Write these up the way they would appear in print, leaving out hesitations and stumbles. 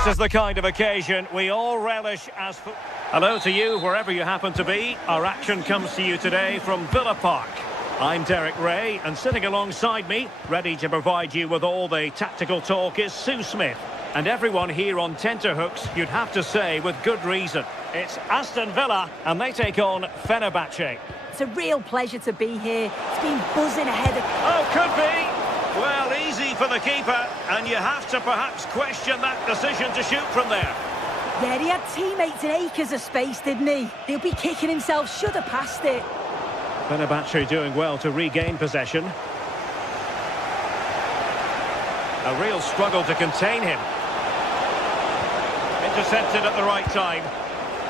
This is the kind of occasion we all relish as... Hello to you, wherever you happen to be. Our action comes to you today from Villa Park. I'm Derek Ray, and sitting alongside me, ready to provide you with all the tactical talk, is Sue Smith. And everyone here on tenterhooks, you'd have to say, with good reason. It's Aston Villa, and they take on Fenerbahce. It's a real pleasure to be here. It's been buzzing ahead of... Oh, could be! Well, easy for the keeper, and you have to perhaps question that decision to shoot from there. Yeah, he had teammates in acres of space, didn't he? He'll be kicking himself, should have passed it. Fenerbahce doing well to regain possession. A real struggle to contain him. Intercepted at the right time.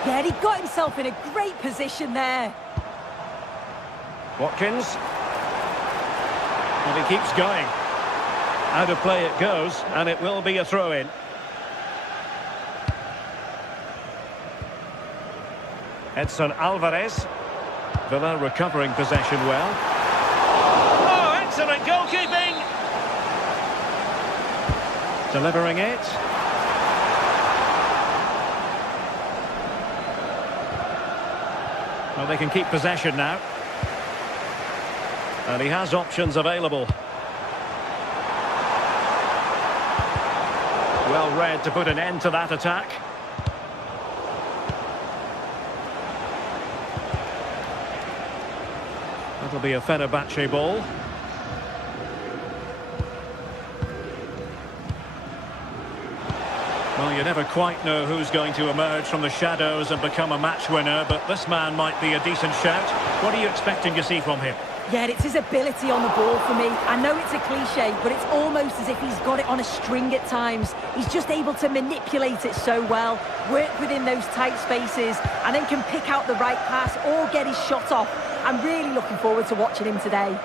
Yeah, he got himself in a great position there. Watkins. And he keeps going. Out of play it goes, and it will be a throw-in. Edson Alvarez. Villa recovering possession well. Oh, excellent goalkeeping! Delivering it. Well, they can keep possession now. And he has options available. Well read to put an end to that attack. That'll be a Fenerbahce ball. Well, you never quite know who's going to emerge from the shadows and become a match winner, but this man might be a decent shout. What are you expecting to see from him? Yeah, it's his ability on the ball for me. I know it's a cliche, but it's almost as if he's got it on a string at times. He's just able to manipulate it so well, work within those tight spaces, and then can pick out the right pass or get his shot off. I'm really looking forward to watching him today.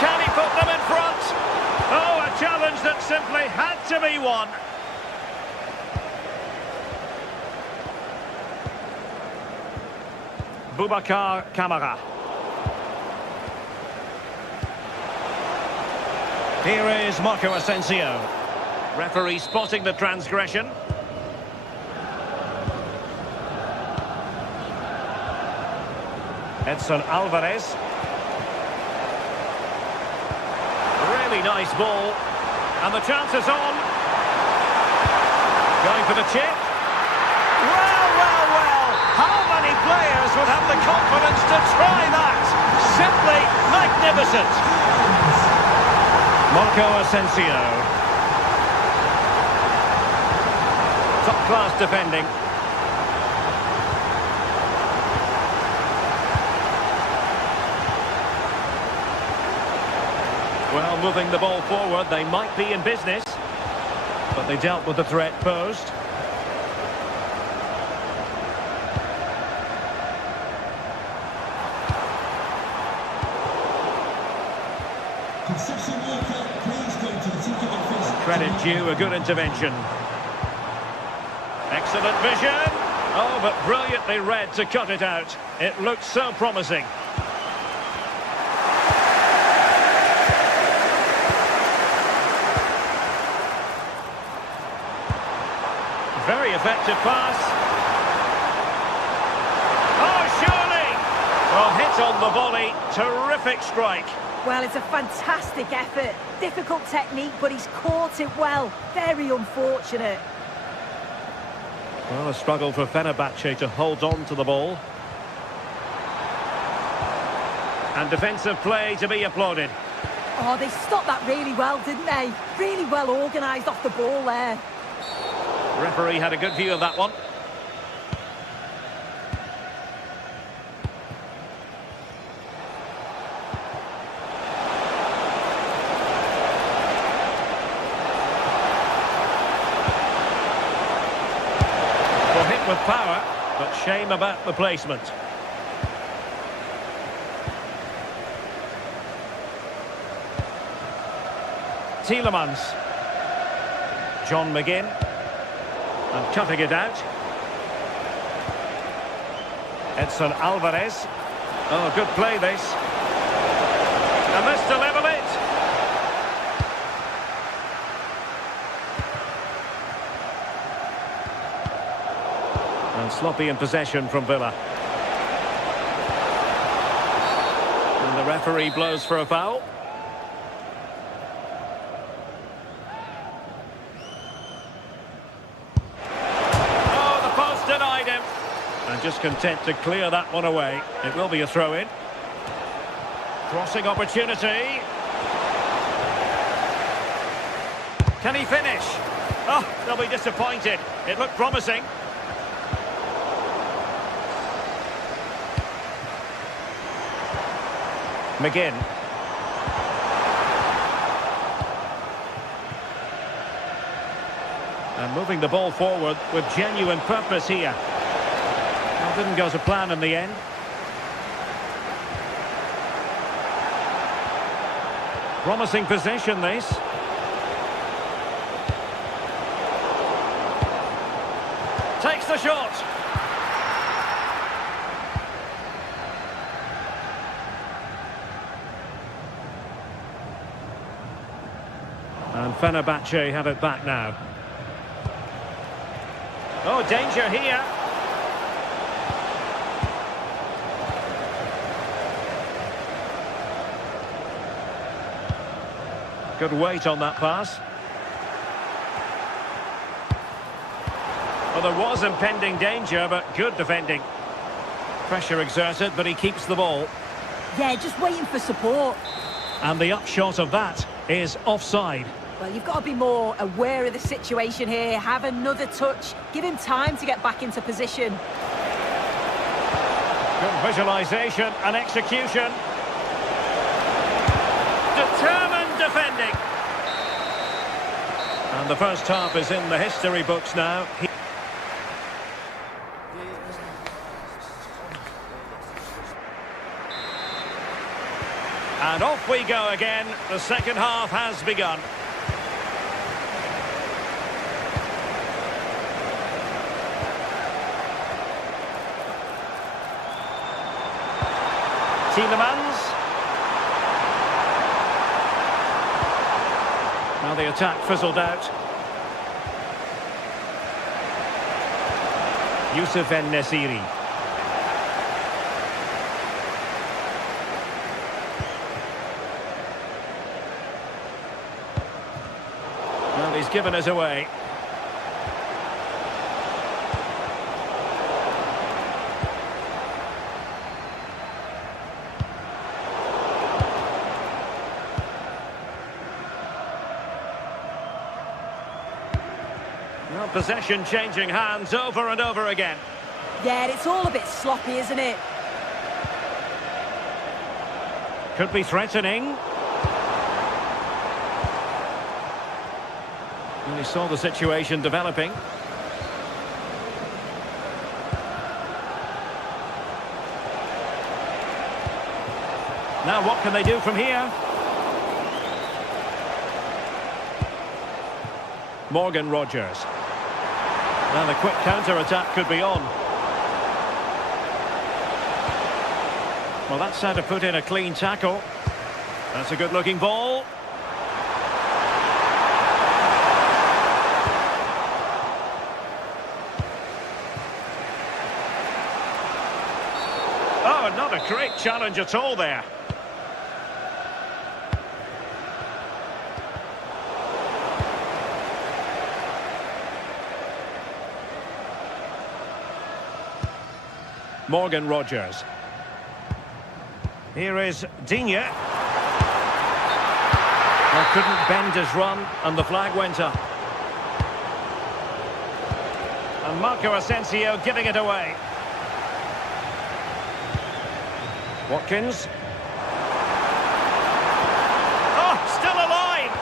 Can he put them in front? Oh, a challenge that simply had to be won. Boubacar Kamara. Here is Marco Asensio. Referee spotting the transgression. Edson Alvarez. Really nice ball. And the chance is on. Going for the chip. Well. How many players would have the confidence to try that? Simply magnificent. Marco Asensio. Top-class defending. Well, moving the ball forward, they might be in business. But they dealt with the threat posed. Credit due, a good intervention. Excellent vision. Oh, but brilliantly read to cut it out. It looked so promising. Very effective pass. Oh, surely! Well, hit on the volley. Terrific strike. Well, it's a fantastic effort. Difficult technique, but he's caught it well. Very unfortunate. Well, a struggle for Fenerbahce to hold on to the ball. And defensive play to be applauded. Oh, they stopped that really well, didn't they? Really well organised off the ball there. Referee had a good view of that one. With power, but shame about the placement. Tielemans. John McGinn. And cutting it out. Edson Alvarez. Oh, good play this. And this to level it. Sloppy in possession from Villa. And the referee blows for a foul. Oh, the post denied him. And just content to clear that one away. It will be a throw-in. Crossing opportunity. Can he finish? Oh, they'll be disappointed. It looked promising. McGinn. And moving the ball forward with genuine purpose here. Well, didn't go to plan in the end. Promising possession, this. Takes the shot. And Fenerbahce have it back now. Oh, danger here. Good weight on that pass. Well, there was impending danger, but good defending. Pressure exerted, but he keeps the ball. Yeah, just waiting for support. And the upshot of that is offside. Well, you've got to be more aware of the situation here. Have another touch. Give him time to get back into position. Good visualisation and execution. Determined defending. And the first half is in the history books now. And off we go again. The second half has begun. Tielemans. Now the attack fizzled out. Youssef En-Nesyri. Well, he's given us away. Well, possession changing hands over and over again. Yeah, it's all a bit sloppy, isn't it? Could be threatening. And he saw the situation developing. Now what can they do from here? Morgan Rogers. Now the quick counter-attack could be on. Well, that's how to put in a clean tackle. That's a good-looking ball. Oh, not a great challenge at all there. Morgan Rogers. Here is Digne. Well, couldn't bend his run, and the flag went up. And Marco Asensio giving it away. Watkins. Oh, still alive!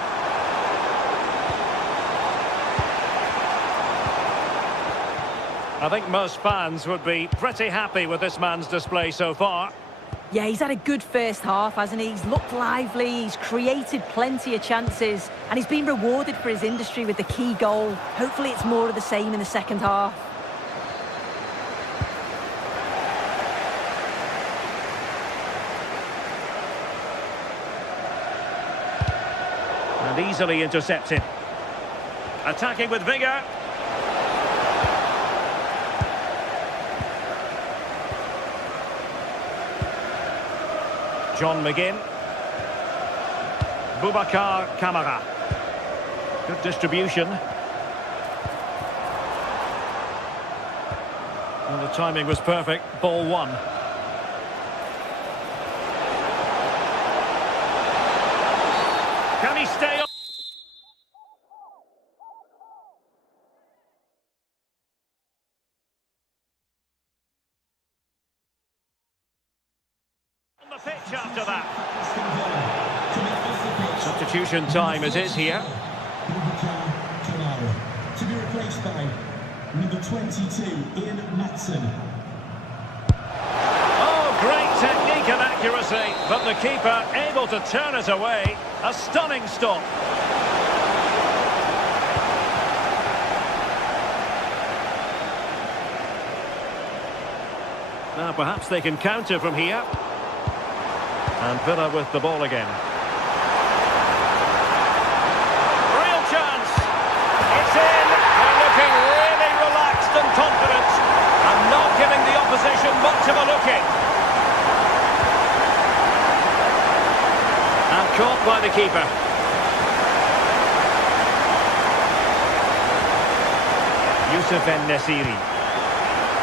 I think most fans would be pretty happy with this man's display so far. Yeah, he's had a good first half, hasn't he? He's looked lively, he's created plenty of chances, and he's been rewarded for his industry with the key goal. Hopefully it's more of the same in the second half. And easily intercepted. Attacking with vigour. John McGinn. Boubacar Kamara. Good distribution. And the timing was perfect. Ball one. Can he stay on? On the pitch after that. Substitution time it is here. To be replaced by number 22, Ian Matson. Oh, great technique and accuracy, but the keeper able to turn it away. A stunning stop. Now perhaps they can counter from here. And Villa with the ball again. Real chance. It's in. They're looking really relaxed and confident. And not giving the opposition much of a look in. And caught by the keeper. Youssef En-Nesyri.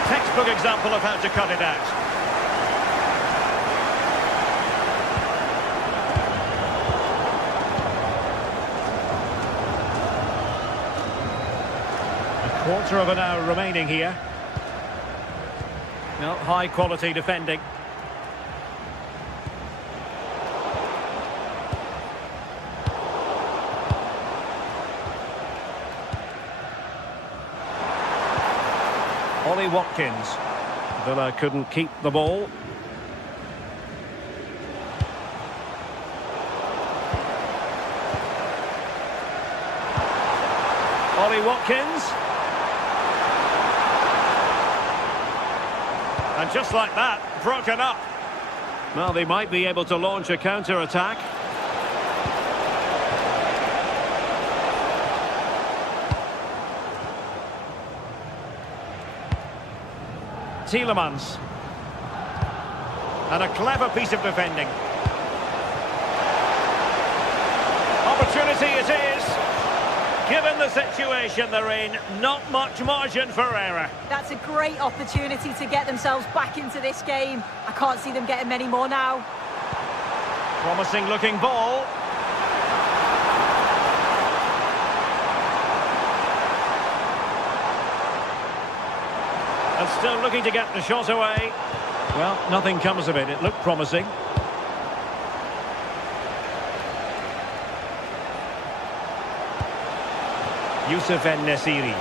Textbook example of how to cut it out. Quarter of an hour remaining here. No, high quality defending. Ollie Watkins. Villa couldn't keep the ball. Ollie Watkins. And just like that, broken up. Well, they might be able to launch a counter-attack. Tielemans. And a clever piece of defending. Opportunity it is. Given the situation they're in, not much margin for error. That's a great opportunity to get themselves back into this game. I can't see them getting many more now. Promising looking ball. And still looking to get the shot away. Well, nothing comes of it. It looked promising. Youssef En-Nesyri.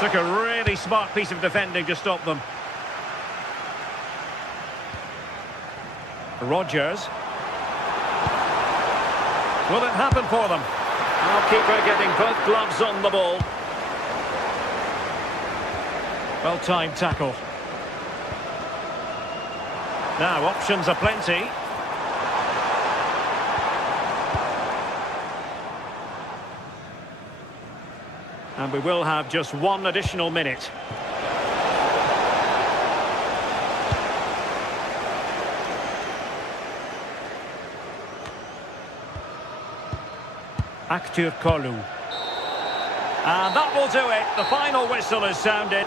Took a really smart piece of defending to stop them. Rodgers. Will it happen for them? Now keeper getting both gloves on the ball. Well-timed tackle. Now options are plenty. And we will have just one additional minute. Aktür Kolu. And that will do it. The final whistle is sounded.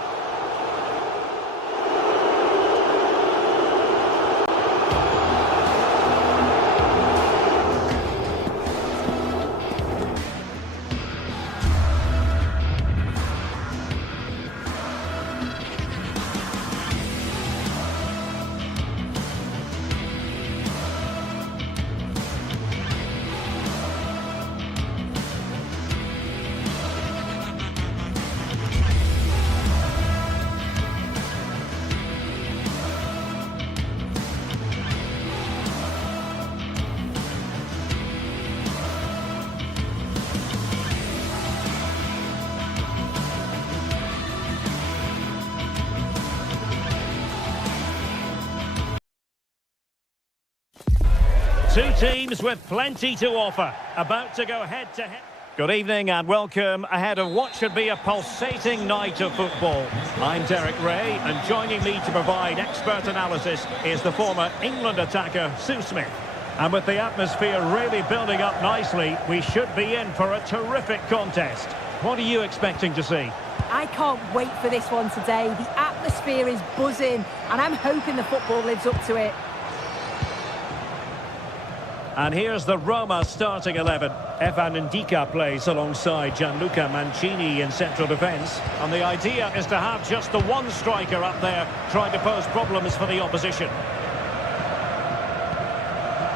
Two teams with plenty to offer. About to go head-to-head. Good evening and welcome ahead of what should be a pulsating night of football. I'm Derek Ray, and joining me to provide expert analysis is the former England attacker Sue Smith. And with the atmosphere really building up nicely, we should be in for a terrific contest. What are you expecting to see? I can't wait for this one today. The atmosphere is buzzing, and I'm hoping the football lives up to it. And here's the Roma starting 11. Evan Ndika plays alongside Gianluca Mancini in central defence. And the idea is to have just the one striker up there trying to pose problems for the opposition.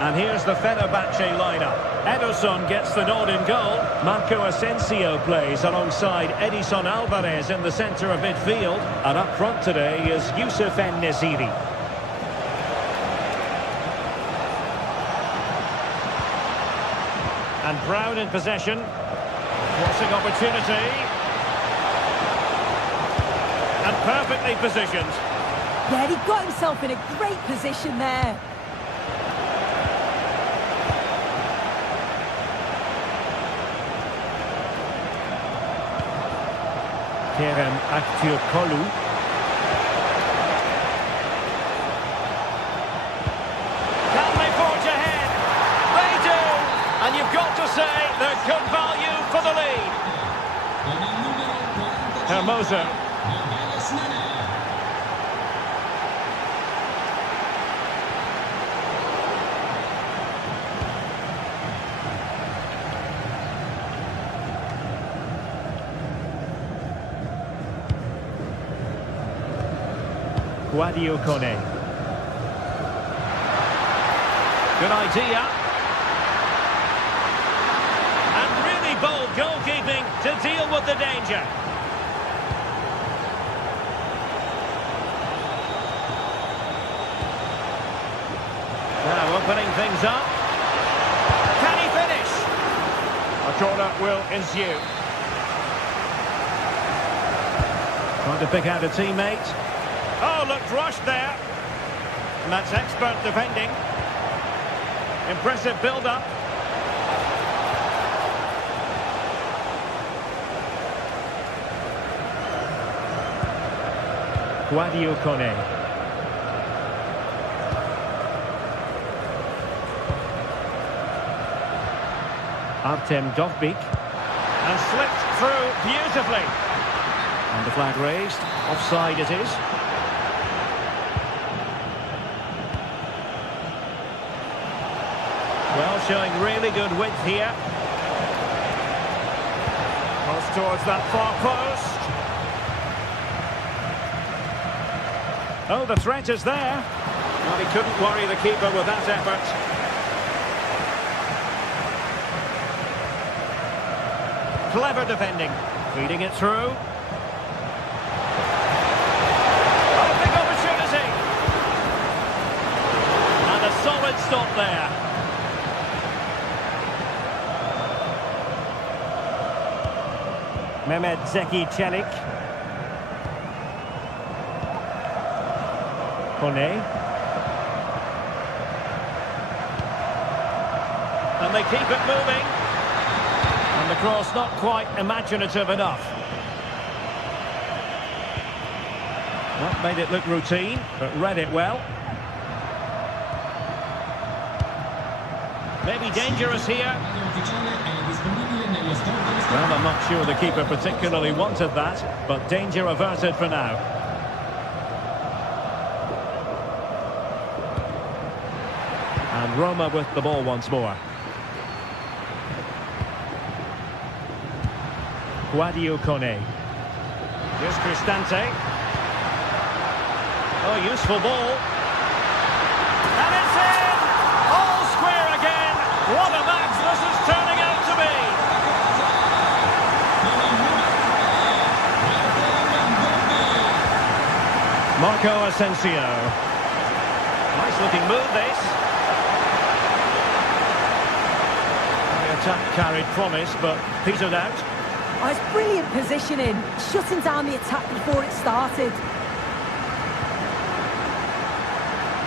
And here's the Fenerbahce lineup. Ederson gets the nod in goal. Marco Asensio plays alongside Edison Alvarez in the centre of midfield. And up front today is Youssef En-Nesyri. And Brown in possession. Forcing opportunity. And perfectly positioned. Yeah, he got himself in a great position there. Kerem Aktürkoğlu. Can they forge ahead? They do! And you've got to say they're good value for the lead. Hermoso. Guadio Kone. Good idea. And really bold goalkeeping to deal with the danger. Now opening things up. Can he finish? A corner will ensue. Trying to pick out a teammate. Oh, looked rushed there. And that's expert defending. Impressive build-up. Guadio Kone. Artem Dovbyk. And slipped through beautifully. And the flag raised. Offside it is. Well, showing really good width here. Cross towards that far post. Oh, the threat is there. Well, he couldn't worry the keeper with that effort. Clever defending. Feeding it through. Oh, big opportunity. And a solid stop there. Mehmet Zeki Çelik. Kone. And they keep it moving. And the cross not quite imaginative enough. That made it look routine, but read it well. Maybe dangerous here. Well, I'm not sure the keeper particularly wanted that, but danger averted for now. And Roma with the ball once more. Guadio Kone. Here's Cristante. Oh, useful ball. And it's in! All square again! What a match this is turning out to be! Marco Asensio. Nice looking move this. The attack carried promise, but petered out. Oh, it's brilliant positioning, shutting down the attack before it started.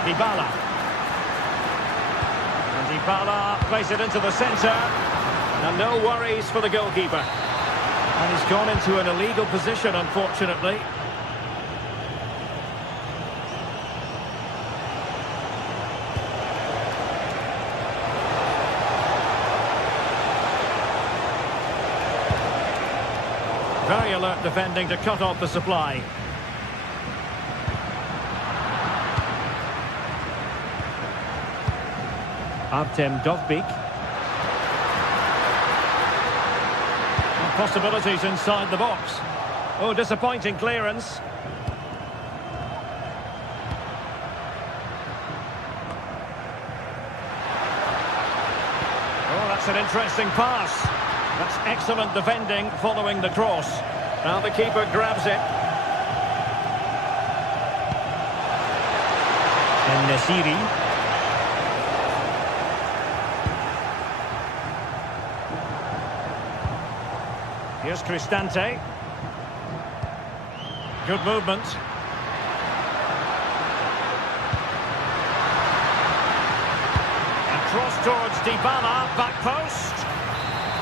Dybala. And Dybala plays it into the centre. And no worries for the goalkeeper. And he's gone into an illegal position, unfortunately. Very alert defending to cut off the supply. Artem Dovbik. Possibilities inside the box. Oh, disappointing clearance. Oh, that's an interesting pass. That's excellent defending following the cross. Now the keeper grabs it. And Nesiri. Here's Cristante. Good movement. And cross towards Dybala, back post.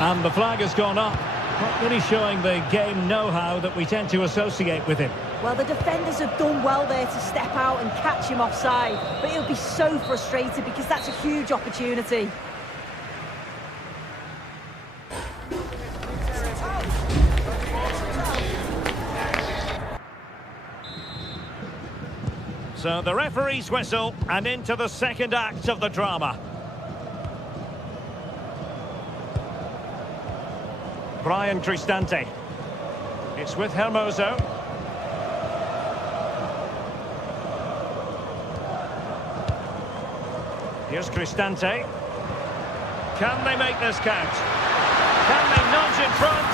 And the flag has gone up. Not really showing the game know-how that we tend to associate with him. Well, the defenders have done well there to step out and catch him offside. But he'll be so frustrated because that's a huge opportunity. So the referee's whistle, and into the second act of the drama. Brian Cristante. It's with Hermoso. Here's Cristante. Can they make this count? Can they nudge in front?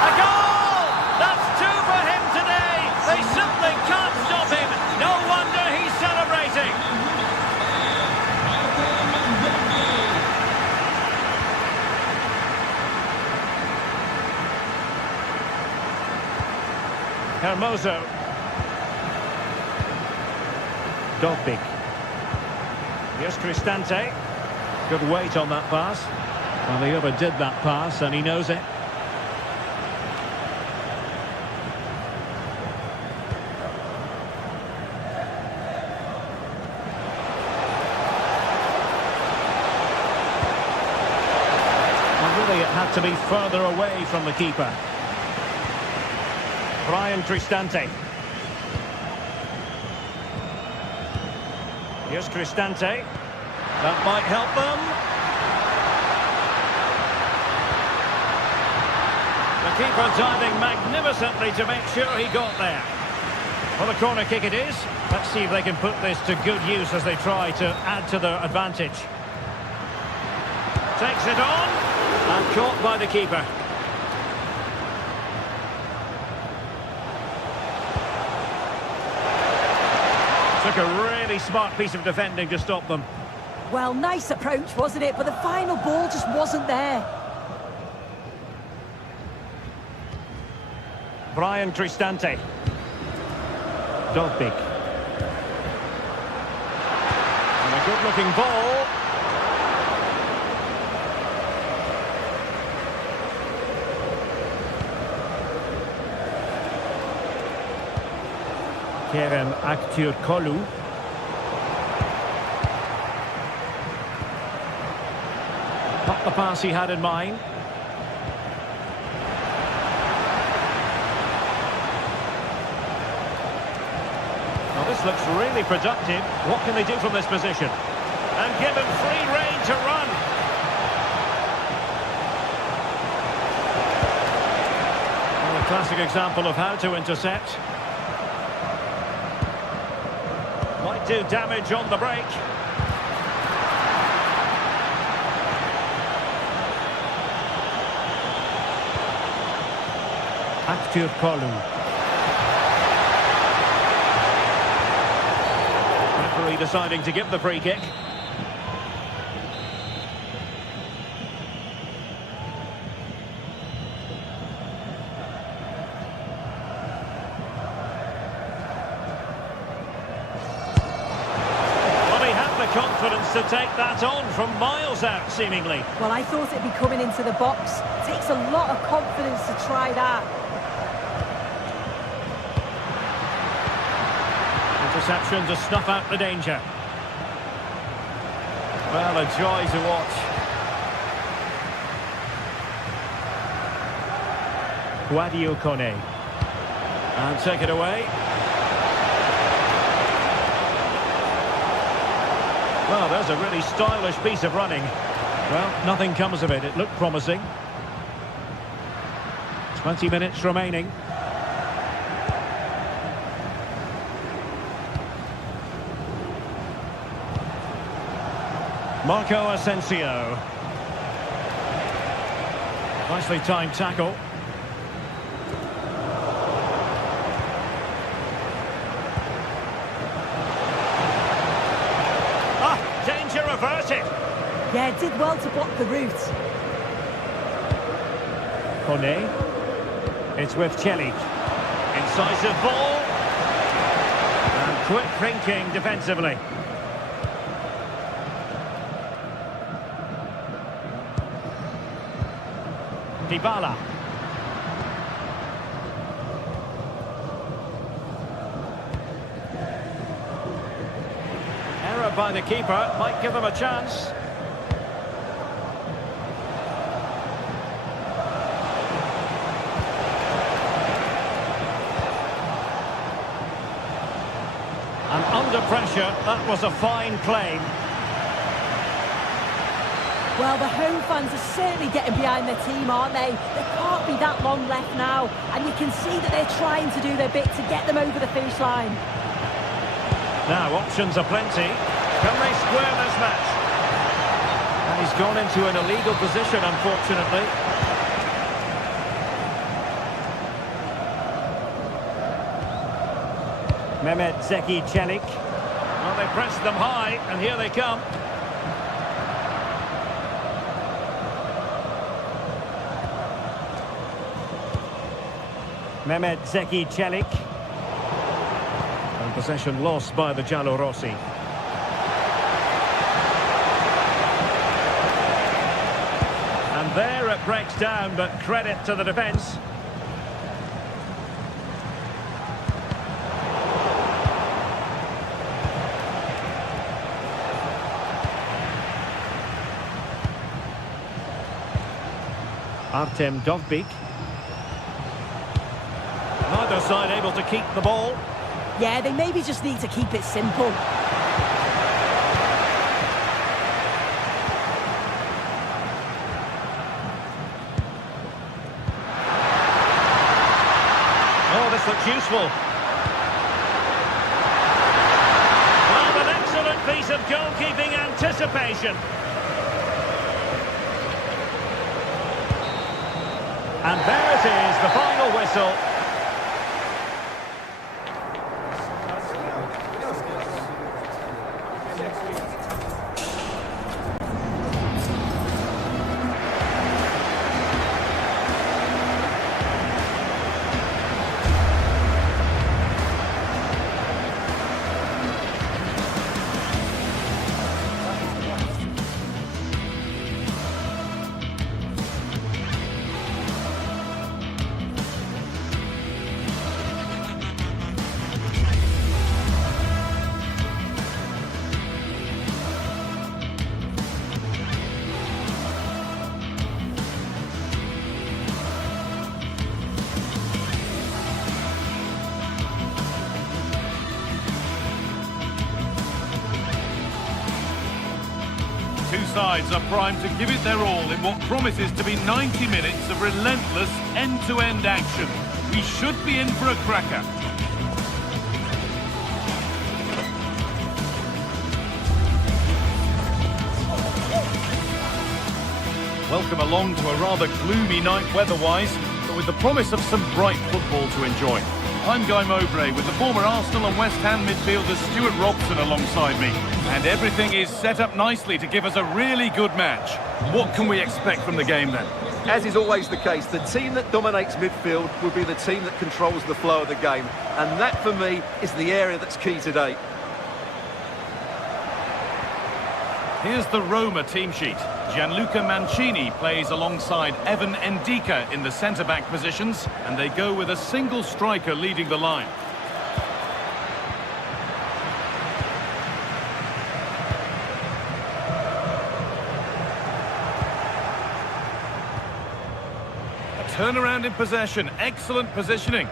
A goal! That's two for him today! They simply can't stop him! No wonder he's celebrating! Hermoso. Dovbik. Here's Cristante. Good weight on that pass. Well, he overdid that pass and he knows it. It had to be further away from the keeper. Brian Cristante. Here's Cristante. That might help them. The keeper diving magnificently to make sure he got there. Well, a corner kick it is. Let's see if they can put this to good use as they try to add to their advantage. Takes it on. And caught by the keeper. Took a really smart piece of defending to stop them. Well, nice approach, wasn't it? But the final ball just wasn't there. Brian Cristante. Dovbik. And a good-looking ball. Kerem Aktürkoğlu. Not the pass he had in mind. Well, this looks really productive. What can they do from this position? And give him free rein to run. Well, a classic example of how to intercept. Might do damage on the break. Aktürkoğlu. Referee deciding to give the free kick. confidence to take that on from miles out, seemingly. Well, I thought it'd be coming into the box. It takes a lot of confidence to try that. Interception to snuff out the danger. Well, a joy to watch. Guadio Kone. And take it away. Well, there's a really stylish piece of running. Well, nothing comes of it. It looked promising. 20 minutes remaining. Marco Asensio. Nicely timed tackle. Danger averted. Yeah, it did well to block the route. Kone. It's with Celik. Incisive ball. And quick thinking defensively. Dybala. Error by the keeper might give them a chance. And under pressure, that was a fine claim. Well, the home fans are certainly getting behind their team, aren't they? There can't be that long left now, and you can see that they're trying to do their bit to get them over the finish line. Now, options are plenty. Can they square this match? And he's gone into an illegal position, unfortunately. Mehmet Zeki Celik. Well, they pressed them high, and here they come. Mehmet Zeki Celik. And possession lost by the Giallorossi. And there it breaks down, but credit to the defence. Artem Dovbyk. Neither side able to keep the ball. Yeah, they maybe just need to keep it simple. Oh, this looks useful. Well, an excellent piece of goalkeeping anticipation. And there it is, the final whistle. Two sides are primed to give it their all in what promises to be 90 minutes of relentless end-to-end action. We should be in for a cracker. Welcome along to a rather gloomy night weather-wise, but with the promise of some bright football to enjoy. I'm Guy Mowbray with the former Arsenal and West Ham midfielder Stuart Robson alongside me. And everything is set up nicely to give us a really good match. What can we expect from the game then? As is always the case, the team that dominates midfield will be the team that controls the flow of the game. And that, for me, is the area that's key today. Here's the Roma team sheet. Gianluca Mancini plays alongside Evan Ndika in the centre-back positions, and they go with a single striker leading the line. A turnaround in possession, excellent positioning.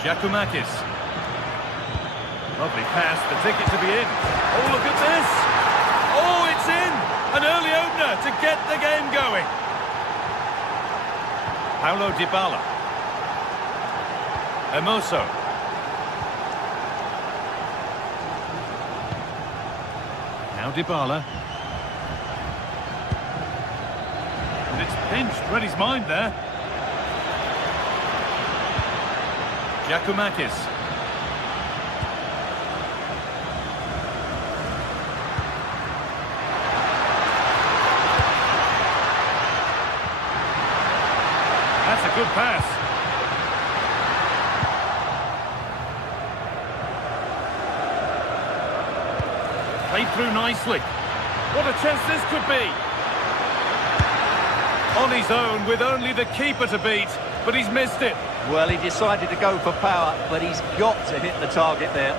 Giacomakis. Lovely pass, the ticket to be in. Oh, look at this! Oh, it's in! An early opener to get the game going. Paulo Dybala. Hermoso. Now Dybala. And it's pinched, read his mind there. Giacomakis. That's a good pass. Played through nicely. What a chance this could be. On his own with only the keeper to beat, but he's missed it. Well, he decided to go for power, but he's got to hit the target there.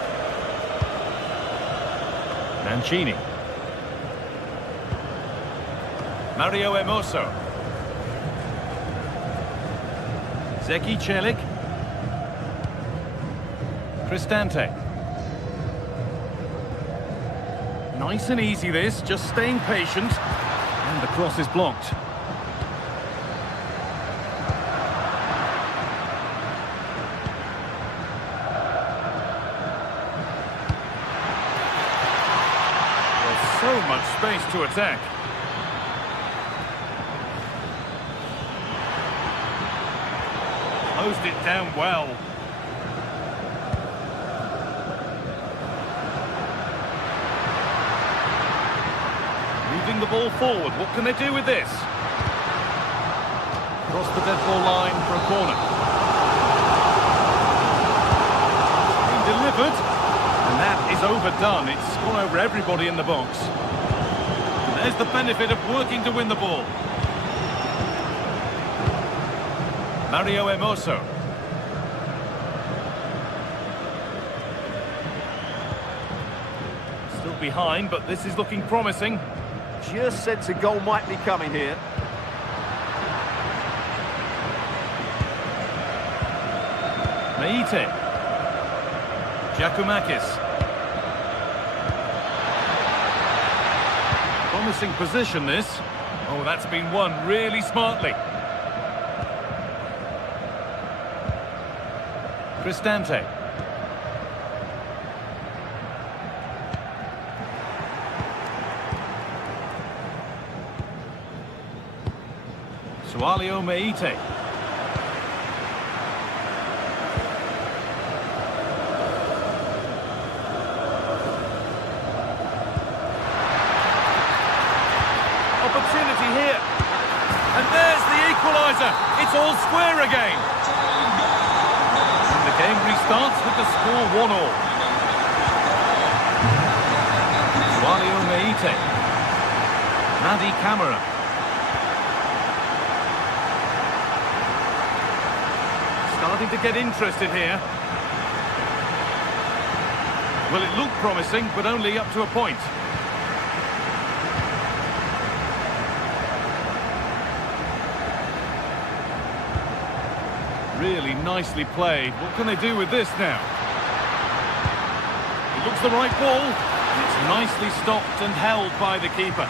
Mancini. Mario Hermoso. Zeki Celik. Cristante. Nice and easy this, just staying patient. And the cross is blocked. So much space to attack. Closed it down well. Moving the ball forward. What can they do with this? Cross the dead ball line for a corner. Being delivered. And that is overdone. It's gone over everybody in the box. And there's the benefit of working to win the ball. Mario Hermoso. Still behind, but this is looking promising. Just sense a goal might be coming here. Meite. Giacomakis. Promising position this. Oh, that's been won really smartly. Cristante. Sualio Meite. Opportunity here. And there's the equaliser. It's all square again. And the game restarts with the score 1-1. Sualio Meite. Nadi Camara. Starting to get interested here. Well, it looked promising, but only up to a point. Really nicely played. What can they do with this now? It looks the right ball. And it's nicely stopped and held by the keeper.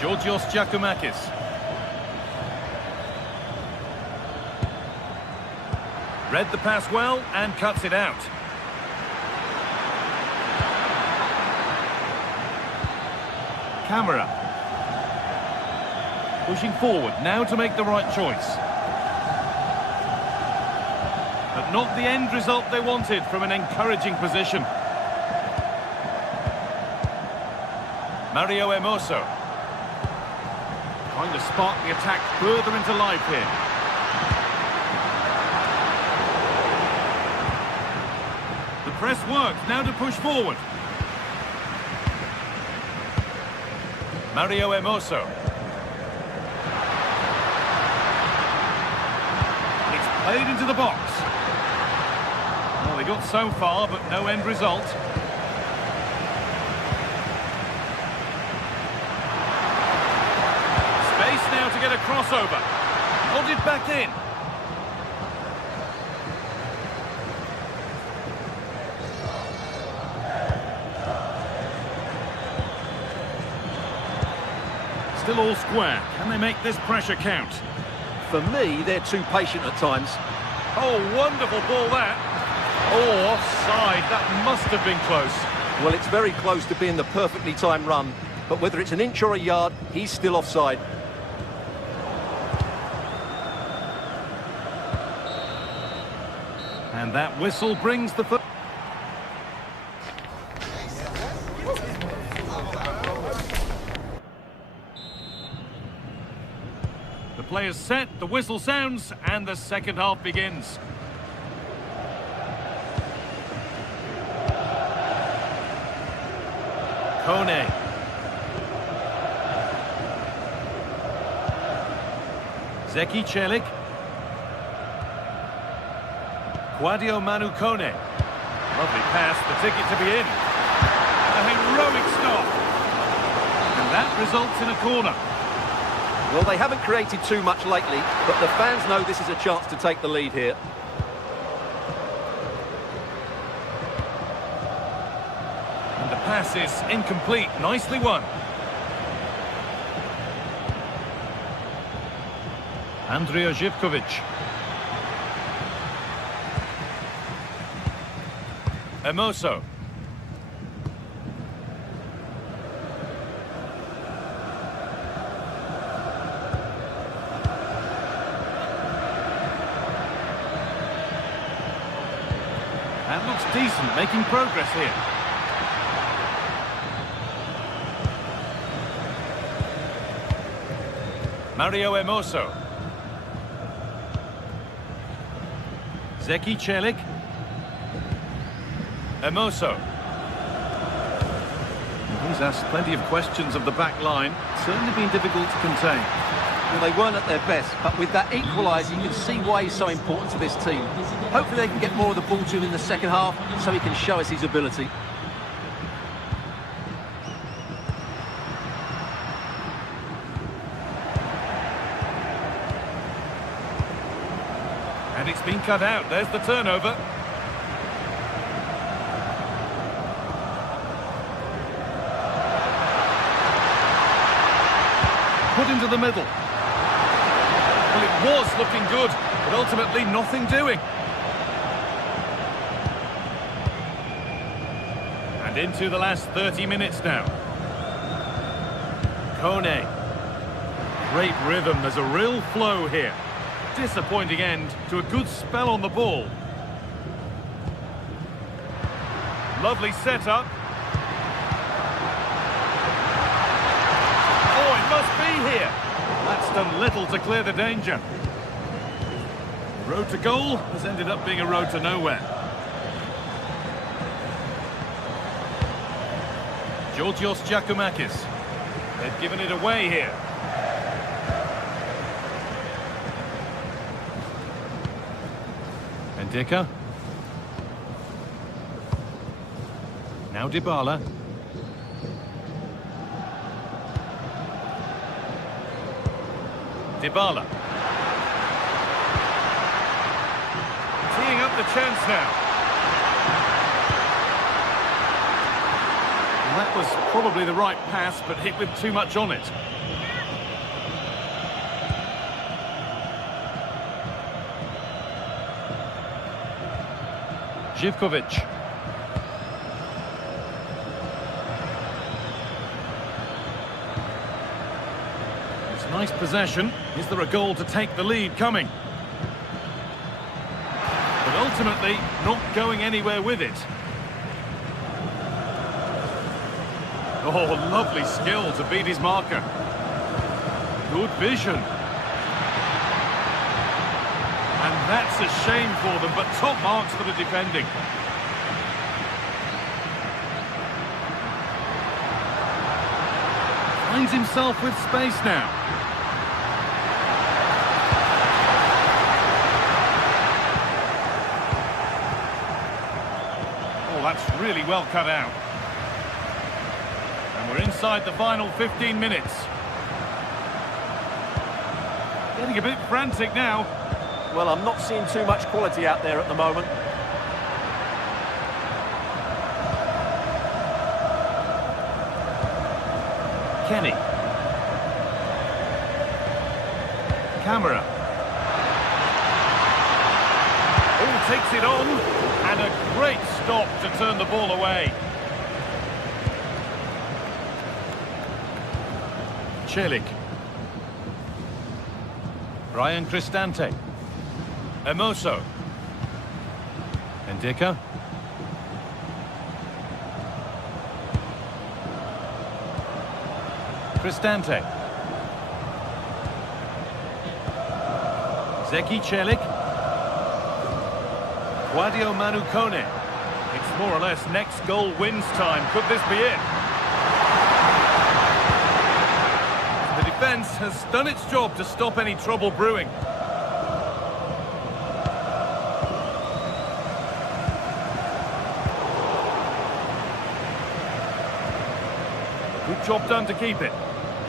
Georgios Giacomakis. Read the pass well and cuts it out. Camara. Pushing forward, now to make the right choice. But not the end result they wanted from an encouraging position. Mario Hermoso. Trying to spark the attack further into life here. The press works, now to push forward. Mario Hermoso. It's played into the box. Well, they got so far, but no end result. Space now to get a crossover. Nodded back in. Still all square. Can they make this pressure count? For me, they're too patient at times. Oh, wonderful ball that. Oh, offside. That must have been close. Well, it's very close to being the perfectly timed run, but whether it's an inch or a yard, he's still offside. And that whistle brings the... The players set, the whistle sounds, and the second half begins. Kone. Zeki Celik. Quadio Manu Kone. Lovely pass, the ticket to be in. A heroic stop. And that results in a corner. Well, they haven't created too much lately, but the fans know this is a chance to take the lead here. And the pass is incomplete. Nicely won. Andrija Živković. Hermoso. That looks decent, making progress here. Mario Hermoso. Zeki Celik. Hermoso. He's asked plenty of questions of the back line. Certainly been difficult to contain. Well, they weren't at their best, but with that equaliser, you can see why he's so important to this team. Hopefully they can get more of the ball to him in the second half, so he can show us his ability. And it's been cut out. There's the turnover. Put into the middle. Well, it was looking good, but ultimately nothing doing. And into the last 30 minutes now. Kone. Great rhythm. There's a real flow here. Disappointing end to a good spell on the ball. Lovely setup. Oh, it must be here. That's done little to clear the danger. Road to goal has ended up being a road to nowhere. Georgios Giacomakis. They've given it away here. Ndika. Now Dybala. Dybala. Teeing up the chance now. And that was probably the right pass, but hit with too much on it. Živković. It's nice possession. Is there a goal to take the lead coming? But ultimately, not going anywhere with it. Oh, lovely skill to beat his marker. Good vision. And that's a shame for them, but top marks for the defending. Finds himself with space now. Oh, that's really well cut out. And we're inside the final 15 minutes. Getting a bit frantic now. Well, I'm not seeing too much quality out there at the moment. Kenny. Camera. Oh, takes it on. And a great stop to turn the ball away. Celik. Brian Cristante. Hermoso. Endika. Cristante. Zeki Celik. Guadio Manukone. It's more or less next goal wins time. Could this be it? The defence has done its job to stop any trouble brewing. Good job done to keep it.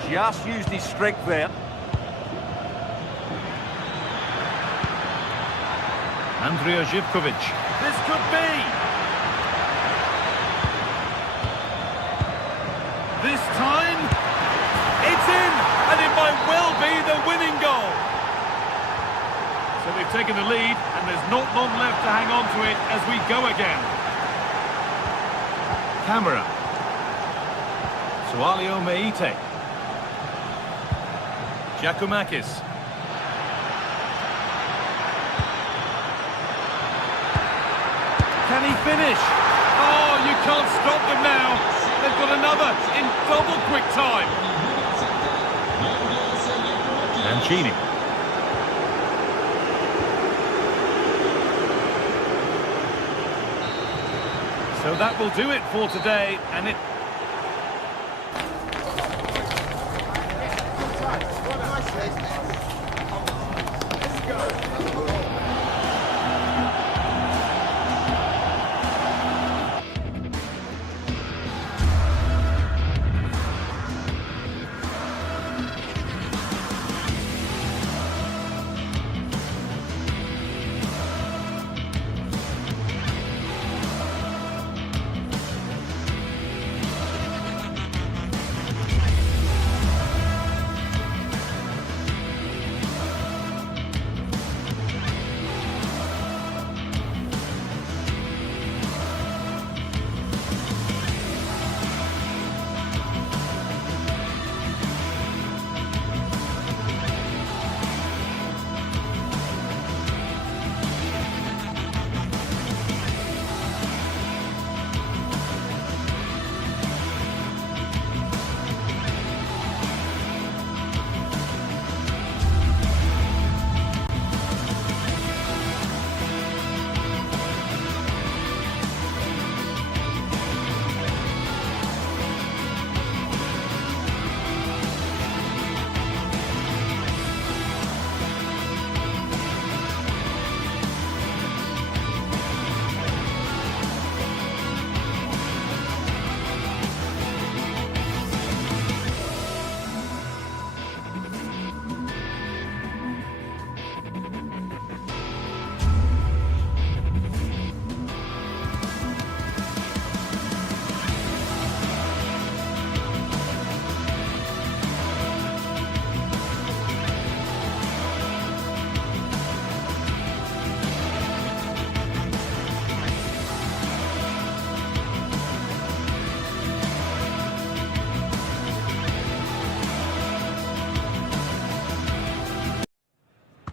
Just used his strength there. Andrija Živković. This could be. This time, it's in, and it might well be the winning goal. So they've taken the lead, and there's not long left to hang on to it as we go again. Camera. Sualio Meite. Giacomakis. Can he finish? Oh, you can't stop them now. They've got another in double quick time. Mancini. So that will do it for today, and it...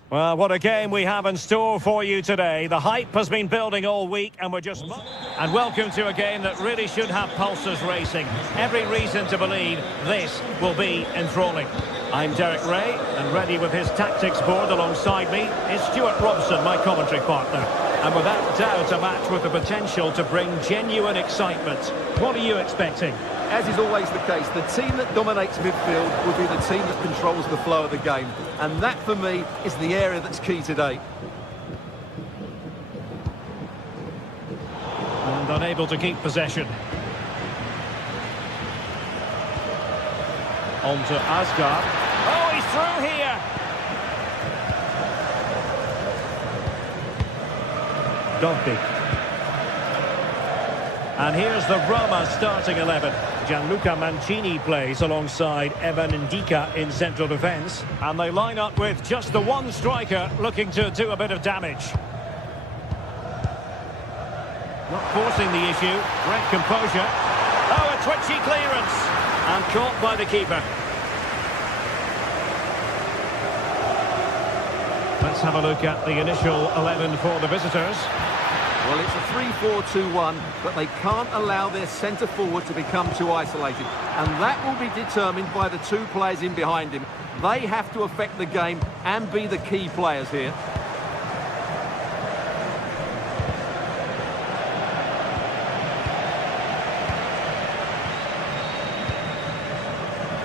Well, what a game we have in store for you today. The hype has been building all week, and we're just... And welcome to a game that really should have pulses racing. Every reason to believe this will be enthralling. I'm Derek Ray, and ready with his tactics board alongside me is Stuart Robson, my commentary partner. And without doubt, a match with the potential to bring genuine excitement. What are you expecting? As is always the case, the team that dominates midfield will be the team that controls the flow of the game. And that, for me, is the area that's key today. And unable to keep possession. On to Asgard. Oh, he's through here! Dobbie. And here's the Roma starting 11. Gianluca Mancini plays alongside Evan Ndika in central defence. And they line up with just the one striker looking to do a bit of damage. Not forcing the issue. Great composure. Oh, a twitchy clearance. And caught by the keeper. Let's have a look at the initial 11 for the visitors. Well, it's a 3-4-2-1, but they can't allow their centre-forward to become too isolated. And that will be determined by the two players in behind him. They have to affect the game and be the key players here.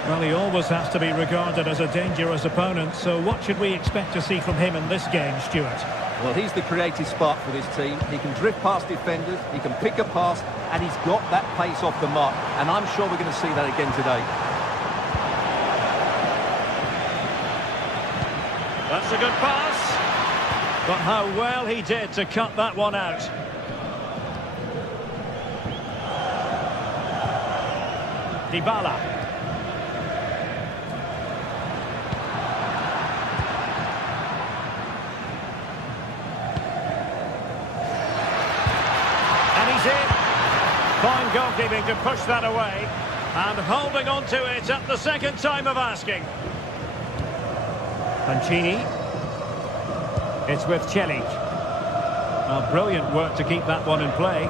Well, he always has to be regarded as a dangerous opponent, so what should we expect to see from him in this game, Stuart? Well, he's the creative spark for this team. He can drift past defenders, he can pick a pass, and he's got that pace off the mark. And I'm sure we're going to see that again today. That's a good pass. But how well he did to cut that one out. Dybala. Fine goalkeeping to push that away, and holding on to it at the second time of asking. Mancini. It's with Celik. Well, brilliant work to keep that one in play.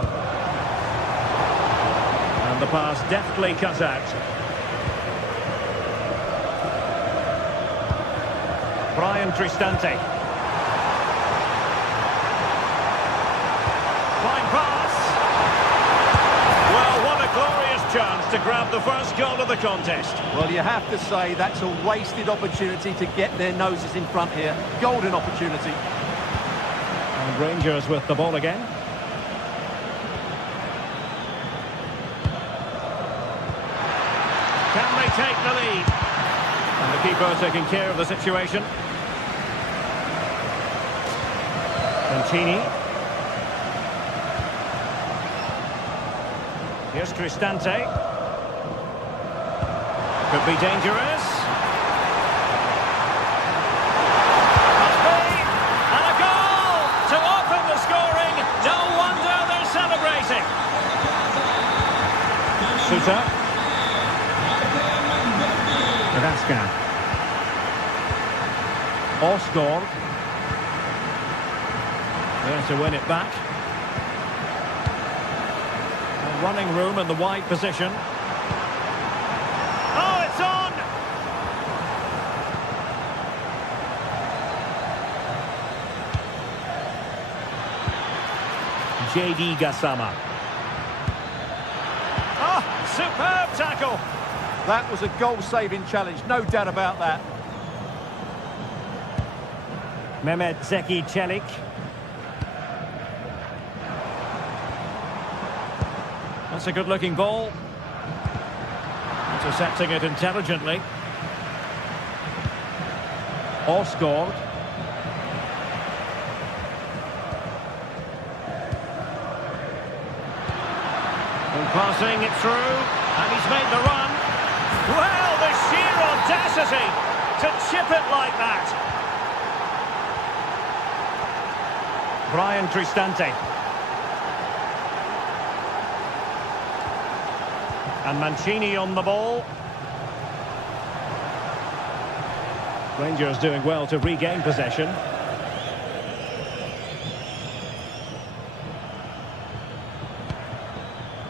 And the pass deftly cut out. Brian Cristante. Fine pass. Chance to grab the first goal of the contest. Well, you have to say that's a wasted opportunity to get their noses in front here. Golden opportunity. And Rangers with the ball again. Can they take the lead? And the keeper taking care of the situation. Mancini. Here's Cristante. Could be dangerous. Must be. And a goal to open the scoring. No wonder they're celebrating. Suter. Radasca. Osgård. There to win it back. Running room in the wide position. Oh, it's on! J.D. Gassama. Oh, superb tackle! That was a goal-saving challenge, no doubt about that. Mehmet Zeki Celik. That's a good-looking ball. Intercepting it intelligently. Osgård. And passing it through, and he's made the run. Well, the sheer audacity to chip it like that. Brian Cristante. And Mancini on the ball. Rangers doing well to regain possession.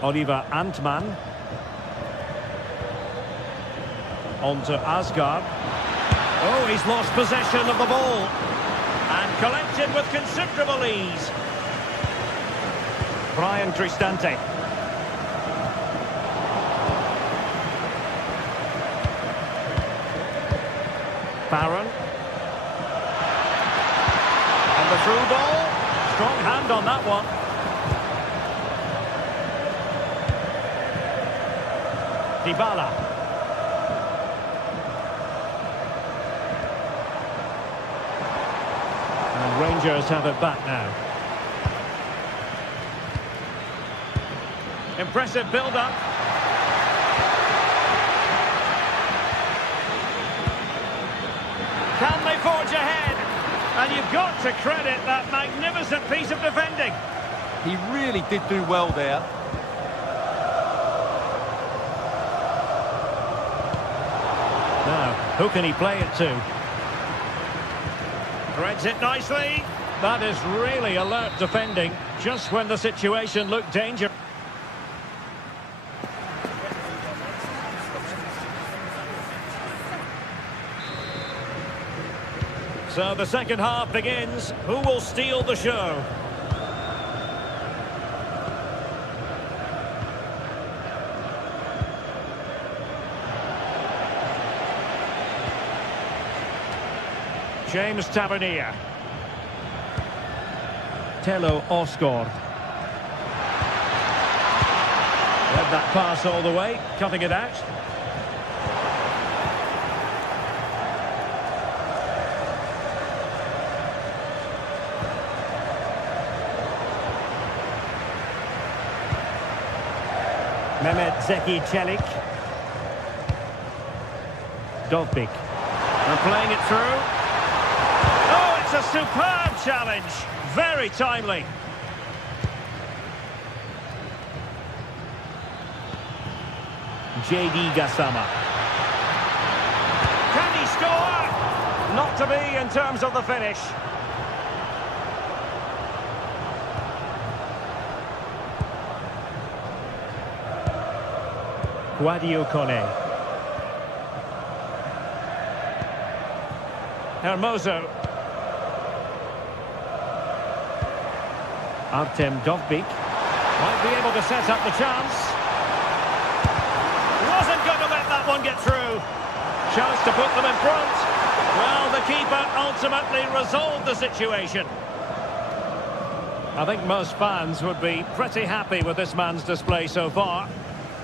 Oliver Antman. On to Asgard. Oh, he's lost possession of the ball. And collected with considerable ease. Brian Cristante. Barron. And the through ball. Strong hand on that one. Dybala. And Rangers have it back now. Impressive build-up. Can they forge ahead? And you've got to credit that magnificent piece of defending. He really did do well there. Now, who can he play it to? Threads it nicely. That is really alert defending, just when the situation looked dangerous. So the second half begins. Who will steal the show? James Tavernier. Tello Osgård. Led that pass all the way, cutting it out. Mehmet Zeki Çelik. Dovbik. And playing it through. Oh, it's a superb challenge. Very timely. JD Gassama. Can he score? Not to be in terms of the finish. Guadio Kone. Hermoso. Artem Dovbik. Might be able to set up the chance. Wasn't going to let that one get through. Chance to put them in front. Well, the keeper ultimately resolved the situation. I think most fans would be pretty happy with this man's display so far.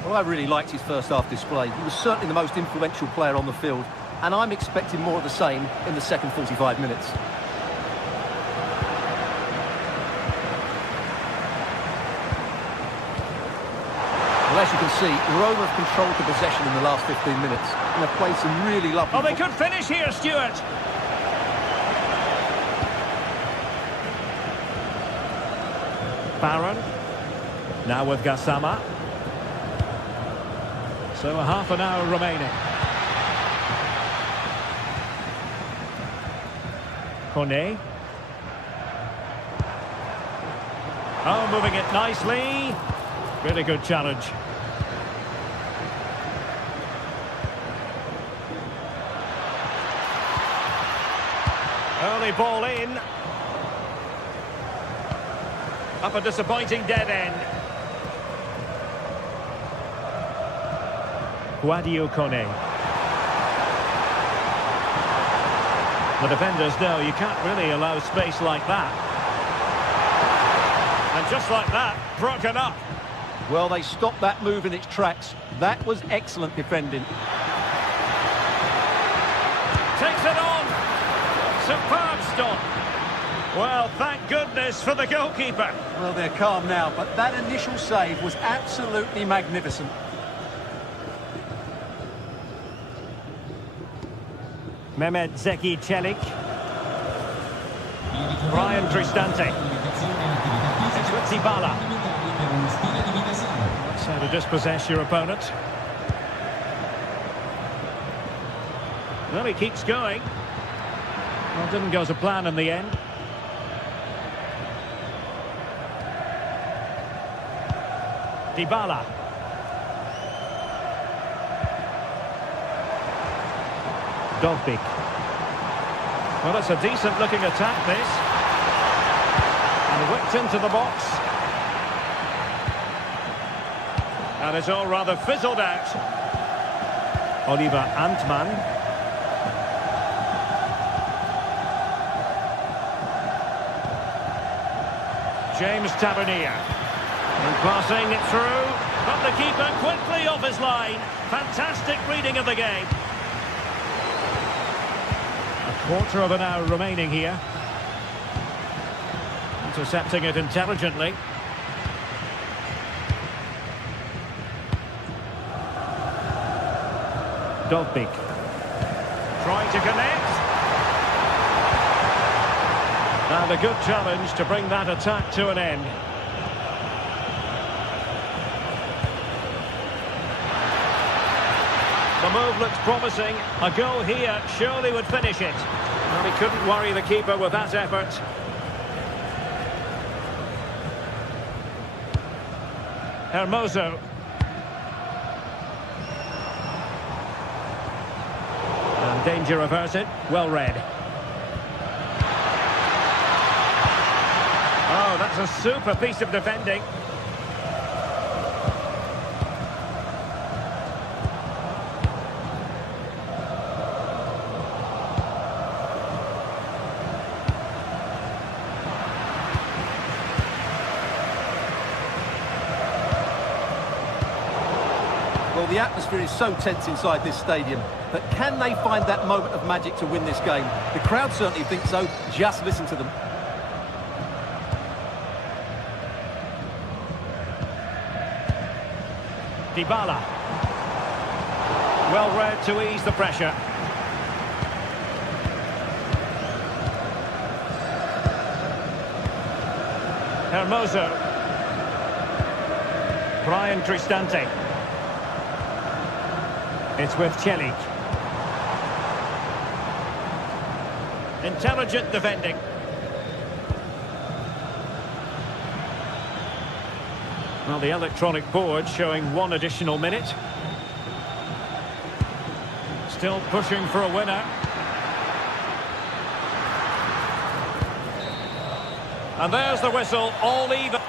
Well, I really liked his first half display. He was certainly the most influential player on the field, and I'm expecting more of the same in the second 45 minutes. Well, as you can see, Roma have controlled the possession in the last 15 minutes, and have played some really lovely... Oh, they could finish here, Stuart. Barron. Now with Gassama. So a half an hour remaining. Kone. Oh, moving it nicely. Really good challenge. Early ball in. Up a disappointing dead end. Guadio Kone. The defenders know you can't really allow space like that. And just like that, broken up. Well, they stopped that move in its tracks. That was excellent defending. Takes it on. Superb stop. Well, thank goodness for the goalkeeper. Well, they're calm now, but that initial save was absolutely magnificent. Mehmet Zeki Çelik. Brian Cristante. It's with Dybala. That's how to dispossess your opponent. Well, he keeps going. Well, didn't go to plan in the end. Dybala. Dogbik. Well, it's a decent-looking attack, this. And whipped into the box. And it's all rather fizzled out. Oliver Antman. James Tavernier. And passing it through. But the keeper quickly off his line. Fantastic reading of the game. A quarter of an hour remaining here. Intercepting it intelligently. Dogbik. Trying to connect. And a good challenge to bring that attack to an end. The move looks promising. A goal here surely would finish it. Well, he couldn't worry the keeper with that effort. Hermoso. And danger averted. Well read. Oh, that's a super piece of defending. Well, the atmosphere is so tense inside this stadium, but can they find that moment of magic to win this game? The crowd certainly think so. Just listen to them. Dybala. Well read to ease the pressure. Hermoso. Brian Cristante. It's with Celik. Intelligent defending. Well, the electronic board showing one additional minute. Still pushing for a winner. And there's the whistle, all even.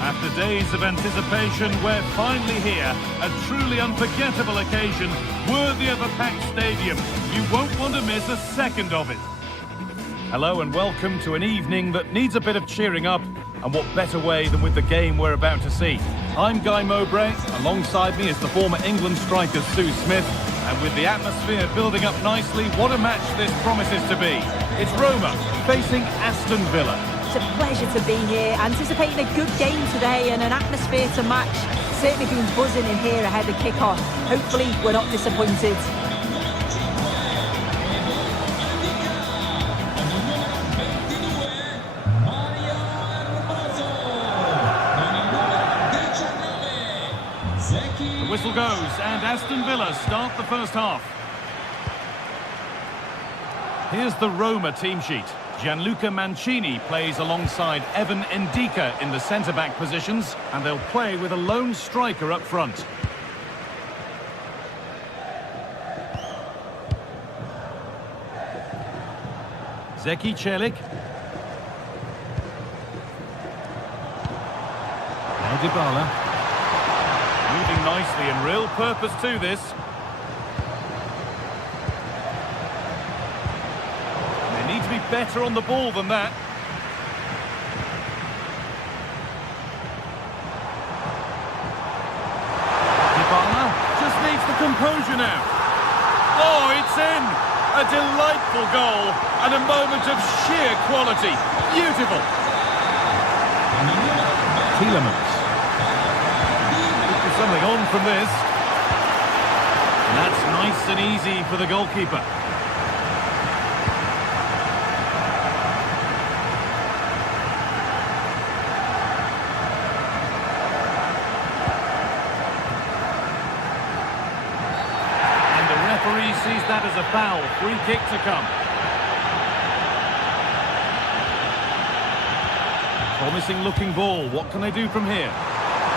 After days of anticipation, we're finally here. A truly unforgettable occasion, worthy of a packed stadium. You won't want to miss a second of it. Hello and welcome to an evening that needs a bit of cheering up, and what better way than with the game we're about to see. I'm Guy Mowbray, alongside me is the former England striker Sue Smith, and with the atmosphere building up nicely, what a match this promises to be. It's Roma facing Aston Villa. It's a pleasure to be here, anticipating a good game today and an atmosphere to match. Certainly been buzzing in here ahead of kick-off. Hopefully we're not disappointed. The whistle goes and Aston Villa start the first half. Here's the Roma team sheet. Gianluca Mancini plays alongside Evan Ndika in the centre-back positions, and they'll play with a lone striker up front. Zeki Celik. Now Dybala. Moving nicely and real purpose to this. They need to be better on the ball than that. Dybala just needs the composure now. Oh, it's in! A delightful goal and a moment of sheer quality. Beautiful. Tielemans. There's something on from this. And that's nice and easy for the goalkeeper. Referee sees that as a foul. Free kick to come. Promising looking ball. What can they do from here?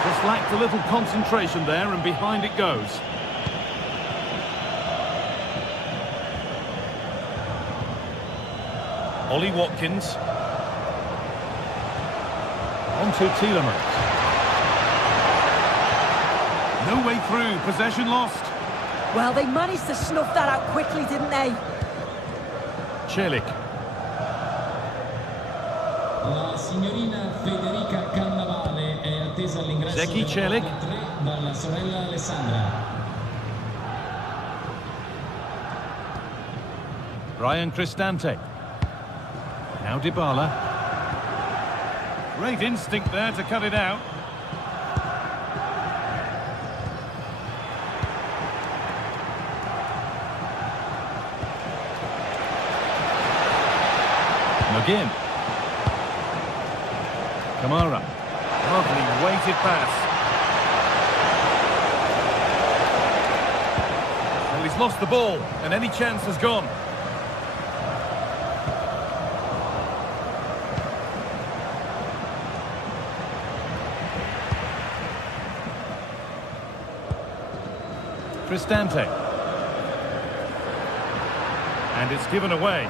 Just lacked a little concentration there, and behind it goes. Ollie Watkins. On to Tielemans. No way through. Possession lost. Well, they managed to snuff that out quickly, didn't they? Celik. La signorina Federica Cannavale è attesa all'ingresso Zeki Celik. dalla sorella Alessandra. Brian Cristante. Now Dybala. Great instinct there to cut it out. McGinn. Kamara. Lovely weighted pass. Well, he's lost the ball, and any chance has gone. Cristante. And it's given away.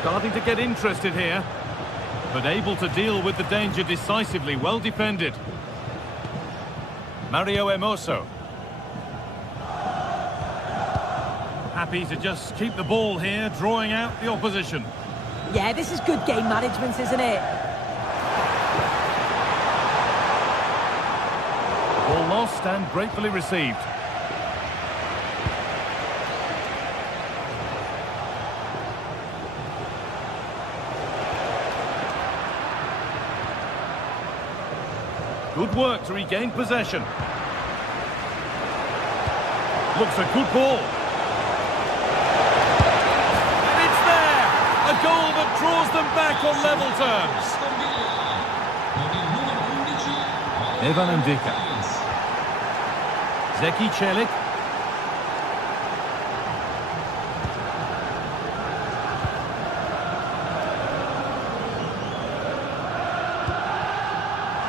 Starting to get interested here, but able to deal with the danger decisively. Well defended. Mario Hermoso. Happy to just keep the ball here, drawing out the opposition. Yeah, this is good game management, isn't it? Ball lost and gratefully received. Good work to regain possession. Looks a good ball. And it's there! A goal that draws them back on level terms. Evan Ndika. Zeki Celik.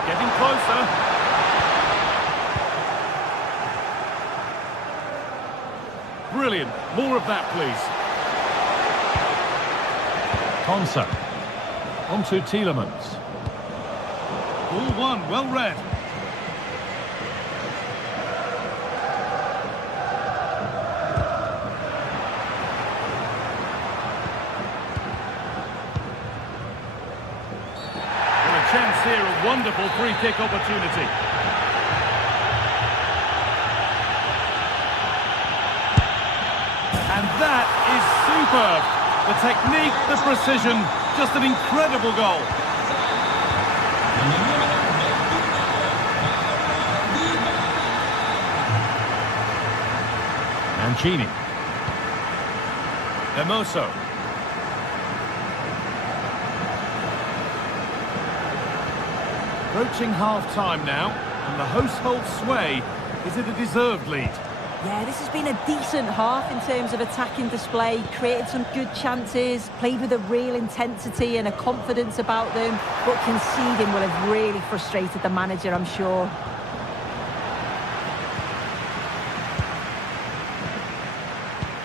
Getting closer. Brilliant. More of that, please. Konsa. On to Tielemans. Ball one, well read. Chance here, a wonderful free-kick opportunity. And that is superb. The technique, the precision, just an incredible goal. Mancini. Hermoso. Approaching half-time now, and the hosts hold sway. Is it a deserved lead? Yeah, this has been a decent half in terms of attacking display, created some good chances, played with a real intensity and a confidence about them, but conceding will have really frustrated the manager, I'm sure.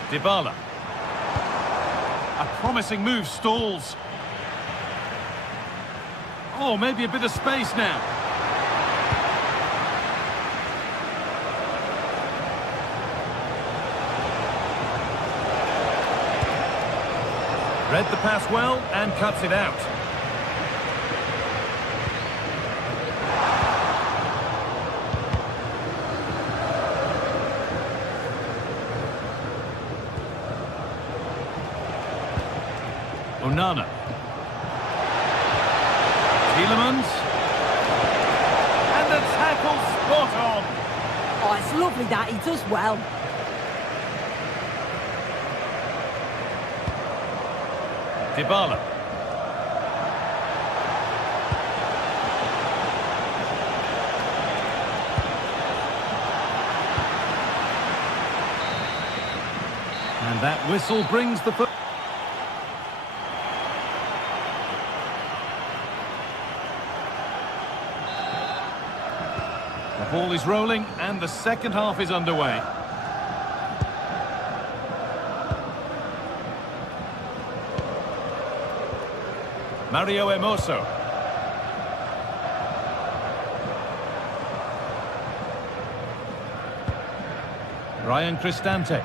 Dybala. A promising move stalls. Oh, maybe a bit of space now. Read the pass well and cuts it out. Onana. Tielemans. And the tackle spot on. Oh, it's lovely that, he does well. Dybala. And that whistle brings the... The ball is rolling and the second half is underway. Mario Hermoso. Ryan Cristante.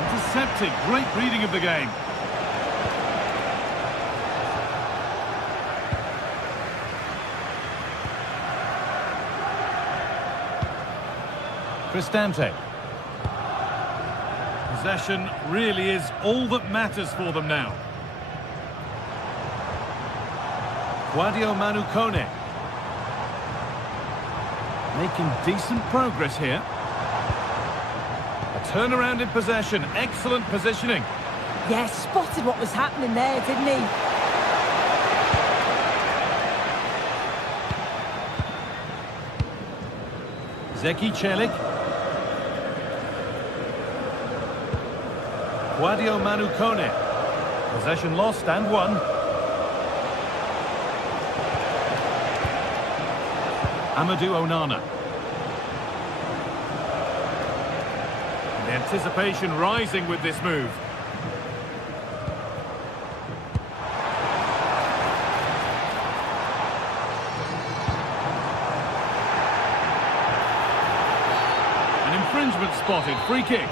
Intercepted. Great reading of the game. Cristante. Possession really is all that matters for them now. Guadio Manu Kone. Making decent progress here. A turnaround in possession. Excellent positioning. Yeah, spotted what was happening there, didn't he? Zeki Celik. Guadio Manu Kone. Possession lost and won. Amadou Onana. The anticipation rising with this move. An infringement spotted. Free kick.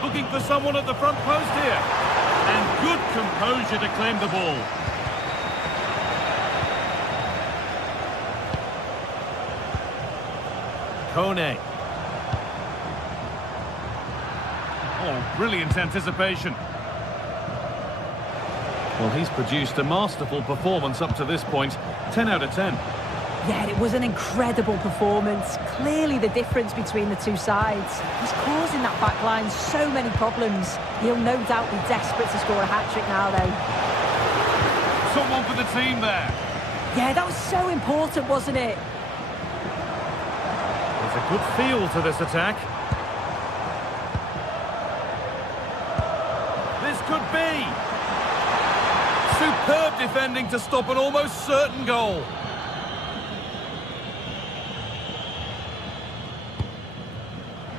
Looking for someone at the front post here. And good composure to claim the ball. Kone. Oh, brilliant anticipation. Well, he's produced a masterful performance up to this point. 10 out of 10. Yeah, it was an incredible performance. Clearly the difference between the two sides. He's causing that back line so many problems. He'll no doubt be desperate to score a hat-trick now, though. Someone for the team there. Yeah, that was so important, wasn't it? There's a good feel to this attack. This could be. Superb defending to stop an almost certain goal.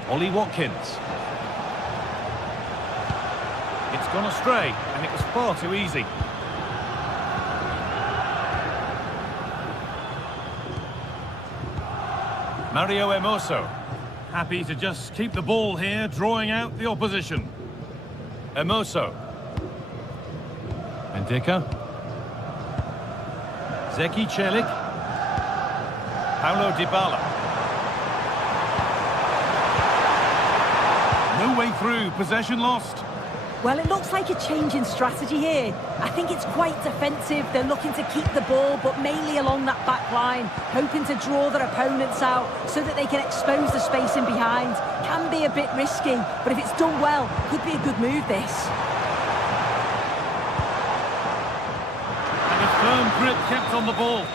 Ollie Watkins. It's gone astray, and it was far too easy. Mario Hermoso. Happy to just keep the ball here, drawing out the opposition. Hermoso. Mendika. Zeki Celik. Paulo Dybala. No way through, possession lost. Well, it looks like a change in strategy here. I think it's quite defensive. They're looking to keep the ball, but mainly along that back line, hoping to draw their opponents out so that they can expose the space in behind. Can be a bit risky, but if it's done well, could be a good move, this. And a firm grip kept on the ball.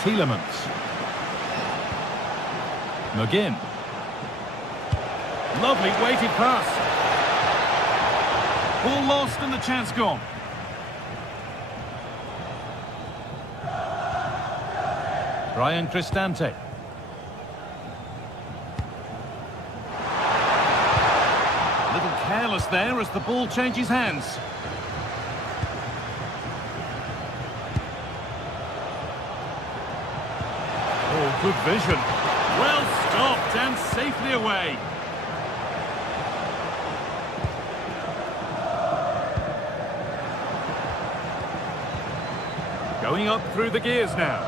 Tielemans. McGinn. Lovely weighted pass. Ball lost and the chance gone. Brian Cristante. A little careless there as the ball changes hands. Oh, good vision. Well stopped and safely away. Going up through the gears now.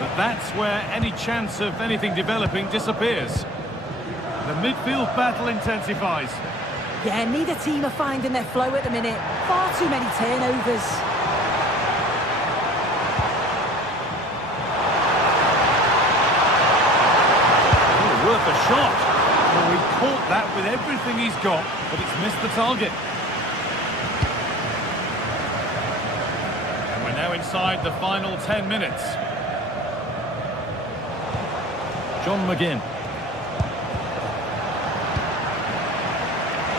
But that's where any chance of anything developing disappears. The midfield battle intensifies. Yeah, neither team are finding their flow at the minute. Far too many turnovers. Oh, worth a shot. Well, he caught that with everything he's got, but it's missed the target. Now inside the final 10 minutes. John McGinn.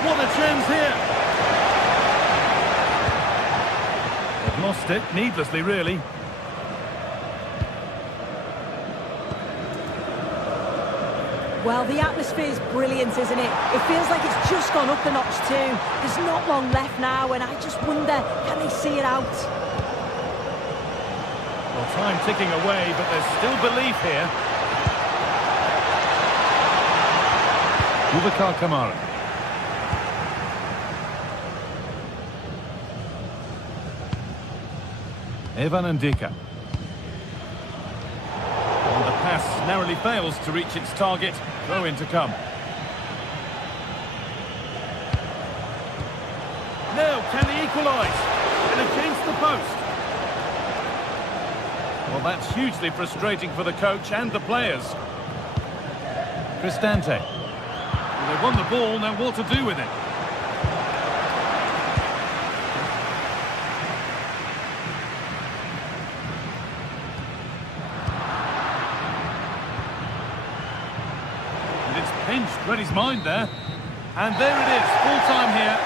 What a chance here! They've lost it, needlessly really. Well, the atmosphere's brilliant, isn't it? It feels like it's just gone up a notch too. There's not long left now, and I just wonder, can they see it out? Well, time ticking away, but there's still belief here. Boubacar Kamara. Evan Ndika. And the pass narrowly fails to reach its target. Throw in to come. Now, can he equalise? And against the post. Well, that's hugely frustrating for the coach and the players. Cristante. Well, they've won the ball, now what to do with it? And it's pinched, read his mind there. And there it is, full time here.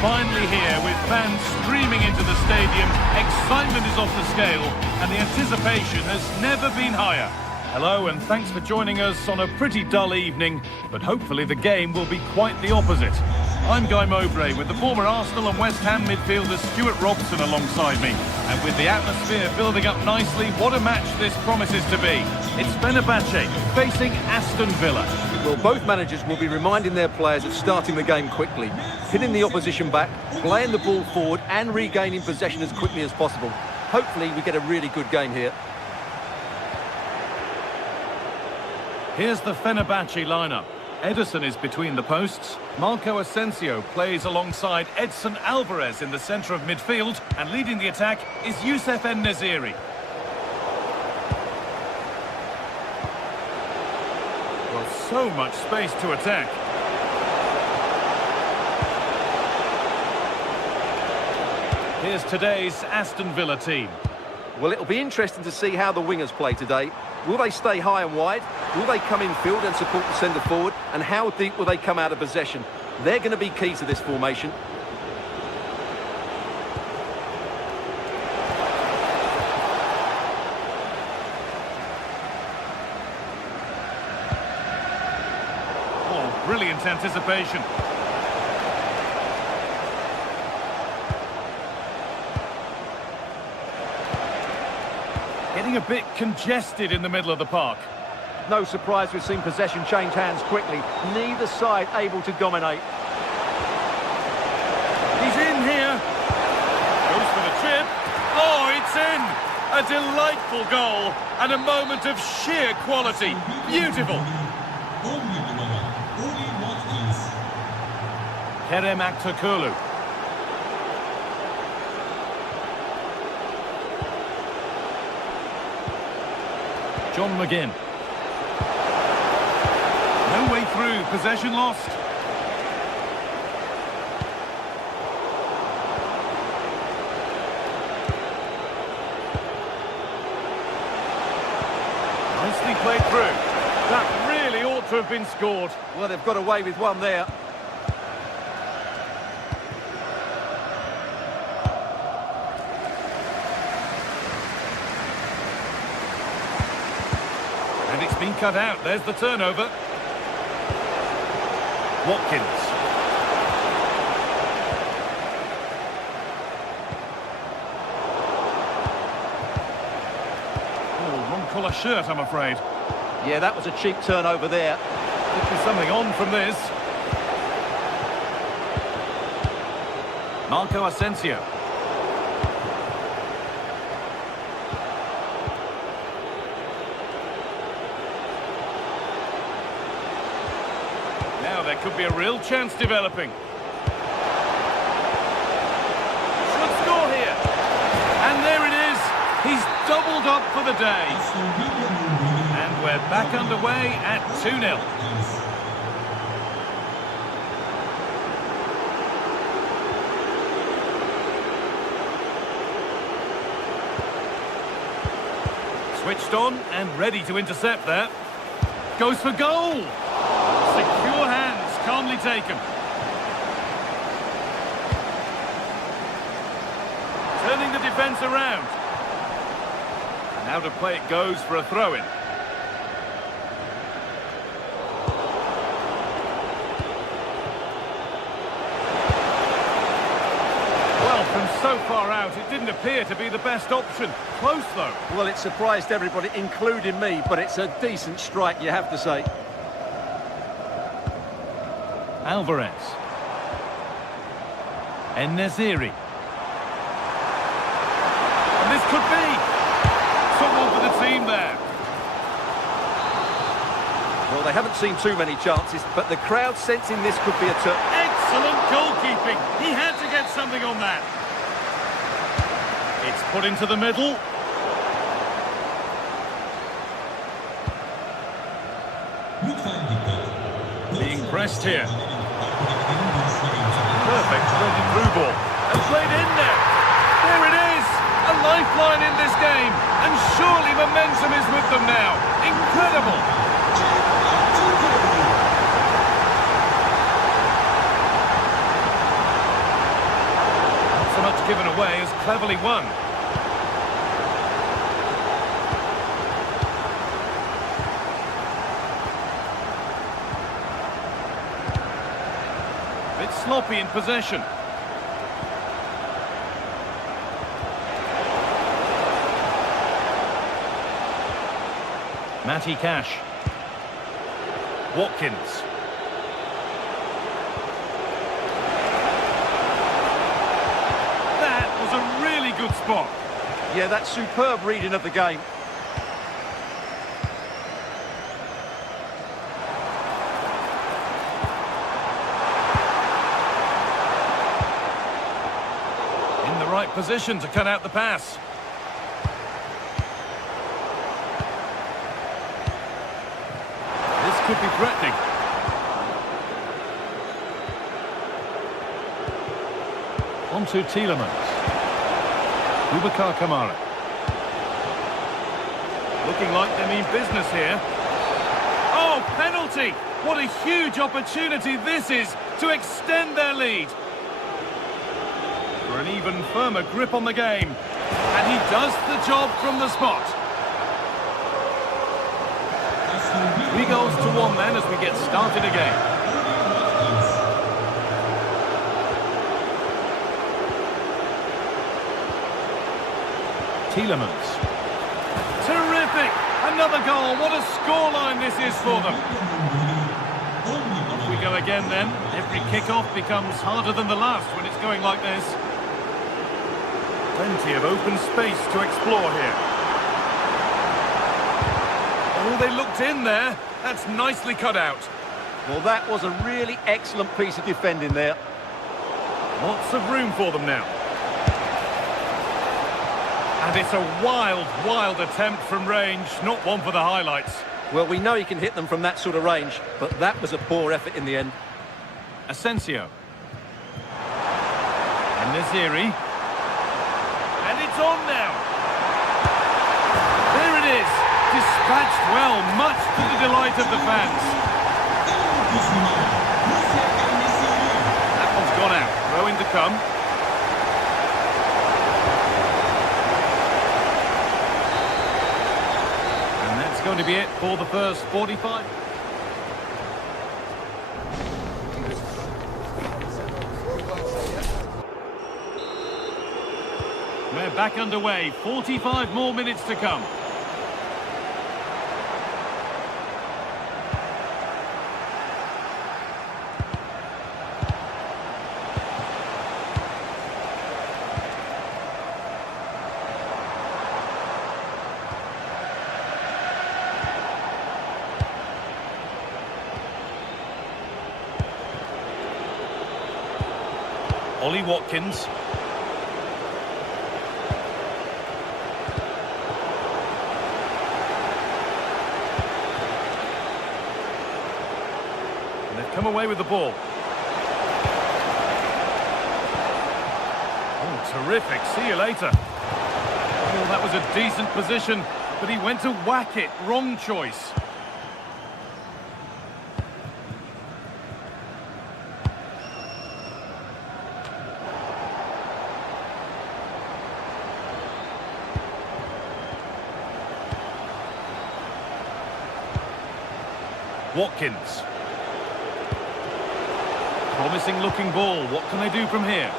Finally here, with fans streaming into the stadium, excitement is off the scale, and the anticipation has never been higher. Hello, and thanks for joining us on a pretty dull evening, but hopefully the game will be quite the opposite. I'm Guy Mowbray with the former Arsenal and West Ham midfielder Stuart Robson alongside me. And with the atmosphere building up nicely, what a match this promises to be. It's Fenerbahce facing Aston Villa. Well, both managers will be reminding their players of starting the game quickly, pinning the opposition back, playing the ball forward and regaining possession as quickly as possible. Hopefully we get a really good game here. Here's the Fenerbahce lineup. Ederson is between the posts. Marco Asensio plays alongside Edson Alvarez in the centre of midfield. And leading the attack is Youssef En-Nesyri. Well, so much space to attack. Here's today's Aston Villa team. Well, it'll be interesting to see how the wingers play today. Will they stay high and wide? Will they come in field and support the centre forward? And how deep will they come out of possession? They're going to be key to this formation. Oh, brilliant anticipation. Getting a bit congested in the middle of the park. No surprise we've seen possession change hands quickly. Neither side able to dominate. He's in here. Goes for the chip. Oh, it's in. A delightful goal and a moment of sheer quality. Beautiful. Kerem Aktürkoğlu. John McGinn. No way through, possession lost. Nicely played through. That really ought to have been scored. Well, they've got away with one there. And it's been cut out. There's the turnover. Watkins. Oh, wrong colour shirt, I'm afraid. Yeah, that was a cheap turnover there. Could be something on from this. Marco Asensio. Now there could be a real chance developing. Should score here. And there it is. He's doubled up for the day. And we're back underway at 2-0. Switched on and ready to intercept there. Goes for goal. Secure hands, calmly taken. Turning the defence around. And out of play it goes for a throw-in. Well, from so far out, it didn't appear to be the best option. Close, though. Well, it surprised everybody, including me, but it's a decent strike, you have to say. Alvarez. En-Nesyri. And this could be someone for the team there. Well, they haven't seen too many chances, but the crowd sensing this could be a turn. Excellent goalkeeping. He had to get something on that. It's put into the middle. Being pressed here. Perfect through ball. And played in there. There it is. A lifeline in this game. And surely momentum is with them now. Incredible. Not so much given away as cleverly won. quite sloppy in possession. Matty Cash. Watkins. That was a really good spot. Yeah, that's superb reading of the game. In the right position to cut out the pass. This could be threatening. On to Tielemans. Boubacar Kamara. Looking like they mean business here. Oh, penalty! What a huge opportunity this is to extend their lead. For an even firmer grip on the game. And he does the job from the spot. 3 goals to 1 then as we get started again. Tielemans. Terrific! Another goal. What a scoreline this is for them. Off we go again then. Every kick-off becomes harder than the last when it's going like this. Plenty of open space to explore here. Oh, they looked in there. That's nicely cut out. Well, that was a really excellent piece of defending there. Lots of room for them now. And it's a wild, wild attempt from range, not one for the highlights. Well, we know he can hit them from that sort of range, but that was a poor effort in the end. Asensio. And Naziri. And it's on now. There it is. Dispatched well, much to the delight of the fans. That one's gone out. Throw-in to come. And that's going to be it for the first 45. We're back underway. 45 more minutes to come. Ollie Watkins. And they've come away with the ball. Oh, terrific. See you later. Oh, that was a decent position, but he went to whack it. Wrong choice. Watkins. Promising looking ball. What can they do from here?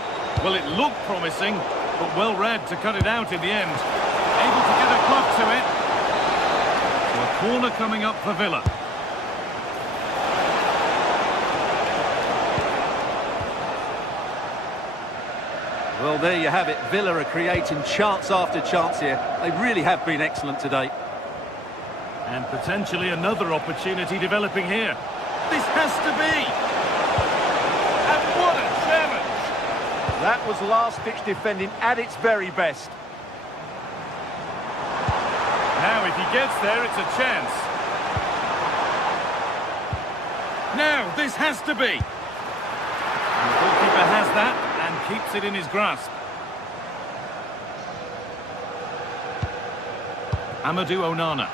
Well, it looked promising, but well read to cut it out in the end. Able to get a club to it. So a corner coming up for Villa. Well, there you have it. Villa are creating chance after chance here. They really have been excellent today. And potentially another opportunity developing here. This has to be! And what a challenge! That was last-ditch defending at its very best. Now, if he gets there, it's a chance. Now, this has to be! And the goalkeeper has that and keeps it in his grasp. Amadou Onana.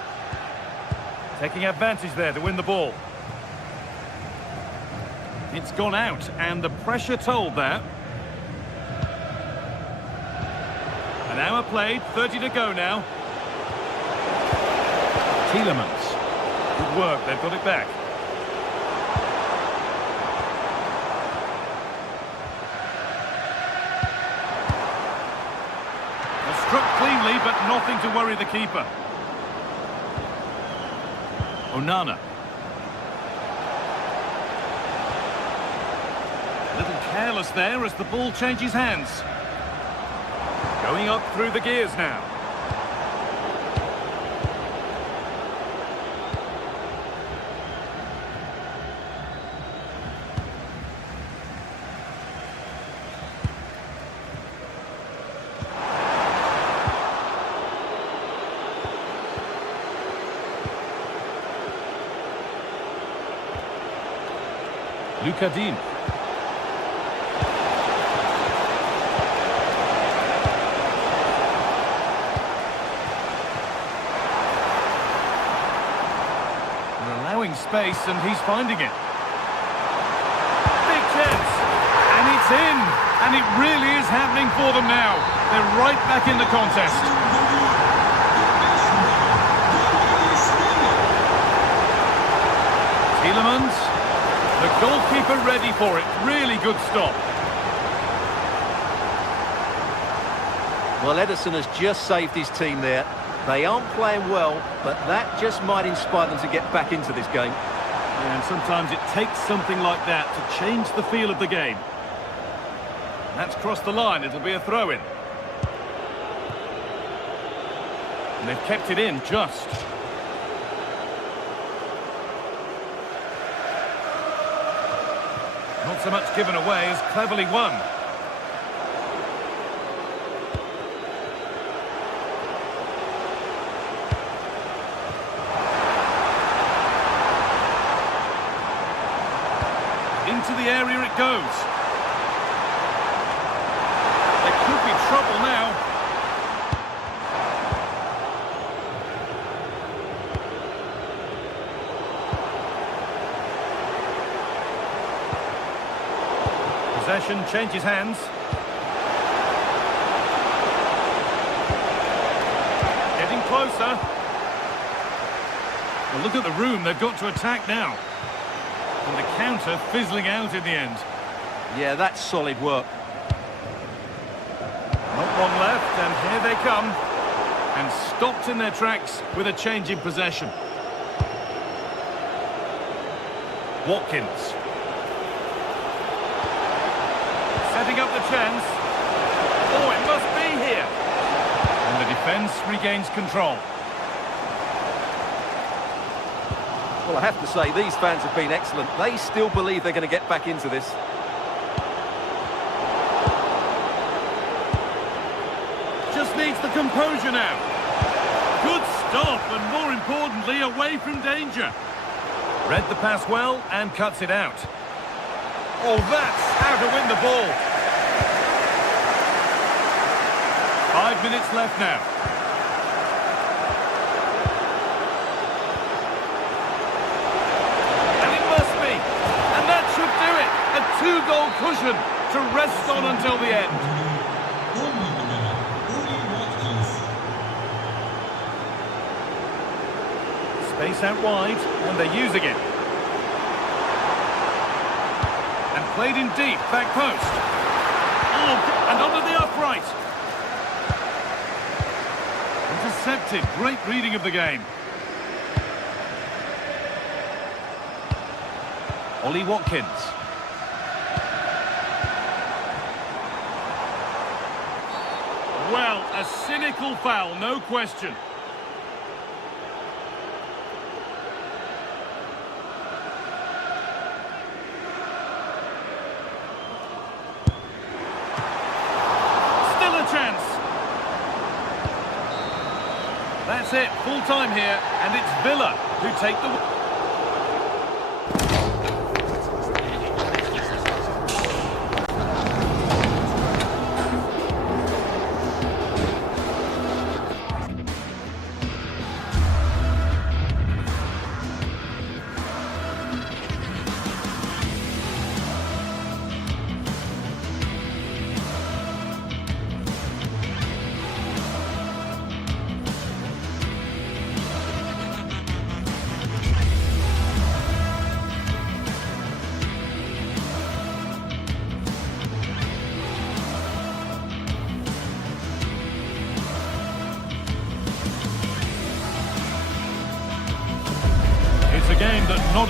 Taking advantage there to win the ball. It's gone out, and the pressure told there. An hour played, 30 to go now. Tielemans. Good work, they've got it back. friendly, but nothing to worry the keeper. Onana. A little careless there as the ball changes hands. Going up through the gears now. Lucadine. Space, and he's finding it. Big chance, and it's in, and it really is happening for them now. They're right back in the contest. Tielemans, the goalkeeper ready for it. Really good stop. Well, Ederson has just saved his team there. They aren't playing well, but that just might inspire them to get back into this game. And sometimes it takes something like that to change the feel of the game. That's crossed the line. It'll be a throw-in. And they've kept it in just. Not so much given away as cleverly won. Into the area it goes. There could be trouble now. Possession changes hands. Getting closer. Well, look at the room they've got to attack now. And the counter fizzling out in the end. Yeah, that's solid work. Not long left, and here they come. And stopped in their tracks with a change in possession. Watkins. Setting up the chance. Oh, it must be here. And the defence regains control. Well, I have to say, these fans have been excellent. They still believe they're going to get back into this. Just needs the composure now. Good stop, and more importantly, away from danger. Read the pass well and cuts it out. Oh, that's how to win the ball. 5 minutes left now. A two-goal cushion to rest on until the end. Space out wide, and they're using it. And played in deep, back post. Oh, and under the upright. Intercepted, great reading of the game. Ollie Watkins. Well, a cynical foul, no question. Still a chance. That's it, full time here, and it's Villa who take the...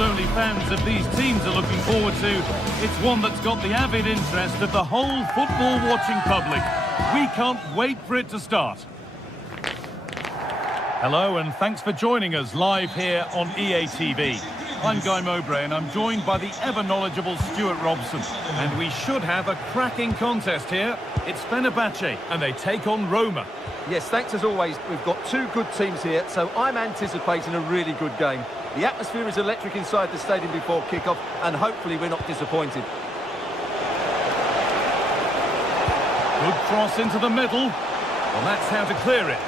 only fans of these teams are looking forward to, it's one that's got the avid interest of the whole football-watching public. We can't wait for it to start. Hello, and thanks for joining us live here on EA TV. I'm Guy Mowbray, and I'm joined by the ever-knowledgeable Stuart Robson. And we should have a cracking contest here. It's Fenerbahce, and they take on Roma. Yes, thanks as always. We've got two good teams here, so I'm anticipating a really good game. The atmosphere is electric inside the stadium before kick-off, and hopefully we're not disappointed. Good cross into the middle. Well, that's how to clear it.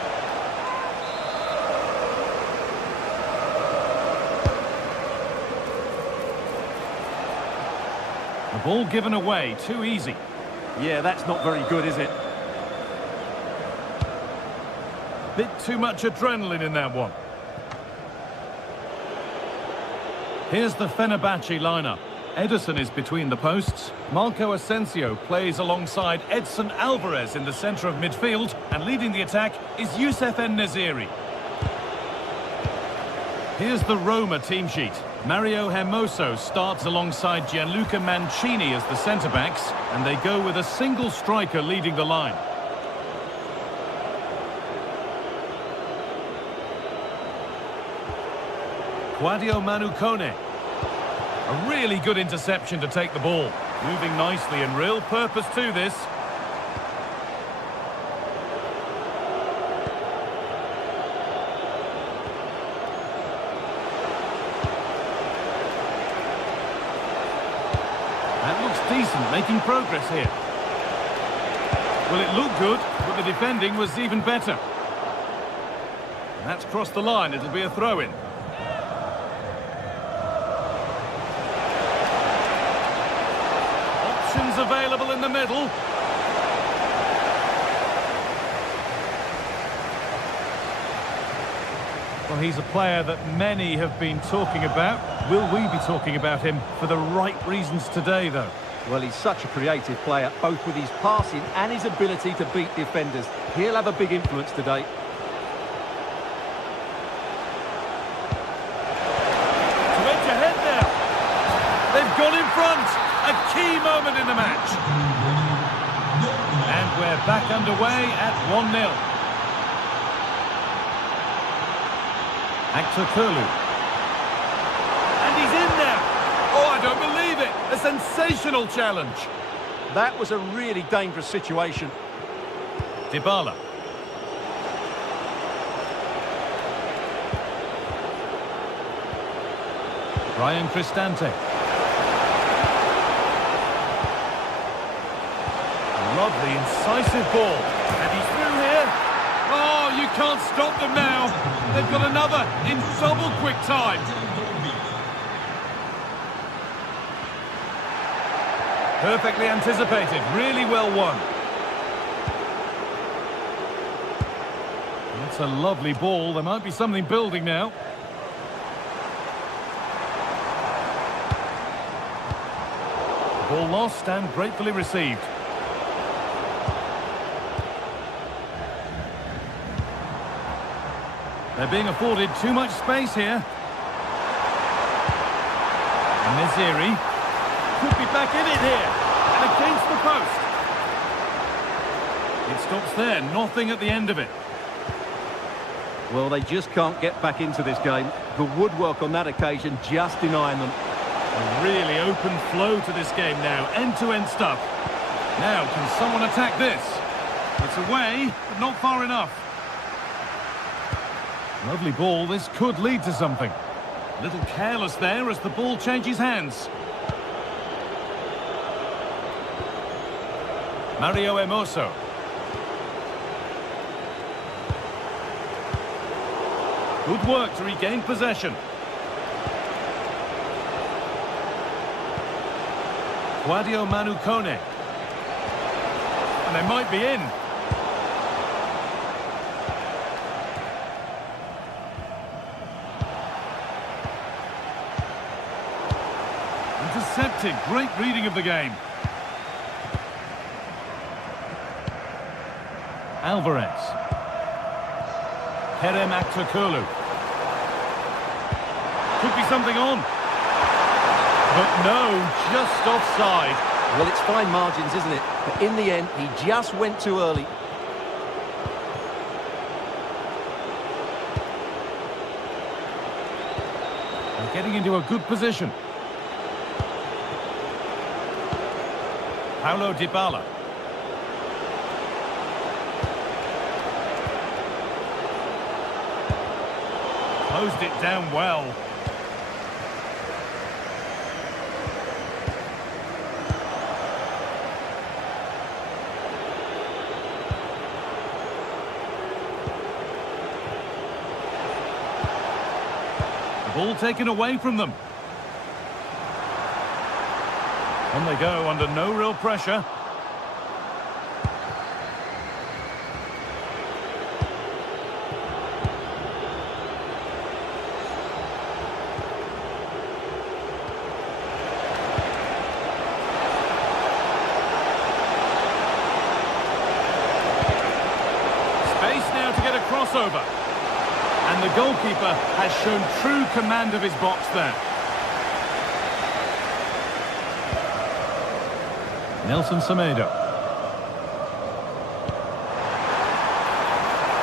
The ball given away, too easy. Yeah, that's not very good, is it? Bit too much adrenaline in that one. Here's the Fenerbahce lineup. Ederson is between the posts. Marco Asensio plays alongside Edson Alvarez in the centre of midfield. And leading the attack is Youssef En-Nesyri. Here's the Roma team sheet. Mario Hermoso starts alongside Gianluca Mancini as the centre-backs. And they go with a single striker leading the line. Sadio Manu Kone. A really good interception to take the ball. Moving nicely and real purpose to this. That looks decent, making progress here. Well, it looked good, but the defending was even better. That's crossed the line, it'll be a throw-in. Available in the middle. Well, he's a player that many have been talking about. Will we be talking about him for the right reasons today, though? Well, he's such a creative player, both with his passing and his ability to beat defenders. He'll have a big influence today. To edge ahead now. They've gone in front. A key moment in the match. And we're back underway at 1-0. Aktürkoğlu. And he's in there. Oh, I don't believe it. A sensational challenge. That was a really dangerous situation. Dybala. Brian Cristante. Lovely, incisive ball. And he's through here. Oh, you can't stop them now. They've got another in double quick time. Perfectly anticipated. Really well won. That's a lovely ball. There might be something building now. Ball lost and gratefully received. They're being afforded too much space here. En-Nesyri could be back in it here. And against the post. It stops there, nothing at the end of it. Well, they just can't get back into this game. The woodwork on that occasion just denying them. A really open flow to this game now, end-to-end stuff. Now, can someone attack this? It's away, but not far enough. Lovely ball, this could lead to something. A little careless there as the ball changes hands. Mario Hermoso. Good work to regain possession. Sadio Manu Kone. And they might be in. Intercepted. Great reading of the game. Alvarez. Kerem Aktürkoğlu. Could be something on. But no, just offside. Well, it's fine margins, isn't it? But in the end, he just went too early. They're getting into a good position. Paulo Dybala. Closed it down well. The ball taken away from them. On they go under no real pressure. Now to get a crossover, and the goalkeeper has shown true command of his box there. Nelson Semedo.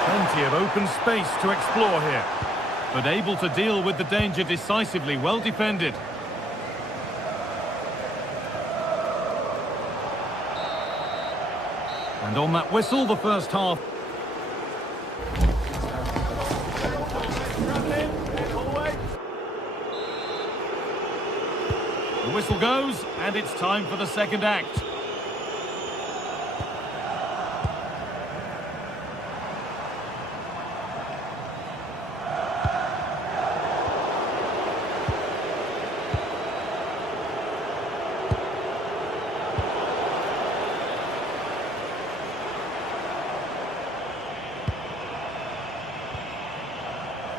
Plenty of open space to explore here, but able to deal with the danger decisively. Well defended. And on that whistle, the first half. The whistle goes, and it's time for the second act.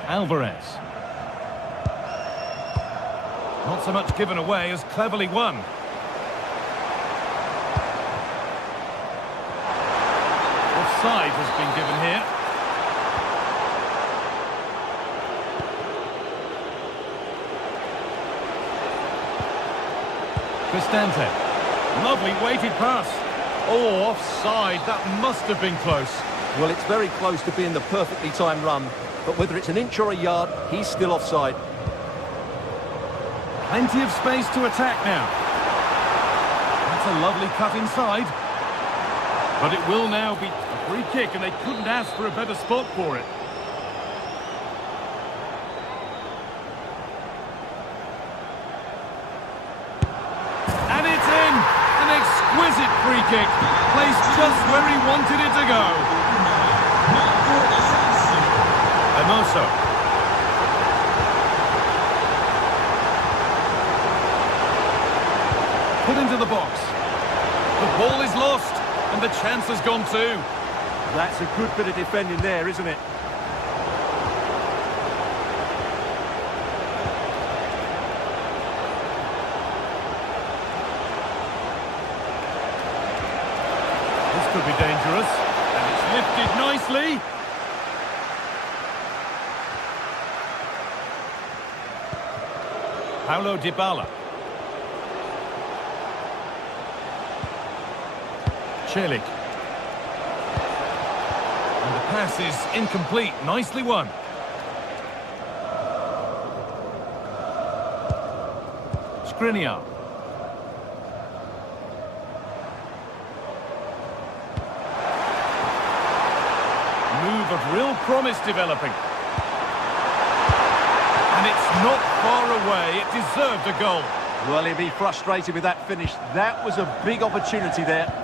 Alvarez. Not so much given away as cleverly won. Offside has been given here. Cristante. Lovely weighted pass. Oh, offside. That must have been close. Well, it's very close to being the perfectly timed run, but whether it's an inch or a yard, he's still offside. Plenty of space to attack now. That's a lovely cut inside. But it will now be a free kick, and they couldn't ask for a better spot for it. And it's in! An exquisite free kick, placed just where he wanted it to go. Hermoso. Put into the box. The ball is lost, and the chance has gone too. That's a good bit of defending there, isn't it? This could be dangerous, and it's lifted nicely. Paulo Dybala. Celik. And the pass is incomplete. Nicely won. Skriniar. Move of real promise developing. And it's not far away. It deserved a goal. Well, he'll be frustrated with that finish. That was a big opportunity there.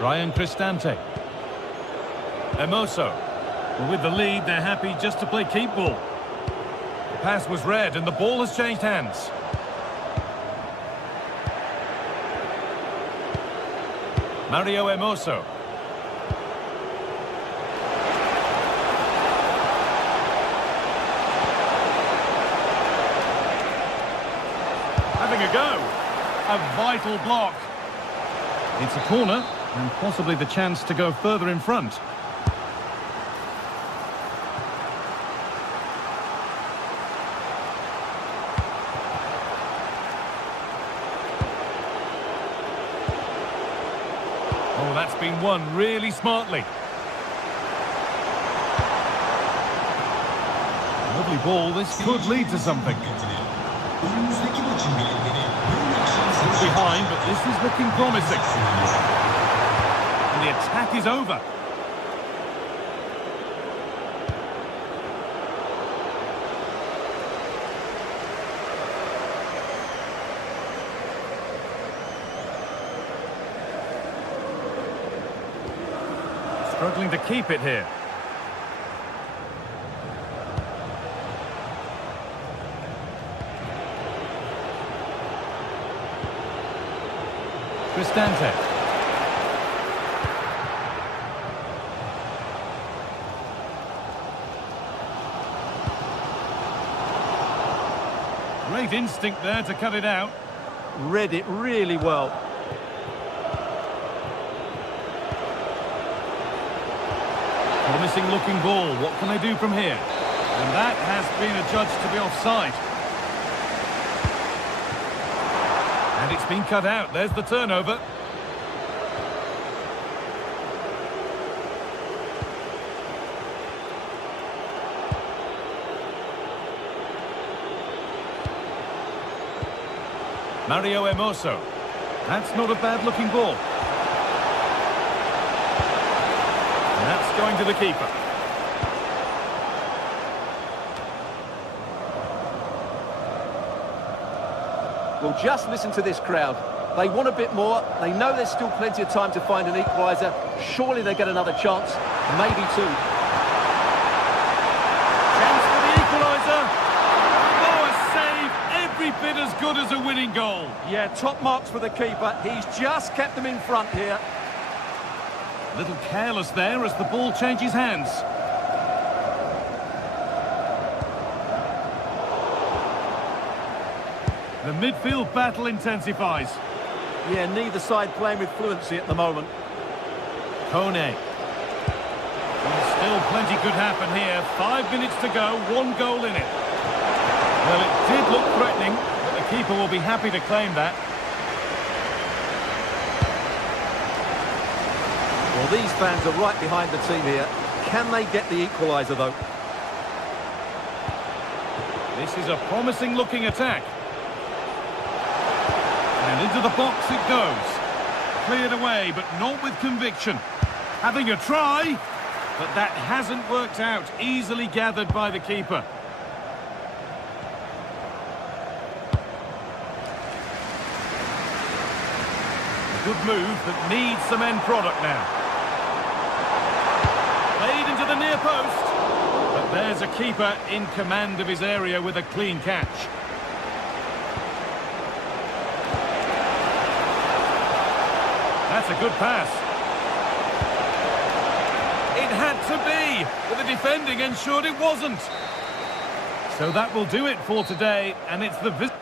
Ryan Cristante. Hermoso. Well, with the lead, they're happy just to play keep ball. The pass was read, and the ball has changed hands. Mario Hermoso. Having a go. A vital block. It's a corner, and possibly the chance to go further in front. Well, that's been won really smartly. Lovely ball, this could lead to something. Still behind, but this is looking promising. And the attack is over. Struggling to keep it here. Cristante. Great instinct there to cut it out. Read it really well. Promising looking ball. What can they do from here? And that has been adjudged to be offside. And it's been cut out. There's the turnover. Mario Hermoso. That's not a bad looking ball. And that's going to the keeper. Well, just listen to this crowd. They want a bit more. They know there's still plenty of time to find an equaliser. Surely they get another chance. Maybe two. Chance for the equaliser. Oh, a save. Every bit as good as a winning goal. Yeah, top marks for the keeper. He's just kept them in front here. A little careless there as the ball changes hands. The midfield battle intensifies. Yeah, neither side playing with fluency at the moment. Kone. Well, still plenty could happen here. 5 minutes to go, 1 goal in it. Well, it did look threatening, but the keeper will be happy to claim that. Well, these fans are right behind the team here. Can they get the equaliser, though? This is a promising looking attack. And into the box it goes. Cleared away, but not with conviction. Having a try, but that hasn't worked out. Easily gathered by the keeper. A good move that needs some end product now. Played into the near post. But there's a keeper in command of his area with a clean catch. That's a good pass. It had to be, but the defending ensured it wasn't. So that will do it for today, and it's the visit.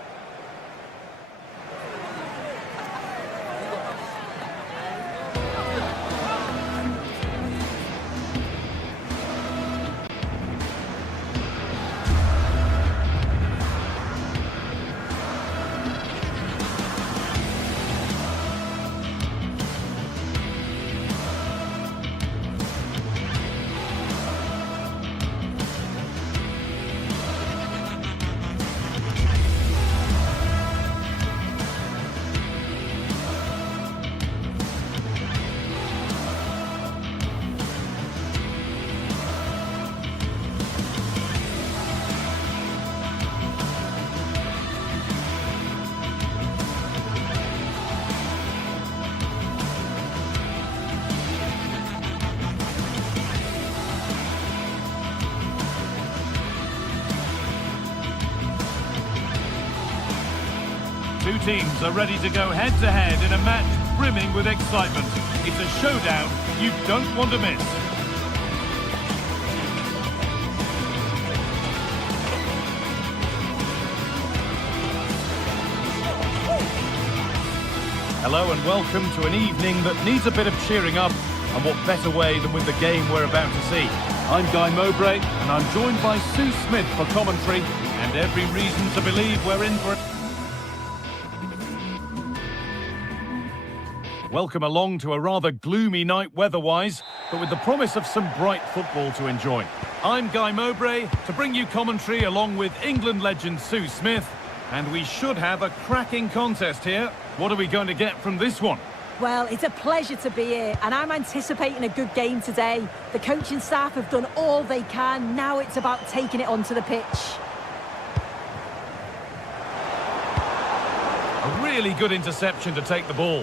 Two teams are ready to go head-to-head in a match brimming with excitement. It's a showdown you don't want to miss. Hello and welcome to an evening that needs a bit of cheering up, and what better way than with the game we're about to see. I'm Guy Mowbray, and I'm joined by Sue Smith for commentary, and every reason to believe we're in for it. Welcome along to a rather gloomy night weather-wise, but with the promise of some bright football to enjoy. I'm Guy Mowbray to bring you commentary along with England legend Sue Smith, and we should have a cracking contest here. What are we going to get from this one? Well, it's a pleasure to be here, and I'm anticipating a good game today. The coaching staff have done all they can. Now it's about taking it onto the pitch. A really good interception to take the ball.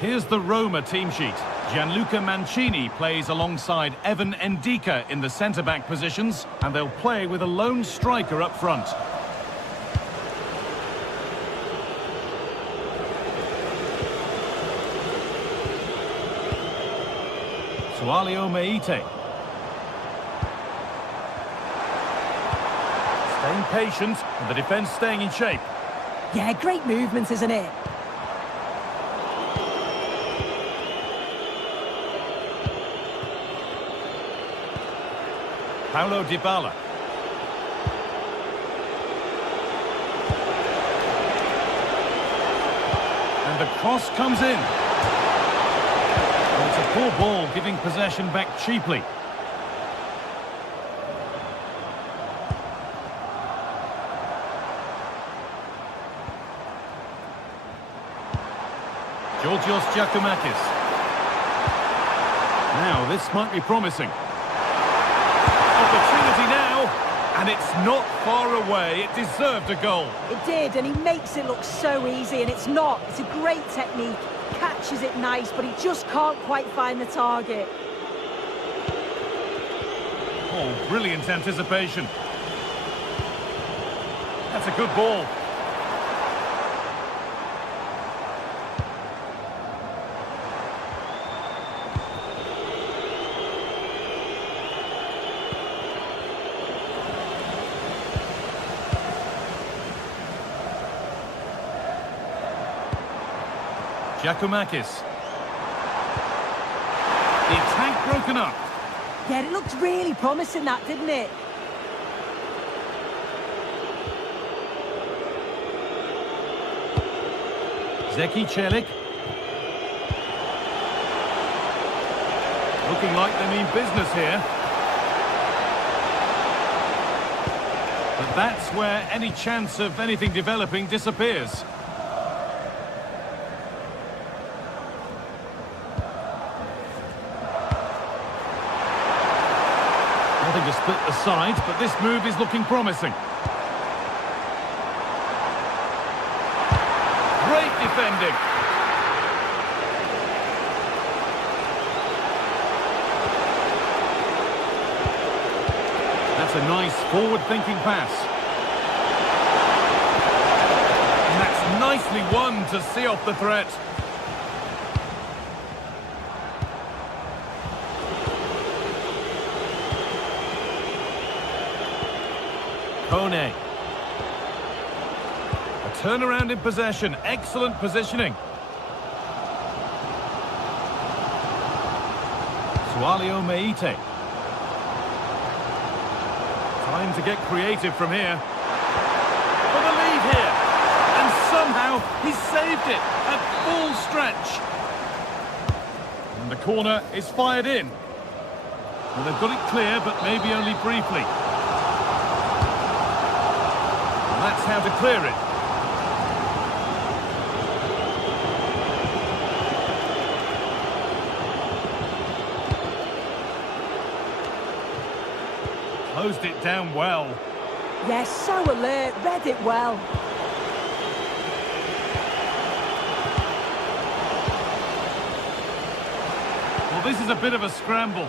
Here's the Roma team sheet. Gianluca Mancini plays alongside Evan Ndika in the centre-back positions, and they'll play with a lone striker up front. Sualio Meite. Staying patient, and the defence staying in shape. Yeah, great movement, isn't it? Paulo Dybala. And the cross comes in. Well, it's a poor ball, giving possession back cheaply. Georgios Giacomakis. Now, this might be promising. Opportunity now, and it's not far away. It deserved a goal. It did, and he makes it look so easy, and it's not. It's a great technique. Catches it nice, but he just can't quite find the target. Oh, brilliant anticipation. That's a good ball. Giacomakis. The attack broken up. Yeah, it looked really promising, that, didn't it? Zeki Celik. Looking like they mean business here. But that's where any chance of anything developing disappears. Nothing to split the sides, but this move is looking promising. Great defending. That's a nice forward-thinking pass. And that's nicely won to see off the threat. Kone. A turnaround in possession. Excellent positioning. Sualio Meite. Time to get creative from here. For the lead here. And somehow he saved it at full stretch. And the corner is fired in. Well, they've got it clear, but maybe only briefly. That's how to clear it. Closed it down well. Yes, so alert, read it well. Well, this is a bit of a scramble.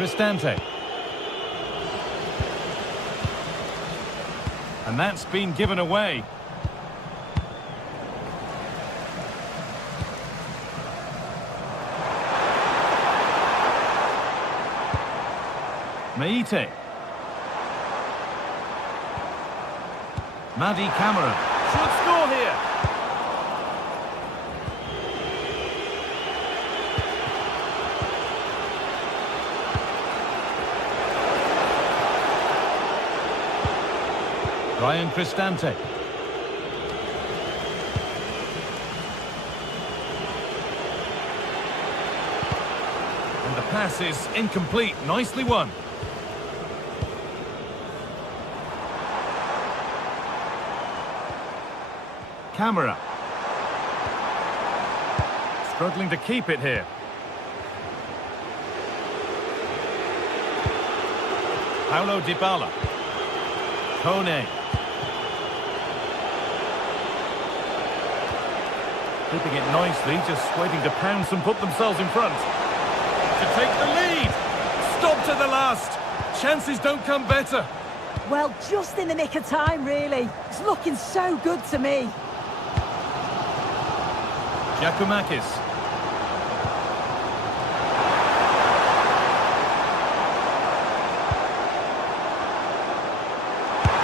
Cristante. And that's been given away. Meite. Madi Cameron. Should score here. Ryan Cristante. And the pass is incomplete. Nicely won. Camera. Struggling to keep it here. Paulo Dybala. Kone. Keeping it nicely, just waiting to pounce and put themselves in front. To take the lead. Stop to the last. Chances don't come better. Well, just in the nick of time, really. It's looking so good to me. Giacomakis.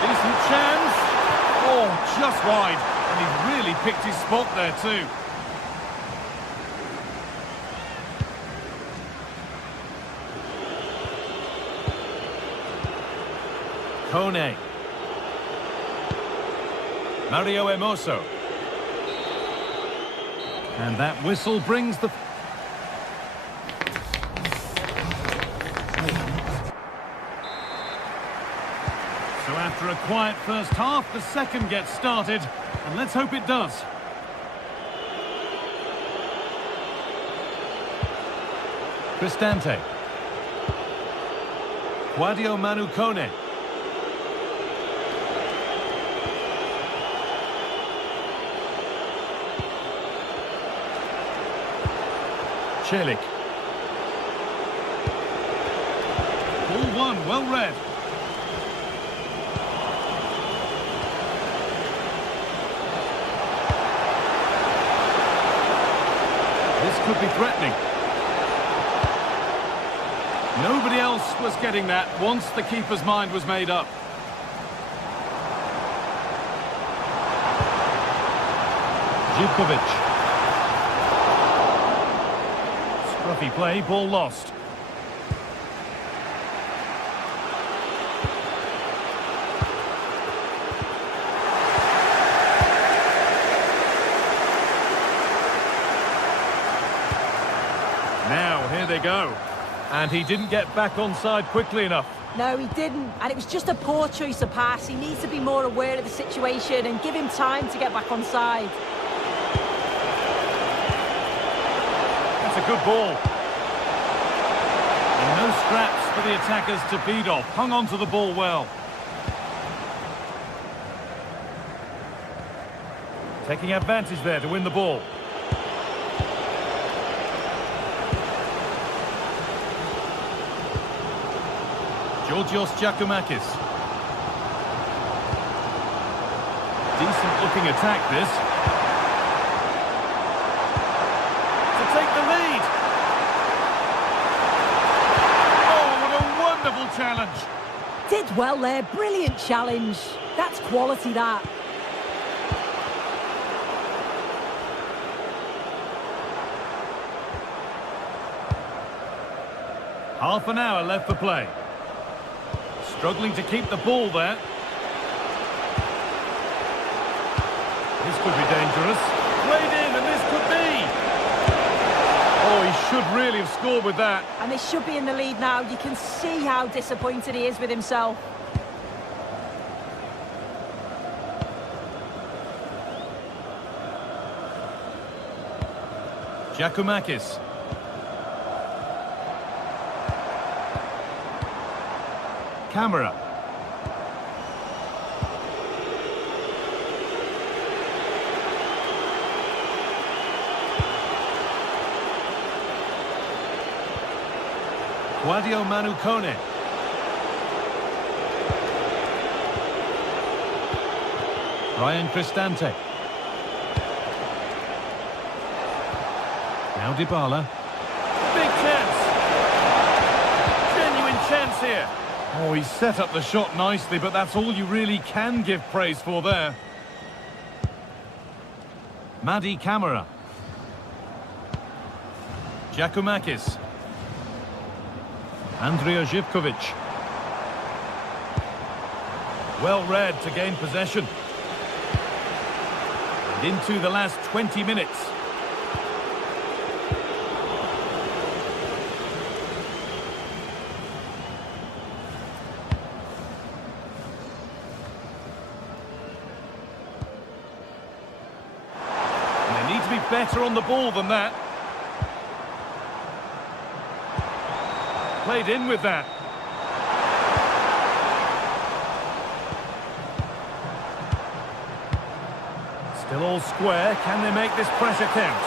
Decent chance. Oh, just wide. And he really picked his spot there too. Kone. Mario Hermoso. And that whistle brings the... So after a quiet first half, the second gets started. And let's hope it does. Cristante. Guadio Manu Kone. Celik. Ball one, well read. This could be threatening. Nobody else was getting that once the keeper's mind was made up. Zivkovic. Scruffy play, ball lost. Now, here they go. And he didn't get back onside quickly enough. No, he didn't. And it was just a poor choice of pass. He needs to be more aware of the situation and give him time to get back onside. That's a good ball. And no scraps for the attackers to beat off. Hung on to the ball well. Taking advantage there to win the ball. Georgios Giacomakis. Decent looking attack this. To take the lead. Oh, what a wonderful challenge. Did well there. Brilliant challenge. That's quality, that. Half an hour left for play. Struggling to keep the ball there. This could be dangerous. Played in, and this could be. Oh, he should really have scored with that. And they should be in the lead now. You can see how disappointed he is with himself. Giacomakis. Camera. Guadio Manu Kone. Ryan Cristante. Now Dybala. Big chance. Genuine chance here. Oh, he set up the shot nicely, but that's all you really can give praise for there. Madi Camara. Giacomakis. Andrea Zivkovic. Well read to gain possession. And into the last 20 minutes. And they need to be better on the ball than that. Played in with that. Still all square. Can they make this pressure count?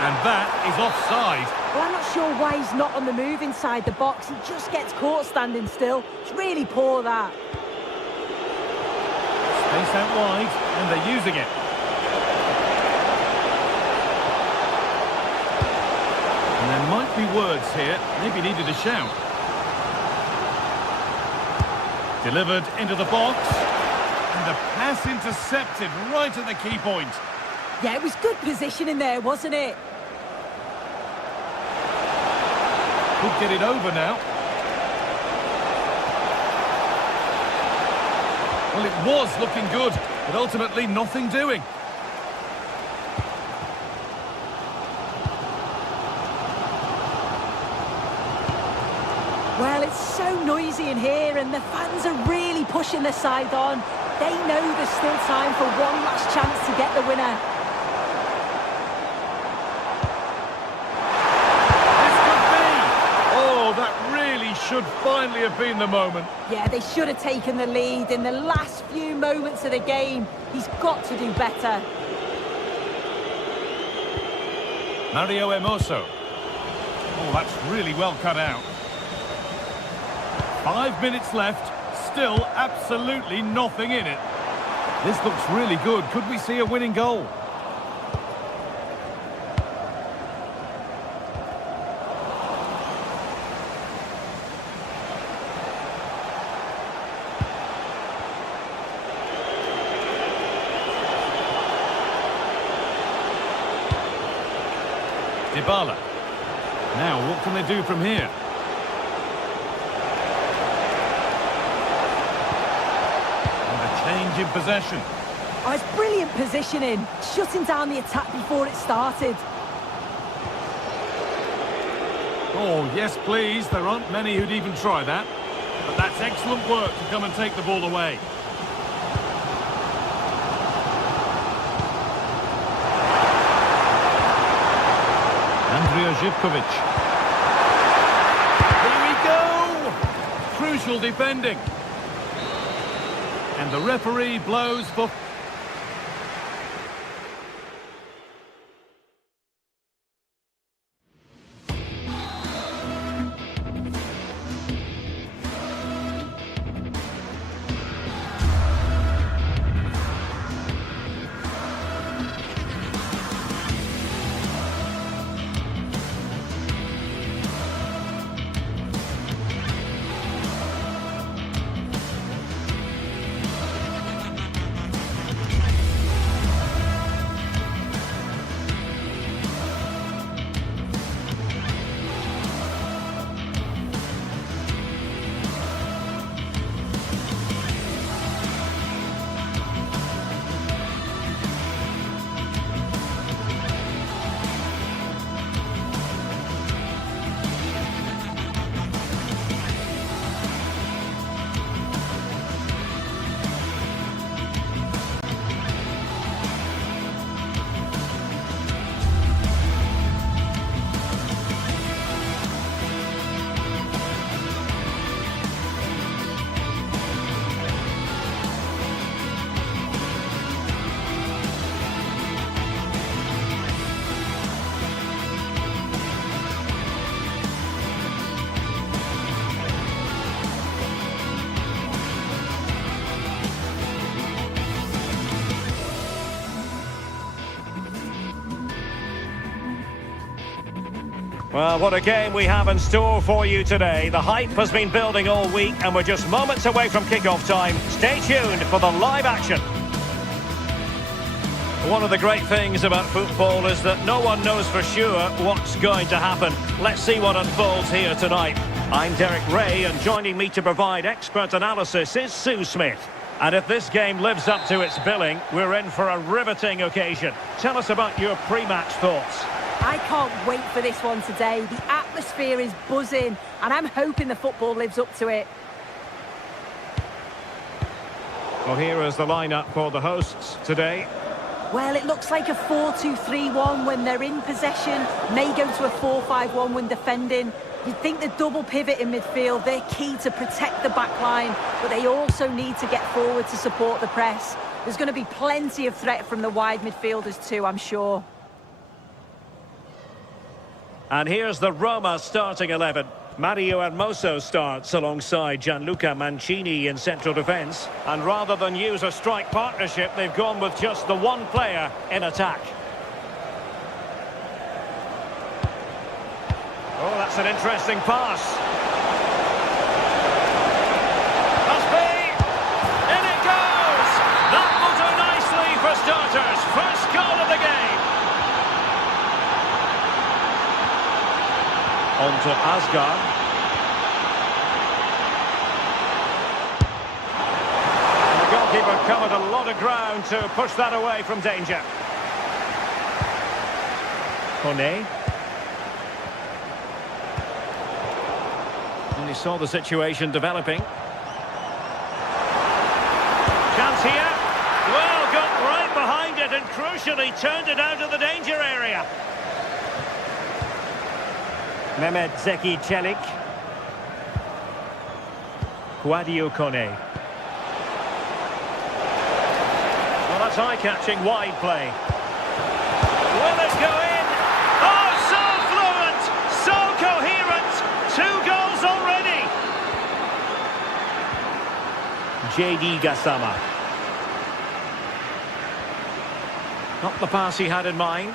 And that is offside. Well, I'm not sure why he's not on the move inside the box. He just gets caught standing still. It's really poor, that. Space out wide, and they're using it. And there might be words here. Maybe needed a shout. Delivered into the box. And the pass intercepted right at the key point. Yeah, it was good positioning there, wasn't it? Could get it over now. Well, it was looking good, but ultimately nothing doing. Well, it's so noisy in here, and the fans are really pushing their side on. They know there's still time for one last chance to get the winner. This could be! Oh, that really should finally have been the moment. Yeah, they should have taken the lead in the last few moments of the game. He's got to do better. Mario Hermoso. Oh, that's really well cut out. 5 minutes left. Still absolutely nothing in it. This looks really good. Could we see a winning goal? Dybala. Now, what can they do from here? Change in possession. Oh, it's brilliant positioning, shutting down the attack before it started. Oh, yes, please. There aren't many who'd even try that. But that's excellent work to come and take the ball away. Andrija Zivkovic. Here we go! Crucial defending. And the referee blows for... Well, what a game we have in store for you today. The hype has been building all week and we're just moments away from kick-off time. Stay tuned for the live action. One of the great things about football is that no one knows for sure what's going to happen. Let's see what unfolds here tonight. I'm Derek Ray, and joining me to provide expert analysis is Sue Smith. And if this game lives up to its billing, we're in for a riveting occasion. Tell us about your pre-match thoughts. I can't wait for this one today. The atmosphere is buzzing, and I'm hoping the football lives up to it. Well, here is the lineup for the hosts today. Well, it looks like a 4-2-3-1 when they're in possession. May go to a 4-5-1 when defending. You'd think the double pivot in midfield, they're key to protect the back line, but they also need to get forward to support the press. There's going to be plenty of threat from the wide midfielders too, I'm sure. And here's the Roma starting 11. Mario Hermoso starts alongside Gianluca Mancini in central defence. And rather than use a strike partnership, they've gone with just the one player in attack. Oh, that's an interesting pass. Must be. In it goes. That will do nicely for starters. First goal of the game. On to Asgard. And the goalkeeper covered a lot of ground to push that away from danger. Kone. And he saw the situation developing. Chance here. Well, got right behind it and crucially turned it out of the danger area. Mehmet Zeki Çelik. Guadio Kone. Well, that's eye-catching wide play. Will it go in? Oh, so fluent! So coherent! 2 goals already! JD Gassama. Not the pass he had in mind.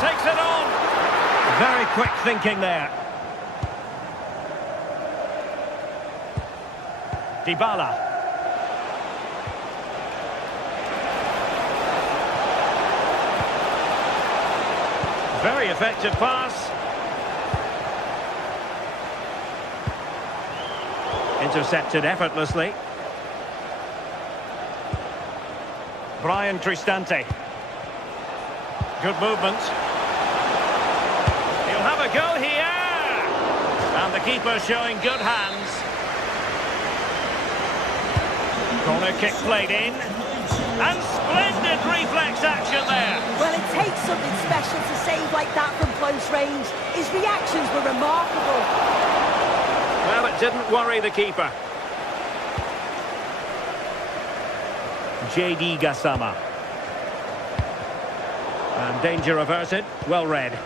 Takes it on. Very quick thinking there. Dybala. Very effective pass. Intercepted effortlessly. Brian Cristante. Good movement. He'll have a go here. And the keeper showing good hands. Corner kick played in. And splendid reflex action there. Well, it takes something special to save like that from close range. His reactions were remarkable. Well, it didn't worry the keeper. JD Gassama. And danger averted. Well read.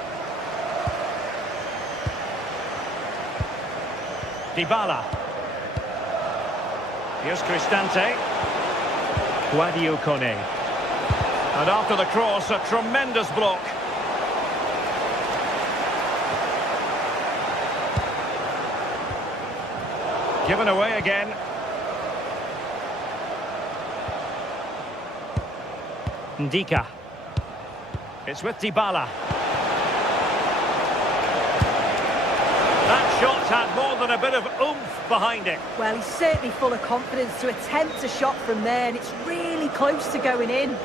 Dybala. Here's Cristante. Guadio Kone. And after the cross, a tremendous block. Given away again. Ndika. It's with Dybala. That shot had more than a bit of oomph behind it. Well, he's certainly full of confidence to attempt a shot from there, and it's really close to going in.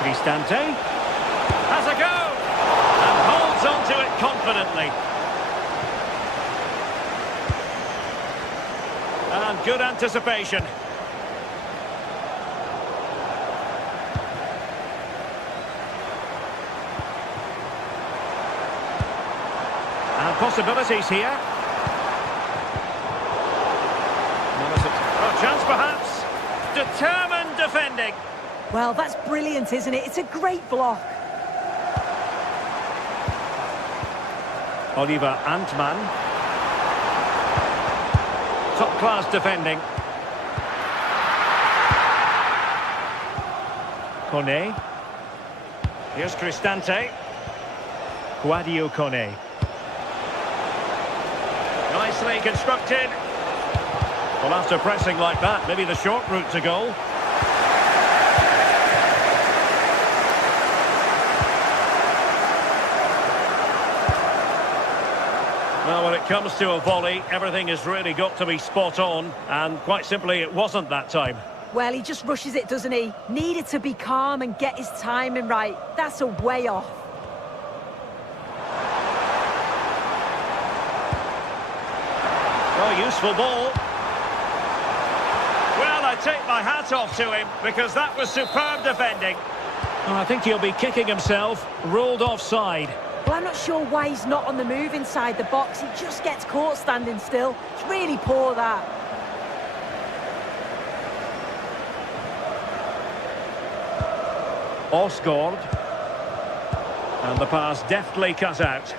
Cristante has a go and holds on to it confidently. And good anticipation. And possibilities here. A chance perhaps. Determined defending. Well, that's brilliant, isn't it? It's a great block. Oliver Antman. Top-class defending. Kone. Here's Cristante. Guadio Kone. Nicely constructed. Well, after pressing like that, maybe the short route to goal. Well, when it comes to a volley, everything has really got to be spot on, and quite simply, it wasn't that time. Well, he just rushes it, doesn't he? Needed to be calm and get his timing right. That's a way off. Oh, useful ball. Well, I take my hat off to him, because that was superb defending. Well, I think he'll be kicking himself, ruled offside. Well, I'm not sure why he's not on the move inside the box. He just gets caught standing still. It's really poor, that. Osgaard. And the pass deftly cut out.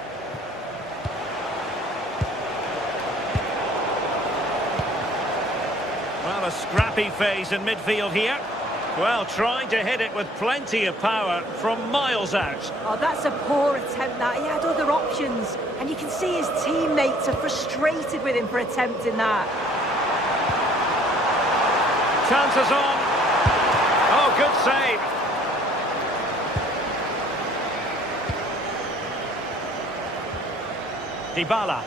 Well, a scrappy phase in midfield here. Well, trying to hit it with plenty of power from miles out. Oh, that's a poor attempt, that. He had other options. And you can see his teammates are frustrated with him for attempting that. Chances on. Oh, good save. Dybala.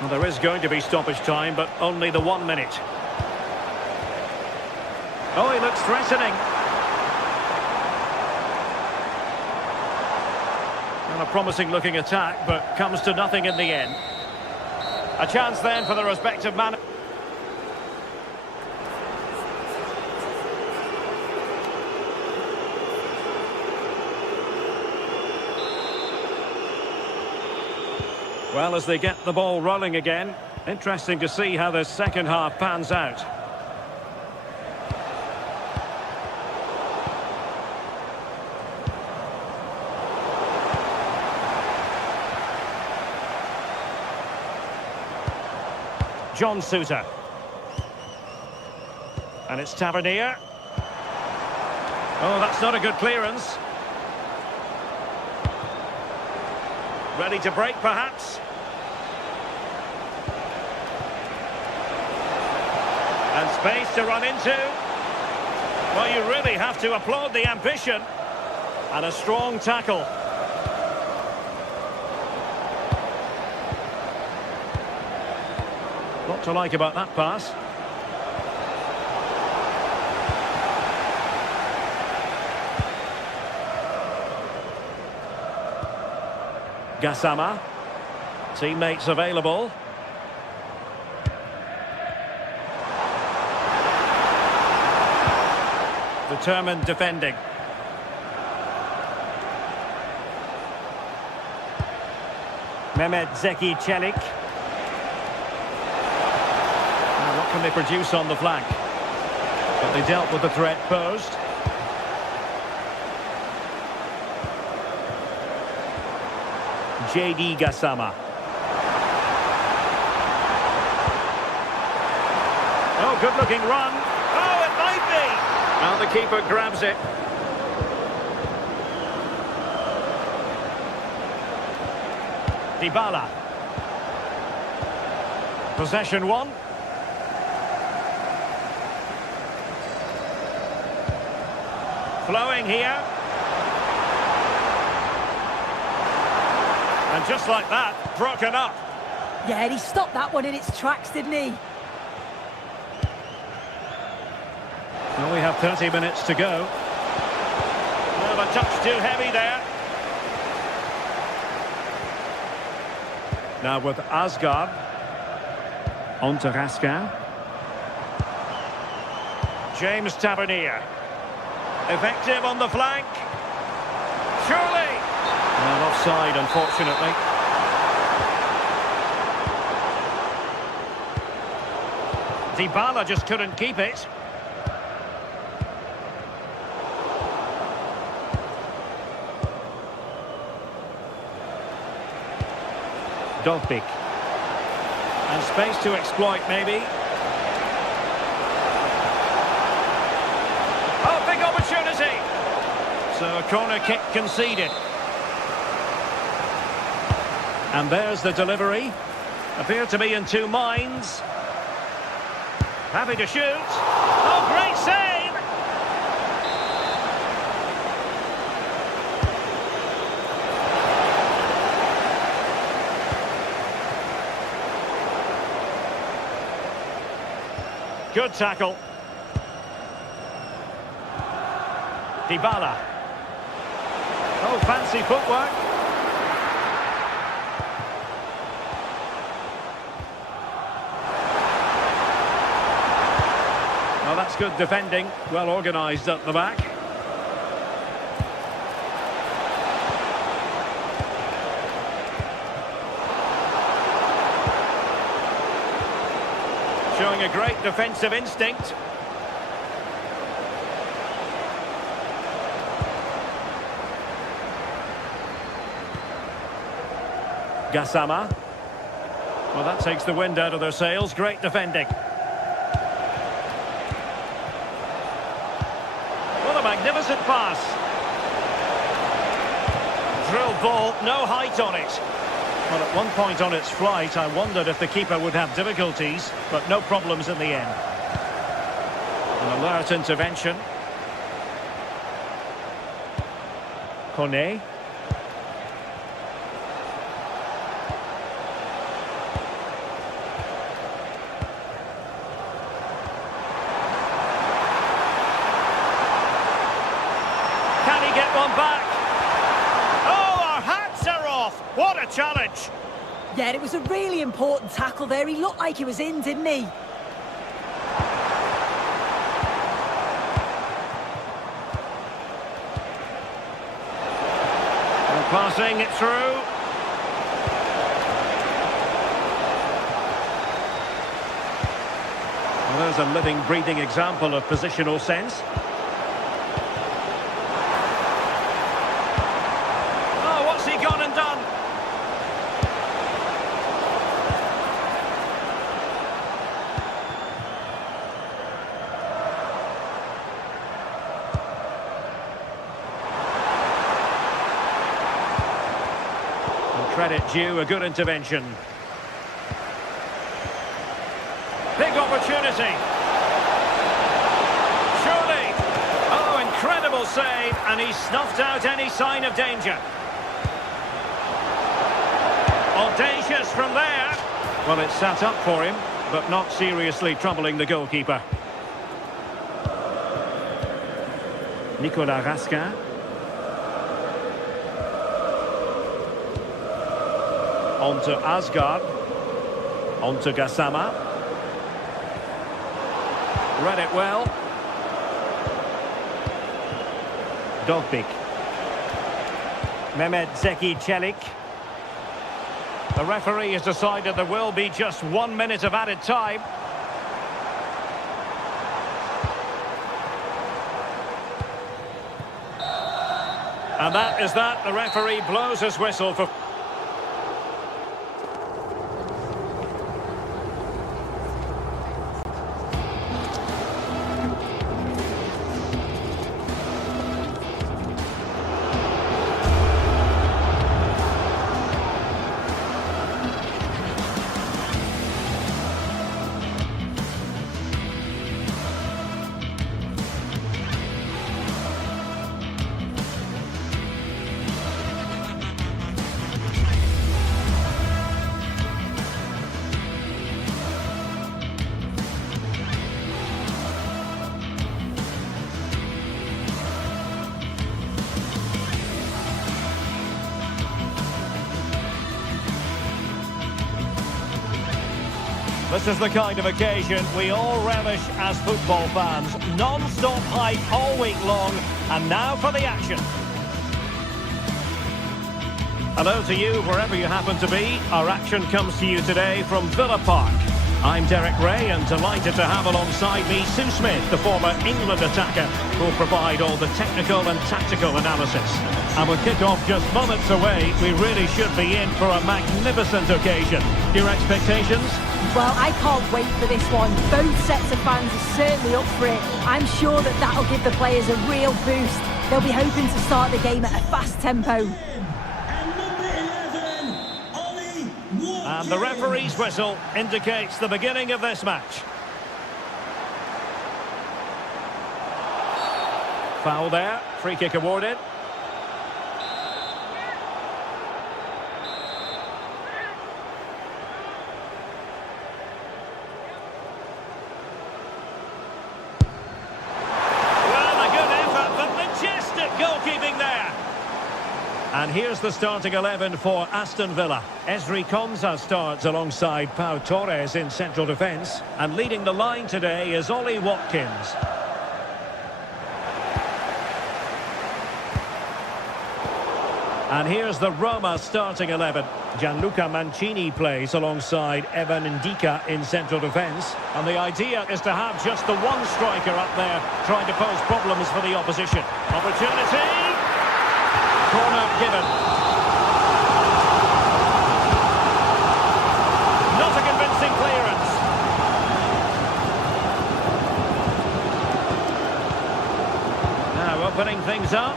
Well, there is going to be stoppage time, but only the 1 minute. Oh, he looks threatening. Well, a promising looking attack, but comes to nothing in the end. A chance then for the respective man. Well, as they get the ball rolling again, interesting to see how the second half pans out. John Suter. And it's Tavernier. Oh, that's not a good clearance. Ready to break, perhaps. And space to run into. Well, you really have to applaud the ambition. And a strong tackle. What to like about that pass? Gassama. Teammates available. Determined defending. Mehmet Zeki Çelik. Now, what can they produce on the flank? But they dealt with the threat posed. JD Gassama. Oh, good-looking run. Oh, it might be. Now the keeper grabs it. Dybala. Possession one. Flowing here. And just like that, broken up. Yeah, he stopped that one in its tracks, didn't he? Well, we have 30 minutes to go. Well, a touch too heavy there. Now with Asgard. On to Raskin. James Tavernier. Effective on the flank. Surely. Well, offside, unfortunately. Dybala just couldn't keep it. Dovbik. And space to exploit, maybe. Oh, big opportunity. So a corner kick conceded. And there's the delivery. Appear to be in two minds. Happy to shoot. Oh, great save! Good tackle. Dybala. Oh, fancy footwork. Well, that's good defending. Well organised at the back. Showing a great defensive instinct. Gassama. Well, that takes the wind out of their sails. Great defending. What a magnificent pass. Drill ball, no height on it. Well, at one point on its flight, I wondered if the keeper would have difficulties, but no problems in the end. An alert intervention. Kone. Can he get one back? Oh, our hats are off! What a challenge! Yeah, it was a really important tackle there. He looked like he was in, didn't he? And passing it through. Well, there's a living, breathing example of positional sense. Oh, what's he gone and done? Credit due, a good intervention. Big opportunity. Surely. Oh, incredible save, and he snuffed out any sign of danger. Audacious from there. Well, it sat up for him, but not seriously troubling the goalkeeper. Nicolas Raskin. On to Asgard. On to Gassama. Read it well. Dovbik. Mehmet Zeki Çelik. The referee has decided there will be just 1 minute of added time. And that is that. The referee blows his whistle for... This is the kind of occasion we all relish as football fans. Non-stop hype all week long, and now for the action. Hello to you, wherever you happen to be. Our action comes to you today from Villa Park. I'm Derek Ray, and delighted to have alongside me Sue Smith, the former England attacker, who will provide all the technical and tactical analysis. And with kick-off just moments away, we really should be in for a magnificent occasion. Your expectations? Well, I can't wait for this one. Both sets of fans are certainly up for it. I'm sure that that'll give the players a real boost. They'll be hoping to start the game at a fast tempo. And number 11, Ollie Watkins. And the referee's whistle indicates the beginning of this match. Foul there, free kick awarded. And here's the starting 11 for Aston Villa. Ezri Konsa starts alongside Pau Torres in central defence. And leading the line today is Ollie Watkins. And here's the Roma starting 11. Gianluca Mancini plays alongside Evan Ndika in central defence. And the idea is to have just the one striker up there trying to pose problems for the opposition. Opportunity! Corner given. Not a convincing clearance. Now opening things up.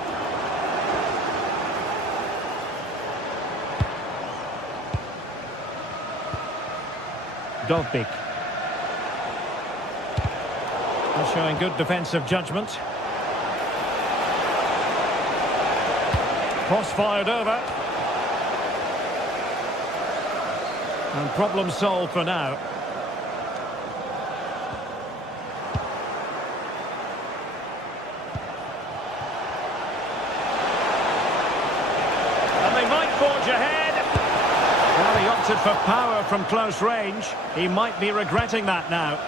Dovbyk. Showing good defensive judgment. Cross fired over. And problem solved for now. And they might forge ahead. Well, he opted for power from close range. He might be regretting that now.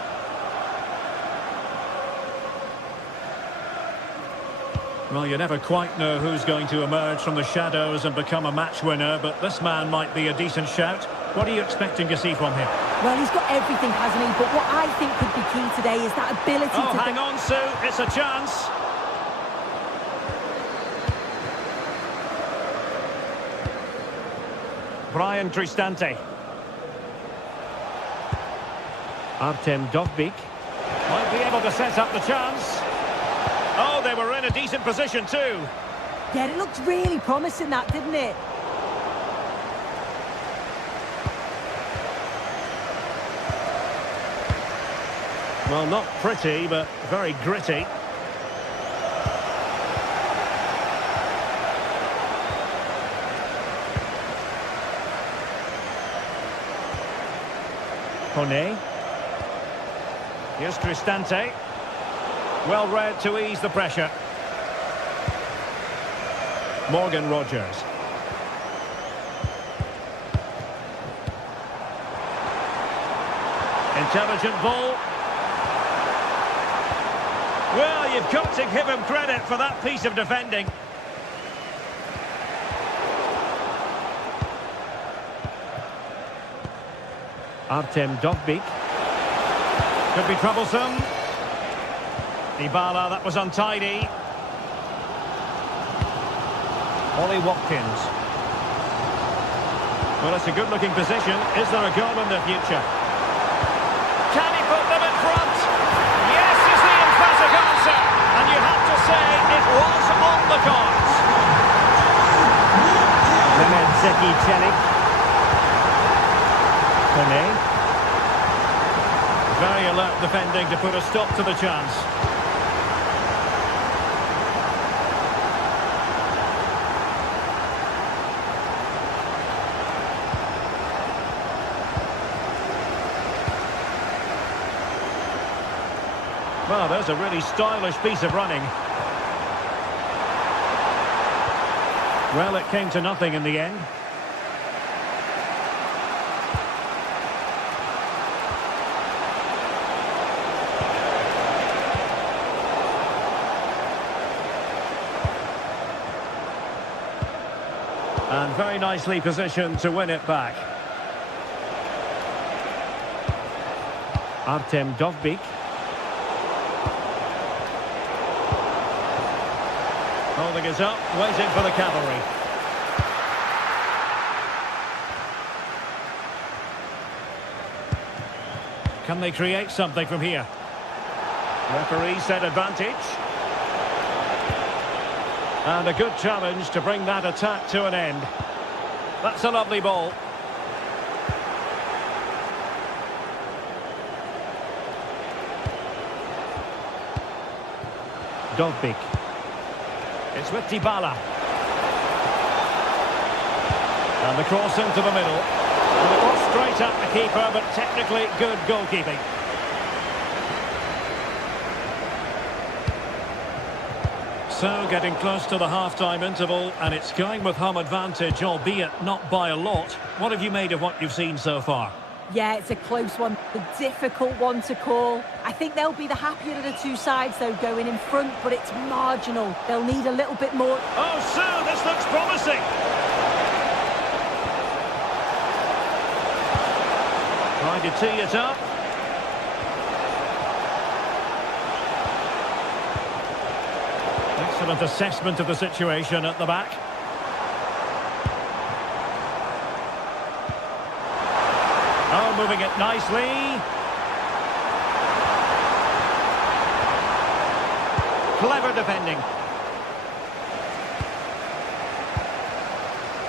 Well, you never quite know who's going to emerge from the shadows and become a match winner, but this man might be a decent shout. What are you expecting to see from him? Well, he's got everything, hasn't he? But what I think could be key today is that ability to... Oh, hang on, Sue. It's a chance. Brian Cristante. Artem Dovbyk. Might be able to set up the chance. Oh, they were in a decent position too. Yeah, it looked really promising, that, didn't it? Well, not pretty, but very gritty. Kone. Here's Cristante. Well read to ease the pressure. Morgan Rogers. Intelligent ball. Well, you've got to give him credit for that piece of defending. Artem Dovbyk. Could be troublesome. Dybala, that was untidy. Ollie Watkins. Well, it's a good-looking position. Is there a goal in the future? Can he put them in front? Yes is the emphatic answer. And you have to say it was on the cards. Mehmet Zeki Çelik. Kone. Very alert defending to put a stop to the chance. Well, there's a really stylish piece of running. Well, it came to nothing in the end. And very nicely positioned to win it back. Artem Dovbyk. Holding it up, waiting for the cavalry. Can they create something from here? Referee set advantage. And a good challenge to bring that attack to an end. That's a lovely ball. Dogbik. It's with Dybala. And the cross into the middle. And the cross straight at the keeper, but technically good goalkeeping. So, getting close to the half-time interval, and it's going with home advantage, albeit not by a lot. What have you made of what you've seen so far? Yeah, it's a close one, a difficult one to call. I think they'll be the happier of the two sides, though, going in front, but it's marginal. They'll need a little bit more. Oh, so this looks promising. Trying to tee it up. Excellent assessment of the situation at the back. Oh, moving it nicely. Clever defending.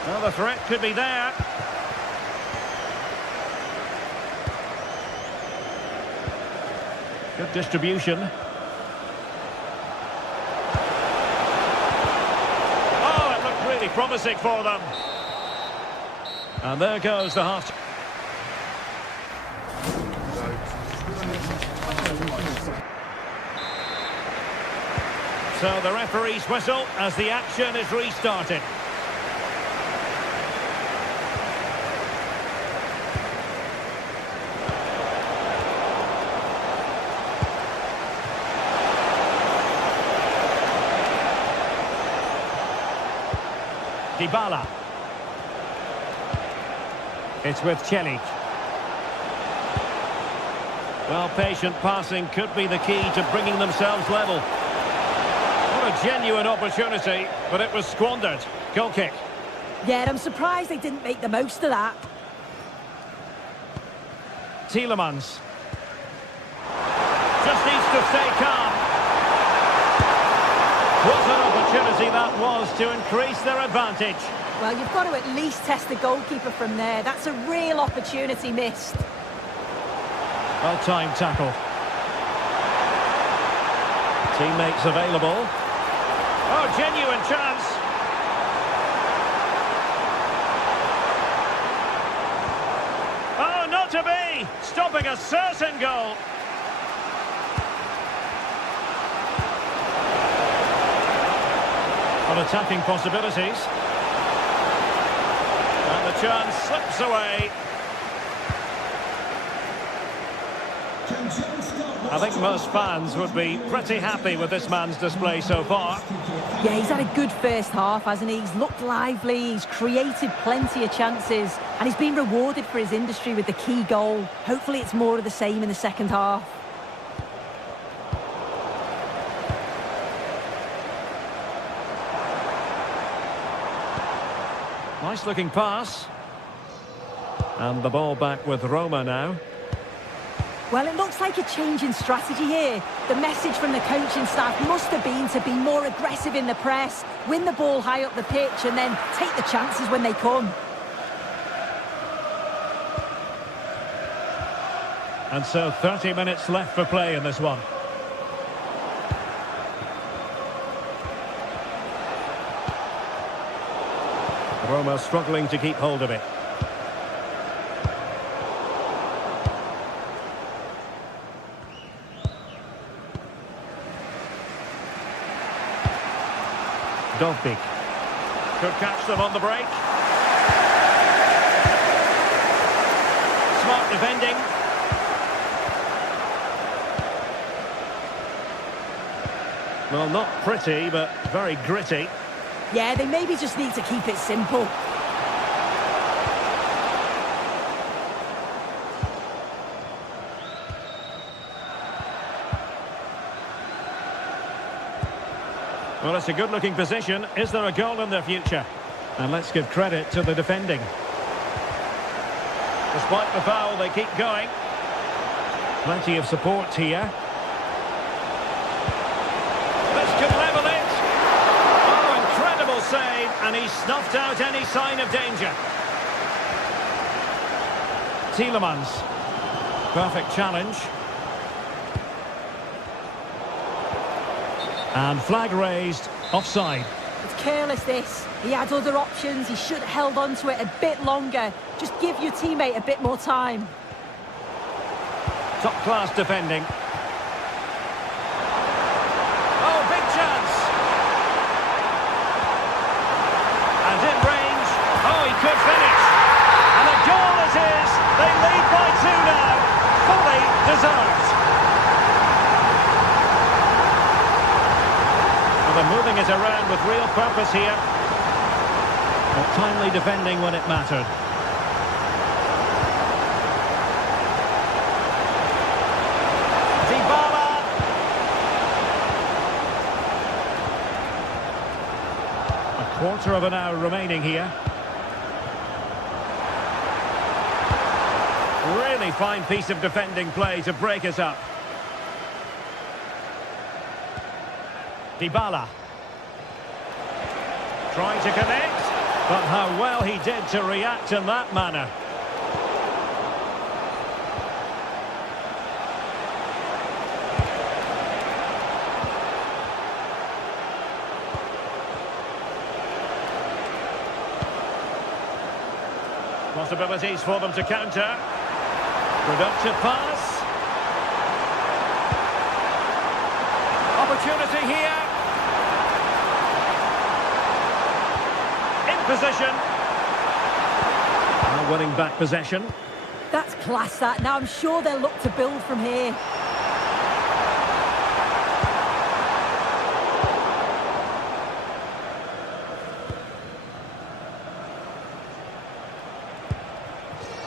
Well, the threat could be there. Good distribution. Oh, it looked really promising for them. And there goes the half. So the referee's whistle as the action is restarted. Dybala. It's with Chelik. Well, patient passing could be the key to bringing themselves level. What a genuine opportunity, but it was squandered. Goal kick. Yeah, I'm surprised they didn't make the most of that. Tielemans. Just needs to stay calm. What an opportunity that was to increase their advantage. Well, you've got to at least test the goalkeeper from there. That's a real opportunity missed. Well-timed tackle. Teammates available. Oh, genuine chance. Oh, not to be. Stopping a certain goal. On attacking possibilities. And the chance slips away. I think most fans would be pretty happy with this man's display so far. Yeah, he's had a good first half, hasn't he? He's looked lively, he's created plenty of chances, and he's been rewarded for his industry with the key goal. Hopefully it's more of the same in the second half. Nice looking pass. And the ball back with Roma now. Well, it looks like a change in strategy here. The message from the coaching staff must have been to be more aggressive in the press, win the ball high up the pitch, and then take the chances when they come. And so 30 minutes left for play in this one. Roma struggling to keep hold of it. Dogbik could catch them on the break. Smart defending. Well, not pretty, but very gritty. Yeah, they maybe just need to keep it simple. Well, it's a good-looking position. Is there a goal in their future? And let's give credit to the defending. Despite the foul, they keep going. Plenty of support here. This could level it. Oh, and he's snuffed out any sign of danger. Tielemans. Perfect challenge. And flag raised, offside. It's careless, this. He had other options. He should have held on to it a bit longer. Just give your teammate a bit more time. Top-class defending. Oh, big chance! And in range. Oh, he could finish. And a goal it is. They lead by 2 now. Fully deserved. Well, they're moving it around with real purpose here. But timely defending when it mattered. Quarter of an hour remaining here. Really fine piece of defending play to break us up. Dybala. Trying to connect, but how well he did to react in that manner. Possibilities for them to counter. Productive pass. Opportunity here. In position. Now winning back possession. That's class, that. Now I'm sure they'll look to build from here.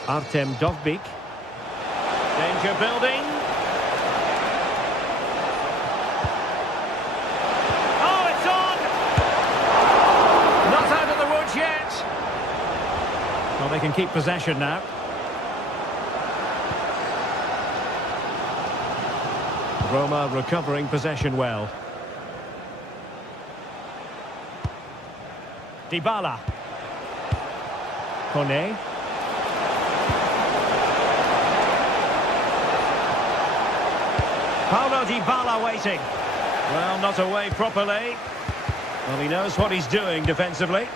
Artem Dovbyk. Danger building. Oh, it's on! Not out of the woods yet. Well, they can keep possession now. Roma recovering possession well. Dybala. Kone. Paulo Dybala waiting. Well, not away properly. Well, he knows what he's doing defensively.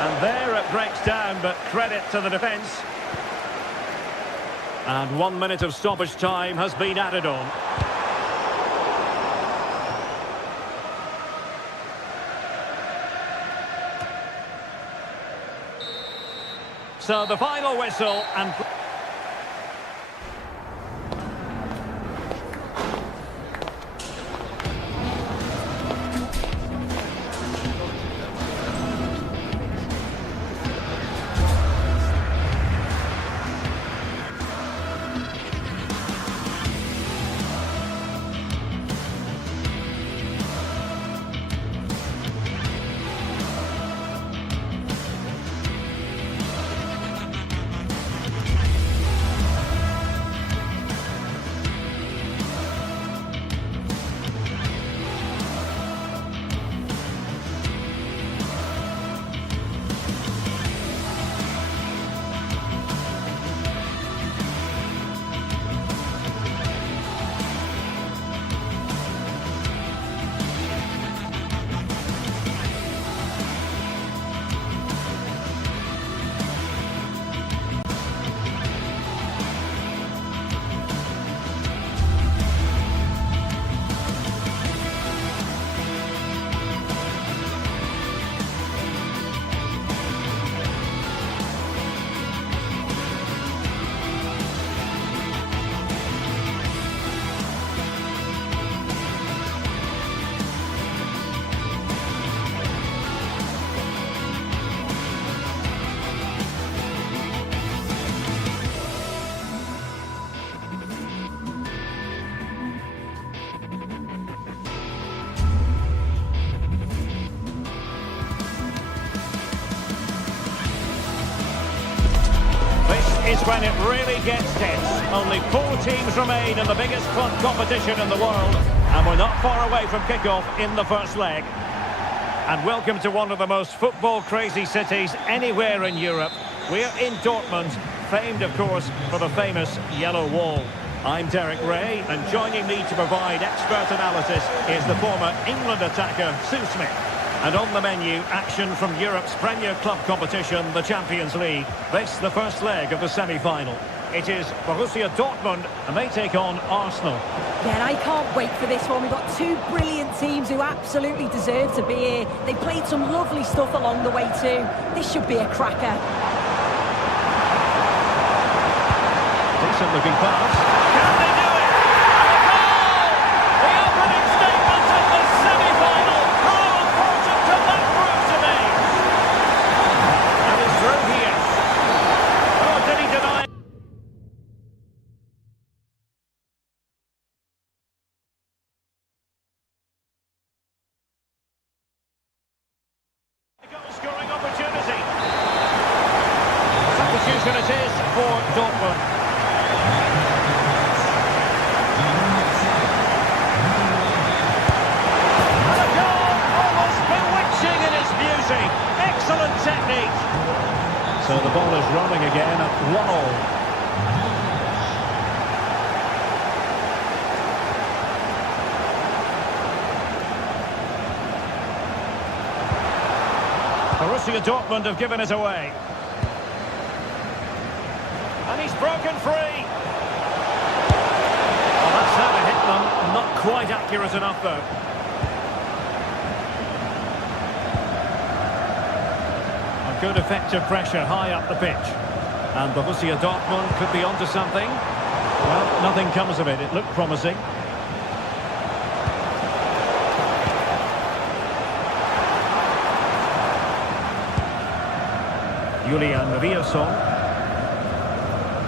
And there it breaks down, but credit to the defence. And 1 minute of stoppage time has been added on. So the final whistle and... when it really gets tense. Only 4 teams remain in the biggest club competition in the world, and we're not far away from kick-off in the first leg. And welcome to one of the most football-crazy cities anywhere in Europe. We're in Dortmund, famed, of course, for the famous Yellow Wall. I'm Derek Ray, and joining me to provide expert analysis is the former England attacker, Sue Smith. And on the menu, action from Europe's premier club competition, the Champions League. This, the first leg of the semi-final. It is Borussia Dortmund, and they take on Arsenal. Yeah, and I can't wait for this one. We've got 2 brilliant teams who absolutely deserve to be here. They played some lovely stuff along the way too. This should be a cracker. Decent looking pass. Can they do it? And a goal! The opening statement of the semi-final. How important can that prove to be? And it's through here. Oh, did he deny it? Goal-scoring opportunity. Substitution it is for Dortmund. Excellent technique. So the ball is rolling again at 1-1. Borussia Dortmund have given it away. And he's broken free. Well, that's how to hit them. Not quite accurate enough, though. Good effective pressure high up the pitch. And Borussia Dortmund could be onto something. Well, nothing comes of it. It looked promising. Julian Riosson.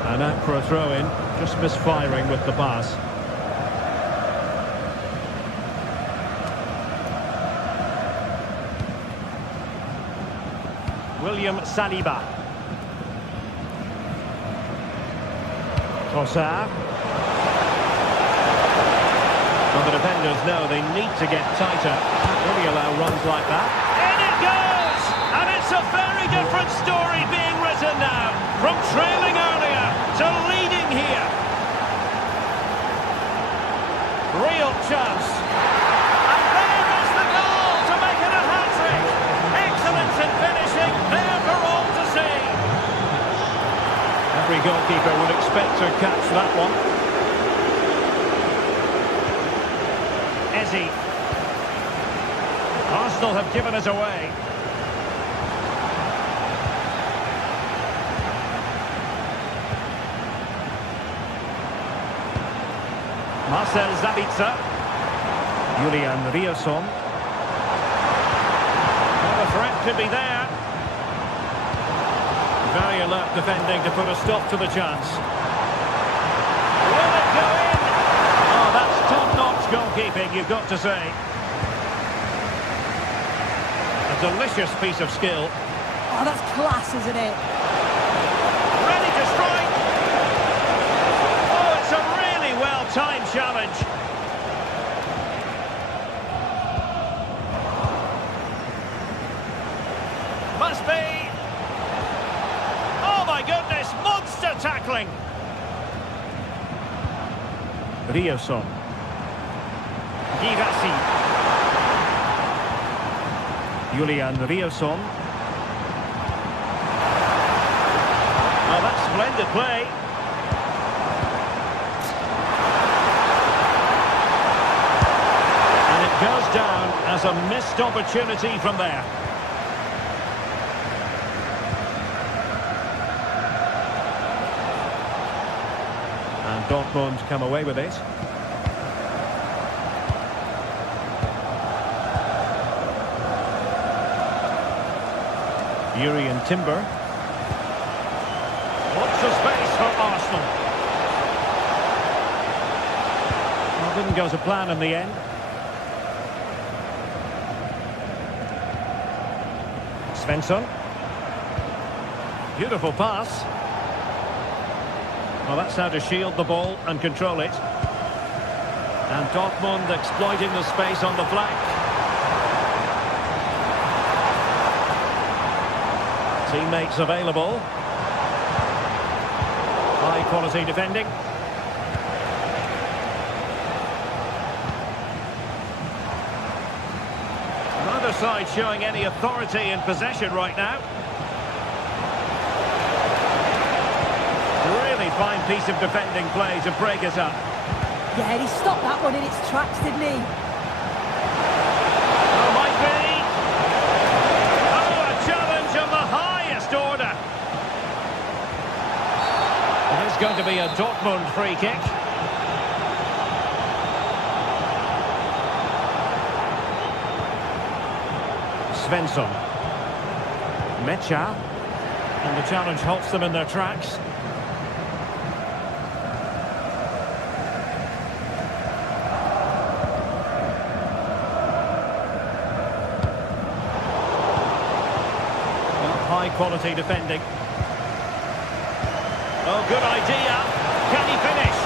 And out for a throw-in. Just misfiring with the pass. William Saliba. Trossard. Well, the defenders know they need to get tighter. Can't really allow runs like that. In it goes! And it's a very different story being written now. From trailing earlier to leading here. Real chance. And there is the goal to make it a hat-trick. Excellence in finishing, there for all to see. Every goalkeeper would expect to catch that one. Eze. Arsenal have given it away. Marcel Sabitzer. Julian Riosson. The threat could be there. Very alert defending to put a stop to the chance. Will it go in? Oh, that's top-notch goalkeeping, you've got to say. A delicious piece of skill. Oh, that's class, isn't it? Ready to strike. Oh, it's a really well-timed challenge. Must be. Oh my goodness, monster tackling. Riosson. Girassi. Julian Riosson. Oh, that's splendid play. And it goes down as a missed opportunity from there. Dortmund come away with it. Urian Timber. Lots of space for Arsenal. Well, didn't go to plan in the end. Svensson. Beautiful pass. Well, that's how to shield the ball and control it. And Dortmund exploiting the space on the flank. Teammates available. High quality defending. Neither side showing any authority in possession right now. Really fine piece of defending play to break it up. Yeah, he stopped that one in its tracks, didn't he? Oh, might be. Oh, a challenge of the highest order. It is going to be a Dortmund free kick. Svensson. Mecha. And the challenge halts them in their tracks. High quality defending. Oh, good idea. Can he finish?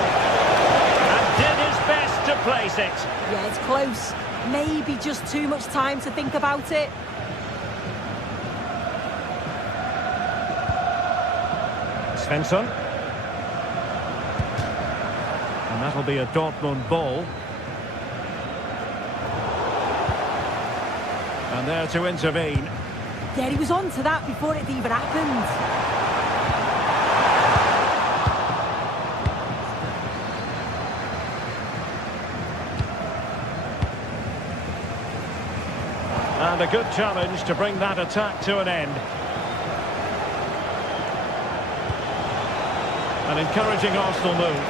And did his best to place it. Yeah, it's close. Maybe just too much time to think about it. Svensson. And that'll be a Dortmund ball. And there to intervene. Yeah, he was on to that before it even happened. And a good challenge to bring that attack to an end. An encouraging Arsenal move.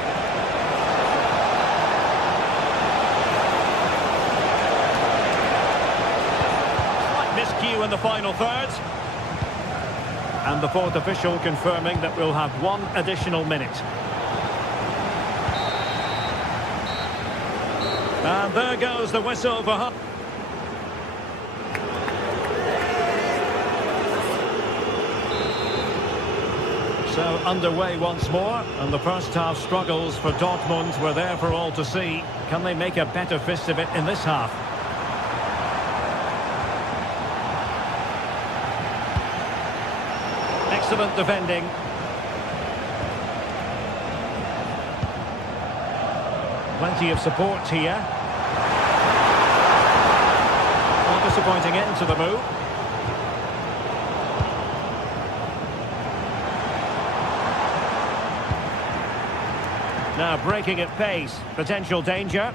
Miscue in the final third. And the fourth official confirming that we'll have one additional minute. And there goes the whistle for half. So underway once more, and the first half struggles for Dortmund were there for all to see. Can they make a better fist of it in this half? Excellent defending. Plenty of support here. Not disappointing end to the move. Now breaking at pace, potential danger.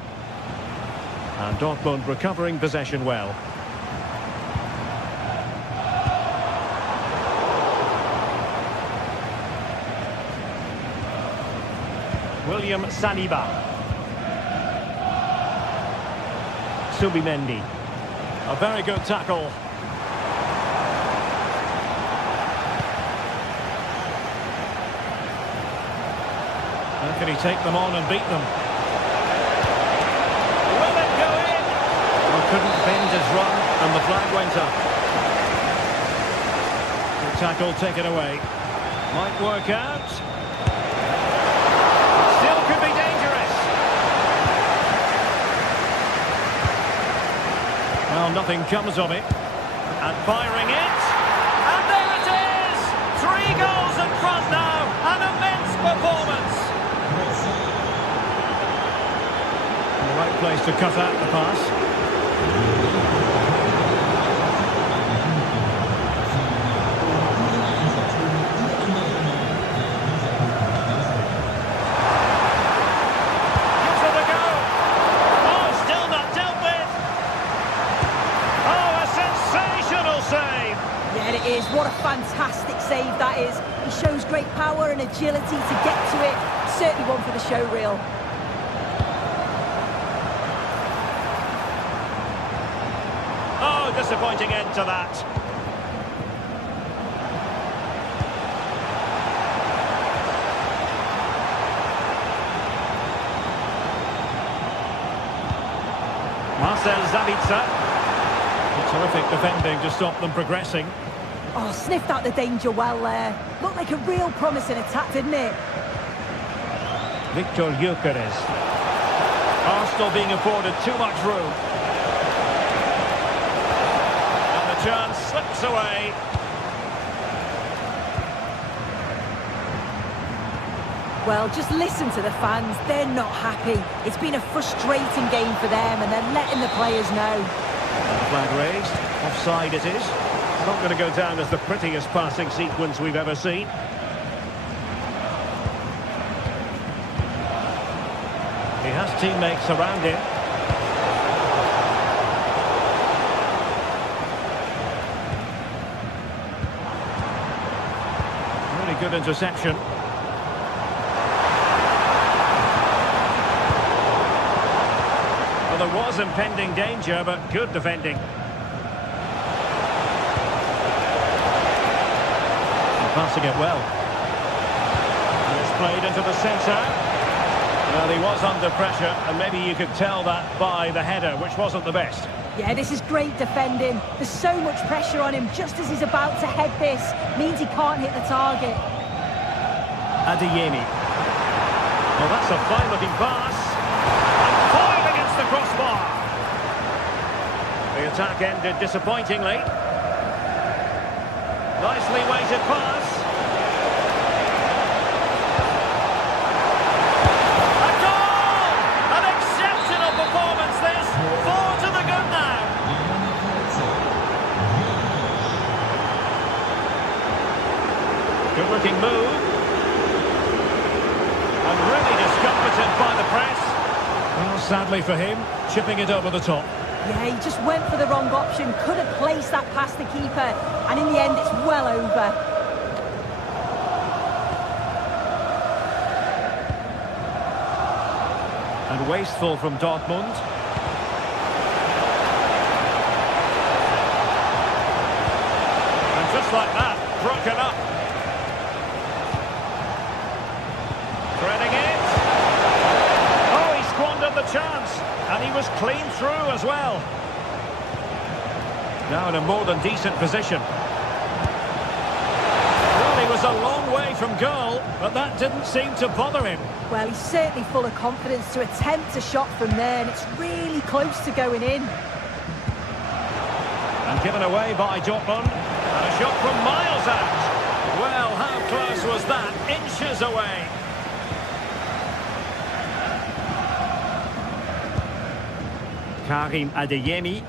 And Dortmund recovering possession well. William Saliba. Subimendi. A very good tackle. How can he take them on and beat them? Will it go in? Well, couldn't bend his run and the flag went up. The tackle taken away. Might work out. Still could be dangerous. Well, nothing comes of it. And firing it. And there it is! 3 goals in front now. An immense performance. The right place to cut out the pass. Gives it a go. Oh, still not dealt with. Oh, a sensational save. Yeah, it is. What a fantastic save that is. He shows great power and agility to get to it. Certainly one for the show reel. Oh, disappointing end to that. Marcel Sabitzer. Terrific defending to stop them progressing. Oh, sniffed out the danger well there. Looked like a real promising attack, didn't it? Victor Gyökeres. Arsenal being afforded too much room. And the chance slips away. Well, just listen to the fans. They're not happy. It's been a frustrating game for them, and they're letting the players know. Flag raised. Offside it is. Not going to go down as the prettiest passing sequence we've ever seen. He has teammates around him. Really good interception. Well, there was impending danger, but good defending. Passing it well. And it's played into the centre. Well, he was under pressure, and maybe you could tell that by the header, which wasn't the best. Yeah, this is great defending. There's so much pressure on him just as he's about to head this. Means he can't hit the target. Adeyemi. Well, that's a fine-looking pass. And foiled against the crossbar. The attack ended disappointingly. Nicely weighted pass. A goal! An exceptional performance this. 4 to the good now. Good looking move. And really discomfited by the press. Well, sadly for him, chipping it over the top. Yeah, he just went for the wrong option. Could have placed that past the keeper. And in the end, it's well over. And wasteful from Dortmund. And just like that, broken up. Threading it. Oh, he squandered the chance. And he was clean through as well. Now in a more than decent position. Well, he was a long way from goal, but that didn't seem to bother him. Well, he's certainly full of confidence to attempt a shot from there, and it's really close to going in. And given away by Dortmund. And a shot from miles out. Well, how close was that? Inches away. Karim Adeyemi.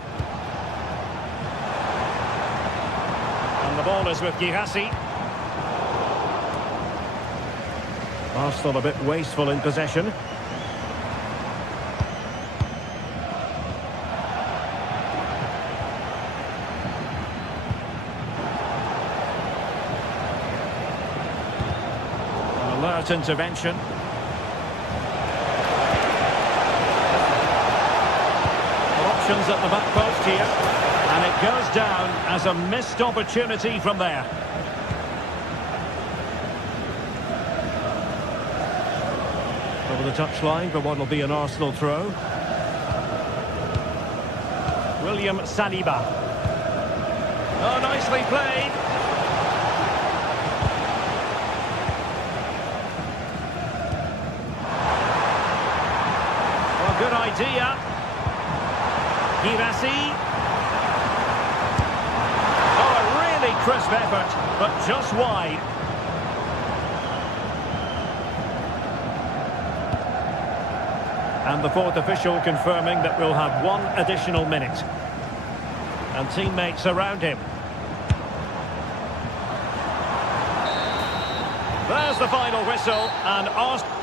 And the ball is with Gihasi. Arsenal a bit wasteful in possession. An alert intervention. Options at the back post here. And it goes down as a missed opportunity from there. Over the touchline for what will be an Arsenal throw. William Saliba. Oh, nicely played. Well, good idea. Gihasi. Oh, a really crisp effort, but just wide. And the fourth official confirming that we'll have 1 additional minute. And teammates around him. There's the final whistle, and Arsenal...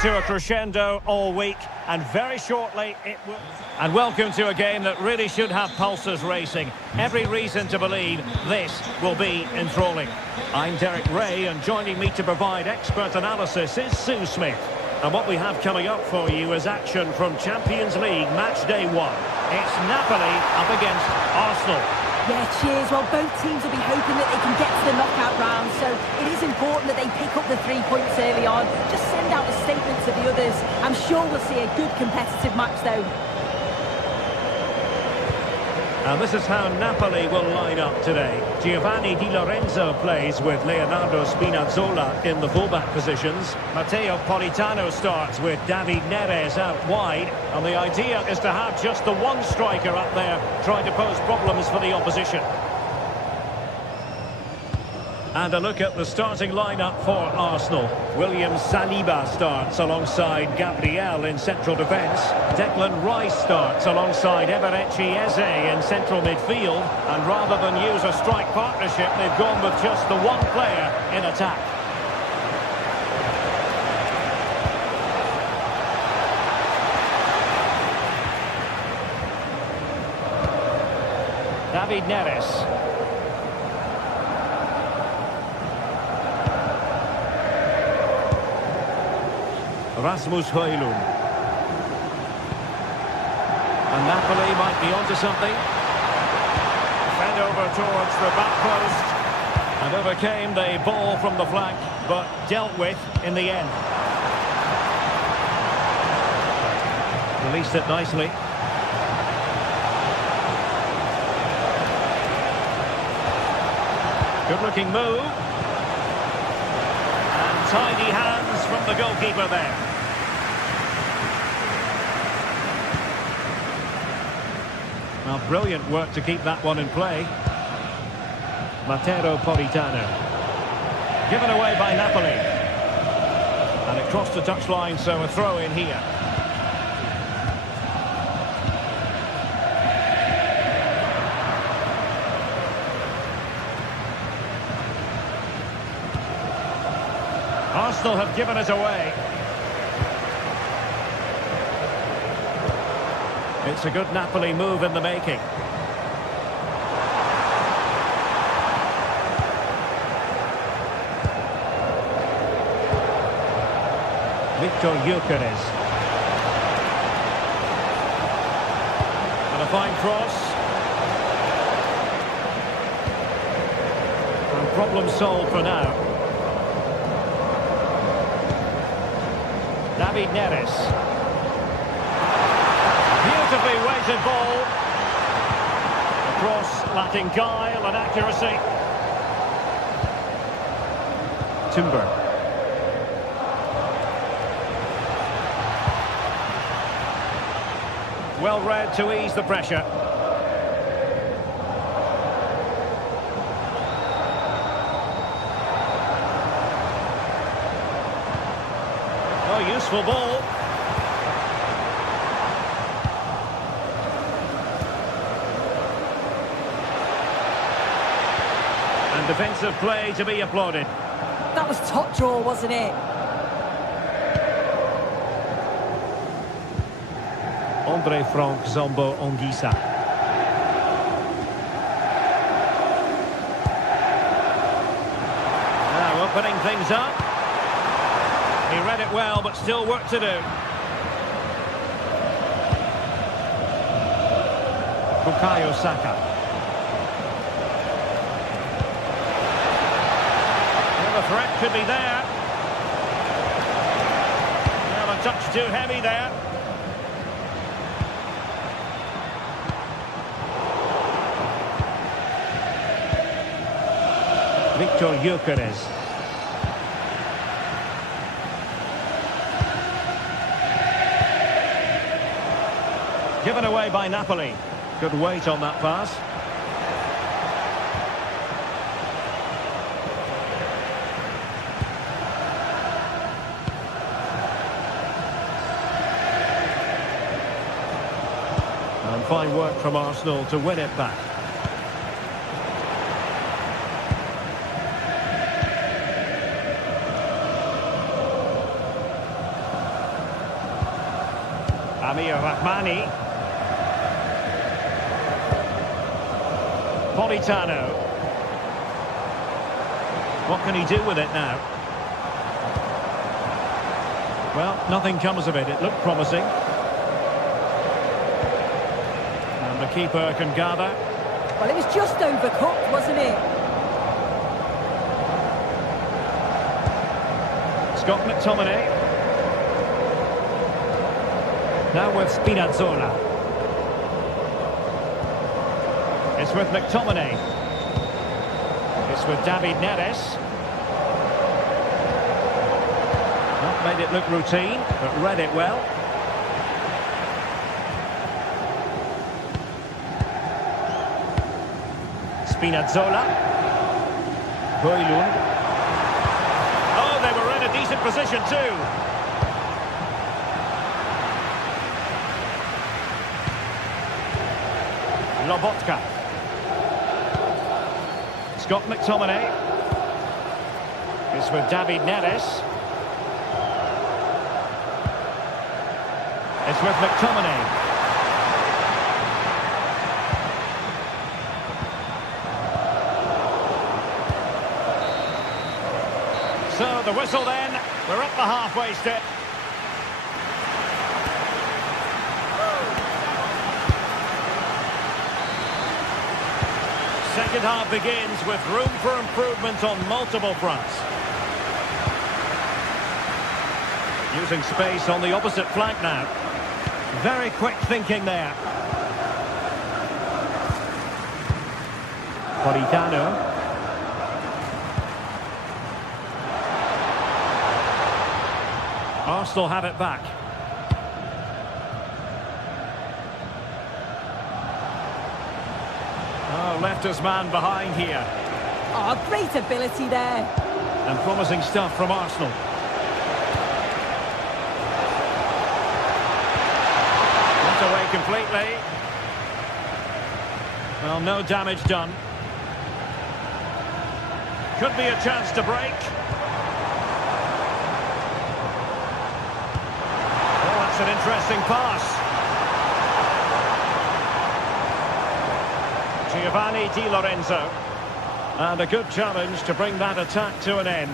to a crescendo all week, and very shortly it will... And welcome to a game that really should have pulses racing. Every reason to believe this will be enthralling. I'm Derek Ray, and joining me to provide expert analysis is Sue Smith. And what we have coming up for you is action from Champions League match day 1. It's Napoli up against Arsenal. Yeah, cheers. Well, both teams will be hoping that they can get to the knockout round, so it is important that they pick up the 3 points early on. Just send out a statement to the others. I'm sure we'll see a good competitive match, though. And this is how Napoli will line up today. Giovanni Di Lorenzo plays with Leonardo Spinazzola in the fullback positions. Matteo Politano starts with David Neres out wide. And the idea is to have just the one striker up there trying to pose problems for the opposition. And a look at the starting lineup for Arsenal. William Saliba starts alongside Gabriel in central defence. Declan Rice starts alongside Eberechi Eze in central midfield. And rather than use a strike partnership, they've gone with just the one player in attack. David Neres. Rasmus Højlund. And Napoli might be onto something. Fed over towards the back post. And overcame the ball from the flank, but dealt with in the end. Released it nicely. Good looking move. And tidy hands from the goalkeeper there. Well, brilliant work to keep that one in play. Matteo Politano. Given away by Napoli. And it crossed the touchline, so a throw in here. Arsenal have given it away. It's a good Napoli move in the making. Victor Gyökeres. And a fine cross. And problem solved for now. David Neres. Beautifully weighted ball. Cross lacking guile and accuracy. Timber. Well read to ease the pressure. Oh, useful ball. And defensive play to be applauded. That was top draw, wasn't it? Andre Frank Zombo Onguisa. Now opening things up. He read it well, but still work to do. Bukayo Saka. Well, the threat could be there. Well, a touch too heavy there. Victor Gyökeres. Given away by Napoli. Good weight on that pass. And fine work from Arsenal to win it back. Amir Rahmani. Politano. What can he do with it now? Well, nothing comes of it. It looked promising. And the keeper can gather. Well, it was just overcooked, wasn't it? Scott McTominay. Now with Spinazzola. It's with McTominay. It's with David Neres. Not made it look routine, but read it well. Spinazzola. Højlund. Oh, they were in a decent position too. Lobotka. Scott McTominay. It's with David Neres. It's with McTominay. So the whistle then. We're up the halfway step. Second half begins with room for improvement on multiple fronts. Using space on the opposite flank now. Very quick thinking there. Politano. Arsenal have it back. Oh, left his man behind here. Oh, great ability there. And promising stuff from Arsenal. Not away completely. Well, no damage done. Could be a chance to break. Oh, that's an interesting pass. Giovanni Di Lorenzo. And a good challenge to bring that attack to an end.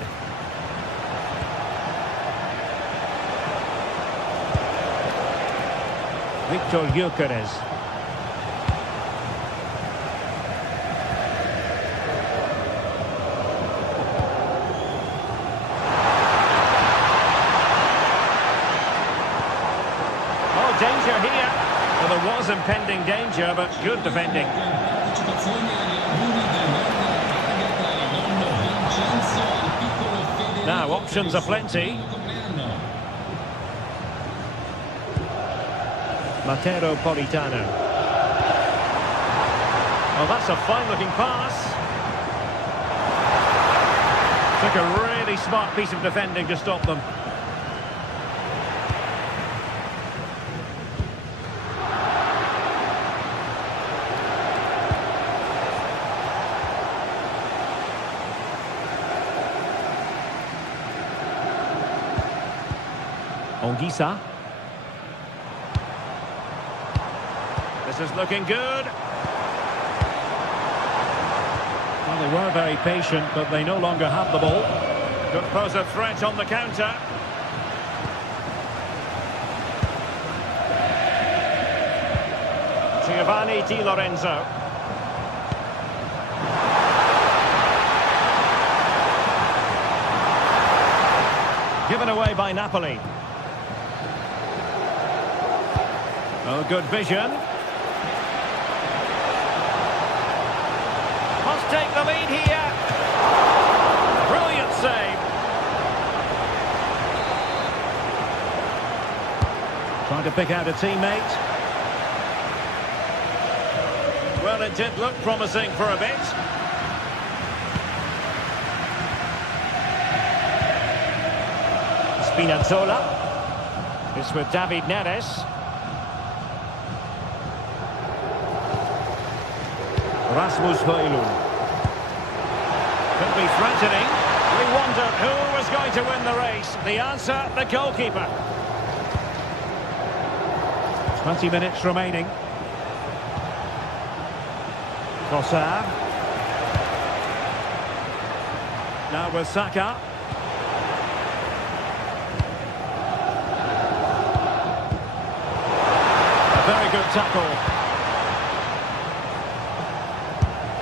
Victor Gyökeres. Oh, danger here. Well, there was impending danger, but good defending. Now, options are plenty. Matteo Politano. Well, that's a fine-looking pass. Took a really smart piece of defending to stop them. Ongisa. This is looking good. Well, they were very patient, but they no longer have the ball. Could pose a threat on the counter. Giovanni Di Lorenzo. Given away by Napoli. Oh, good vision. Must take the lead here. Brilliant save. Trying to pick out a teammate. Well, it did look promising for a bit. Spinazzola. It's with David Neres. Rasmus Højlund. Could be threatening. We wondered who was going to win the race. The answer, the goalkeeper. 20 minutes remaining. Trossard. Now with Saka. A very good tackle.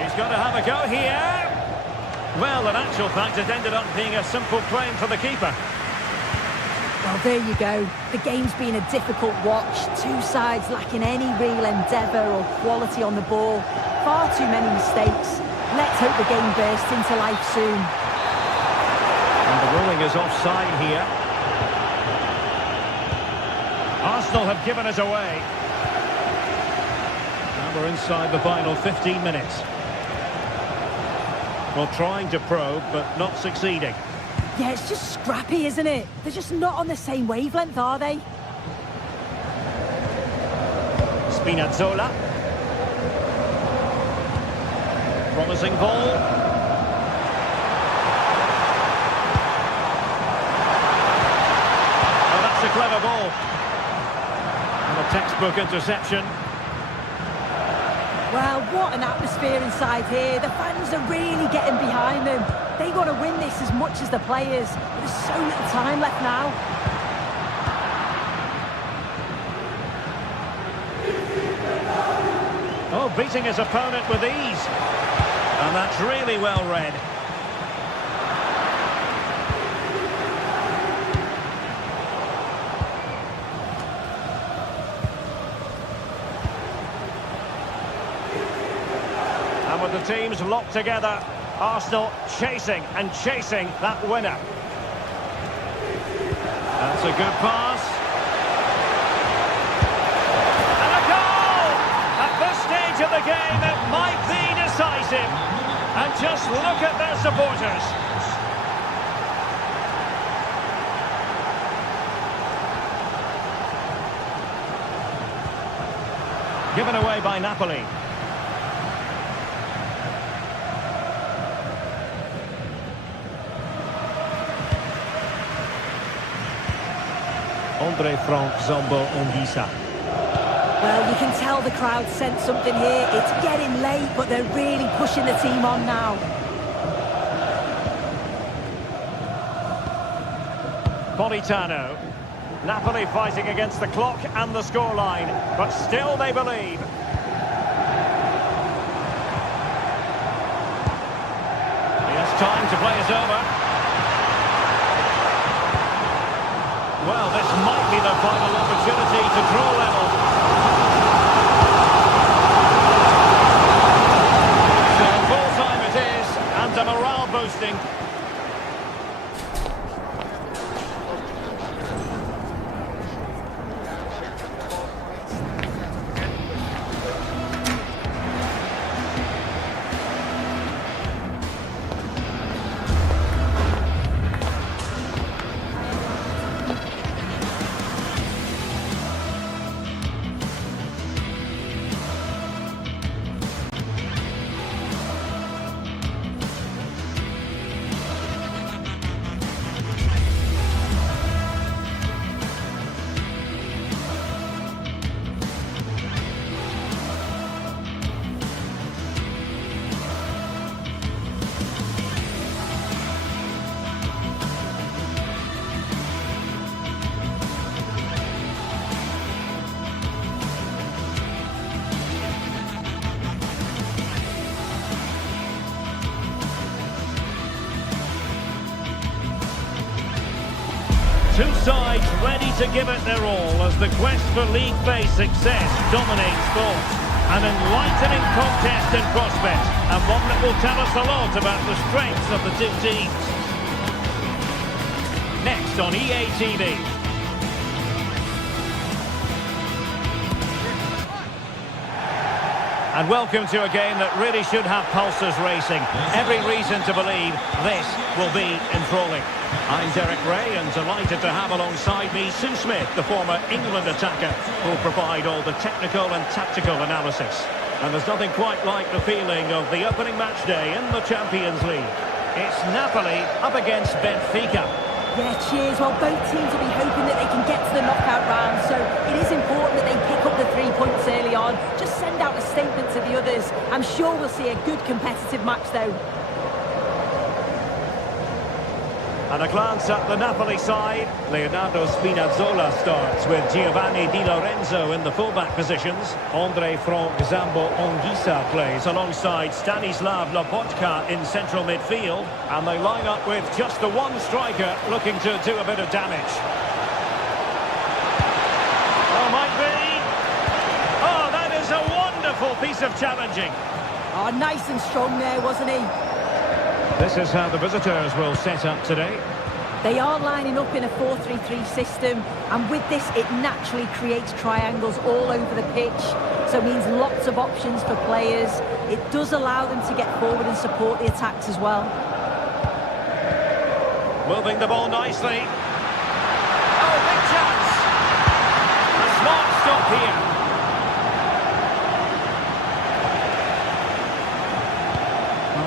He's going to have a go here. Well, in actual fact, it ended up being a simple claim for the keeper. Well, there you go. The game's been a difficult watch. Two sides lacking any real endeavour or quality on the ball. Far too many mistakes. Let's hope the game bursts into life soon. And the ruling is offside here. Arsenal have given it away. Now we're inside the final 15 minutes. Well, trying to probe, but not succeeding. Yeah, it's just scrappy, isn't it? They're just not on the same wavelength, are they? Spinazzola. Promising ball. Oh, that's a clever ball. And a textbook interception. Well, what an atmosphere inside here. The fans are really getting behind them. They want to win this as much as the players. There's so little time left now. Oh, beating his opponent with ease. And that's really well read. And with the teams locked together, Arsenal chasing and chasing that winner. That's a good pass. And a goal! At this stage of the game, it might be decisive. And just look at their supporters. Given away by Napoli. Andre Frank Zombo Ongisa. Well, you can tell the crowd sense something here. It's getting late, but they're really pushing the team on now. Politano. Napoli fighting against the clock and the scoreline, but still they believe. He has time to play it over. Well, this might be the final opportunity to draw level. So full time it is, and a morale boosting. Two sides ready to give it their all as the quest for league-based success dominates thought. An enlightening contest in prospect, and one that will tell us a lot about the strengths of the two teams. Next on EA TV. And welcome to a game that really should have pulses racing. Every reason to believe this will be enthralling. I'm Derek Ray, and delighted to have alongside me Sue Smith, the former England attacker, who will provide all the technical and tactical analysis. And there's nothing quite like the feeling of the opening match day in the Champions League. It's Napoli up against Benfica. Yeah, cheers. Well, both teams will be hoping that they can get to the knockout round, so it is important that they pick up up the 3 points early on. Just send out a statement to the others. I'm sure we'll see a good competitive match though. And a glance at the Napoli side. Leonardo Spinazzola starts with Giovanni Di Lorenzo in the fullback positions. Andre Frank Zambo Anguissa plays alongside Stanislav Lobotka in central midfield. And they line up with just the one striker looking to do a bit of damage. Oh, might be. Oh, that is a wonderful piece of challenging. Oh, nice and strong there, wasn't he? This is how the visitors will set up today. They are lining up in a 4-3-3 system, and with this it naturally creates triangles all over the pitch, so it means lots of options for players. It does allow them to get forward and support the attacks as well. Moving the ball nicely. Oh, big chance! A smart stop here.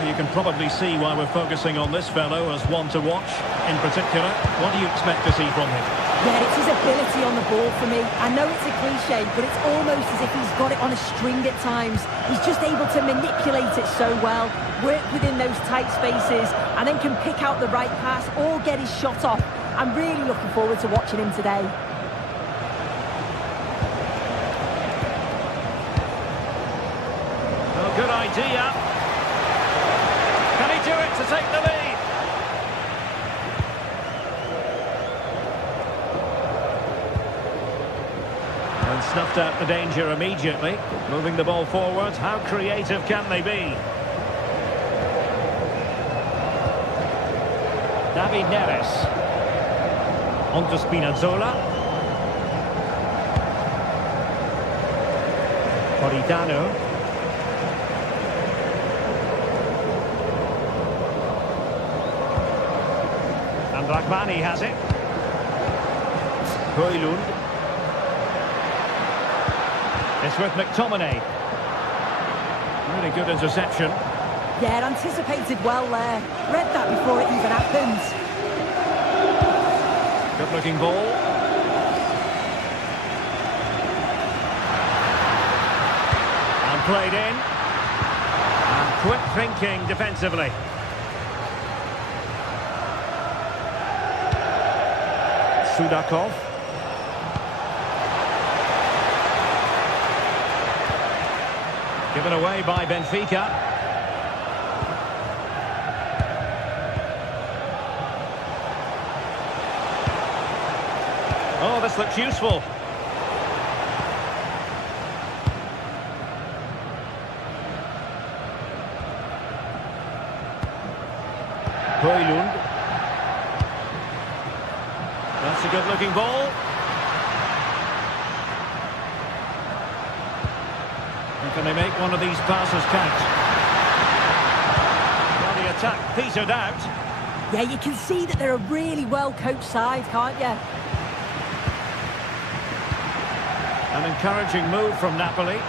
You can probably see why we're focusing on this fellow as one to watch. In particular, what do you expect to see from him? Yeah, it's his ability on the ball for me. I know it's a cliche, but it's almost as if he's got it on a string at times. He's just able to manipulate it so well, work within those tight spaces, and then can pick out the right pass or get his shot off. I'm really looking forward to watching him today. Well, good idea. Can he do it to take the lead? And snuffed out the danger immediately. Moving the ball forward. How creative can they be? David Neres. On to Spinazzola. Politano. And Rahmani has it. Højlund. It's with McTominay. Really good interception. Yeah, anticipated well there. Read that before it even happened. Good looking ball. And played in. And quick thinking defensively. Sudakov. Given away by Benfica. Oh, this looks useful. Højlund. That's a good-looking ball. And can they make one of these passes count? Well, the attack petered out. Yeah, you can see that they're a really well-coached side, can't you? An encouraging move from Napoli.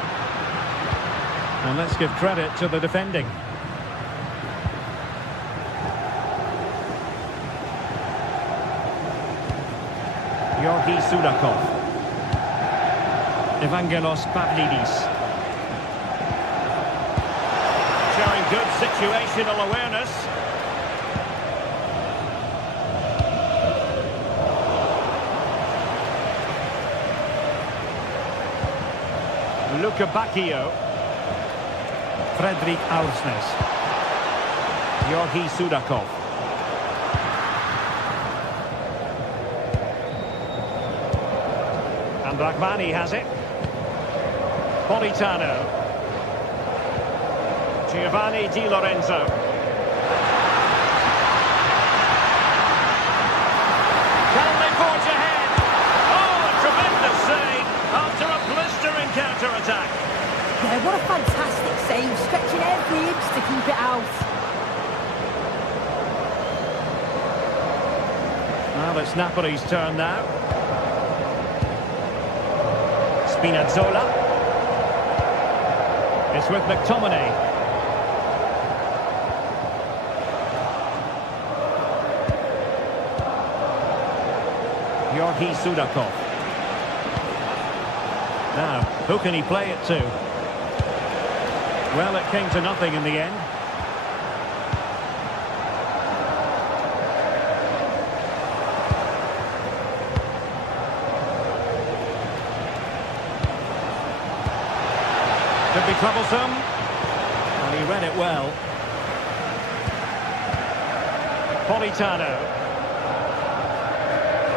And let's give credit to the defending. Georgi Sudakov. Evangelos Pavlidis. Showing good situational awareness. Luka Bacchio. Fredrik Aursnes. Georgi Sudakov. And Rahmani has it. Politano. Giovanni Di Lorenzo. Can they forge ahead? Oh, a tremendous save after a blistering counter-attack. Yeah, what a fantastic save, stretching every inch to keep it out. Well, it's Napoli's turn now. Spinazzola. It's with McTominay. Georgi Sudakov. Now, who can he play it to? Well, it came to nothing in the end. Could be troublesome. And he read it well. Politano.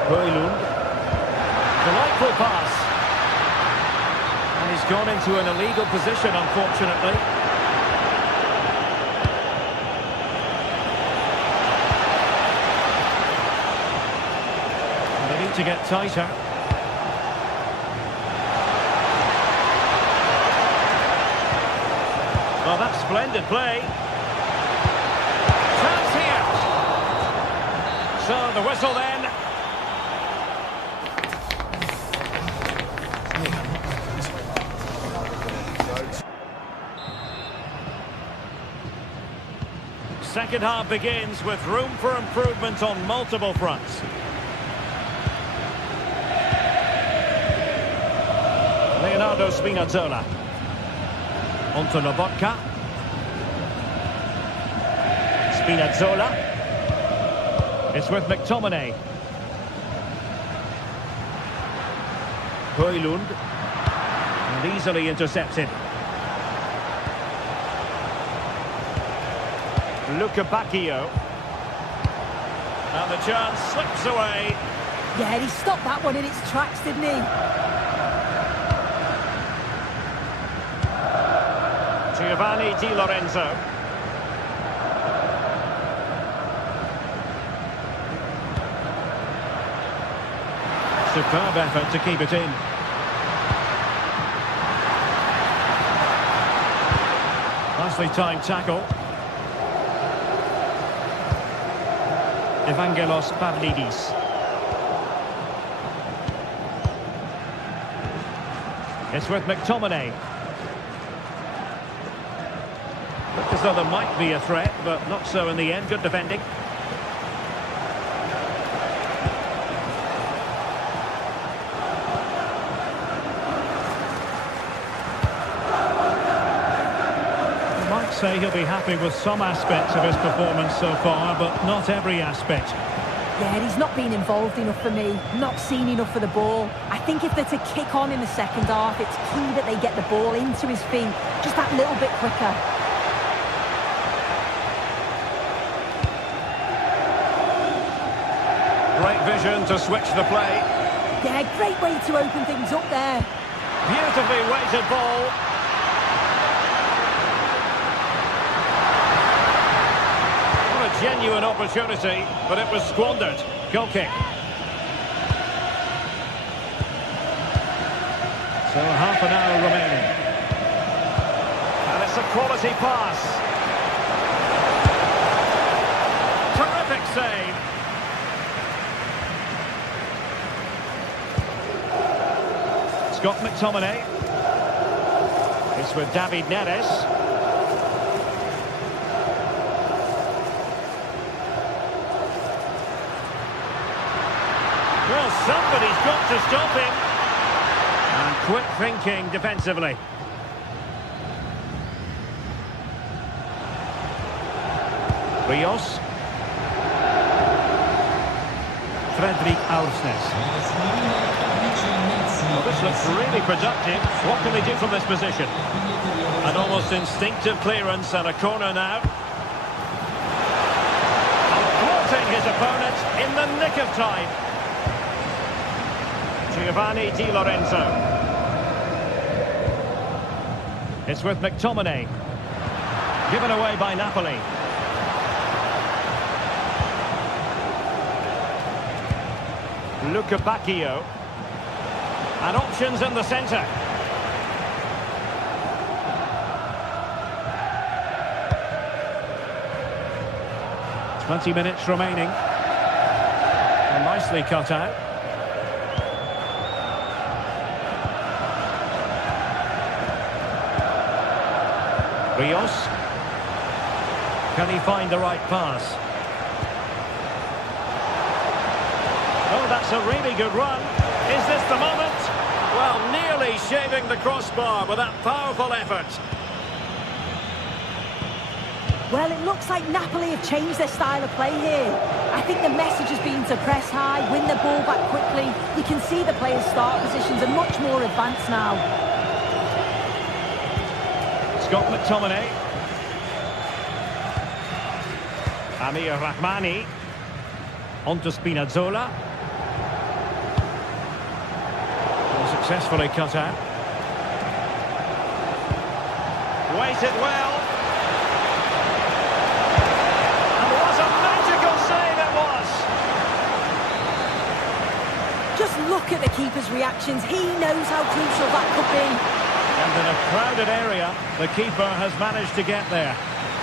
Højlund. Delightful pass. And he's gone into an illegal position, unfortunately. And they need to get tighter. Well, that's splendid play. Chance here. So the whistle then. Second half begins with room for improvement on multiple fronts. Leonardo Spinazzola. Onto Lobotka. Spinazzola. It's with McTominay. Højlund. And easily intercepted. Luca Bacchio. And the chance slips away. Yeah, he stopped that one in its tracks, didn't he? Giovanni Di Lorenzo. Superb effort to keep it in. Nicely timed tackle. Evangelos Pavlidis. It's with McTominay. Looked as though there might be a threat, but not so in the end. Good defending. You might say he'll be happy with some aspects of his performance so far, but not every aspect. Yeah, he's not been involved enough for me, not seen enough for the ball. I think if they're to kick on in the second half, it's key that they get the ball into his feet just that little bit quicker. Great vision to switch the play. Yeah, great way to open things up there. Beautifully weighted ball. What a genuine opportunity, but it was squandered. Goal kick. So half an hour remaining. And it's a quality pass. Terrific save. Scott McTominay. It's with David Neres. Well, somebody's got to stop him. And quick thinking defensively. Rios. Fredrik Aursnes. Well, this looks really productive. What can they do from this position? An almost instinctive clearance and a corner now. Thwarting his opponent in the nick of time. Giovanni Di Lorenzo. It's with McTominay. Given away by Napoli. Luca Bacchio. And options in the centre. Twenty minutes remaining. And nicely cut out. Rios. Can he find the right pass? Oh, that's a really good run. Is this the moment? Well, nearly shaving the crossbar with that powerful effort. Well, it looks like Napoli have changed their style of play here. I think the message has been to press high, win the ball back quickly. You can see the players' start positions are much more advanced now. Scott McTominay. Amir Rahmani. On to Spinazzola. Successfully cut out. Waited well. And what a magical save it was! Just look at the keeper's reactions. He knows how crucial that could be. And in a crowded area, the keeper has managed to get there.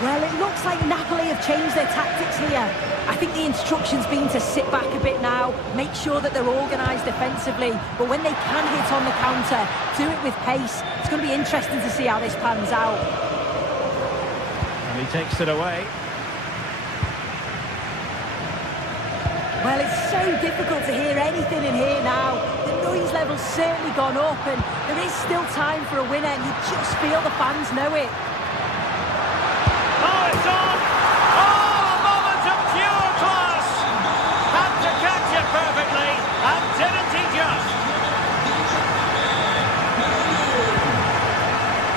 Well, it looks like Napoli have changed their tactics here. I think the instruction's been to sit back a bit now, make sure that they're organised defensively, but when they can hit on the counter, do it with pace. It's going to be interesting to see how this pans out. And he takes it away. Well, it's so difficult to hear anything in here now. The noise level's certainly gone up, and there is still time for a winner, and you just feel the fans know it. Oh, it's on! Oh, a moment of pure class! Had to catch it perfectly, and didn't he just?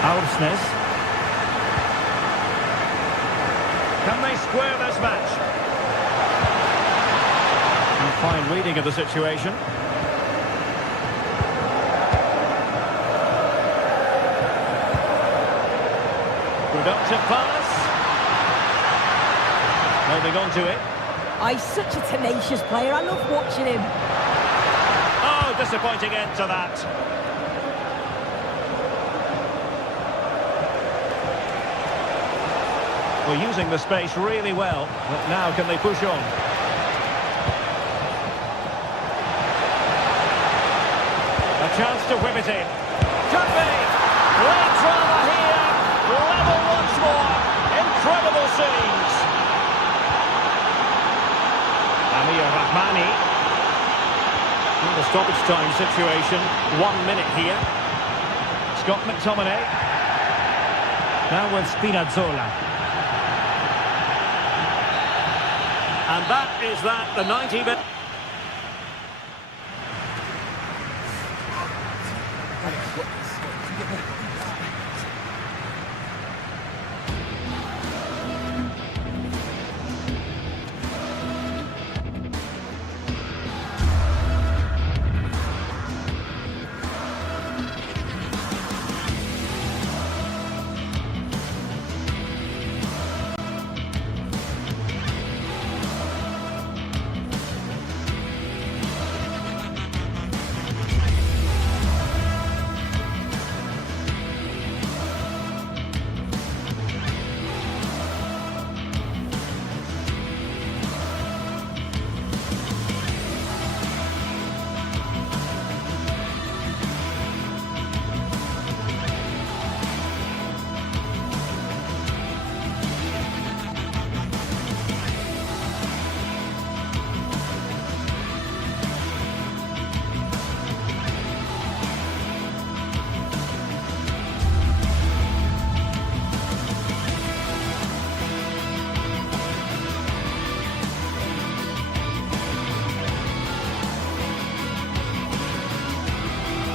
Aursnes. Can they square this match? And fine reading of the situation. Productive pass. Holding on to it. He's such a tenacious player. I love watching him. Oh, disappointing end to that. Well, using the space really well, but now can they push on? A chance to whip it in. Could be. Great drama here. Level once more. Incredible scenes. Amir Rahmani. In the stoppage time situation. 1 minute here. Scott McTominay. Now with Spinazzola. And that is that, the 90-minute...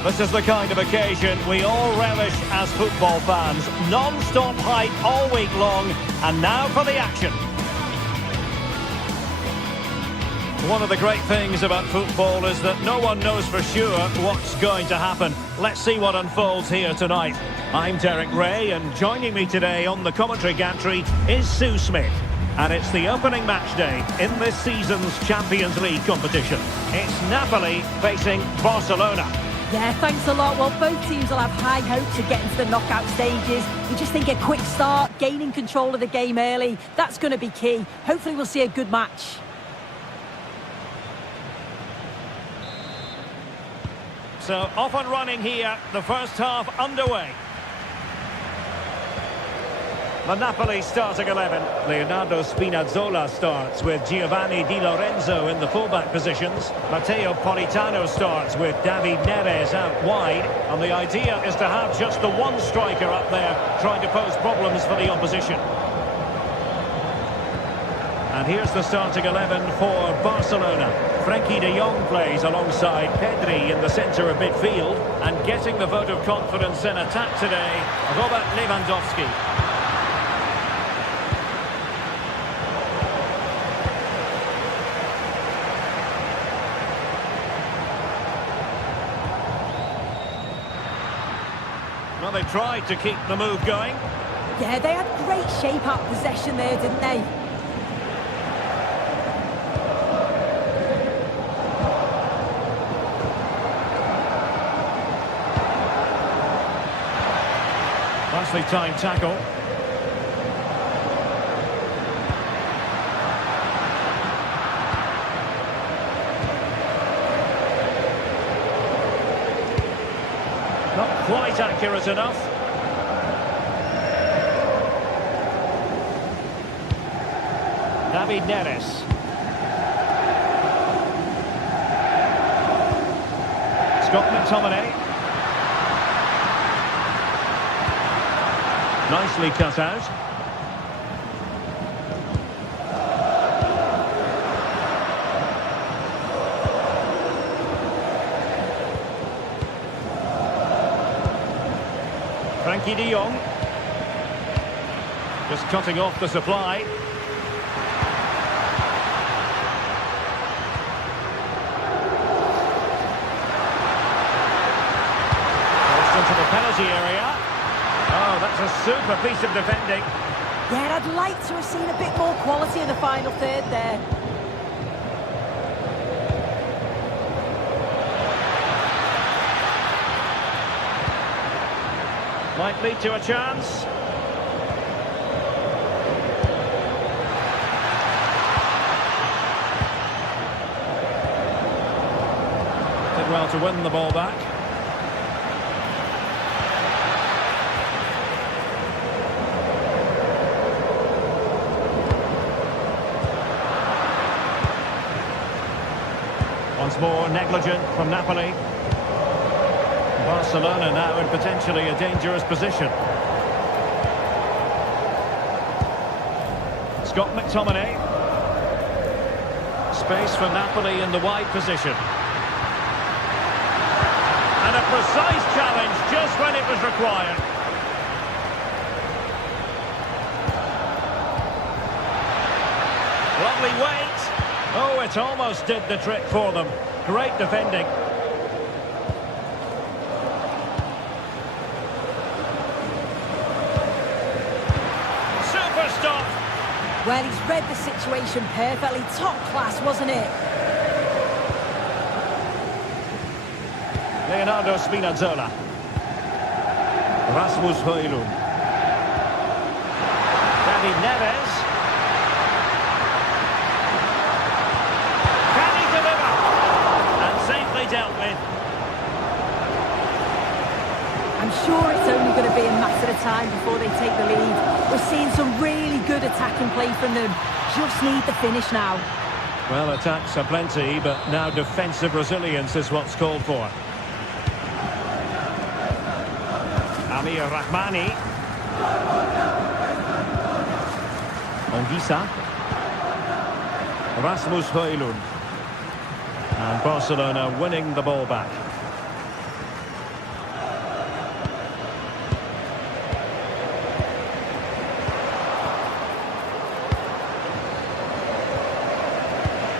This is the kind of occasion we all relish as football fans. Non-stop hype all week long, and now for the action. One of the great things about football is that no one knows for sure what's going to happen. Let's see what unfolds here tonight. I'm Derek Ray, and joining me today on the commentary gantry is Sue Smith. And it's the opening match day in this season's Champions League competition. It's Napoli facing Barcelona. Yeah, thanks a lot. Well, both teams will have high hopes of getting to the knockout stages. You just think a quick start, gaining control of the game early, that's going to be key. Hopefully we'll see a good match. So, off and running here, the first half underway. The Napoli starting 11. Leonardo Spinazzola starts with Giovanni Di Lorenzo in the fullback positions. Matteo Politano starts with David Neres out wide. And the idea is to have just the one striker up there trying to pose problems for the opposition. And here's the starting 11 for Barcelona. Frenkie de Jong plays alongside Pedri in the centre of midfield. And getting the vote of confidence in attack today, Robert Lewandowski. Well, they tried to keep the move going. Yeah, they had great shape-up possession there, didn't they? Nicely timed tackle. Not quite accurate enough. David Neres. Scott McTominay. Nicely cut out. Frenkie de Jong. Just cutting off the supply. Goes into the penalty area. Oh, that's a super piece of defending. Yeah, I'd like to have seen a bit more quality in the final third there. Might lead to a chance. Did well to win the ball back. Once more, negligent from Napoli. Barcelona now in potentially a dangerous position. Scott McTominay. Space for Napoli in the wide position. And a precise challenge just when it was required. Lovely weight. Oh, it almost did the trick for them. Great defending. Super stop. Well, he's read the situation perfectly. Top class, wasn't it? Leonardo Spinazzola. Rasmus Højlund. David Neres. Can he deliver? And safely dealt with. I'm sure it's only going to be a matter of time before they take the lead. We're seeing some really good attacking play from them. Just need the finish now. Well, attacks are plenty, but now defensive resilience is what's called for. Amir Rahmani. Ongisa. Rasmus Højlund. And Barcelona winning the ball back.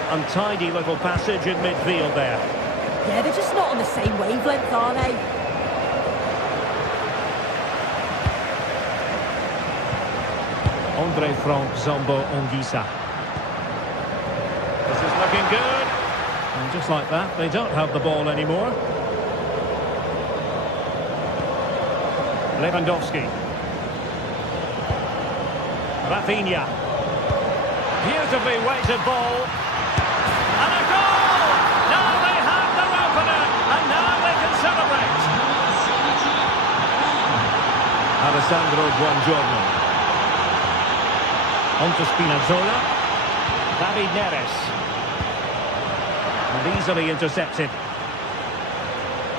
Untidy little passage in midfield there. Yeah, they're just not on the same wavelength, are they? Andre Frank Zombo Ongisa. This is looking good. And just like that, they don't have the ball anymore. Lewandowski. Rafinha. Beautifully weighted ball. And a goal! Now they have their opener, and now they can celebrate. Alessandro Buongiorno. On to Spinazzola. David Neres. And easily intercepted.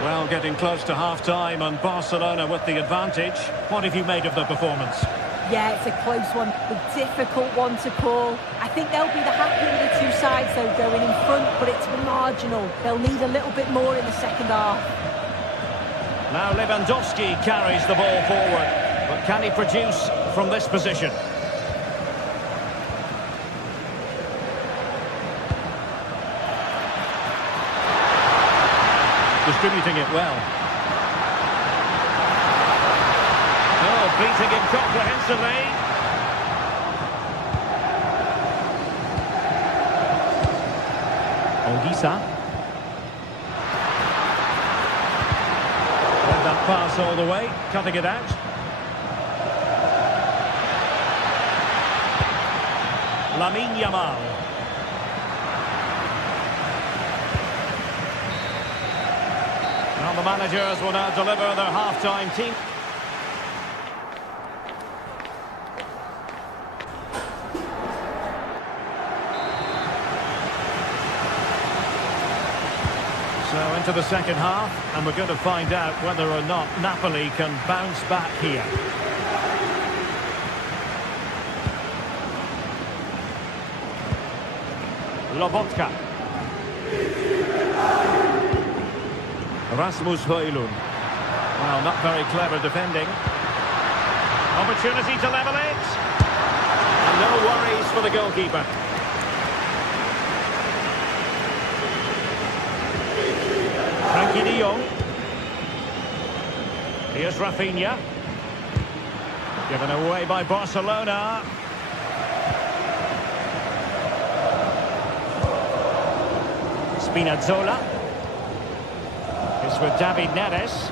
Well, getting close to half-time and Barcelona with the advantage. What have you made of the performance? Yeah, it's a close one, a difficult one to call. I think they'll be the happier of the two sides, though, going in front, but it's marginal. They'll need a little bit more in the second half. Now Lewandowski carries the ball forward, but can he produce from this position? Distributing it well. Oh, beating him comprehensively. Anguissa. Read that pass all the way, cutting it out. Lamine Yamal. Well, the managers will now deliver their half-time team. So into the second half, and we're going to find out whether or not Napoli can bounce back here. Lobotka. Rasmus Højlund. Well, not very clever defending. Opportunity to level it. And no worries for the goalkeeper. Frankie de Jong. Here's Rafinha. Given away by Barcelona. Spinazzola. It's with David Neres.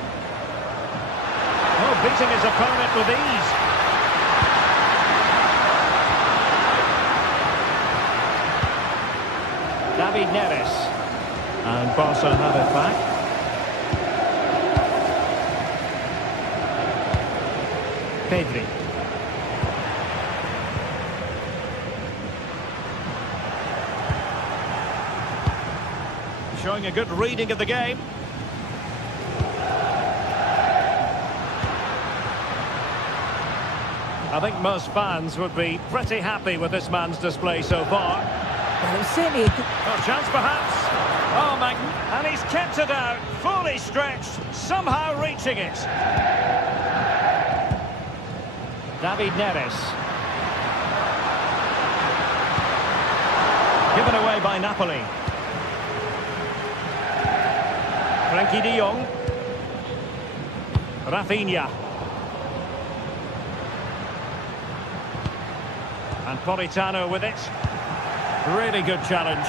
Oh, beating his opponent with ease. David Neres. And Barca have it back. Pedri. Showing a good reading of the game. I think most fans would be pretty happy with this man's display so far. Well, it's certainly a good... A chance perhaps. Oh, and he's kept it out, fully stretched, somehow reaching it. David Neres. Given away by Napoli. Frankie de Jong. Rafinha. And Politano with it. Really good challenge.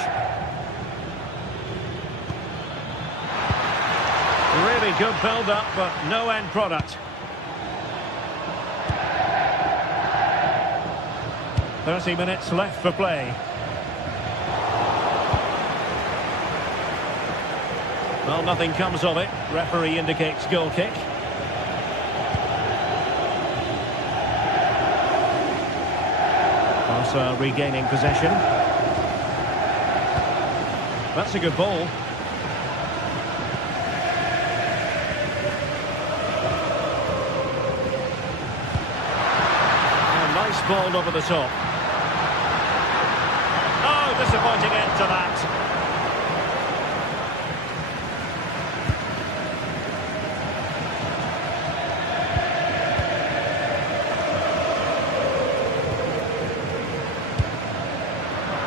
Really good build-up, but no end product. 30 minutes left for play. Well, nothing comes of it. Referee indicates goal kick. Barca regaining possession. That's a good ball. A nice ball over the top. Oh, disappointing end to that.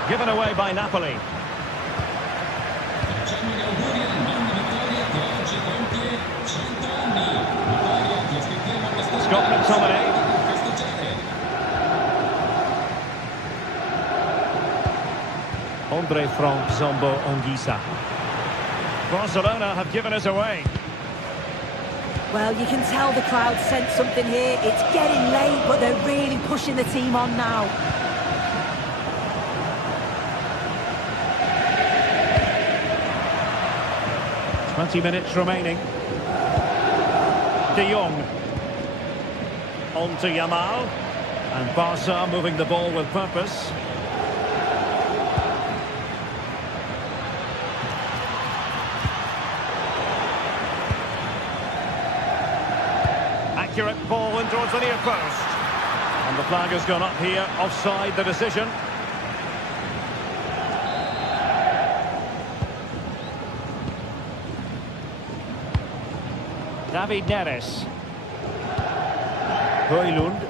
Given away by Napoli. Scotland dominate. Andre Frank Zombo Anguissa. Barcelona have given us away. Well, you can tell the crowd sense something here. It's getting late, but they're really pushing the team on now. Twenty minutes remaining. De Jong. On to Yamal. And Barca moving the ball with purpose. Accurate ball in towards the near post. And the flag has gone up here, offside the decision. David Neres. Højlund.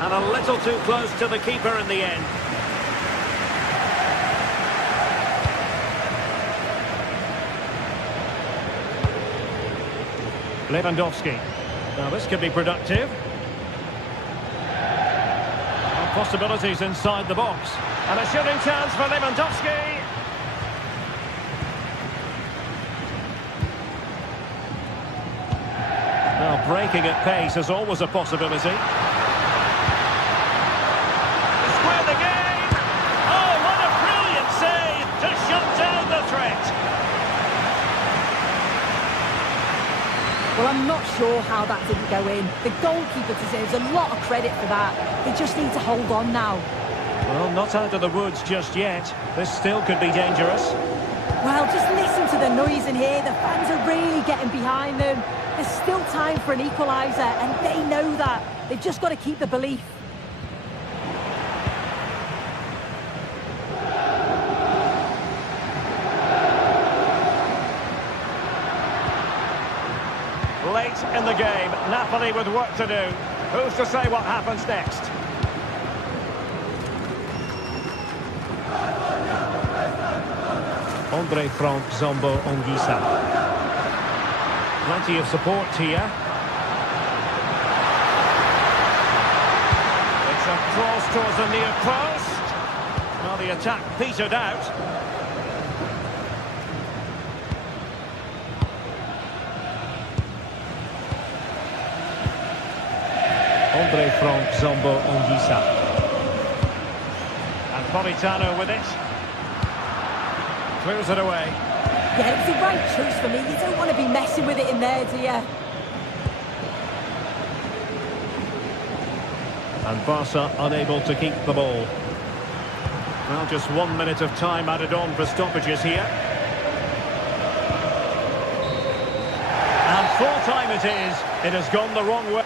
And a little too close to the keeper in the end. Lewandowski. Now this could be productive. And possibilities inside the box. And a shooting chance for Lewandowski. Well, breaking at pace is always a possibility. Square the game! Oh, what a brilliant save to shut down the threat! Well, I'm not sure how that didn't go in. The goalkeeper deserves a lot of credit for that. They just need to hold on now. Well, not out of the woods just yet. This still could be dangerous. Well, just listen to the noise in here. The fans are really getting behind them. There's still time for an equaliser, and they know that. They've just got to keep the belief. Late in the game, Napoli with work to do. Who's to say what happens next? Andre Frank Zombo Ongisa. Plenty of support here. It's a cross towards the near post. Well, the attack petered out. Andre Frank Zombo Ongisa. And Politano with it. Clears it away. Yeah, it's the right choice for me. You don't want to be messing with it in there, do you? And Barca unable to keep the ball. Well, just 1 minute of time added on for stoppages here. And full time it is. It has gone the wrong way.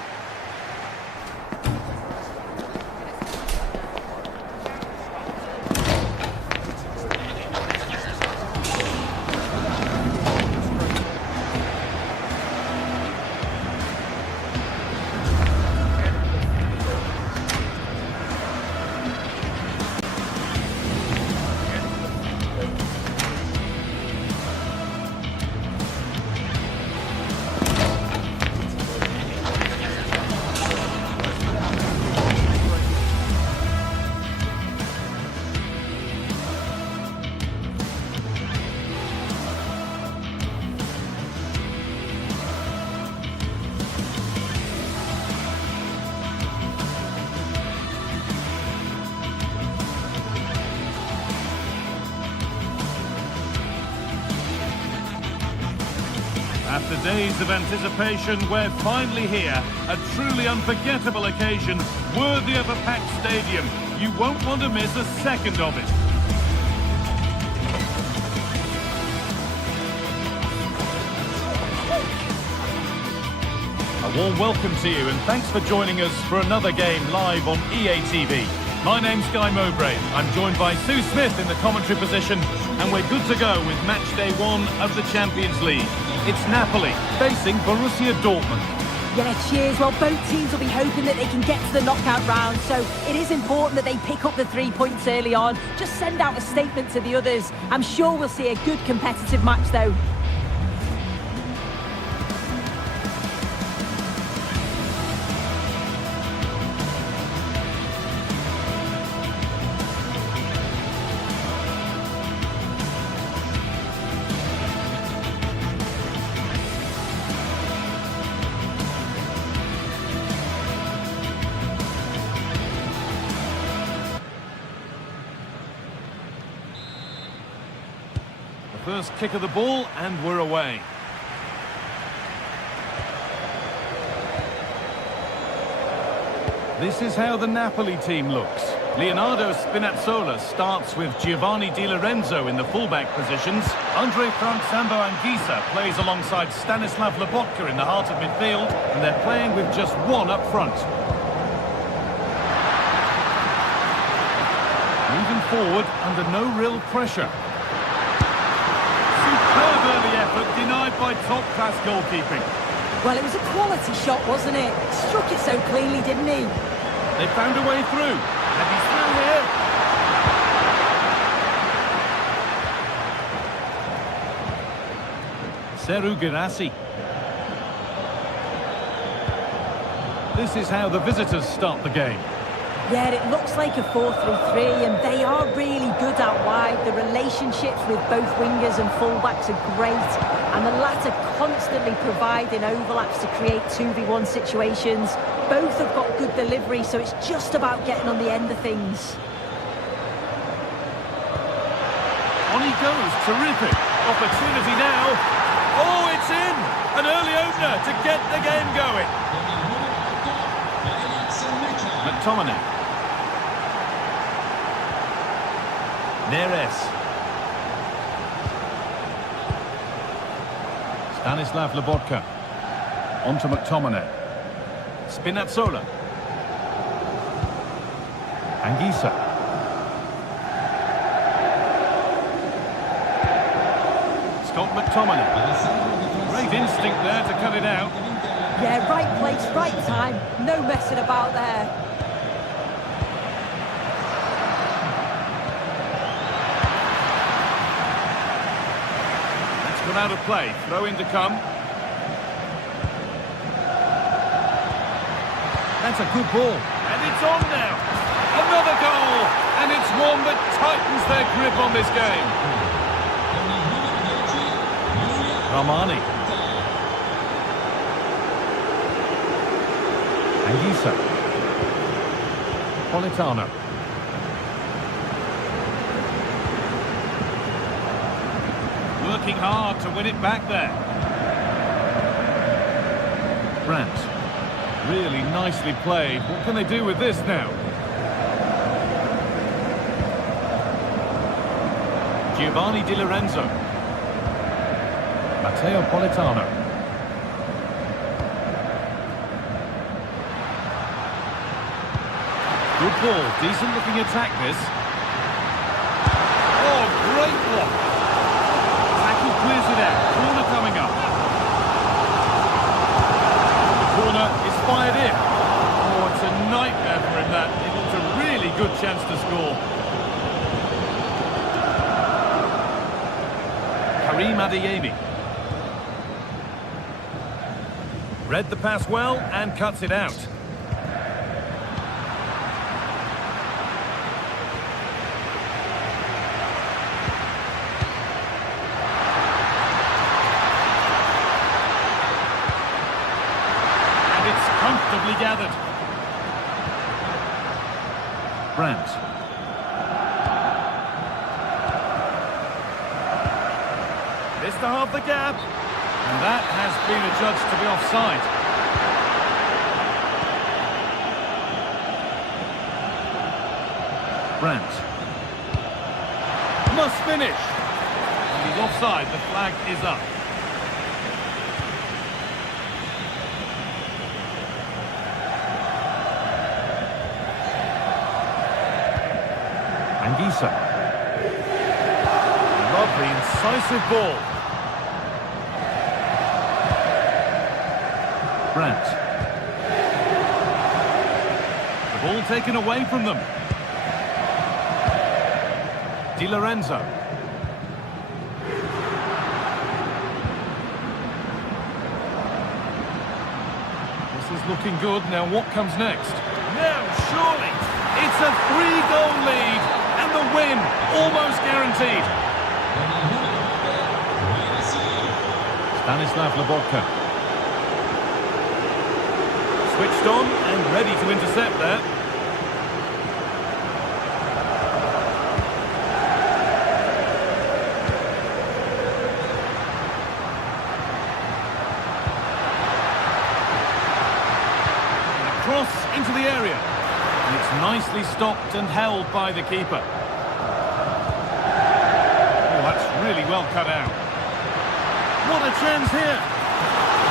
After days of anticipation, we're finally here. A truly unforgettable occasion, worthy of a packed stadium. You won't want to miss a second of it. A warm welcome to you and thanks for joining us for another game live on EA TV. My name's Guy Mowbray. I'm joined by Sue Smith in the commentary position, and we're good to go with match day 1 of the Champions League. It's Napoli facing Borussia Dortmund. Yeah, cheers. Well, both teams will be hoping that they can get to the knockout round, so it is important that they pick up the 3 points early on. Just send out a statement to the others. I'm sure we'll see a good competitive match, though. First kick of the ball and we're away. This is how the Napoli team looks. Leonardo Spinazzola starts with Giovanni Di Lorenzo in the fullback positions. Andre Frank Sambo Anguissa plays alongside Stanislav Lobotka in the heart of midfield, and they're playing with just one up front. Moving forward under no real pressure. Superb early effort denied by top-class goalkeeping. Well, it was a quality shot, wasn't it? Struck it so cleanly, didn't he? They found a way through. And he's through here. Seru Girassi. This is how the visitors start the game. Yeah, it looks like a 4-3-3, and they are really good out wide. The relationships with both wingers and fullbacks are great, and the latter constantly providing overlaps to create 2v1 situations. Both have got good delivery, so it's just about getting on the end of things. On he goes, terrific. Opportunity now. Oh, it's in! An early opener to get the game going. McTominay. Neres. Stanislav Lobotka. On to McTominay. Spinazzola. Anguissa. Scott McTominay. Great instinct there to cut it out. Yeah, right place, right time. No messing about there. Out of play, throw in to come. That's a good ball, and it's on now. Another goal, and it's one that tightens their grip on this game. Ramani. Anguissa. Politano. Working hard to win it back there. Brandt. Really nicely played. What can they do with this now? Giovanni Di Lorenzo. Matteo Politano. Good ball. Decent looking attack this. Oh, great block. Clears it out. Corner coming up. The corner is fired in. Oh, it's a nightmare for him that. It was a really good chance to score. Karim Adeyemi. Read the pass well and cuts it out. Comfortably gathered. Brandt. Missed to half the gap. And that has been adjudged to be offside. Brandt. Must finish. And he's offside. The flag is up. Anguissa. Lovely, incisive ball. Brandt. The ball taken away from them. Di Lorenzo. This is looking good. Now what comes next? Now, surely, it's a 3-goal lead. And the win, almost guaranteed. Stanislav Lobotka. Switched on and ready to intercept there. cross into the area. And it's nicely stopped and held by the keeper. Oh, that's really well cut out. What a chance here.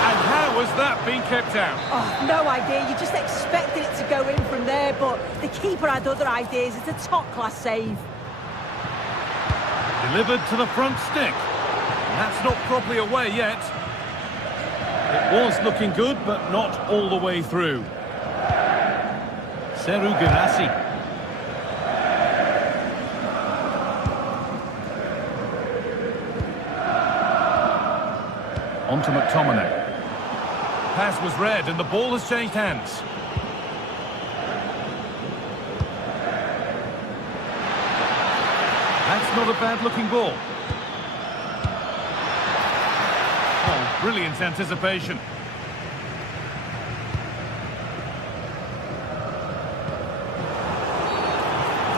And how has that been kept out? Oh, no idea. You just expected it to go in from there, but the keeper had other ideas. It's a top-class save. Delivered to the front stick. That's not properly away yet. It was looking good, but not all the way through. Seru Girassi. On to McTominay. Pass was read and the ball has changed hands. That's not a bad-looking ball. Oh, brilliant anticipation.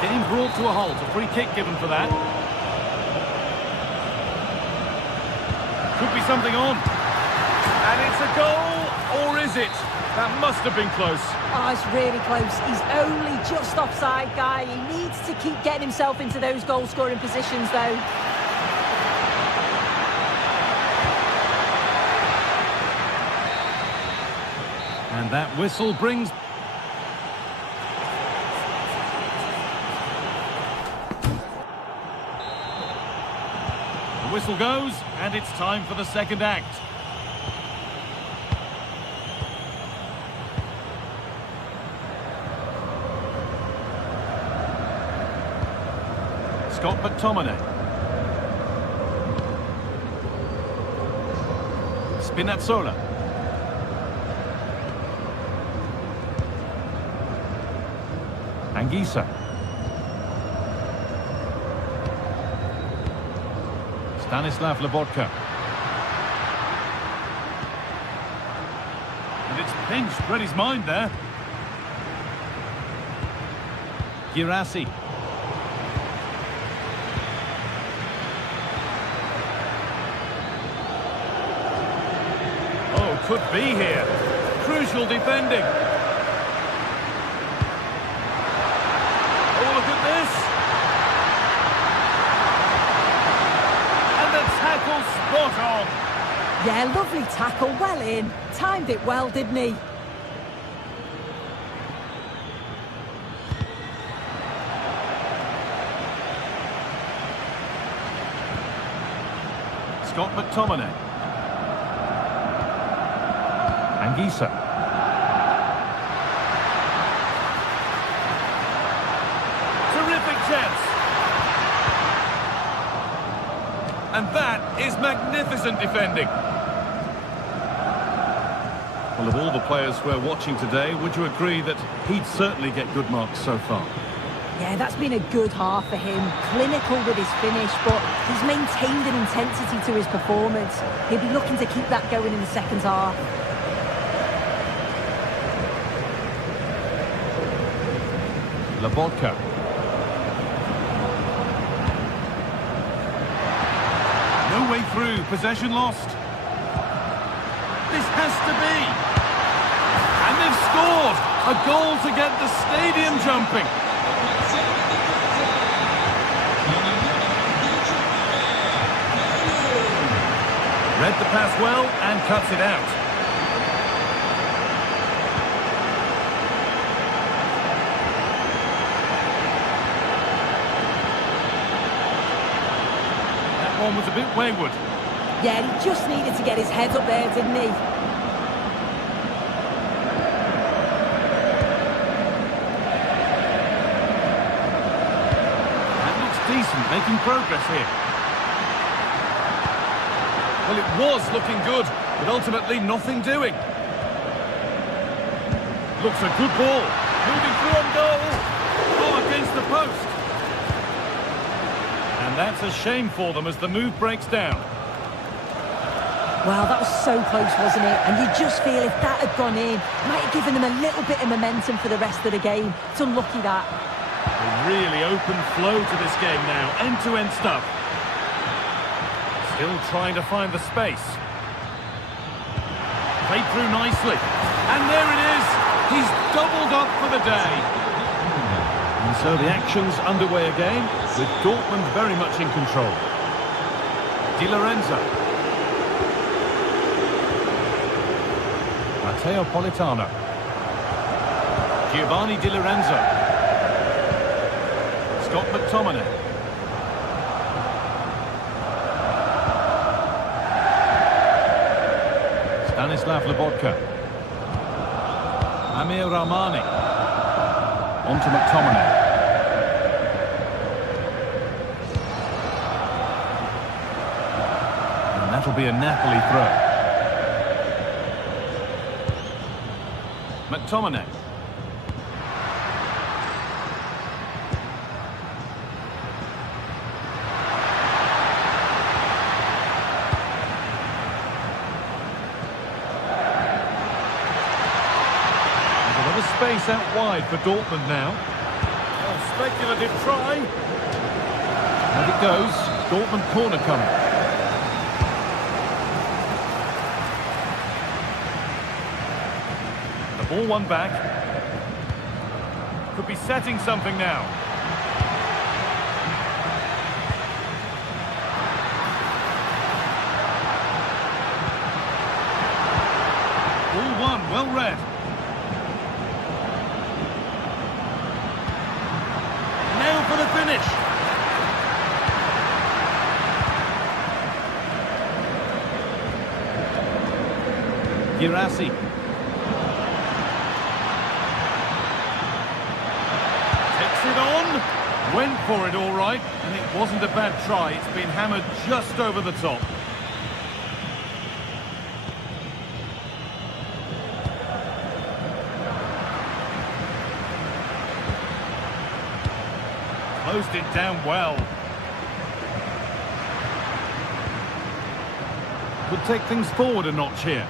Game brought to a halt. A free kick given for that. Could be something on. And it's a goal, or is it? That must have been close. Oh, it's really close. He's only just offside, guy. He needs to keep getting himself into those goal-scoring positions, though. And that whistle brings... The whistle goes, and it's time for the second act. Scott McTominay. Spinazzola. Anguissa. Stanislav Lobotka. And it's pinched, read his mind there. Girassi. Oh, could be here. Crucial defending. Oh, look at this. And the tackle spot on. Yeah, lovely tackle, well in. Timed it well, didn't he? Scott McTominay. Anguissa. Terrific chance. And that is magnificent defending. Well, of all the players we're watching today, would you agree that he'd certainly get good marks so far? Yeah, that's been a good half for him. Clinical with his finish, but he's maintained an intensity to his performance. He'll be looking to keep that going in the second half. Lobotka. No way through, possession lost. This has to be. And they've scored! A goal to get the stadium jumping. Read the pass well and cuts it out. That one was a bit wayward. Yeah, he just needed to get his head up there, didn't he? That looks decent, making progress here. Well, it was looking good, but ultimately nothing doing. Looks a good ball. Moving through on goal. Oh, against the post. And that's a shame for them as the move breaks down. Well, that was so close, wasn't it? And you just feel if that had gone in, might have given them a little bit of momentum for the rest of the game. It's unlucky that. A really open flow to this game now. End-to-end stuff. Still trying to find the space. Played through nicely. And there it is. He's doubled up for the day. And so the action's underway again, with Dortmund very much in control. Di Lorenzo. Matteo Politano. Giovanni Di Lorenzo. Scott McTominay. Stanislav Lobotka. Amir Rahmani. On to McTominay. And that'll be a Napoli throw. McTominay. Space out wide for Dortmund now. Oh, speculative try. And it goes. Dortmund corner coming. The ball won back. Could be setting something now. Ball won, well read. For the finish. Girassi. Takes it on. Went for it all right, and it wasn't a bad try. It's been hammered just over the top. Closed it down well. Could take things forward a notch here.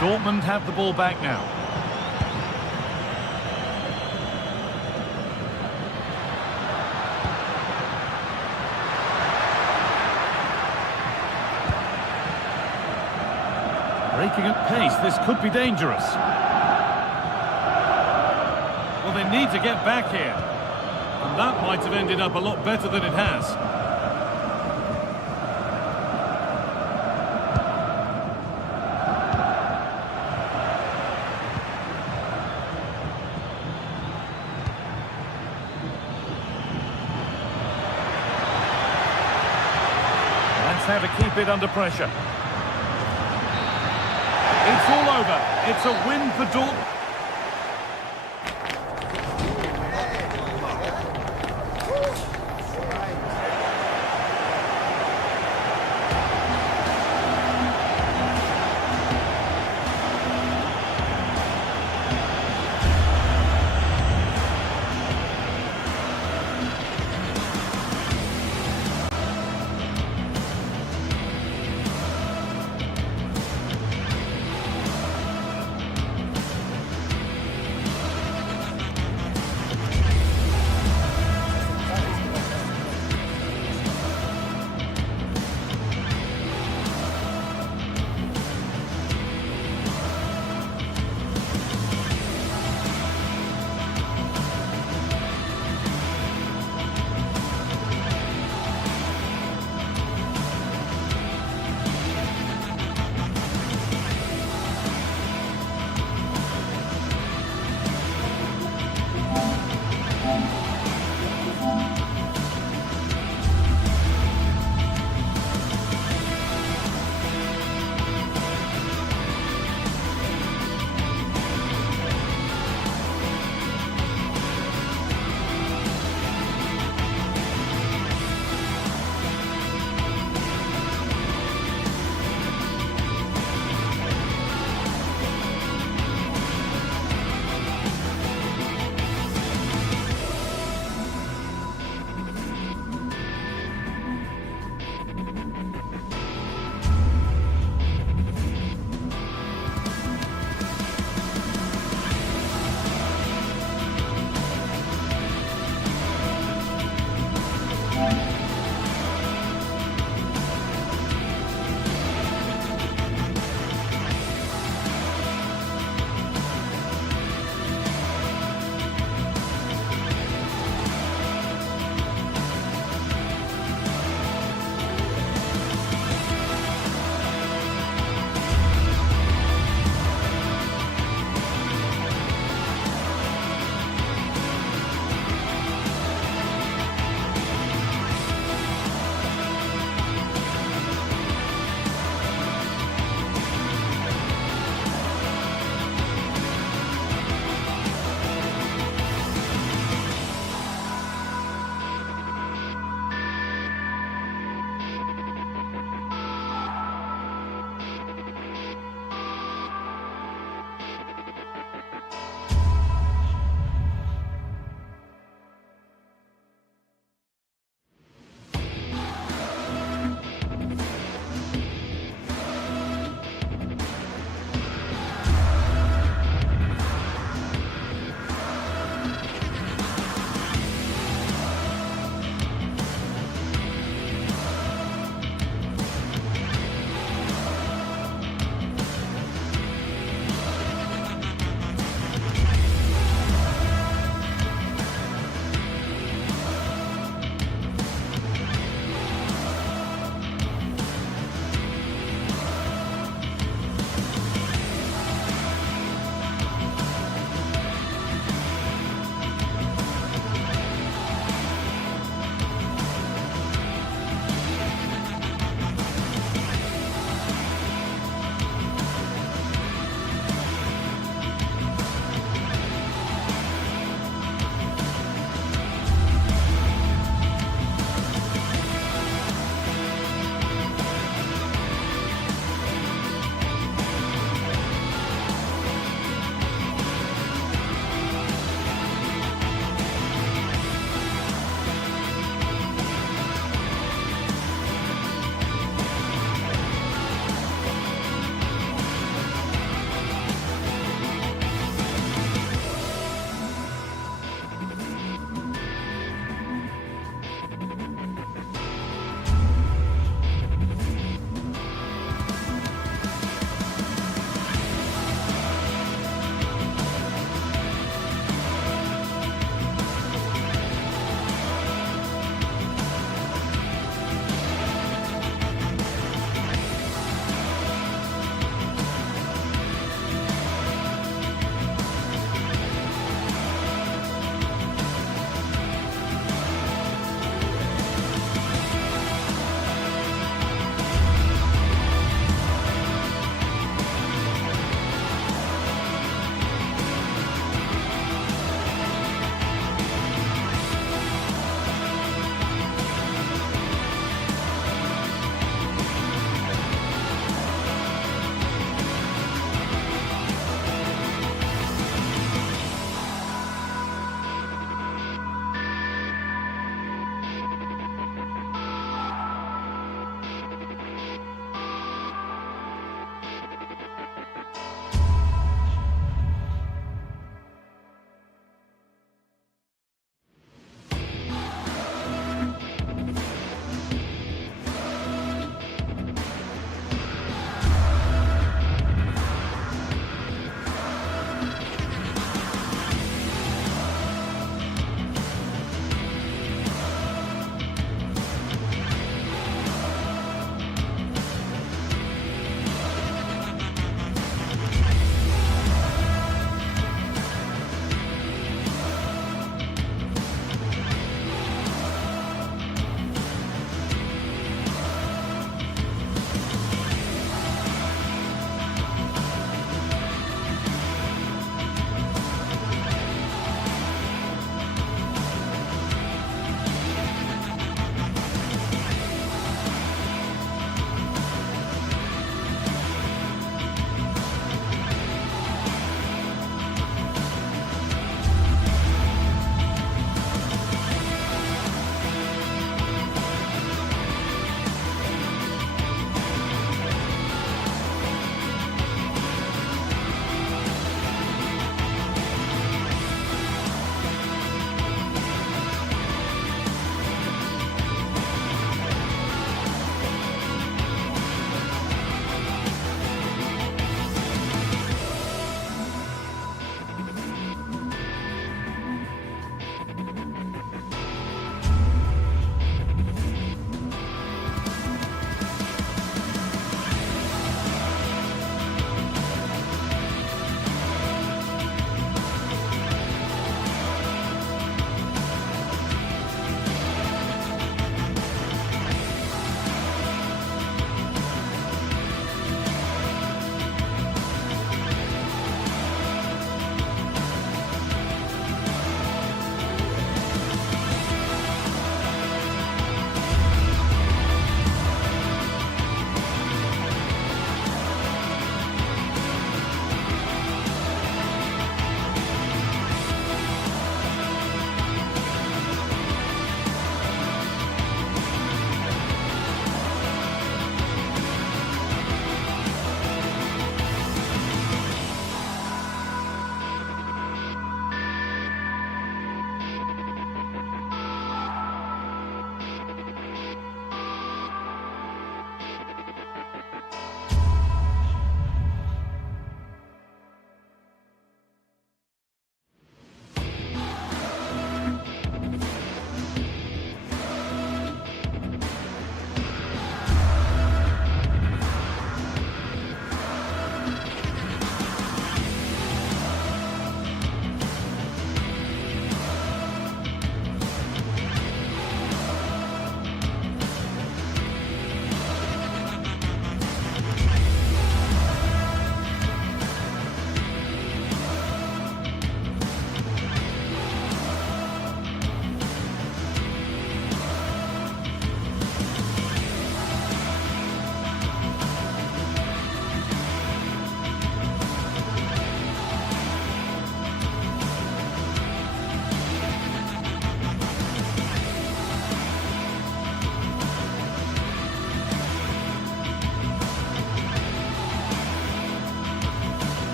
Dortmund have the ball back now. Breaking at pace, this could be dangerous. Well, they need to get back here. And that might have ended up a lot better than it has. That's how to keep it under pressure. It's all over. It's a win for Dortmund.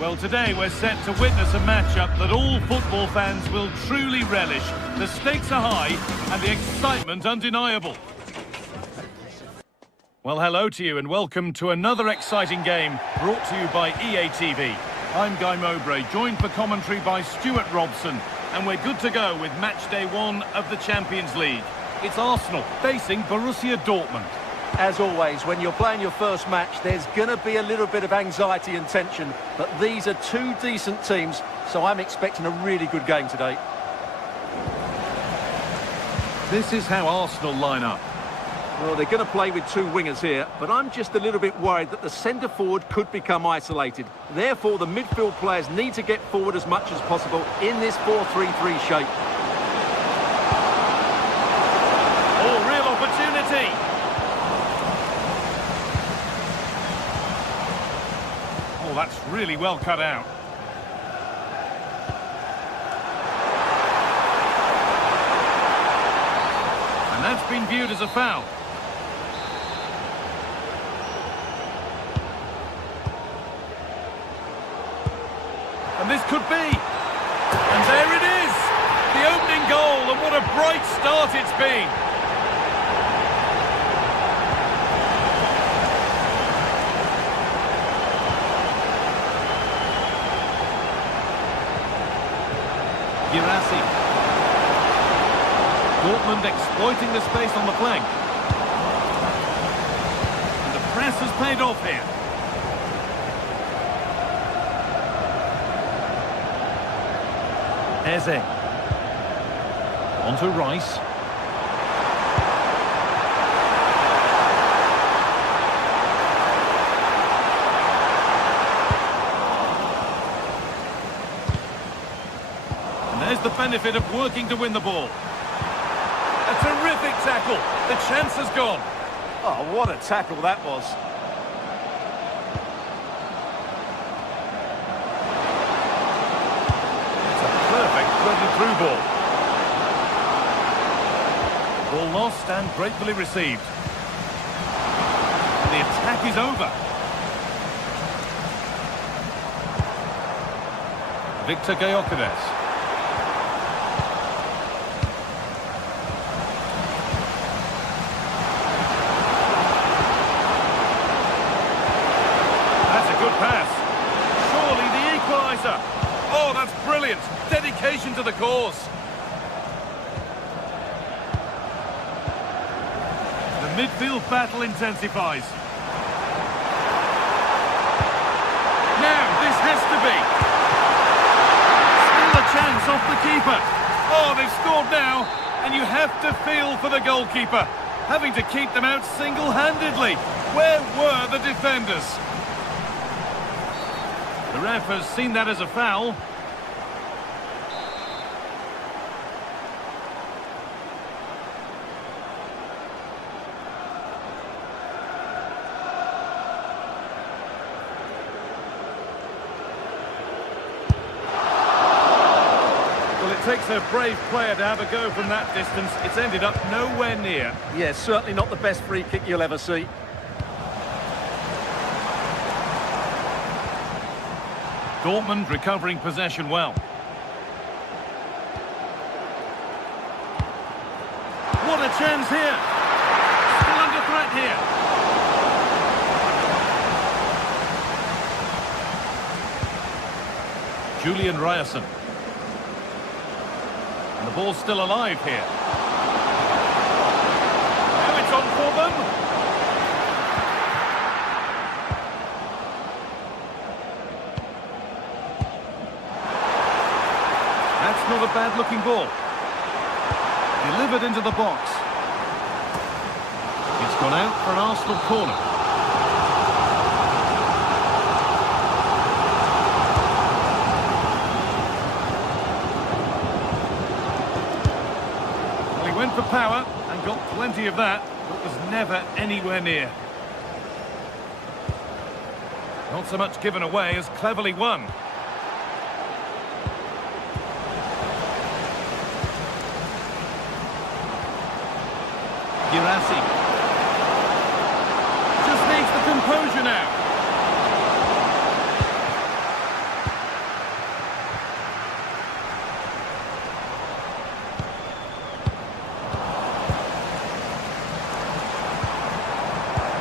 Well, today we're set to witness a matchup that all football fans will truly relish. The stakes are high and the excitement undeniable. Well, hello to you and welcome to another exciting game brought to you by EA TV. I'm Guy Mowbray, joined for commentary by Stuart Robson, and we're good to go with match day 1 of the Champions League. It's Arsenal facing Borussia Dortmund. As always, when you're playing your first match, there's going to be a little bit of anxiety and tension, but these are two decent teams, so I'm expecting a really good game today. This is how Arsenal line up. Well, they're going to play with two wingers here, but I'm just a little bit worried that the centre-forward could become isolated. Therefore, the midfield players need to get forward as much as possible in this 4-3-3 shape. Oh, real opportunity! Oh, that's really well cut out. And that's been viewed as a foul. And this could be. And there it is! The opening goal, and what a bright start it's been. Dortmund exploiting the space on the flank. And the press has paid off here. Eze. On to Rice. And there's the benefit of working to win the ball. A terrific tackle. The chance has gone. Oh, what a tackle that was. It's a perfect threaded through ball. Ball lost and gratefully received. And the attack is over. Victor Gyökeres. Oh, that's brilliant. Dedication to the cause. The midfield battle intensifies. Now, this has to be. Still a chance off the keeper. Oh, they've scored now, and you have to feel for the goalkeeper, having to keep them out single-handedly. Where were the defenders? The ref has seen that as a foul. Well, it takes a brave player to have a go from that distance. It's ended up nowhere near. Yeah, certainly not the best free kick you'll ever see. Dortmund recovering possession well. What a chance here! Still under threat here. Julian Ryerson. And the ball's still alive here. Now it's on for them. That's not a bad-looking ball. Delivered into the box. It's gone out for an Arsenal corner. Well, he went for power and got plenty of that, but was never anywhere near. Not so much given away as cleverly won. Girassi. Just needs the composure now.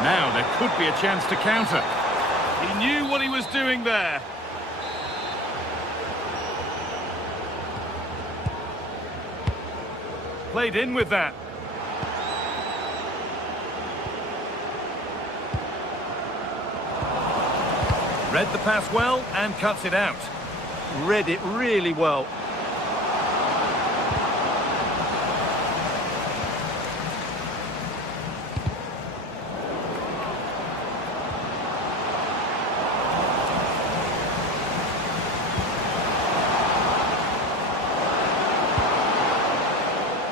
Now there could be a chance to counter. He knew what he was doing there. Played in with that. Read the pass well and cuts it out. Read it really well.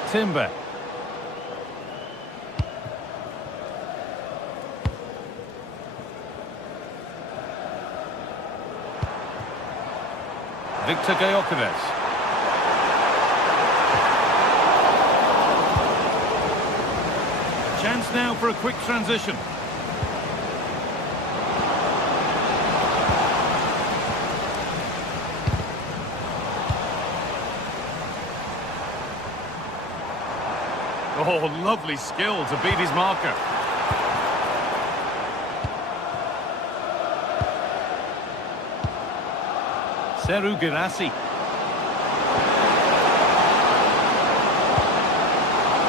Timber. Victor Gyökeres. Chance now for a quick transition. Oh, lovely skill to beat his marker. Seru Girassi.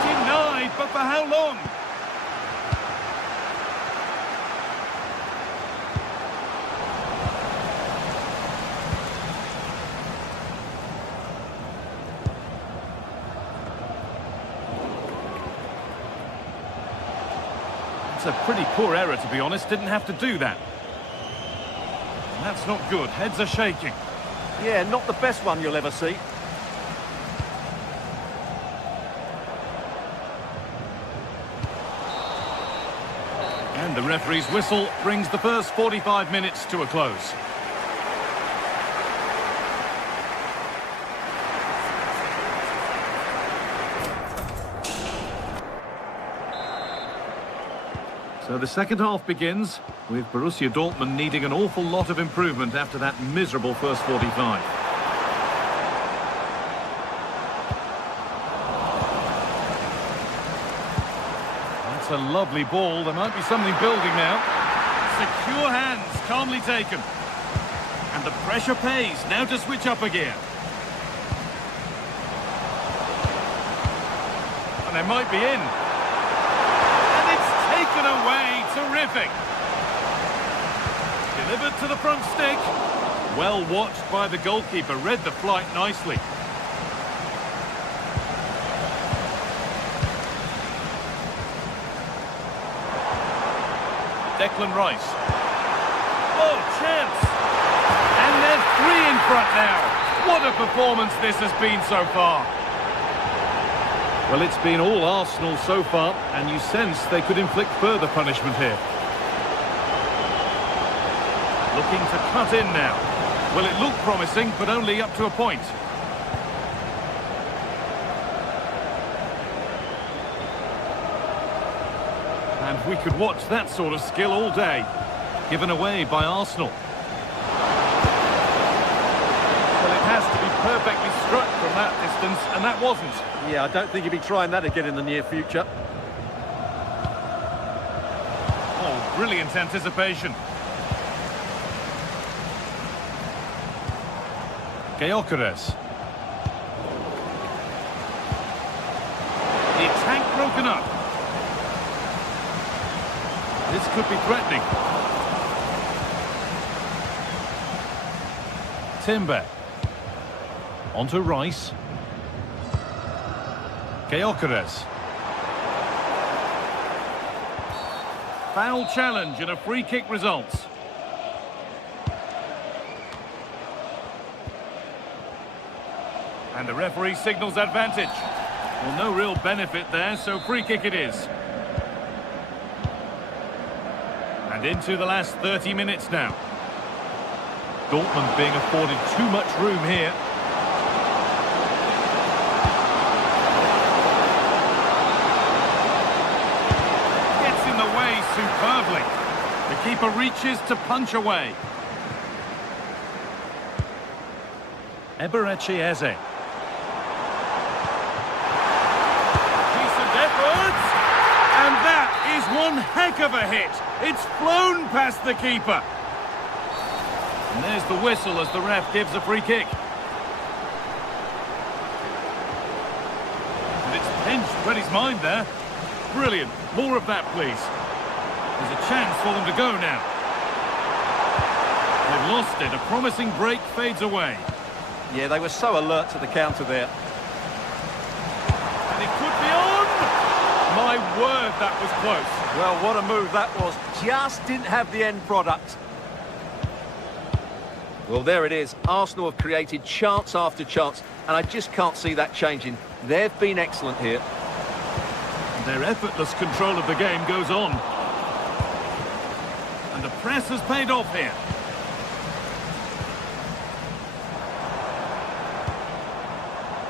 Denied, but for how long? It's a pretty poor error, to be honest. Didn't have to do that. That's not good. Heads are shaking. Yeah, not the best one you'll ever see. And the referee's whistle brings the first 45 minutes to a close. So the second half begins, with Borussia Dortmund needing an awful lot of improvement after that miserable first 45. That's a lovely ball. There might be something building now. Secure hands, calmly taken. And the pressure pays. Now to switch up a gear. And they might be in. Taken away, terrific. Delivered to the front stick. Well watched by the goalkeeper, read the flight nicely. Declan Rice. Oh, chance. And they're 3 in front now. What a performance this has been so far. Well, it's been all Arsenal so far, and you sense they could inflict further punishment here. Looking to cut in now. Well, it looked promising, but only up to a point. And we could watch that sort of skill all day. Given away by Arsenal. Well, it has to be perfectly struck from that distance, and that wasn't. Yeah, I don't think he'll be trying that again in the near future. Oh, brilliant anticipation. Gyökeres. The attack broken up. This could be threatening. Timber. Onto Rice. Gyökeres. Foul challenge and a free kick results. And the referee signals advantage. Well, no real benefit there, so free kick it is. And into the last 30 minutes now. Dortmund being afforded too much room here. Gets in the way superbly. The keeper reaches to punch away. Eberechi Eze. Decent efforts. And that is One heck of a hit. It's flown past the keeper. And there's the whistle as the ref gives a free kick. And it's pinched Freddie's mind there. Brilliant. More of that, please. There's a chance for them to go now. They've lost it. A promising break fades away. Yeah, they were so alert to the counter there. And it could be on! My word, that was close. Well, what a move that was. Just didn't have the end product. Well, there it is. Arsenal have created chance after chance, and I just can't see that changing. They've been excellent here. Their effortless control of the game goes on. And the press has paid off here.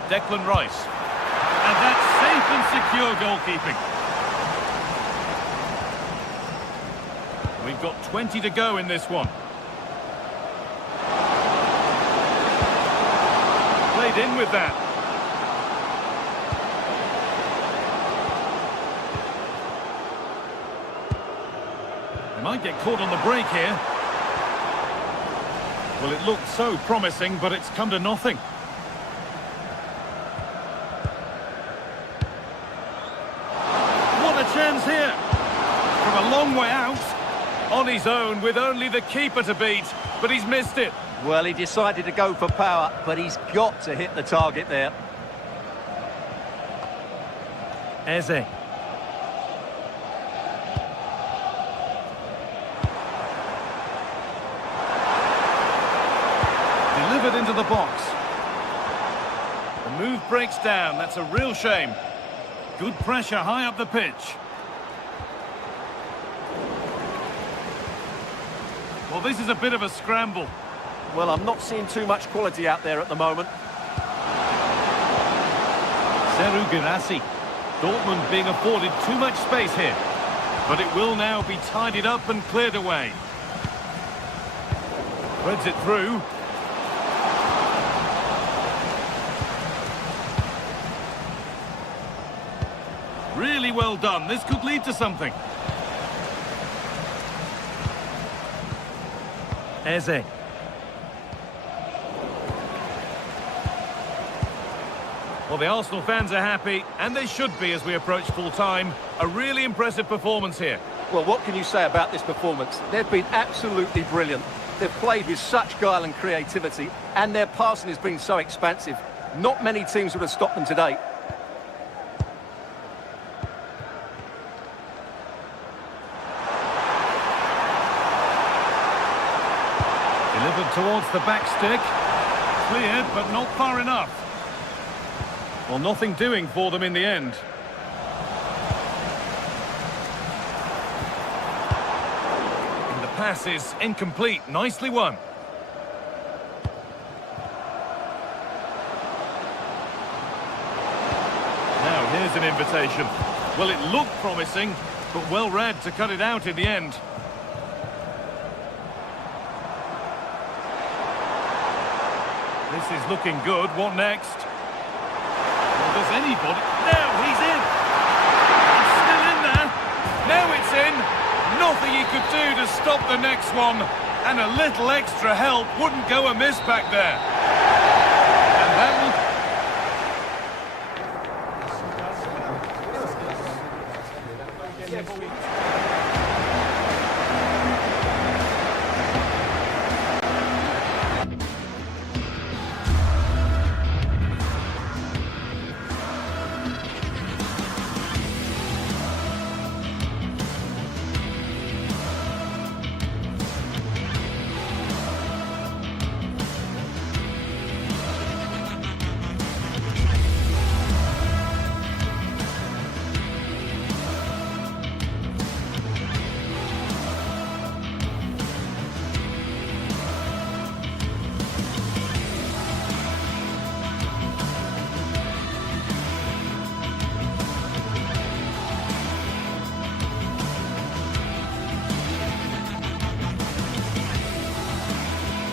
Declan Rice. And that's safe and secure goalkeeping. We've got 20 to go in this one. Played in with that. They might get caught on the break here. Well, it looked so promising, but it's come to nothing. What a chance here. From a long way out. On his own with only the keeper to beat, but he's missed it. Well, he decided to go for power, but he's got to hit the target there. Eze. Delivered into the box. The move breaks down. That's a real shame. Good pressure high up the pitch. Well, this is a bit of a scramble. Well, I'm not seeing too much quality out there at the moment. Seru Girassi. Dortmund being afforded too much space here. But it will now be tidied up and cleared away. Threads it through. Really well done. This could lead to something. Eze. Well, the Arsenal fans are happy, and they should be as we approach full-time. A really impressive performance here. Well, what can you say about this performance? They've been absolutely brilliant. They've played with such guile and creativity, and their passing has been so expansive. Not many teams would have stopped them today. Delivered towards the back stick. Cleared, but not far enough. Well, nothing doing for them in the end. And the pass is incomplete. Nicely won. Now, here's an invitation. Well, it looked promising, but well read to cut it out in the end. This is looking good. What next? Well, does anybody... Now he's in! It's still in there. Now it's in. Nothing he could do to stop the next one. And a little extra help wouldn't go amiss back there. And that will...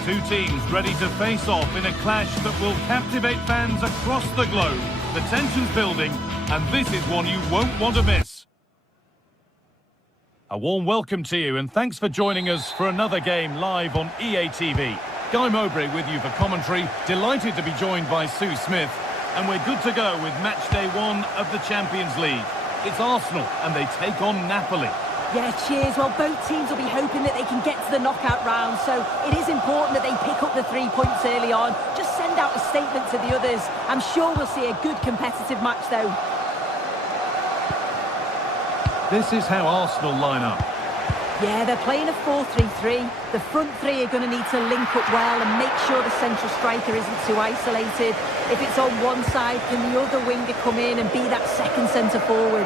Two teams ready to face off in a clash that will captivate fans across the globe. The tension's building, and this is one you won't want to miss. A warm welcome to you and thanks for joining us for another game live on EA TV. Guy Mowbray with you for commentary. Delighted to be joined by Sue Smith. And we're good to go with match day 1 of the Champions League. It's Arsenal and they take on Napoli. Yeah, cheers. Well, both teams will be hoping that they can get to the knockout round, so it is important that they pick up the 3 points early on. Just send out a statement to the others. I'm sure we'll see a good competitive match, though. This is how Arsenal line up. Yeah, they're playing a 4-3-3. The front three are going to need to link up well and make sure the central striker isn't too isolated. If it's on one side, can the other winger come in and be that second centre forward?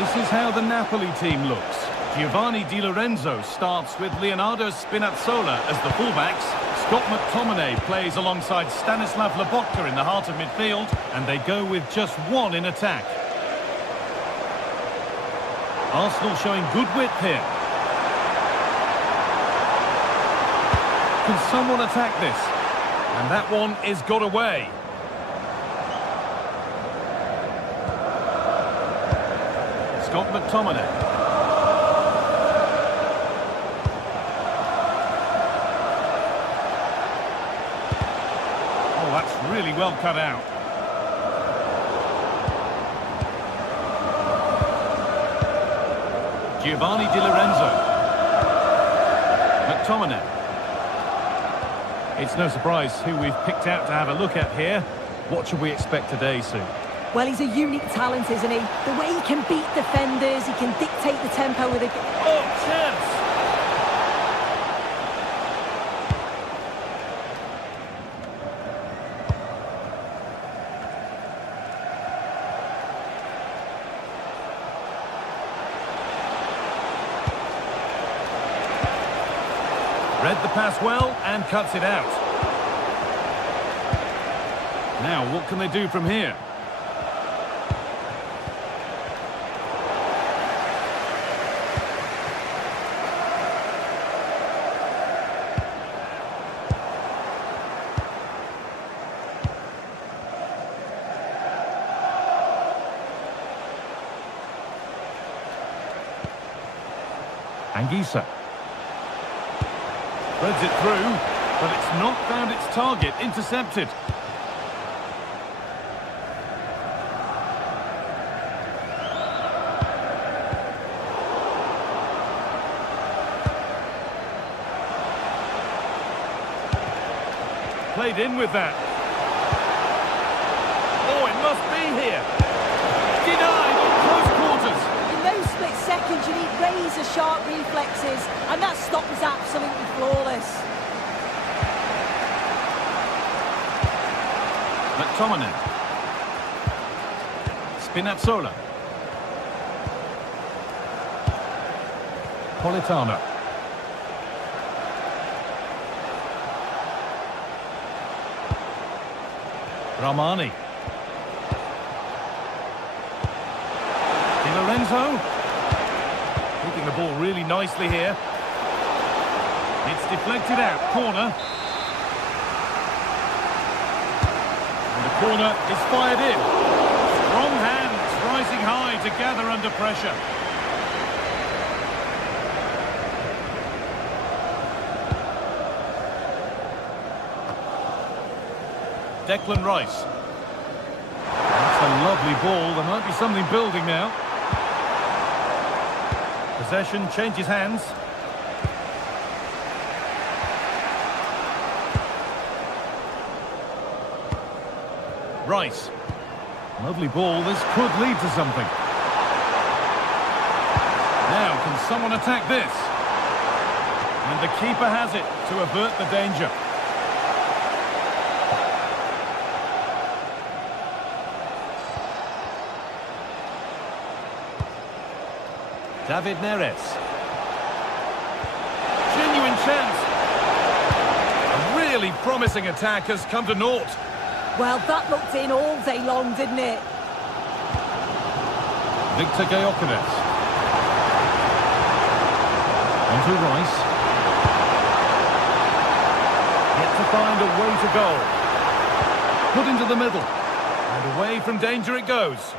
This is how the Napoli team looks. Giovanni Di Lorenzo starts with Leonardo Spinazzola as the fullbacks. Scott McTominay plays alongside Stanislav Lobotka in the heart of midfield, and they go with just one in attack. Arsenal showing good width here. Can someone attack this? And that one is got away. Scott McTominay. Oh, that's really well cut out. Giovanni Di Lorenzo. McTominay. It's no surprise who we've picked out to have a look at here. What should we expect today, Sue? Well, he's a unique talent, isn't he? The way he can beat defenders, he can dictate the tempo with a... Oh, chance! Read the pass well and cuts it out. Now, what can they do from here? Anguissa. Threads it through, but it's not found its target. Intercepted. Played in with that. Oh, it must be here. Denied on close quarters. In those split seconds, you need razor-sharp reflexes, and that stop is absolutely flawless. McTominay. Spinazzola. Politano. Ramani. Di Lorenzo. Keeping the ball really nicely here. It's deflected out. Corner. And the corner is fired in. Strong hands rising high to gather under pressure. Declan Rice. That's a lovely ball. There might be something building now. Possession changes hands. Rice. Lovely ball. This could lead to something. Now, can someone attack this? And the keeper has it to avert the danger. David Neres. Genuine chance. A really promising attack has come to naught. Well, that looked in all day long, didn't it? Victor Gyökeres. On to Rice. Yet to find a way to goal. Put into the middle. And away from danger it goes.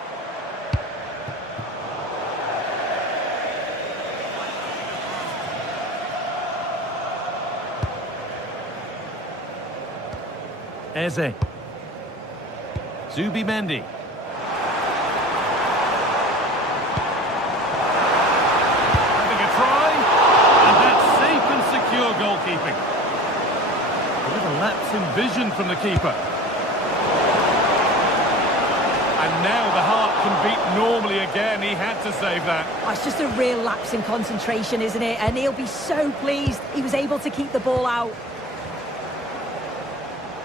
Eze. Zubimendi. Having a try. And that's safe and secure goalkeeping. A little lapse in vision from the keeper. And now the heart can beat normally again. He had to save that. Oh, it's just a real lapse in concentration, isn't it? And he'll be so pleased he was able to keep the ball out.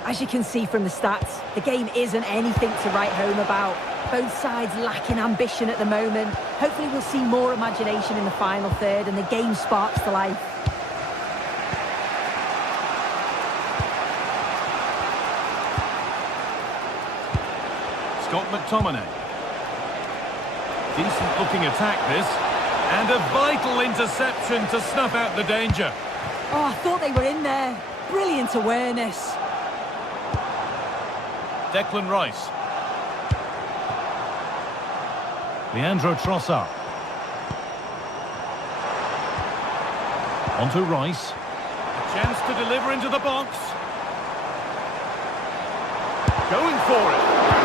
As you can see from the stats, the game isn't anything to write home about. Both sides lacking ambition at the moment. Hopefully we'll see more imagination in the final third and the game sparks to life. Scott McTominay. Decent looking attack this. And a vital interception to snuff out the danger. Oh, I thought they were in there. Brilliant awareness. Declan Rice. Leandro Trossard. On to Rice. A chance to deliver into the box. Going for it.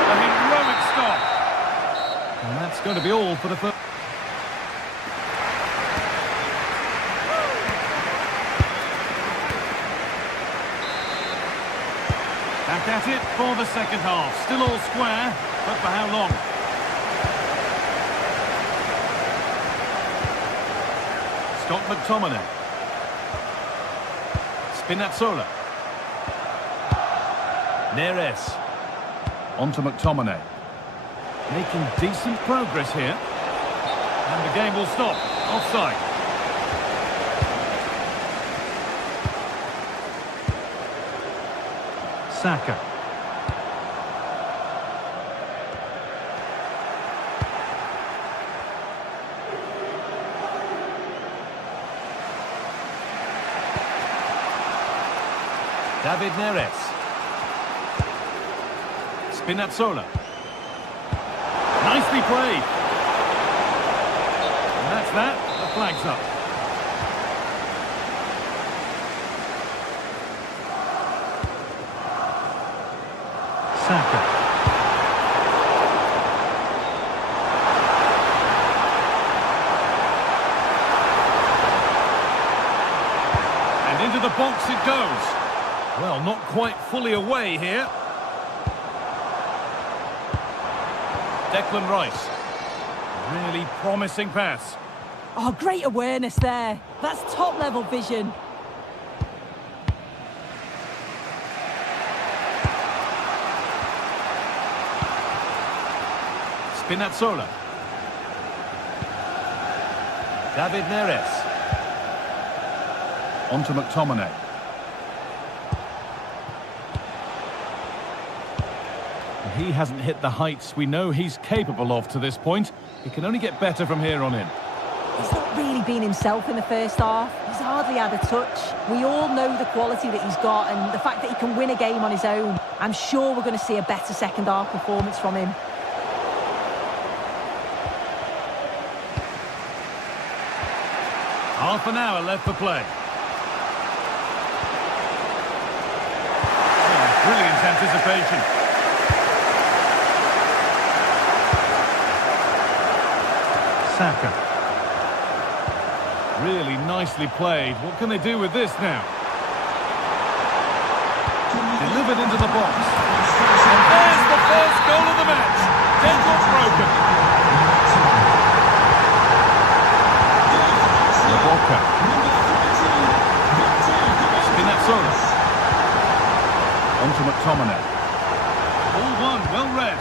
A heroic stop. And that's going to be all for the first. Back at it for the second half. Still all square, but for how long? Scott McTominay. Spinazzola. Neres. On to McTominay. Making decent progress here. And the game will stop. Offside. Saka. David Neres. Spinazzola. Nicely played. And that's that. The flag's up. Saka. And into the box it goes. Well, not quite fully away here. Declan Rice. Really promising pass. Oh, great awareness there. That's top-level vision. Spinazzola. David Neres. On to McTominay. He hasn't hit the heights we know he's capable of to this point. He can only get better from here on in. He's not really been himself in the first half. He's hardly had a touch. We all know the quality that he's got and the fact that he can win a game on his own. I'm sure we're going to see a better second half performance from him. Half an hour left for play. Oh, brilliant anticipation. Saka. Really nicely played. What can they do with this now? Delivered into the box. And there's the first goal of the match. Deadlock broken. Walker. Spinazzola. On to McTominay. All one, well read.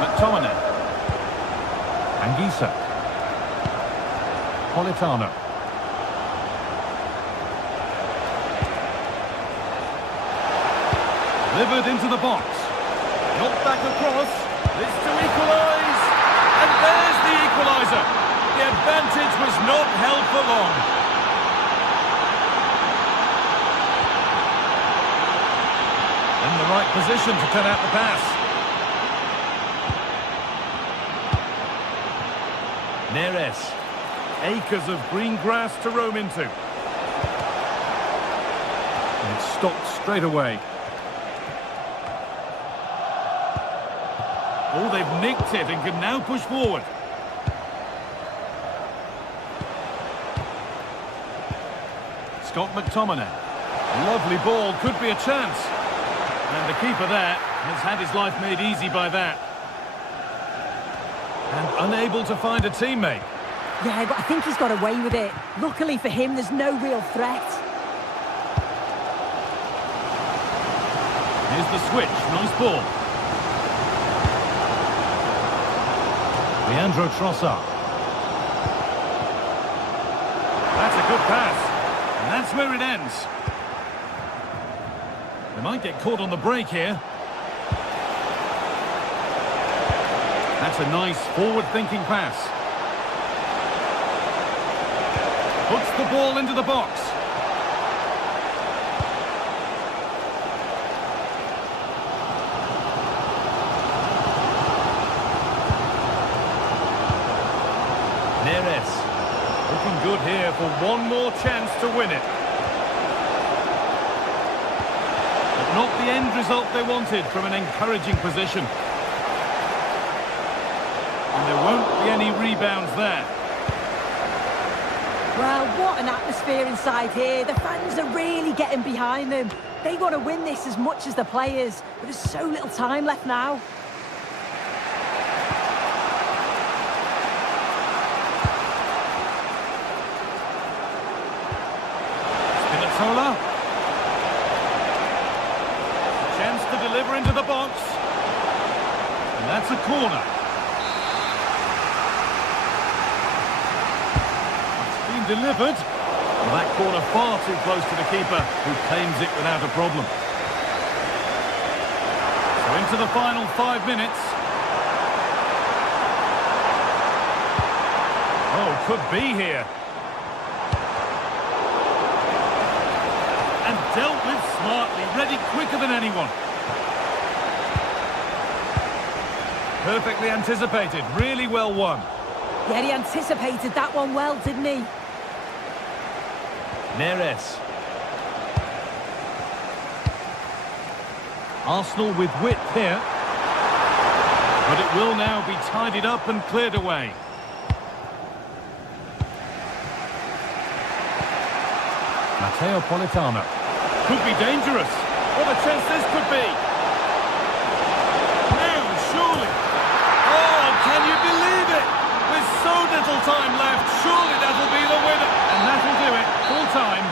McTominay. Anguissa. Politano. Delivered into the box. Knocked back across. This to equalise. And there's the equaliser. The advantage was not held for long. In the right position to cut out the pass. Neres. Acres of green grass to roam into. And it's stopped straight away. Oh, they've nicked it and can now push forward. Scott McTominay. Lovely ball, could be a chance. And the keeper there has had his life made easy by that. And unable to find a teammate. Yeah, but I think he's got away with it. Luckily for him, there's no real threat. Here's the switch, nice ball. Leandro Trossard. That's a good pass. And that's where it ends. They might get caught on the break here. That's a nice forward-thinking pass. Puts the ball into the box. Neres. Looking good here for one more chance to win it. But not the end result they wanted from an encouraging position. And there won't be any rebounds there. Well, what an atmosphere inside here. The fans are really getting behind them. They want to win this as much as the players, but there's so little time left now. Spinazzola. Chance to deliver into the box. And that's a corner. Delivered. Well, that corner far too close to the keeper, who claims it without a problem. So into the final 5 minutes. Oh, could be here. And dealt with smartly, ready quicker than anyone. Perfectly anticipated, really well won. Yeah, he anticipated that one well, didn't he? Neres. Arsenal with width here. But it will now be tidied up and cleared away. Matteo Politano. Could be dangerous. What a chance this could be. Now, surely. Oh, can you believe it? With so little time left, surely that'll be the winner. And that'll do it. Full time.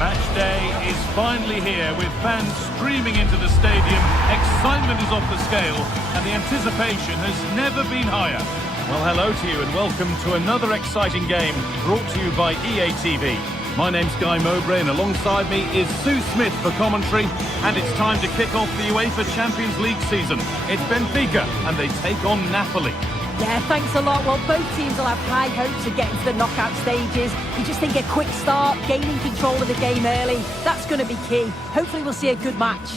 Match day is finally here, with fans streaming into the stadium. Excitement is off the scale, and the anticipation has never been higher. Well, hello to you and welcome to another exciting game brought to you by EA TV. My name's Guy Mowbray, and alongside me is Sue Smith for commentary, and it's time to kick off the UEFA Champions League season. It's Benfica, and they take on Napoli. Yeah, thanks a lot. Well, both teams will have high hopes of getting to the knockout stages. You just think a quick start, gaining control of the game early, that's going to be key. Hopefully we'll see a good match.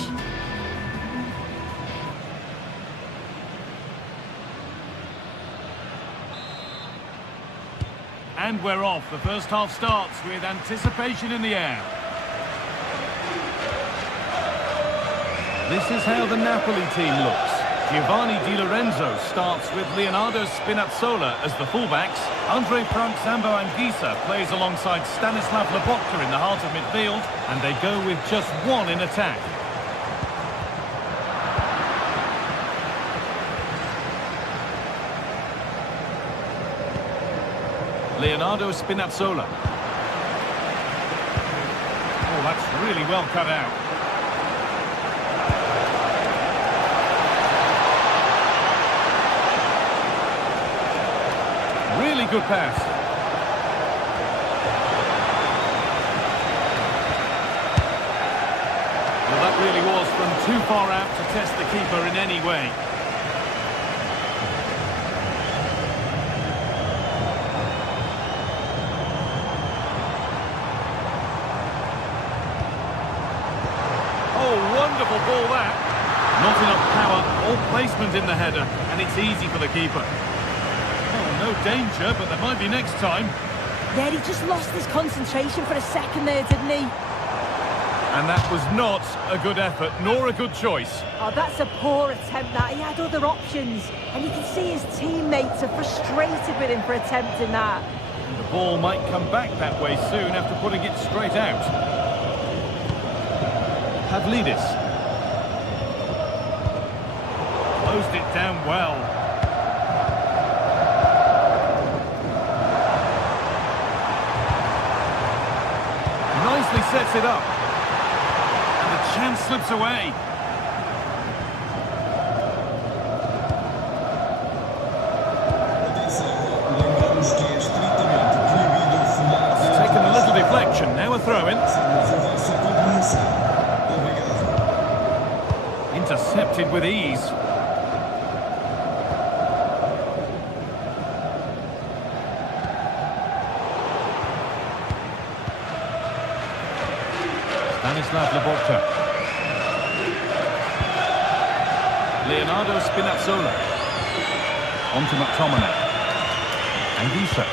And we're off. The first half starts with anticipation in the air. This is how the Napoli team looks. Giovanni Di Lorenzo starts with Leonardo Spinazzola as the fullbacks. Andre Frank Zambo Anguissa plays alongside Stanislav Lobotka in the heart of midfield, and they go with just one in attack. Leonardo Spinazzola. Oh, that's really well cut out. Really good pass. Well, that really was from too far out to test the keeper in any way. Oh, wonderful ball that. Not enough power or placement in the header, and it's easy for the keeper. No danger, but there might be next time. Yeah, he just lost his concentration for a second there, didn't he? And that was not a good effort, nor a good choice. Oh, that's a poor attempt, that. He had other options. And you can see his teammates are frustrated with him for attempting that. And the ball might come back that way soon after putting it straight out. Pavlidis. Closed it down well. Nicely sets it up. And the chance slips away. It's taken a little deflection. Now a throw-in. Intercepted with ease. Stanislav Lobotka. Leonardo Spinazzola. On to McTominay. Anguissa.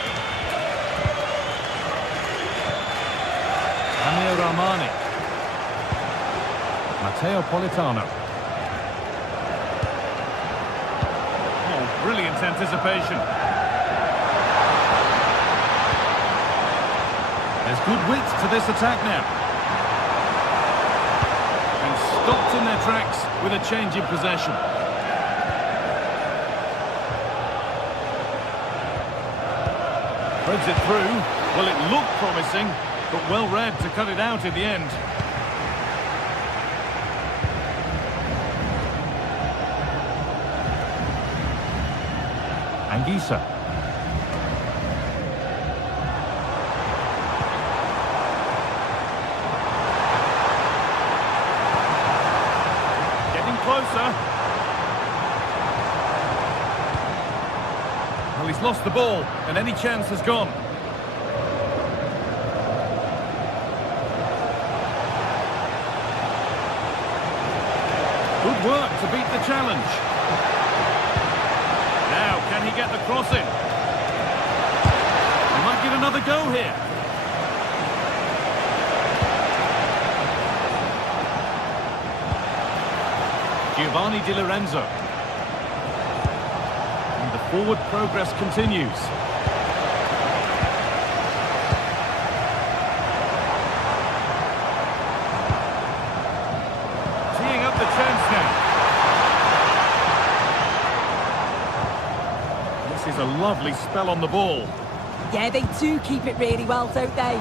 Amir Rahmani. Matteo Politano. Oh, brilliant anticipation. There's good width to this attack now. Stopped in their tracks with a change in possession. Threads it through. Well, it looked promising, but well read to cut it out in the end. Anguissa. Closer. Well, he's lost the ball, and any chance has gone. Good work to beat the challenge. Now, can he get the cross in? He might get another go here. Giovanni Di Lorenzo. And the forward progress continues. Teeing up the chance now. This is a lovely spell on the ball. Yeah, they do keep it really well, don't they?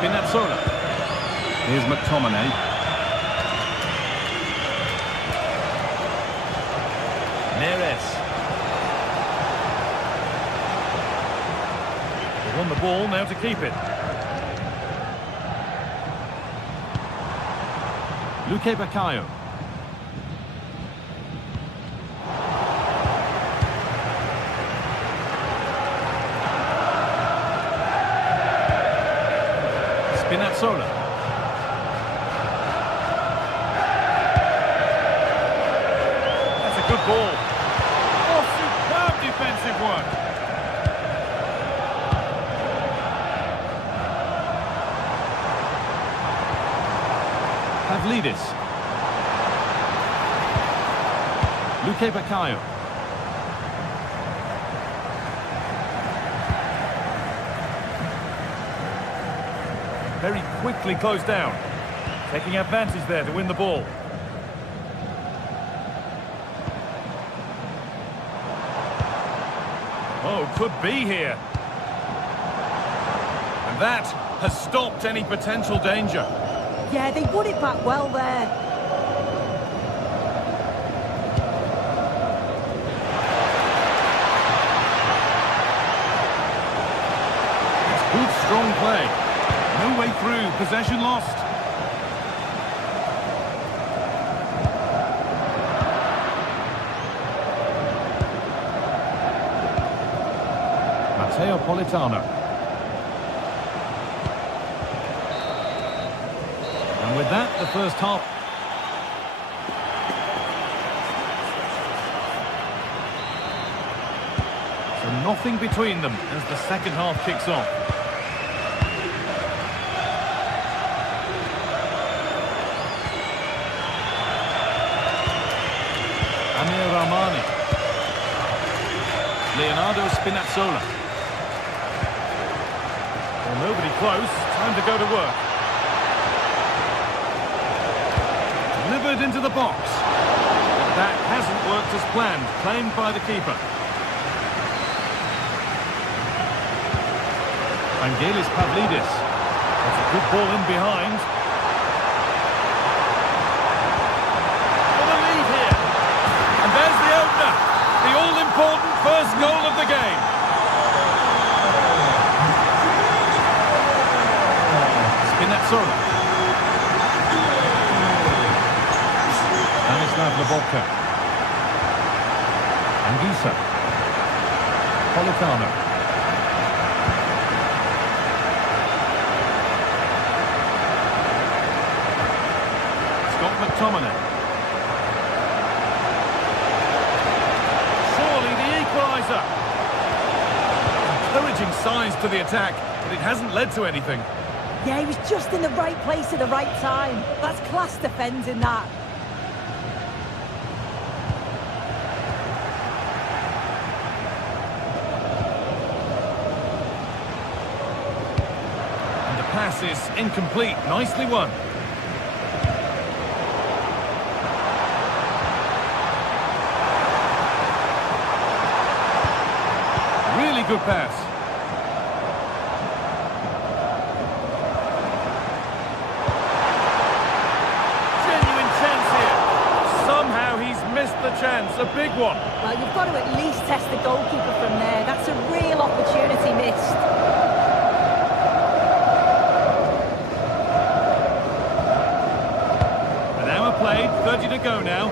Spinazzola. Here's McTominay. Neres. They won the ball, now to keep it. Luque Baccaio. Spinazzola. That's a good ball. Oh, superb defensive work. Pavlidis. Luque Baccaio. Very quickly closed down. Taking advantage there to win the ball. Oh, could be here. And that has stopped any potential danger. Yeah, they won it back well there. It's good, strong play. No way through, possession lost. Matteo Politano. And with that, the first half. So nothing between them as the second half kicks off. Amir Rahmani. Leonardo Spinazzola. Well, nobody close. Time to go to work. Delivered into the box. But that hasn't worked as planned. Claimed by the keeper. Vangelis Pavlidis. That's a good ball in behind. For the lead here. And there's the opener. The all-important first goal of the game. Spinazzola. Stanislav Lobotka. Anguissa. Politano. Scott McTominay. Surely the equaliser. Encouraging signs to the attack, but it hasn't led to anything. Yeah, he was just in the right place at the right time. That's class defending, that. And the pass is incomplete. Nicely won. Really good pass. The chance, a big one. Well, you've got to at least test the goalkeeper from there. That's a real opportunity missed. An hour played, 30 to go now.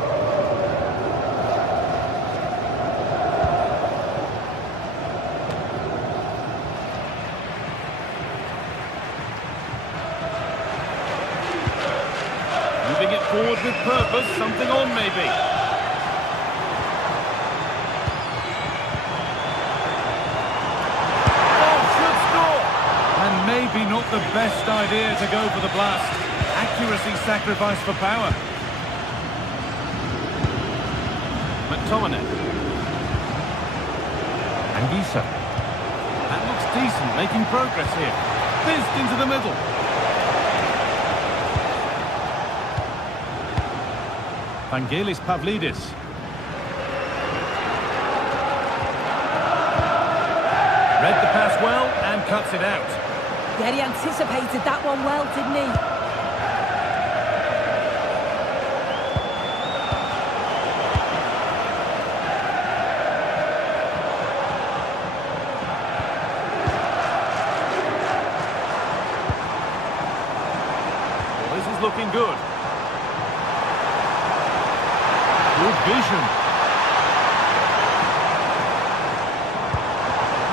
Moving it forward with purpose, something on maybe. Maybe not the best idea to go for the blast. Accuracy sacrificed for power. McTominay. Anguissa. That looks decent, making progress here. Fizzed into the middle. Vangelis Pavlidis. Read the pass well and cuts it out. Yeah, he anticipated that one well, didn't he? Well, this is looking good. Good vision.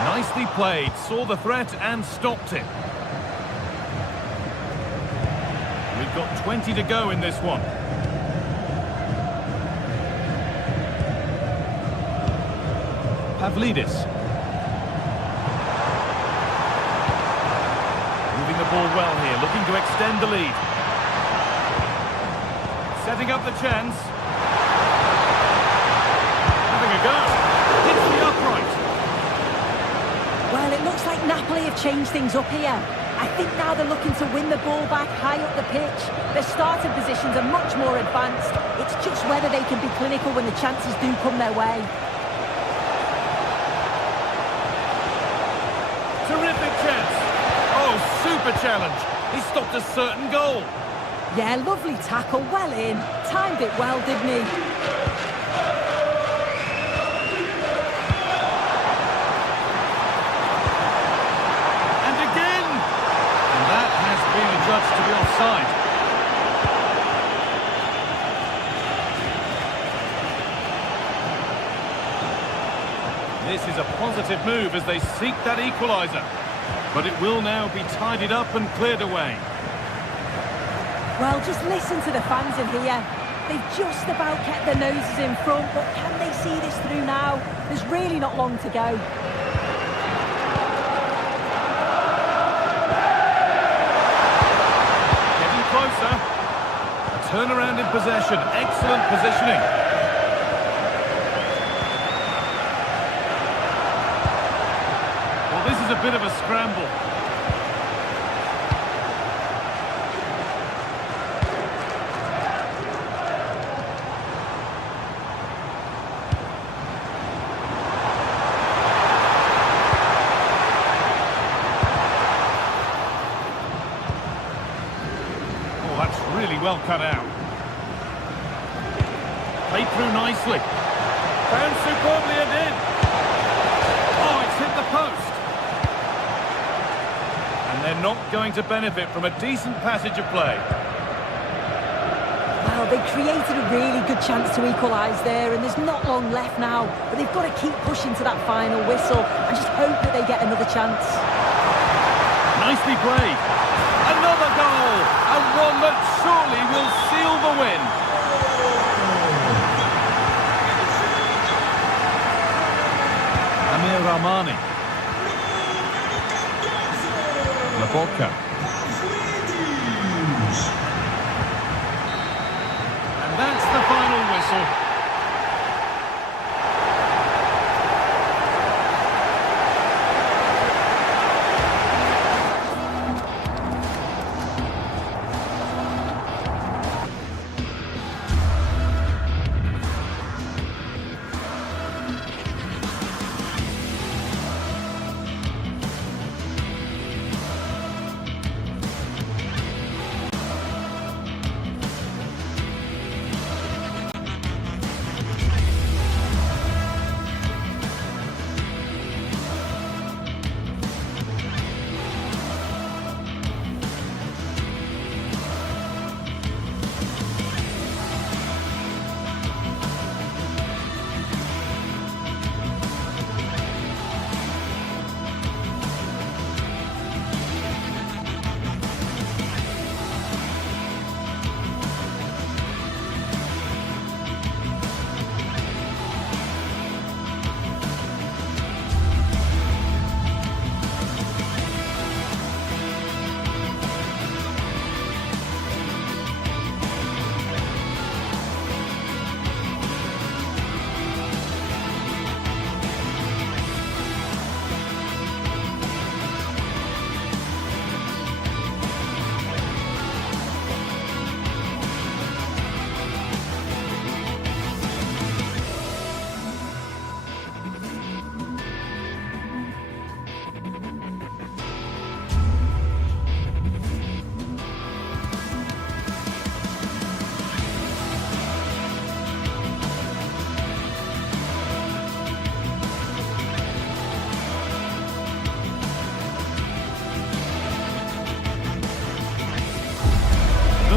Nicely played, saw the threat and stopped it. We've got 20 to go in this one. Pavlidis. Moving the ball well here, looking to extend the lead. setting up the chance. Having a go. Hits the upright. Well, it looks like Napoli have changed things up here. I think now they're looking to win the ball back high up the pitch. Their starting positions are much more advanced. It's just whether they can be clinical when the chances do come their way. Terrific chance. Oh, super challenge. He stopped a certain goal. Yeah, lovely tackle, well in. Timed it well, didn't he? And again. And that has been adjudged to be offside. This is a positive move as they seek that equaliser. But it will now be tidied up and cleared away. Well, just listen to the fans in here. They've just about kept their noses in front, but can they see this through now? There's really not long to go. Getting closer. A turnaround in possession. Excellent positioning. Well, this is a bit of a scramble. That's really well cut out. Played through nicely. Found superbly and in. Oh, it's hit the post. And they're not going to benefit from a decent passage of play. Well, they created a really good chance to equalise there, and there's not long left now. But they've got to keep pushing to that final whistle and just hope that they get another chance. Nicely played. Another goal, and one that surely will seal the win. Amir Rahmani. Labotka. And that's the final whistle.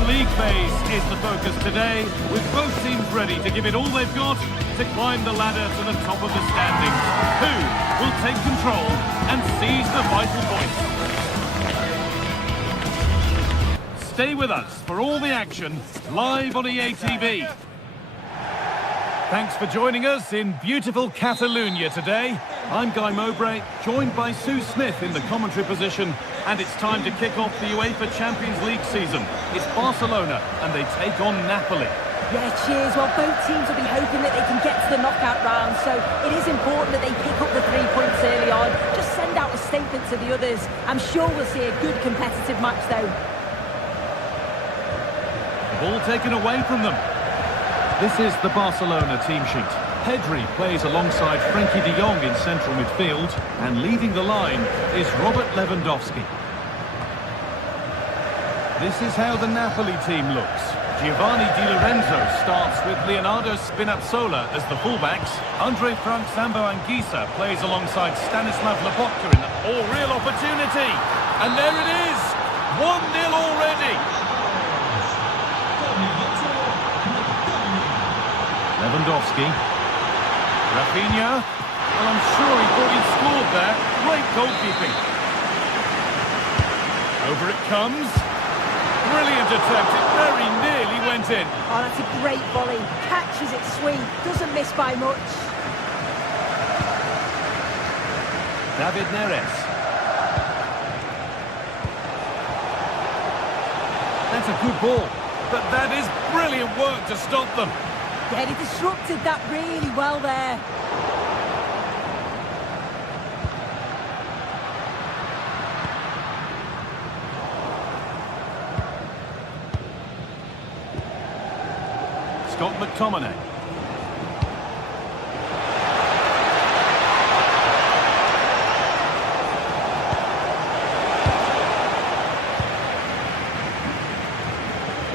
League phase is the focus today, with both teams ready to give it all they've got to climb the ladder to the top of the standings. Who will take control and seize the vital points? Stay with us for all the action, live on EA TV. Thanks for joining us in beautiful Catalonia today. I'm Guy Mowbray, joined by Sue Smith in the commentary position, and it's time to kick off the UEFA Champions League season. It's Barcelona, and they take on Napoli. Yeah, cheers. Well, both teams will be hoping that they can get to the knockout round, so it is important that they pick up the 3 points early on. Just send out a statement to the others. I'm sure we'll see a good competitive match, though. Ball taken away from them. This is the Barcelona team sheet. Pedri plays alongside Frenkie de Jong in central midfield, and leading the line is Robert Lewandowski. This is how the Napoli team looks. Giovanni Di Lorenzo starts with Leonardo Spinazzola as the fullbacks. Andre Frank Sambo Anguissa plays alongside Stanislav Lobotka in all real opportunity. And there it is! 1-0 already! Lewandowski. Rafinha. Well, I'm sure he thought he'd scored there. Great goalkeeping. Over it comes. Brilliant attempt, it very nearly went in. Oh, that's a great volley. Catches it sweet, doesn't miss by much. David Neres. That's a good ball, but that is brilliant work to stop them. Yeah, he disrupted that really well there. Scott McTominay.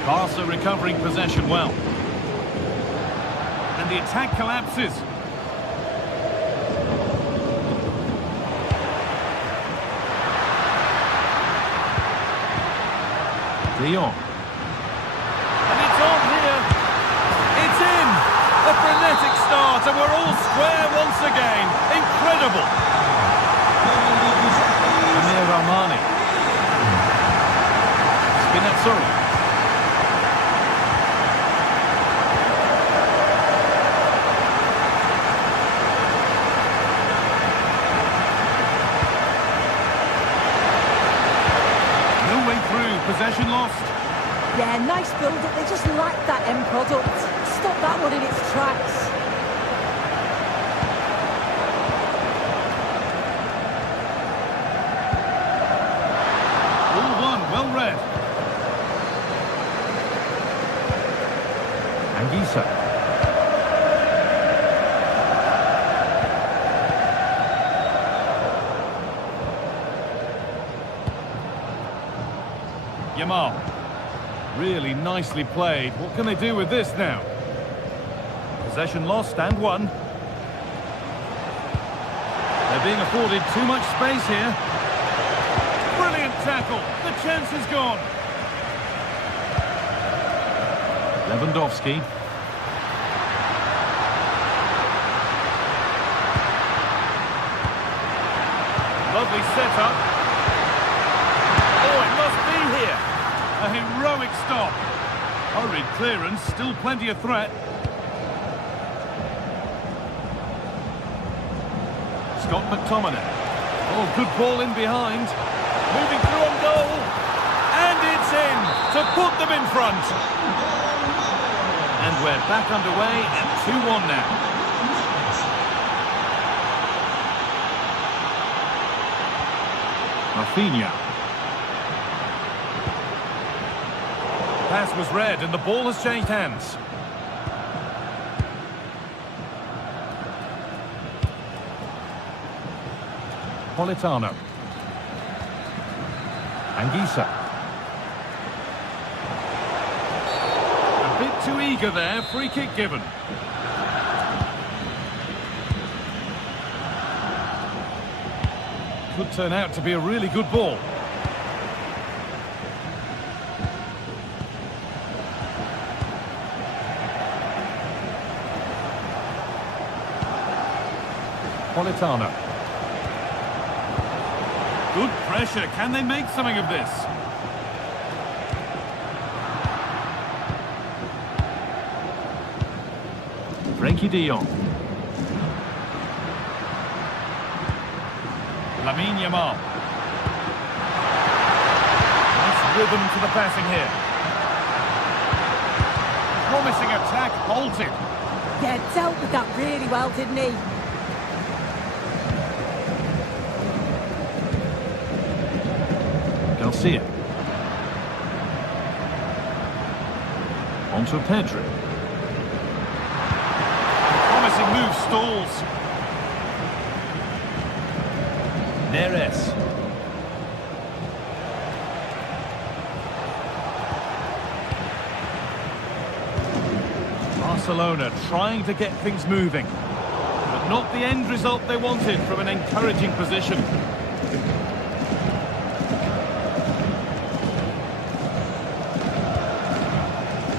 Barca recovering possession well. And the attack collapses. De Jong. A frenetic start, and we're all square once again. Incredible. Amir Rahmani. Spinazzola. No way through, possession lost. Yeah, nice build-up. They just lack that end product. Stop that one in its tracks. All one, well read. Anguissa. Yamal. Really nicely played. What can they do with this now? Possession lost and won. They're being afforded too much space here. Brilliant tackle. The chance is gone. Lewandowski. Lovely setup. Oh, it must be here. A heroic stop. Hurried clearance, still plenty of threat. Scott McTominay. Oh, good ball in behind. Moving through on goal. And it's in to put them in front. And we're back underway at 2-1 now. Rafinha. Pass was read and the ball has changed hands. Politano. Anguissa. A bit too eager there, free kick given. Could turn out to be a really good ball. Politano. Good pressure. Can they make something of this? Frenkie de Jong. Lamine Yamal. Nice rhythm to the passing here. promising attack halted. Yeah, dealt with that really well, didn't he? Garcia. On to Pedri. Promising move stalls. Neres. Barcelona trying to get things moving, but not the end result they wanted from an encouraging position.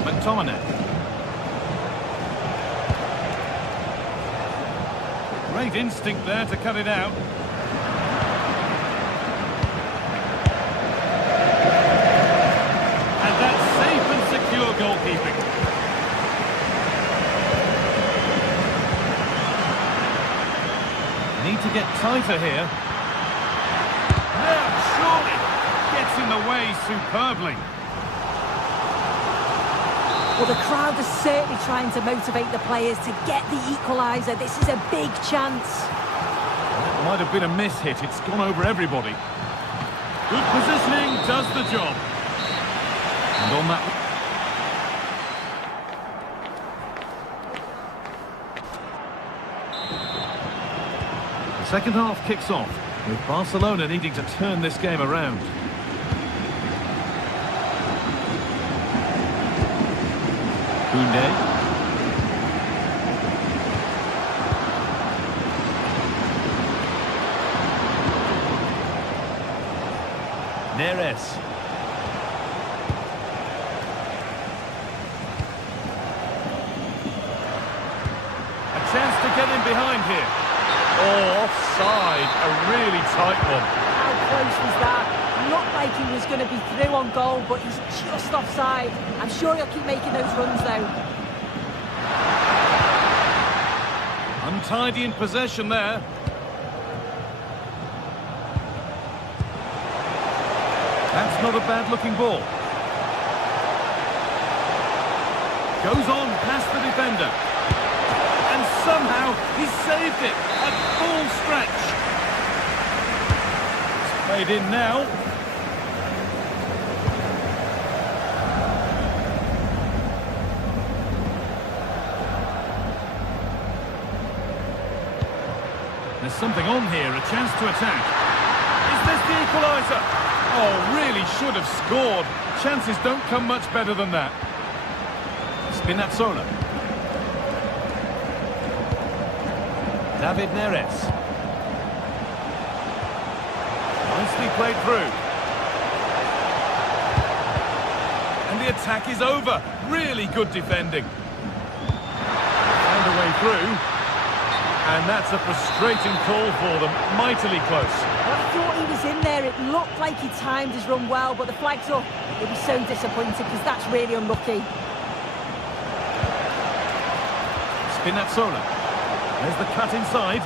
McTominay. Great instinct there to cut it out. And that's safe and secure goalkeeping. Need to get tighter here. Now, surely gets in the way superbly. Well, the crowd is certainly trying to motivate the players to get the equaliser. This is a big chance. That might have been a miss hit. It's gone over everybody. Good positioning does the job. And on that... The second half kicks off, with Barcelona needing to turn this game around. Koundé. Neres. A chance to get in behind here. Oh, offside. A really tight one. How close was that? Looked like he was going to be through on goal, but he's just offside. I'm sure he'll keep making those runs, though. Untidy in possession there. That's not a bad-looking ball. Goes on past the defender. And somehow he saved it at full stretch. It's played in now. There's something on here, a chance to attack. Is this the equaliser? Oh, really should have scored. Chances don't come much better than that. Spinazzola. David Neres. Nicely played through. And the attack is over. Really good defending. Found a way through. And that's a frustrating call for them. Mightily close. Well, I thought he was in there. It looked like he timed his run well, but the flag's up. He'll be so disappointed because that's really unlucky. Spinazzola. There's the cut inside.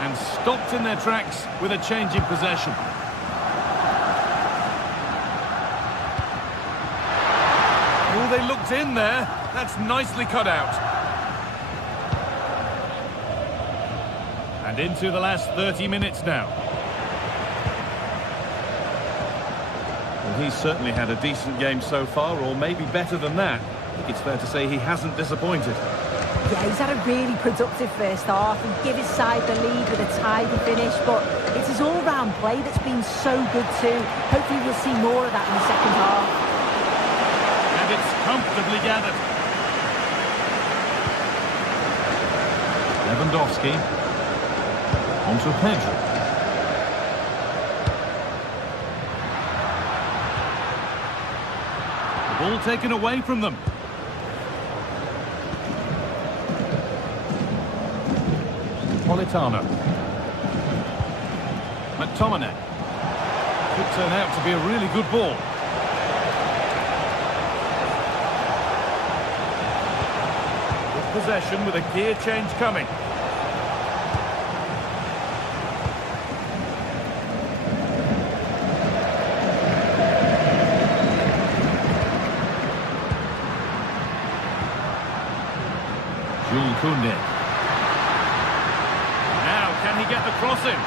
And stopped in their tracks with a change in possession. Oh, they looked in there. That's nicely cut out. And into the last 30 minutes now. Well, he's certainly had a decent game so far, or maybe better than that. I think it's fair to say he hasn't disappointed. Yeah, he's had a really productive first half and give his side the lead with a tidy finish, but it's his all-round play that's been so good too. Hopefully we'll see more of that in the second half. And it's comfortably gathered. Lewandowski. On to Pedri. The ball taken away from them. Politano. McTominay. Could turn out to be a really good ball. Good possession with a gear change coming. Jules Koundé. Now, can he get the cross in?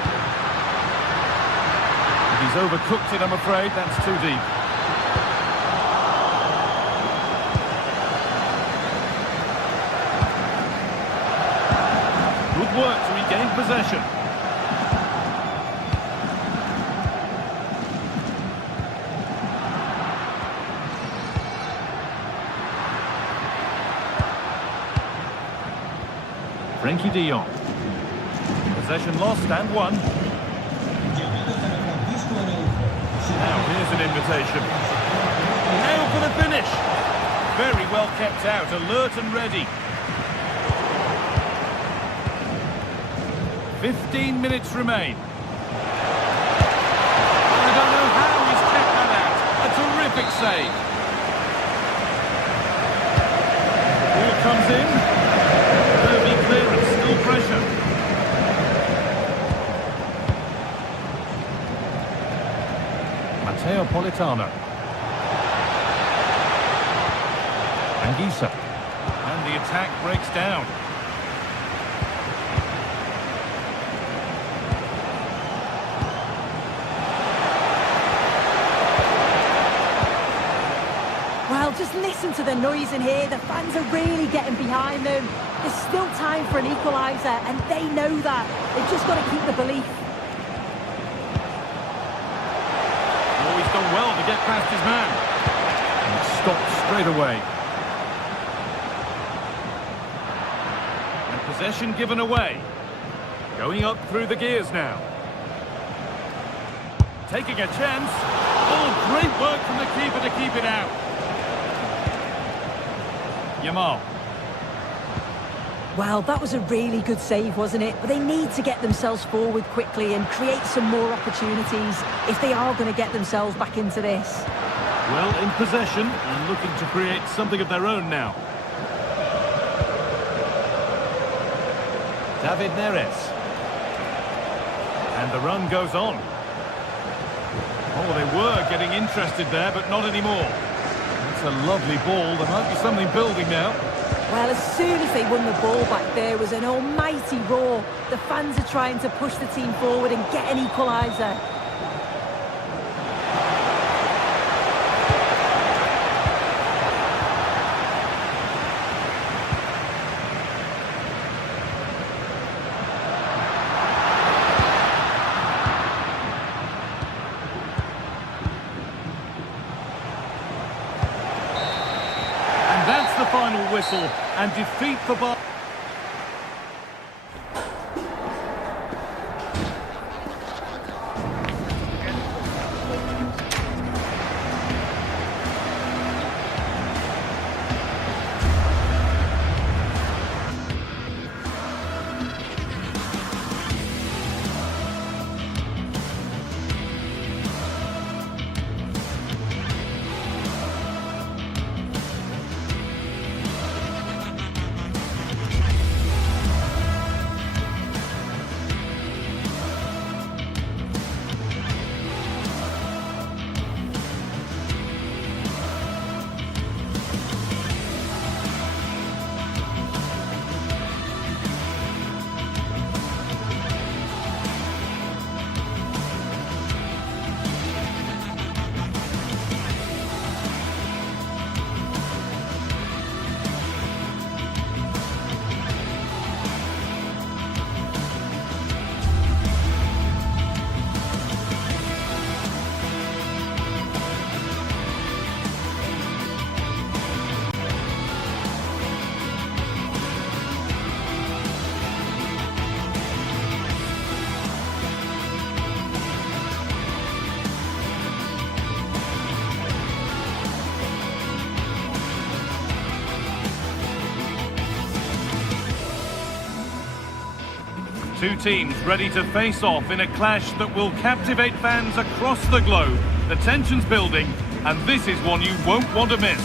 He's overcooked it, I'm afraid. That's too deep. Good work to regain possession. Frankie de Jong. Possession lost and won. Now here's an invitation. Now for the finish. Very well kept out, alert and ready. 15 minutes remain. I don't know how he's kept that out. A terrific save. Ball comes in. Derby clearance, still pressure. Matteo Politano. Anguissa. And the attack breaks down. Well, just listen to the noise in here. The fans are really getting behind them. There's still time for an equaliser, and they know that. They've just got to keep the belief. Oh, he's done well to get past his man. And stopped straight away. And possession given away. Going up through the gears now. Taking a chance. Oh, great work from the keeper to keep it out. Yamal. Well, that was a really good save, wasn't it? But they need to get themselves forward quickly and create some more opportunities if they are going to get themselves back into this. Well, in possession and looking to create something of their own now. David Neres. And the run goes on. Oh, they were getting interested there, but not anymore. That's a lovely ball. There might be something building now. Well, as soon as they won the ball back, there was an almighty roar. The fans are trying to push the team forward and get an equaliser. Final whistle and defeat for Bar. Two teams ready to face off in a clash that will captivate fans across the globe. The tension's building, and this is one you won't want to miss.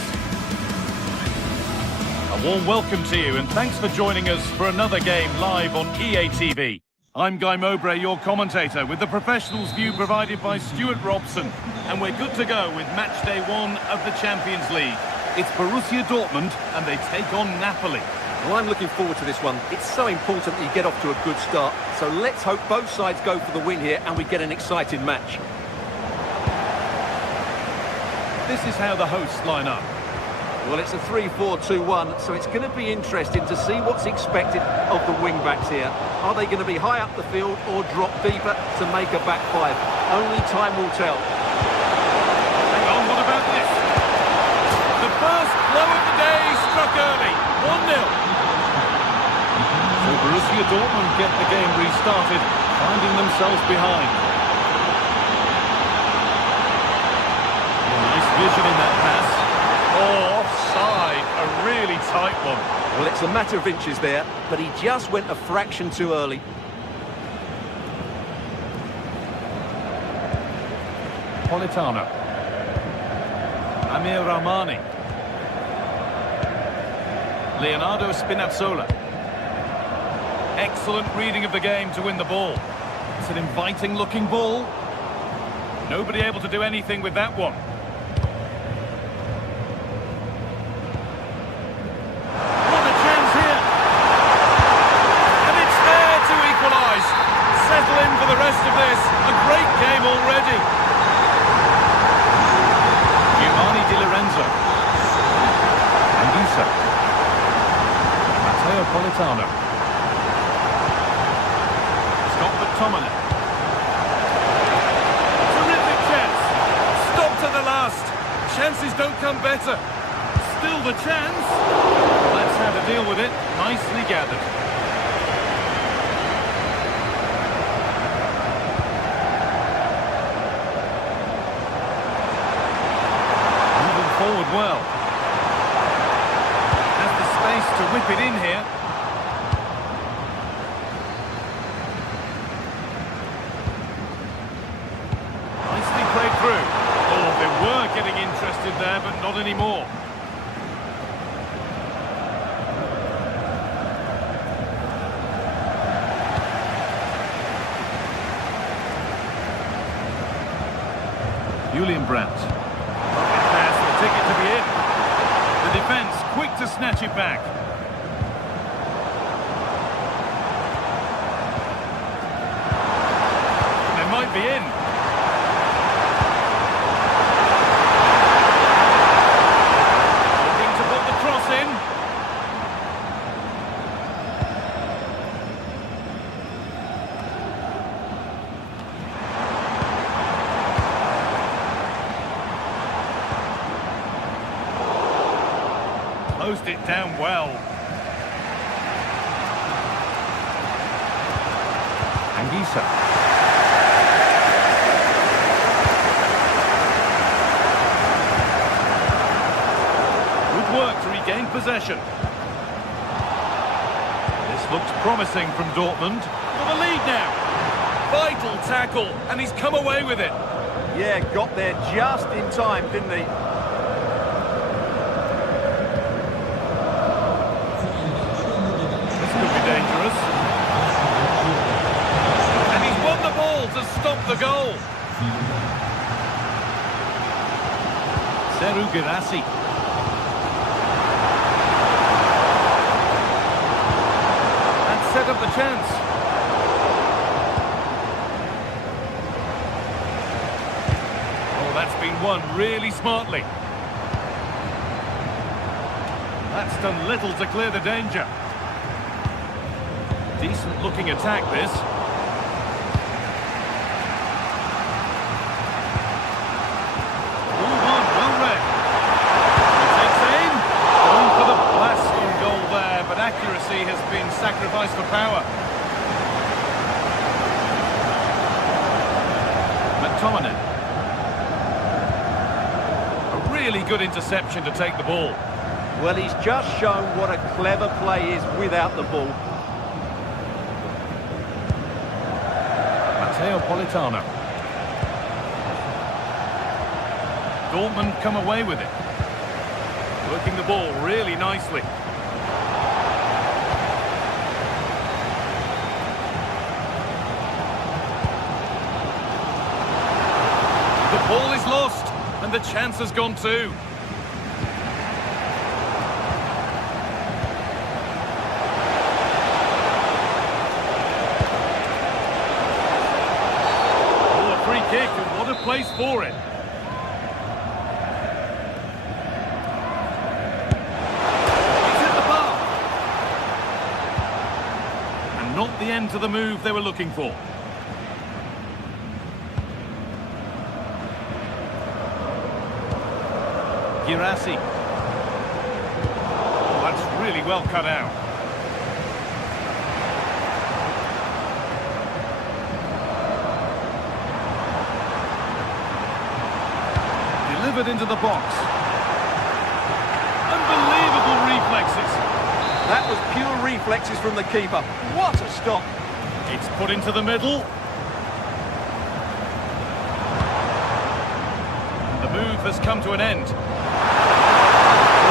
A warm welcome to you, and thanks for joining us for another game live on EA TV. I'm Guy Mowbray, your commentator, with the professionals' view provided by Stuart Robson, and we're good to go with match day 1 of the Champions League. It's Borussia Dortmund, and they take on Napoli. Well, I'm looking forward to this one. It's so important that you get off to a good start. So let's hope both sides go for the win here and we get an exciting match. This is how the hosts line up. Well, it's a 3-4-2-1, so it's going to be interesting to see what's expected of the wing-backs here. Are they going to be high up the field or drop deeper to make a back five? Only time will tell. Hang on, what about this? The first blow of the day struck early. 1-0. So Borussia Dortmund get the game restarted, finding themselves behind. Nice vision in that pass. Oh, offside, a really tight one. Well, it's a matter of inches there, but he just went a fraction too early. Politano. Amir Rahmani. Leonardo Spinazzola. Excellent reading of the game to win the ball. It's an inviting looking ball. Nobody able to do anything with that one. What a chance here! And it's there to equalise. Settle in for the rest of this. A great game already. Giovanni Di Lorenzo. Anguissa. Matteo Politano. Scott McTominay. Terrific chance. Stop to the last. Chances don't come better. Still the chance. That's how to deal with it. Nicely gathered. Moving forward well. Has the space to whip it in here. Nicely played through. Oh, they were getting interested there, but not anymore. Julian Brandt. Pass will take it to the end. The defence quick to snatch it back. They might be in. Hoping to put the cross in. Closed it down well. Anguissa. Good work to regain possession. This looks promising from Dortmund. For the lead now. Vital tackle, and he's come away with it. Yeah, got there just in time, didn't he? Could be dangerous. And he's won the ball to stop the goal. Seru Girassi. And set up the chance. Oh, that's been won really smartly. That's done little to clear the danger. Decent looking attack this. Move on, well read. He takes aim. Going for the blast on goal there, but accuracy has been sacrificed for power. McTominay. A really good interception to take the ball. Well, he's just shown what a clever play is without the ball. Matteo Politano. Dortmund come away with it. Working the ball really nicely. The ball is lost, and the chance has gone too. for it. He's hit the bar. And not the end to the move they were looking for. Girassi. Oh, that's really well cut out. Delivered into the box. Unbelievable reflexes. That was pure reflexes from the keeper. What a stop. It's put into the middle. The move has come to an end. Well,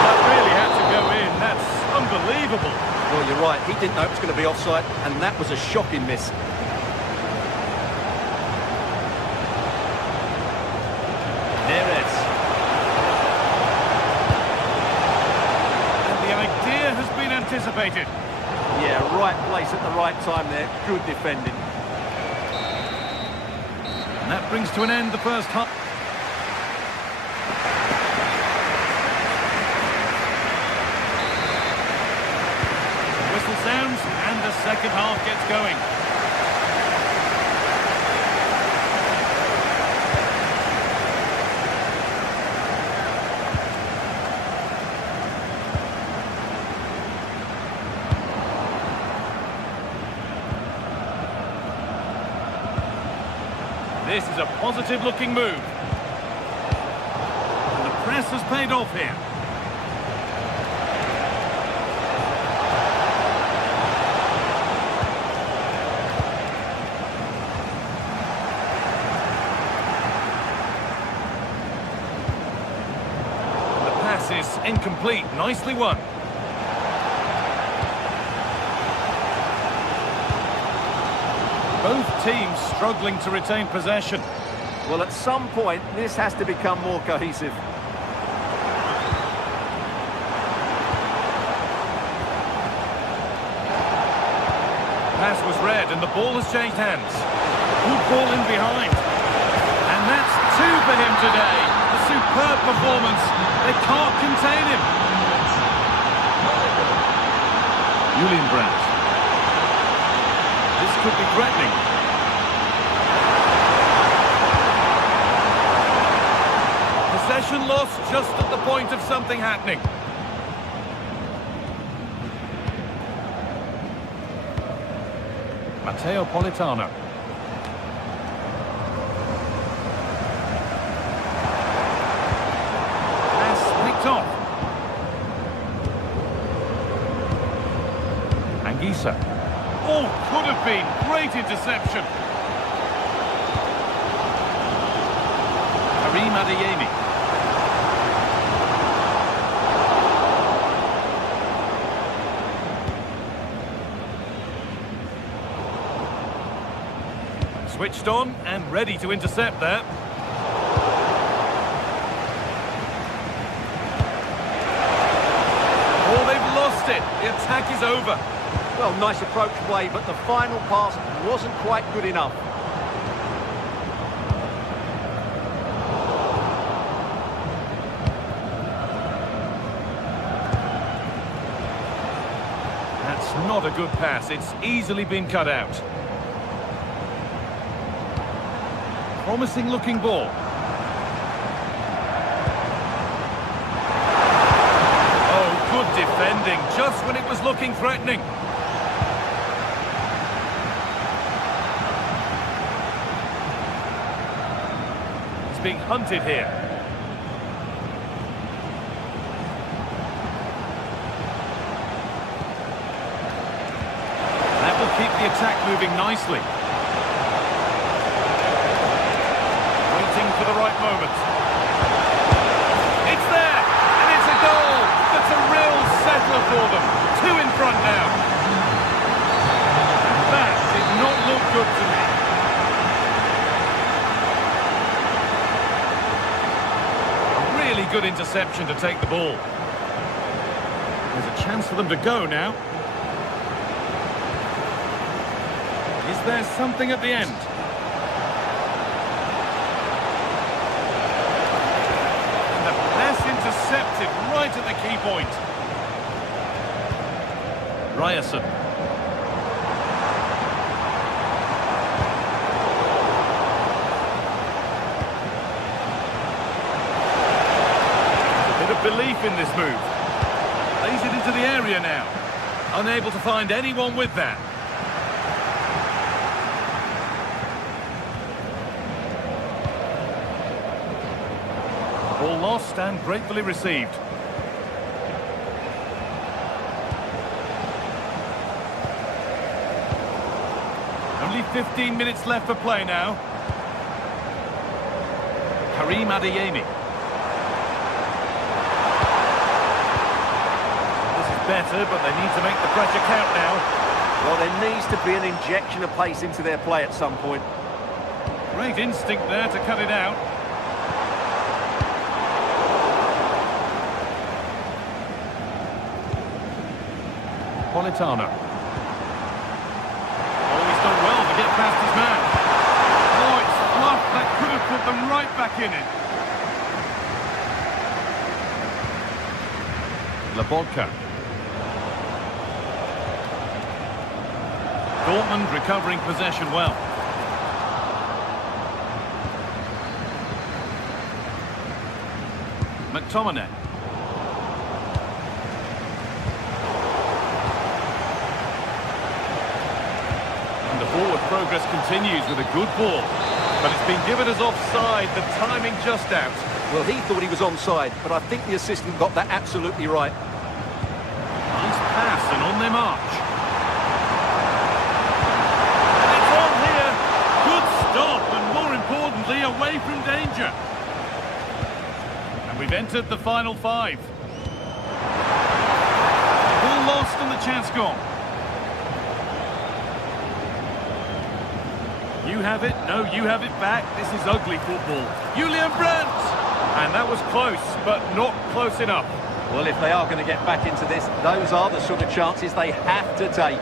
that really had to go in. That's unbelievable. Well, you're right. He didn't know it was going to be offside, and that was a shocking miss. Neres. And the idea has been anticipated. Yeah, right place at the right time there. Good defending. And that brings to an end the first half. Whistle sounds and the second half gets going. This is a positive-looking move. And the press has paid off here. The pass is incomplete. Nicely won. Both teams struggling to retain possession. Well, at some point, this has to become more cohesive. Pass was read and the ball has changed hands. Good ball in behind. And that's two for him today. A superb performance. They can't contain him. Julian Brandt. This could be threatening. Possession lost just at the point of something happening. Matteo Politano. Pass picked off. Anguissa. Oh, could have been. Great interception. Karim Adeyemi. Switched on and ready to intercept there. Oh, they've lost it. The attack is over. Well, nice approach play, but the final pass wasn't quite good enough. That's not a good pass. It's easily been cut out. Promising looking ball. Oh, good defending, just when it was looking threatening. He's being hunted here. That will keep the attack moving nicely. For the right moment. It's there, and it's a goal. That's a real settler for them. Two in front now. That did not look good to me. A really good interception to take the ball. There's a chance for them to go now. Is there something at the end? point. Ryerson. A bit of belief in this move. Lays it into the area now. Unable to find anyone with that. Ball lost and gratefully received. Only 15 minutes left for play now. Karim Adeyemi. This is better, but they need to make the pressure count now. Well, there needs to be an injection of pace into their play at some point. Great instinct there to cut it out. Politano. Oh, he's done well to get past his man. Oh, it's fluff. That could have put them right back in it. Lobotka. Dortmund recovering possession well. McTominay. And the forward progress continues with a good ball. But it's been given as offside, the timing just out. Well, he thought he was onside, but I think the assistant got that absolutely right. Nice pass and on their march. And it's on here. Good stop and more importantly away from danger. And we've entered the final five. Ball lost and the chance gone. You have it, no, you have it back. This is ugly football. Julian Brandt! And that was close, but not close enough. Well, if they are going to get back into this, those are the sort of chances they have to take.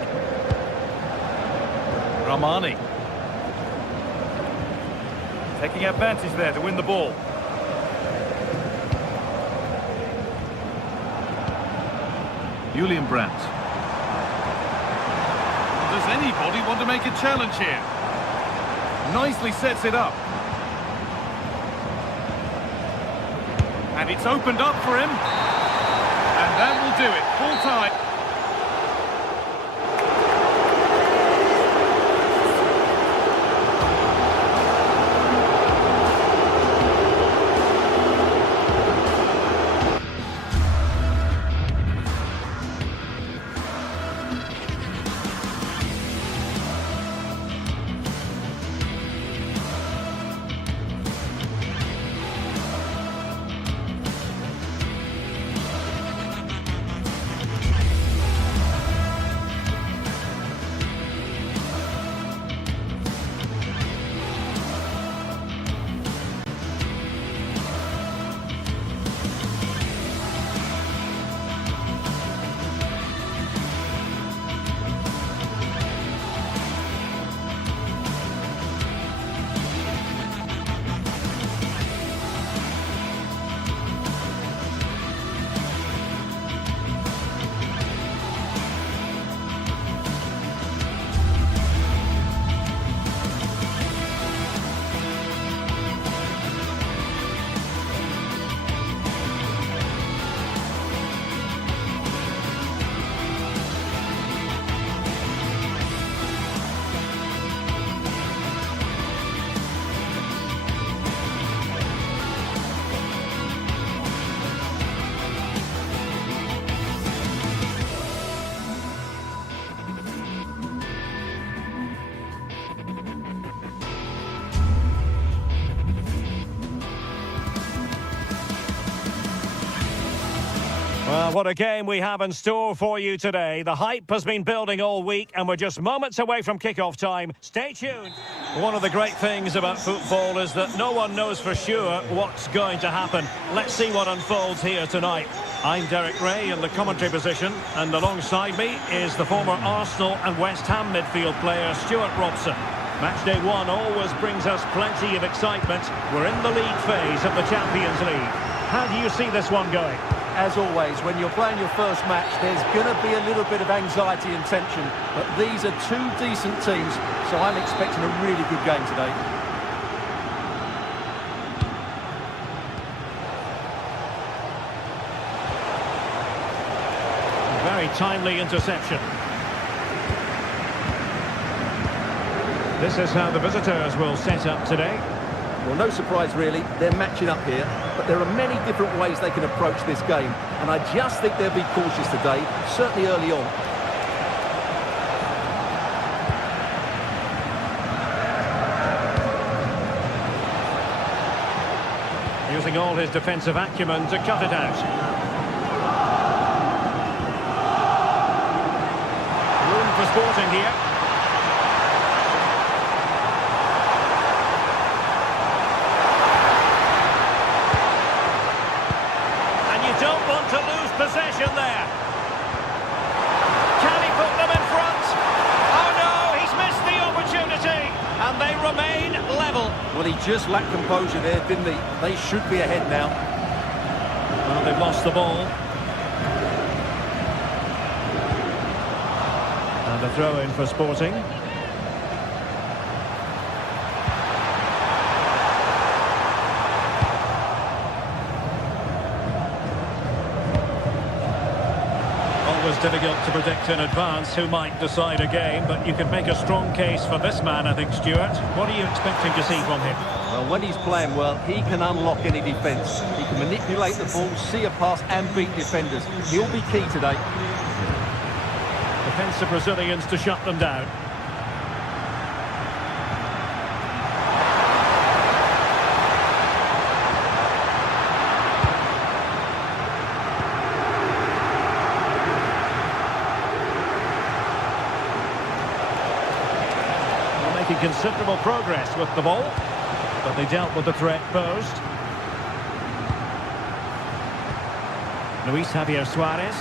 Ramani. Taking advantage there to win the ball. Julian Brandt. Does anybody want to make a challenge here? Nicely sets it up. And it's opened up for him. And that will do it. Full time. Well, what a game we have in store for you today. The hype has been building all week and we're just moments away from kick-off time. Stay tuned. One of the great things about football is that no one knows for sure what's going to happen. Let's see what unfolds here tonight. I'm Derek Ray in the commentary position, and alongside me is the former Arsenal and West Ham midfield player Stuart Robson. Matchday 1 always brings us plenty of excitement. We're in the league phase of the Champions League. How do you see this one going? as always, when you're playing your first match, there's going to be a little bit of anxiety and tension. But these are two decent teams, so I'm expecting a really good game today. Very timely interception. This is how the visitors will set up today. Well, no surprise really, they're matching up here, but there are many different ways they can approach this game, and I just think they'll be cautious today, certainly early on. Using all his defensive acumen to cut it out. Room for Sporting here. Don't want to lose possession there. Can he put them in front? Oh no, he's missed the opportunity. And they remain level. Well, he just lacked composure there, didn't he? They should be ahead now. Well, they've lost the ball. And a throw in for Sporting. Always difficult to predict in advance who might decide a game, but you can make a strong case for this man, I think, Stuart. What are you expecting to see from him? Well, when he's playing well, he can unlock any defence. He can manipulate the ball, see a pass and beat defenders. He'll be key today. Defensive Brazilians to shut them down. Making considerable progress with the ball, but they dealt with the threat posed. Luis Javier Suarez.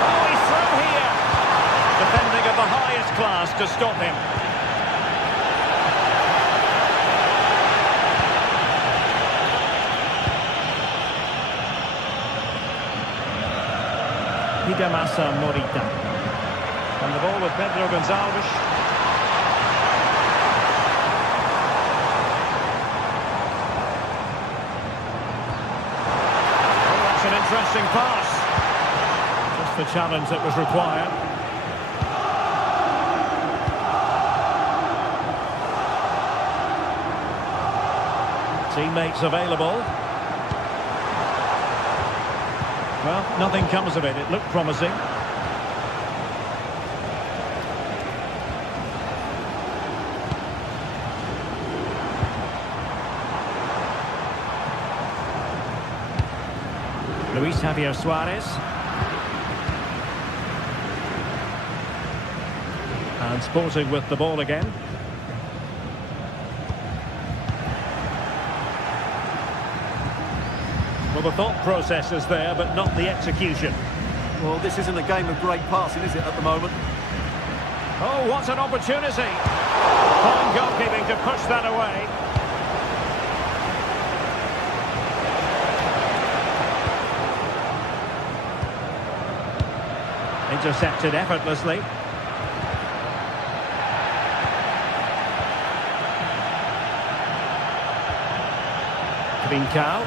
Oh, he's through here! Defending of the highest class to stop him. Hidemasa Morita. And the ball with Pedro Gonçalves. Interesting pass. Just the challenge that was required. Teammates available. Well, nothing comes of it. It looked promising. Luis Javier Suarez. And Sporting with the ball again. Well, the thought process is there, but not the execution. Well, this isn't a game of great passing, is it, at the moment? Oh, what an opportunity! Fine goalkeeping to push that away. Intercepted effortlessly. Trincao.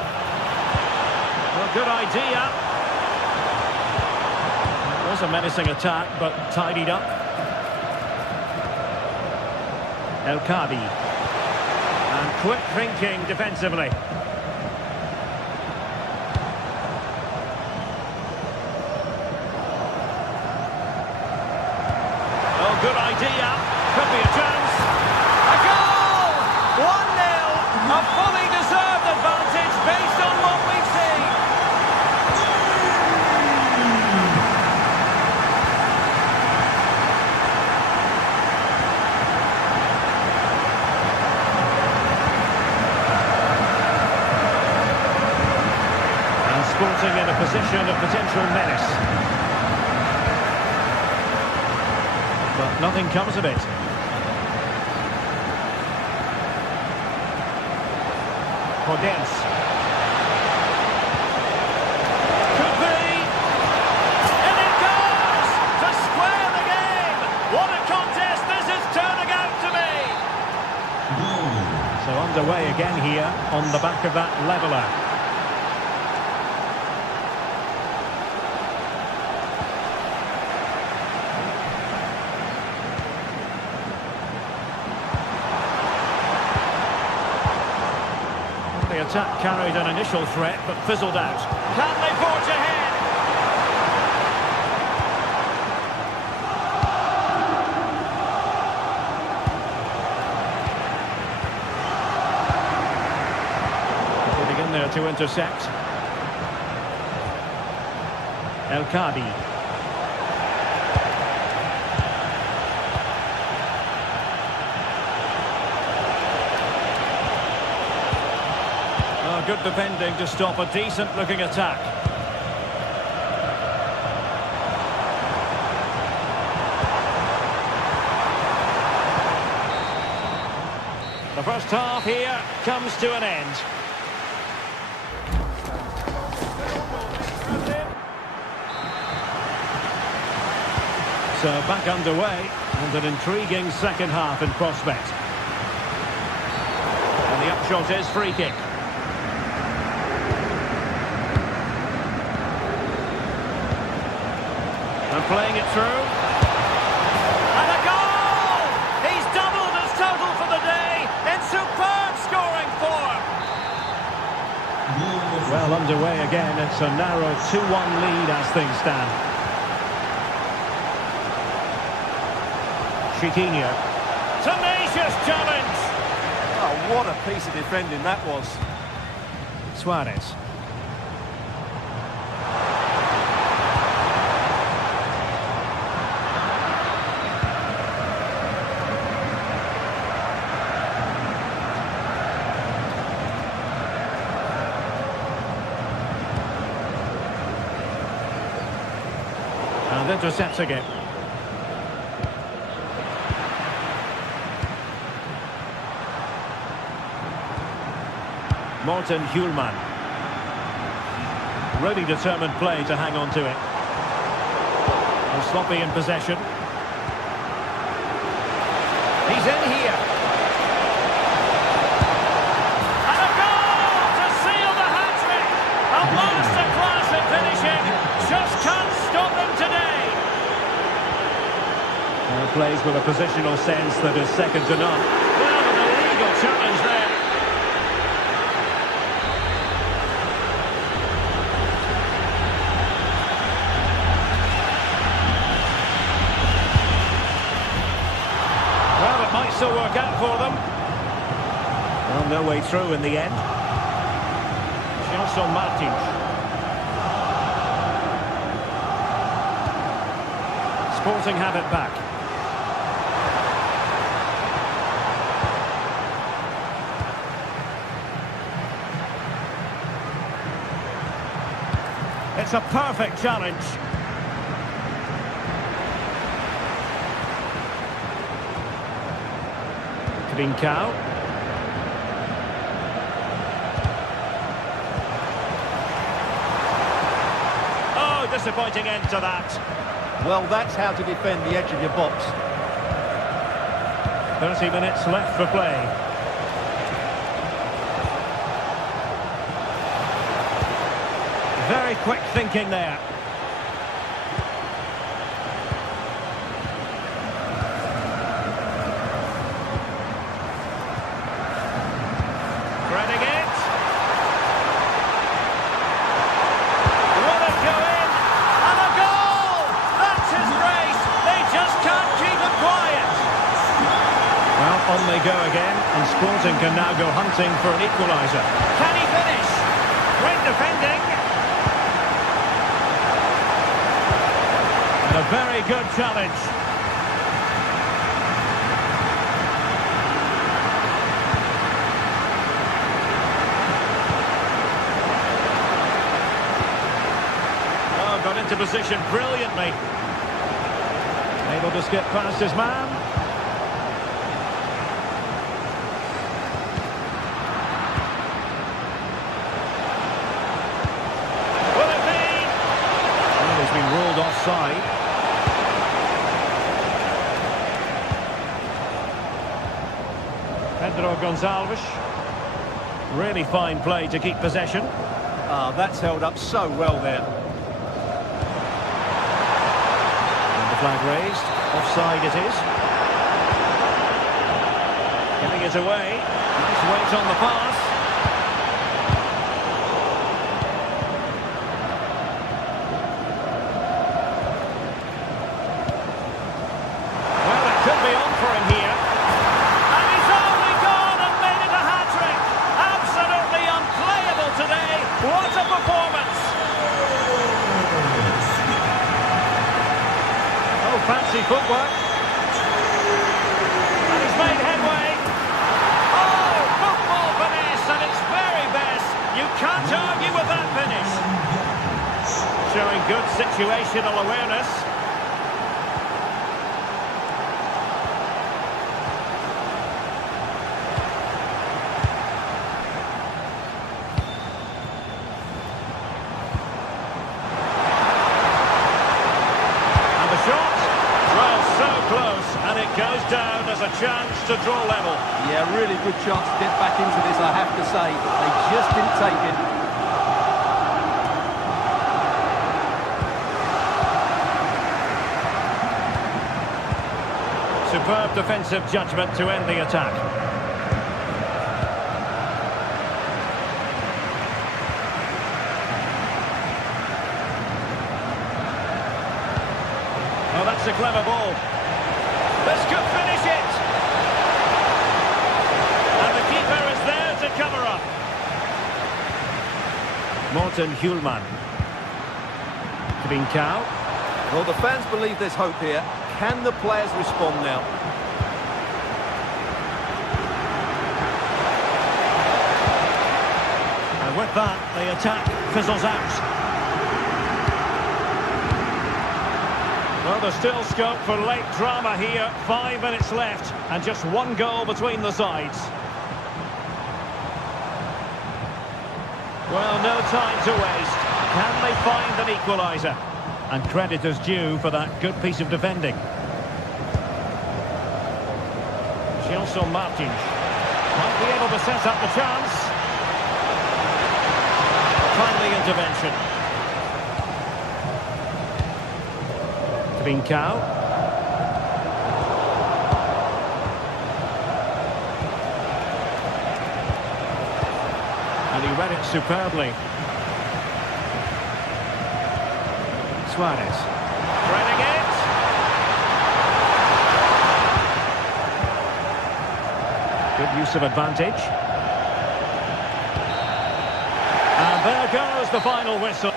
Well, good idea. It was a menacing attack, but tidied up. El Kadi. And quick thinking defensively. Good idea. Could be a chance. A goal! 1-0. A fully deserved advantage based on what we've seen. And Sporting in a position of potential menace. But nothing comes of it. Podence. again here on the back of that leveller. The attack carried an initial threat but fizzled out. Can they forge ahead? Getting in there to intercept. El Kadi. Good defending to stop a decent-looking attack. The first half here comes to an end. So back underway, and an intriguing second half in prospect. And the upshot is free kick. And playing it through. And a goal! He's doubled his total for the day in superb scoring form. Well, underway again. It's a narrow 2-1 lead as things stand. Chiquinho. Tenacious challenge. Oh, what a piece of defending that was. Suarez. And intercepts again. Morten Hjulman. Really determined play to hang on to it. And sloppy in possession. He's in here. And a goal to seal the hat-trick. A masterclass at finishing. Just can't stop them today. Plays with a positional sense that is second to none. Well, an illegal challenge there. Well, it might still work out for them. Well, no way through in the end. Gelson Martins. Sporting have it back. It's a perfect challenge. Trincao. Oh, disappointing end to that. Well, that's how to defend the edge of your box. 30 minutes left for play. Very quick thinking there. Threading it. Will it go in? And a goal! That's his race. They just can't keep it quiet. Well, on they go again, and Sporting can now go hunting for an equaliser. Can he finish? Great defending. A very good challenge. Oh, got into position brilliantly. Able to skip past his man. Will it be? Well, he's been ruled offside. Pedro Gonçalves. Really fine play to keep possession. Ah, that's held up so well there. And the flag raised. Offside it is. Giving it away. Nice weight on the pass. Well, it could be on for him here. And he's only gone and made it a hat-trick. Absolutely unplayable today. What a performance. Oh, fancy footwork. And he's made headway. Oh, football finesse at its very best. You can't argue with that finish. Showing good situational awareness. And it goes down as a chance to draw level. Yeah, really good chance to get back into this, I have to say. They just didn't take it. Superb defensive judgment to end the attack. Oh, that's a clever ball. This could finish it. And the keeper is there to cover up. Morten Hjulman. Trincao. Well, the fans believe there's hope here. Can the players respond now? And with that, the attack fizzles out. Well, there's still scope for late drama here. 5 minutes left and just one goal between the sides. Well, no time to waste. Can they find an equaliser? And credit is due for that good piece of defending. Gelson Martins might be able to set up the chance. Timely intervention. Trincao. And he read it superbly. Suarez. Threading it. Good use of advantage. And there goes the final whistle.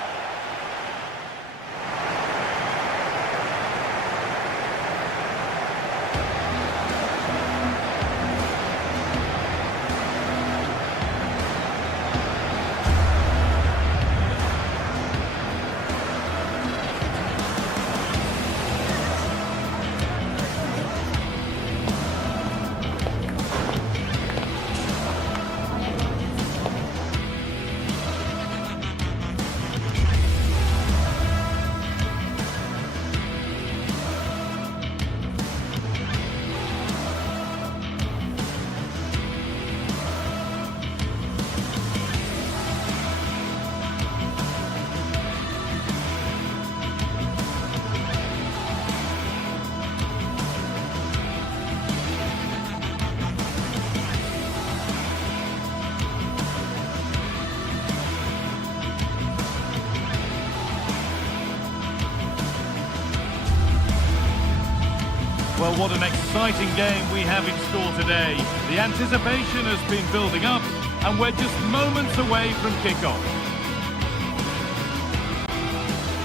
Well, what an exciting game we have in store today. The anticipation has been building up, and we're just moments away from kickoff.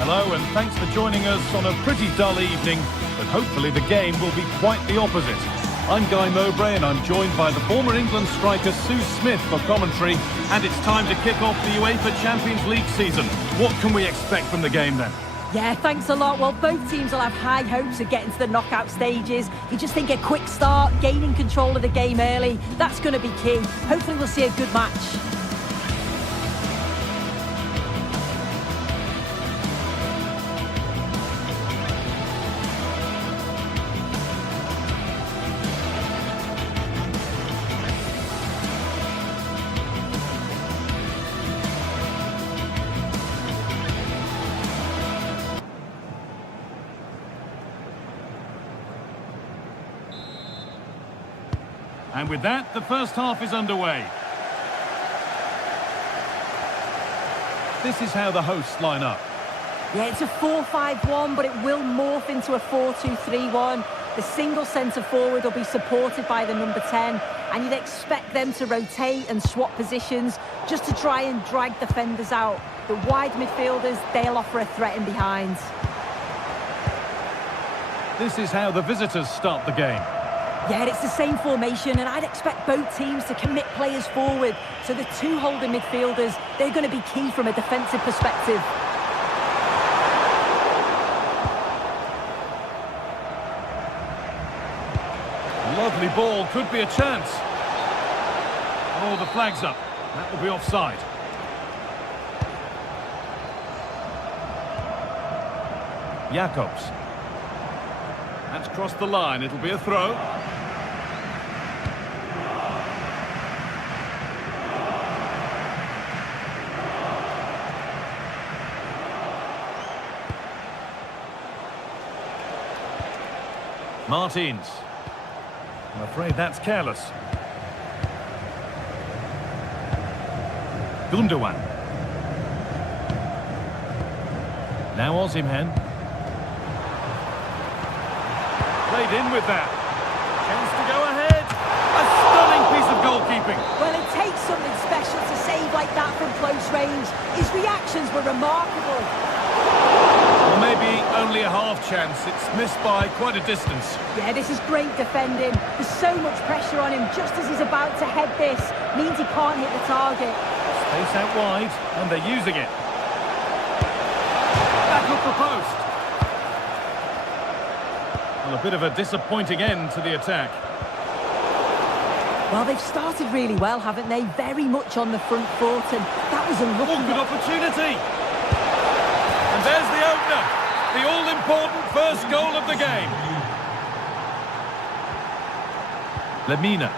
Hello, and thanks for joining us on a pretty dull evening, but hopefully the game will be quite the opposite. I'm Guy Mowbray, and I'm joined by the former England striker Sue Smith for commentary, and it's time to kick off the UEFA Champions League season. What can we expect from the game then? Yeah, thanks a lot. Well, both teams will have high hopes of getting to the knockout stages. You just think a quick start, gaining control of the game early, that's going to be key. Hopefully we'll see a good match. And with that, the first half is underway. This is how the hosts line up. Yeah, it's a 4-5-1, but it will morph into a 4-2-3-1. The single centre-forward will be supported by the number 10, and you'd expect them to rotate and swap positions just to try and drag defenders out. The wide midfielders, they'll offer a threat in behind. This is how the visitors start the game. Yeah, it's the same formation, and I'd expect both teams to commit players forward. So the two holding midfielders, they're going to be key from a defensive perspective. Lovely ball, could be a chance. Oh, the flag's up. That will be offside. Jacobs. That's crossed the line, it'll be a throw. Martins. I'm afraid that's careless. Gundogan. Now Osimhen. Played in with that. Chance to go ahead. A stunning piece of goalkeeping. Well, it takes something special to save like that from close range. His reactions were remarkable. Or maybe only a half chance. It's missed by quite a distance. Yeah, this is great defending. There's so much pressure on him just as he's about to head this. Means he can't hit the target. Space out wide, and they're using it. Back up the post. Well, a bit of a disappointing end to the attack. Well, they've started really well, haven't they? Very much on the front foot, and that was a Oh, lucky... good opportunity. And there's the opener. The all-important first goal of the game. Lemina.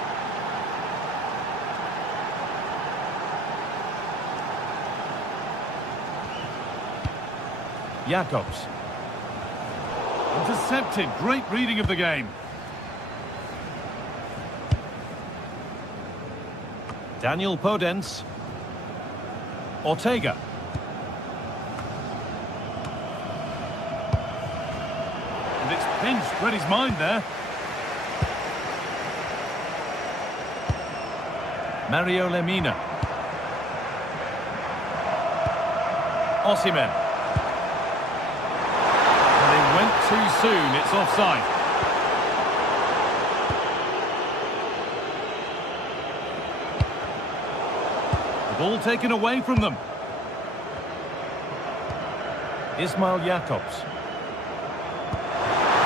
Jacobs. Intercepted. Great reading of the game. Daniel Podence. Ortega. And it's pinched. Read his mind there. Mario Lemina. Osimhen. And they went too soon. It's offside. The ball taken away from them. Ismail Jacobs.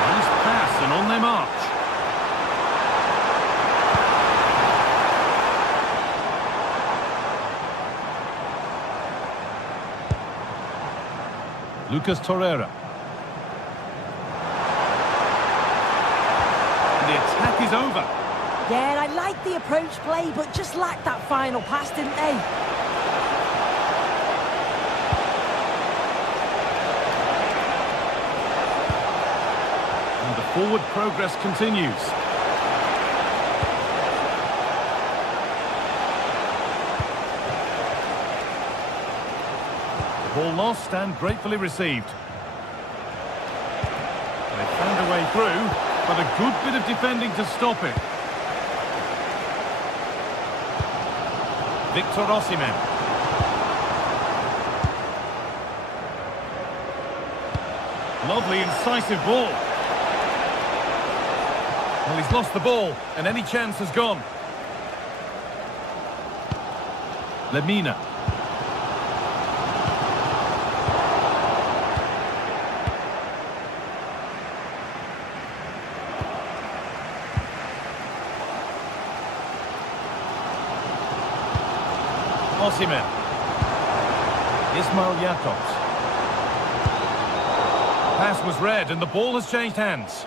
Nice pass and on their march. Lucas Torreira. And the attack is over. Yeah, I like the approach play, but just lacked that final pass, didn't they? And the forward progress continues. Ball lost and gratefully received. They found a way through, but a good bit of defending to stop it. Victor Osimhen. Lovely incisive ball. Well, he's lost the ball, and any chance has gone. Lemina. Osimhen. Ismail Jacobs. Pass was read and the ball has changed hands.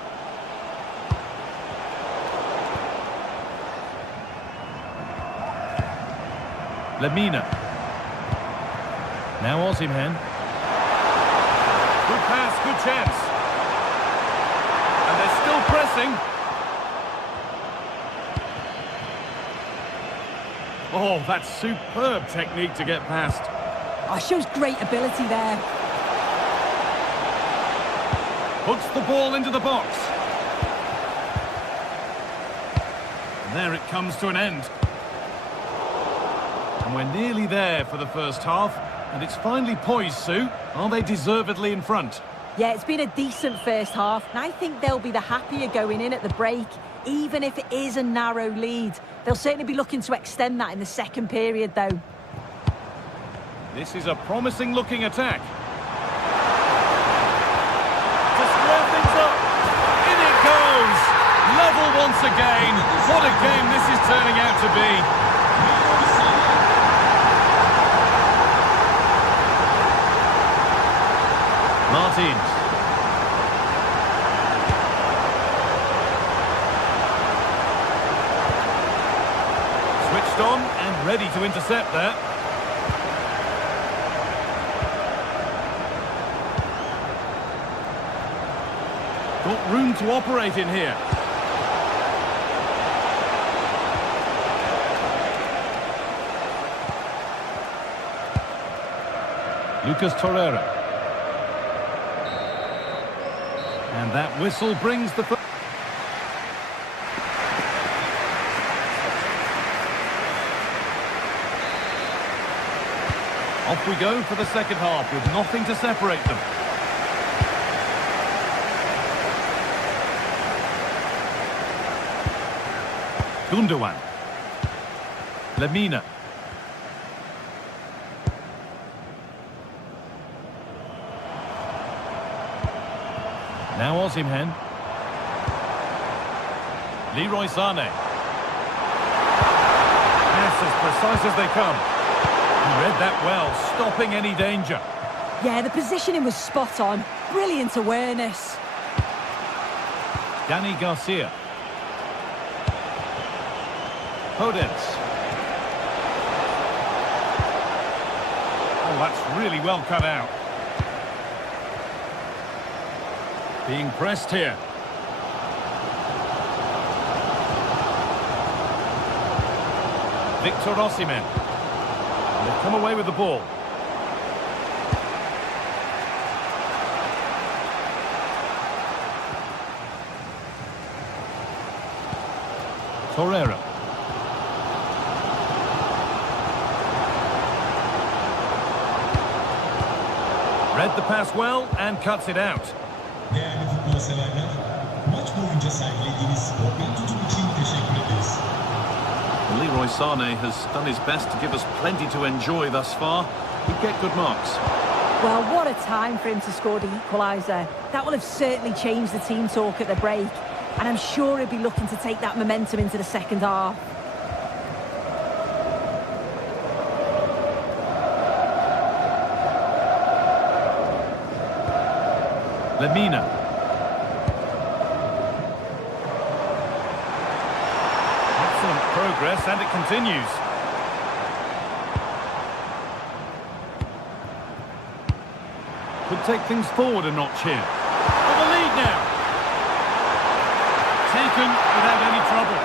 Lemina. Now Osimhen. Good pass, good chance. And they're still pressing. Oh, that's superb technique to get past. Oh, shows great ability there. Puts the ball into the box. And there it comes to an end. And we're nearly there for the first half. And it's finally poised, Sue. Are they deservedly in front? Yeah, it's been a decent first half, and I think they'll be the happier going in at the break, even if it is a narrow lead. They'll certainly be looking to extend that in the second period, though. This is a promising-looking attack. To square things up. In it goes! Level once again. What a game this is turning out to be. Martins. Switched on and ready to intercept there. Got room to operate in here. Lucas Torreira. And that whistle brings the... Off we go for the second half with nothing to separate them. Gundogan. Lemina. Now Osimhen. Leroy Sané. Pass as precise as they come. He read that well, stopping any danger. Yeah, the positioning was spot on. Brilliant awareness. Dani Garcia. Podence. Oh, that's really well cut out. Being pressed here. Victor Osimhen. And they've come away with the ball. Torreira. Read the pass well and cuts it out. Değerli futbol severler, maç boyunca sergilediğiniz sportmen tutum için teşekkür ederiz. Leroy Sané has done his best to give us plenty to enjoy thus far. He'd get good marks. Well, what a time for him to score the equaliser. That will have certainly changed the team talk at the break. And I'm sure he'll be looking to take that momentum into the second half. Lemina. Excellent progress, and it continues. Could take things forward a notch here. For the lead now. Taken without any trouble.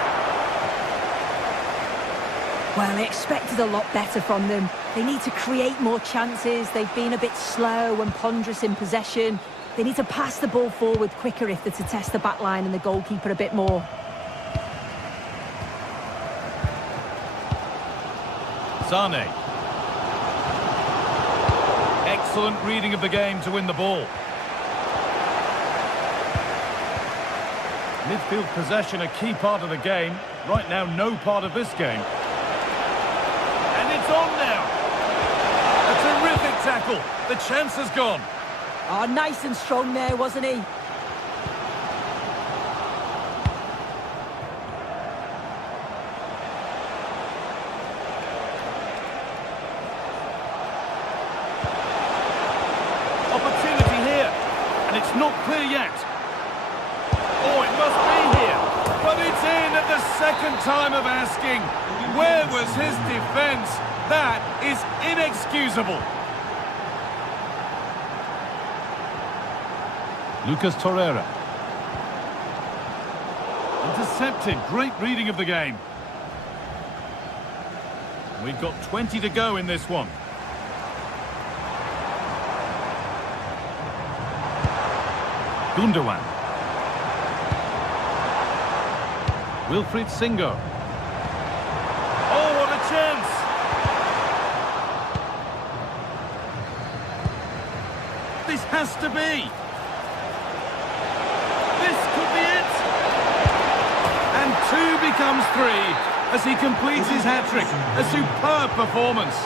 Well, they expected a lot better from them. They need to create more chances. They've been a bit slow and ponderous in possession. They need to pass the ball forward quicker if they're to test the back line and the goalkeeper a bit more. Sané. Excellent reading of the game to win the ball. Midfield possession a key part of the game. Right now, no part of this game. And it's on now. A terrific tackle. The chance has gone. Oh, nice and strong there, wasn't he? Opportunity here. And it's not clear yet. Oh, it must be here. But it's in at the second time of asking. Where was his defence? That is inexcusable. Lucas Torreira. Intercepted. Great reading of the game. We've got 20 to go in this one. Gundogan. Wilfried Singo. Oh, what a chance! This has to be. This could be it. And 2 becomes 3 as he completes his hat-trick. A superb performance.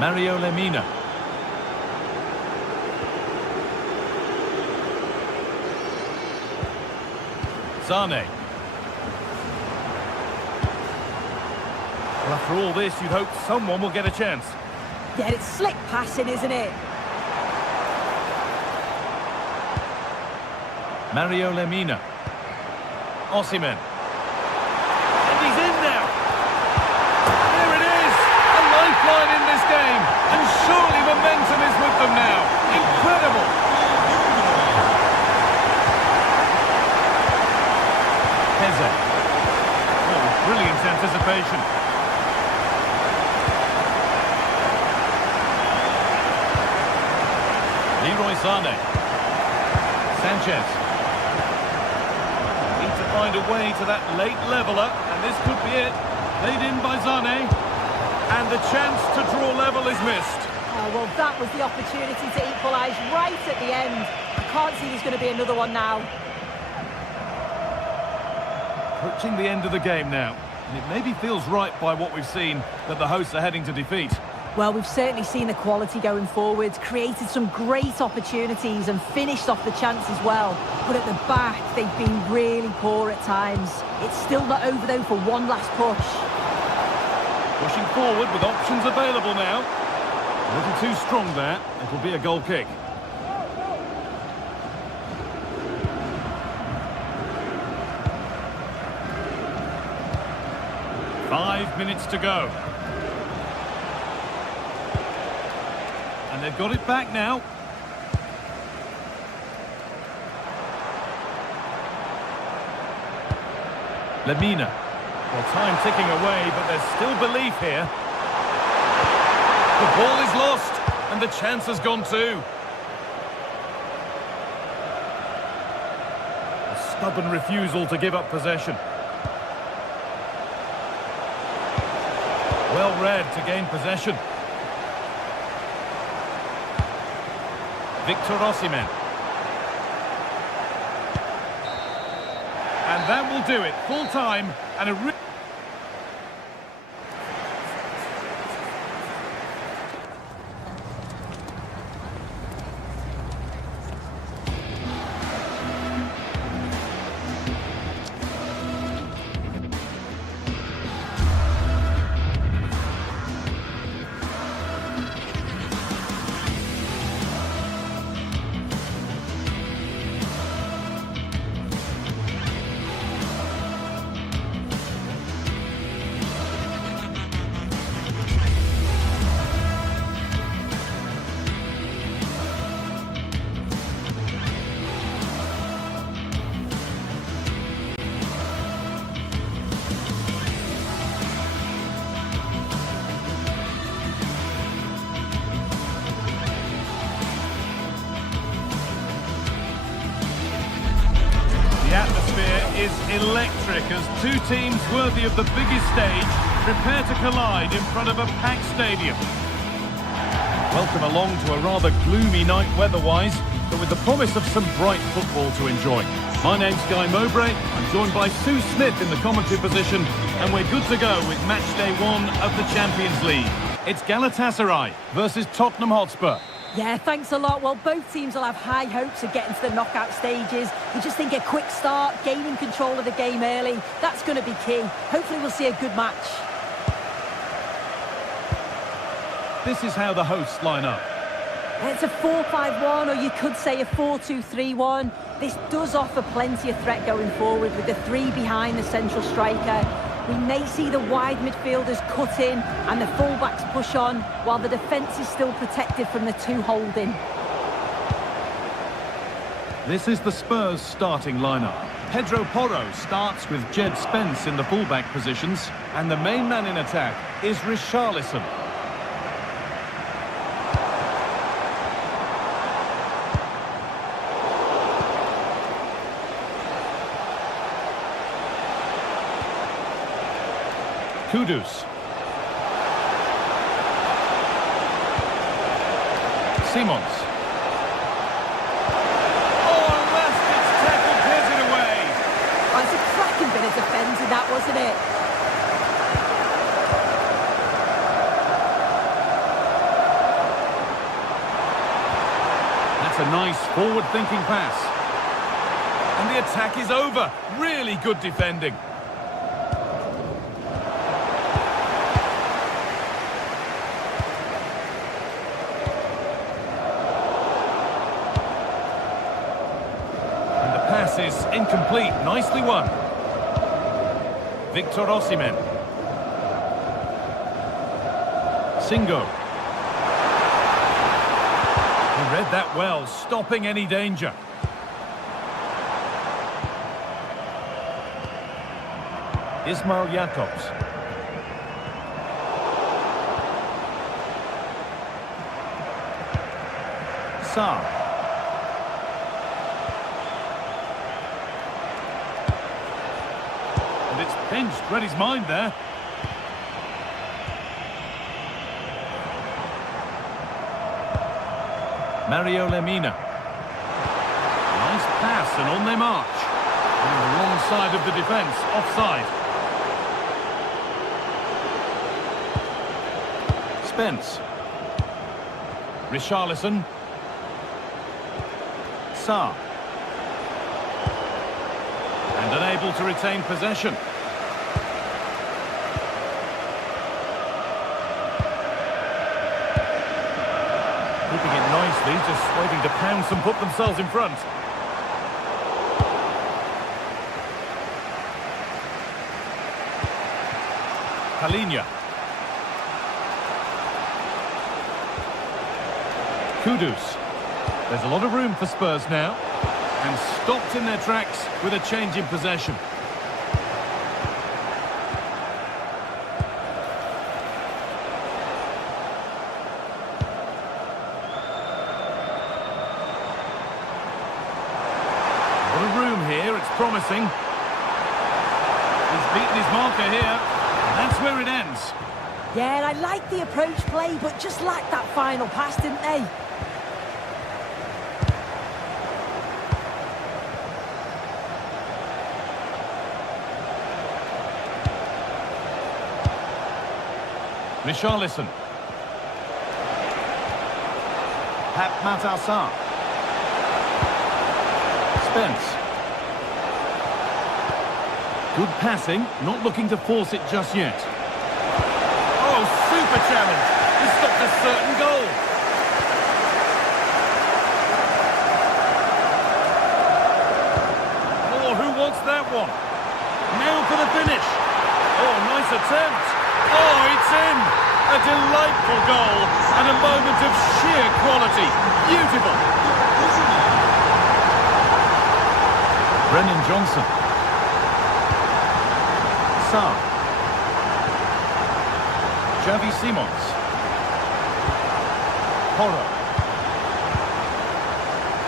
Mario Lemina. Zane. Well, after all this, you'd hope someone will get a chance. Yeah, it's slick passing, isn't it? Mario Lemina. Osimhen. And he's in now. There it is. A lifeline in this game. And surely momentum is with them now. Incredible. Heze. Oh, brilliant anticipation. Leroy Sané. Sanchez. Need to find a way to that late leveller, and this could be it. Laid in by Sané. And the chance to draw level is missed. Oh, well, that was the opportunity to equalise right at the end. I can't see there's going to be another one now. Approaching the end of the game now, and it maybe feels right by what we've seen that the hosts are heading to defeat. Well, we've certainly seen the quality going forward, created some great opportunities and finished off the chance as well. But at the back, they've been really poor at times. It's still not over though for one last push. Pushing forward with options available now. A little too strong there. It'll be a goal kick. Five minutes to go. And they've got it back now. Lemina. Well, time ticking away, but there's still belief here. The ball is lost, and the chance has gone too. A stubborn refusal to give up possession. Well read to gain possession. Victor Osimhen. And that will do it. Full time and a... The atmosphere is electric as two teams worthy of the biggest stage prepare to collide in front of a packed stadium. Welcome along to a rather gloomy night weather-wise, but with the promise of some bright football to enjoy. My name's Guy Mowbray. I'm joined by Sue Smith in the commentary position, and we're good to go with match day 1 of the Champions League. It's Galatasaray versus Tottenham Hotspur. Yeah, thanks a lot. Well, both teams will have high hopes of getting to the knockout stages. We just think a quick start, gaining control of the game early, that's going to be key. Hopefully we'll see a good match. This is how the hosts line up. It's a 4-5-1, or you could say a 4-2-3-1. This does offer plenty of threat going forward with the three behind the central striker. We may see the wide midfielders cut in and the fullbacks push on, while the defence is still protected from the two holding. This is the Spurs starting lineup. Pedro Porro starts with Jed Spence in the fullback positions, and the main man in attack is Richarlison. Kudus. Simons. Oh, Lastic's tackle clears it away. Oh, it's a cracking bit of defending, that, wasn't it? That's a nice forward-thinking pass. And the attack is over. Really good defending. Pass is incomplete. Nicely won. Victor Osimhen. Singo. He read that well, stopping any danger. Ismail Jakobs. Sarr. And it's pinched, read his mind there. Mario Lemina. Nice pass and on they march. On the wrong side of the defence, offside. Spence. Richarlison. Sarr. And unable to retain possession. Keeping it nicely, just waiting to pounce and put themselves in front. Palhinha. Kudus. There's a lot of room for Spurs now. And stopped in their tracks with a change in possession. What a room here, it's promising. He's beaten his marker here, and that's where it ends. Yeah, I like the approach play, but just lacked that final pass, didn't they? Richarlison. Pat Matassar. Spence. Good passing, not looking to force it just yet. Oh, super challenge. This stopped a certain goal. Oh, who wants that one? Now for the finish. Oh, nice attempt. Oh, it's in! A delightful goal and a moment of sheer quality. Beautiful. Brennan Johnson. Sarr. Xavi Simons. Porro.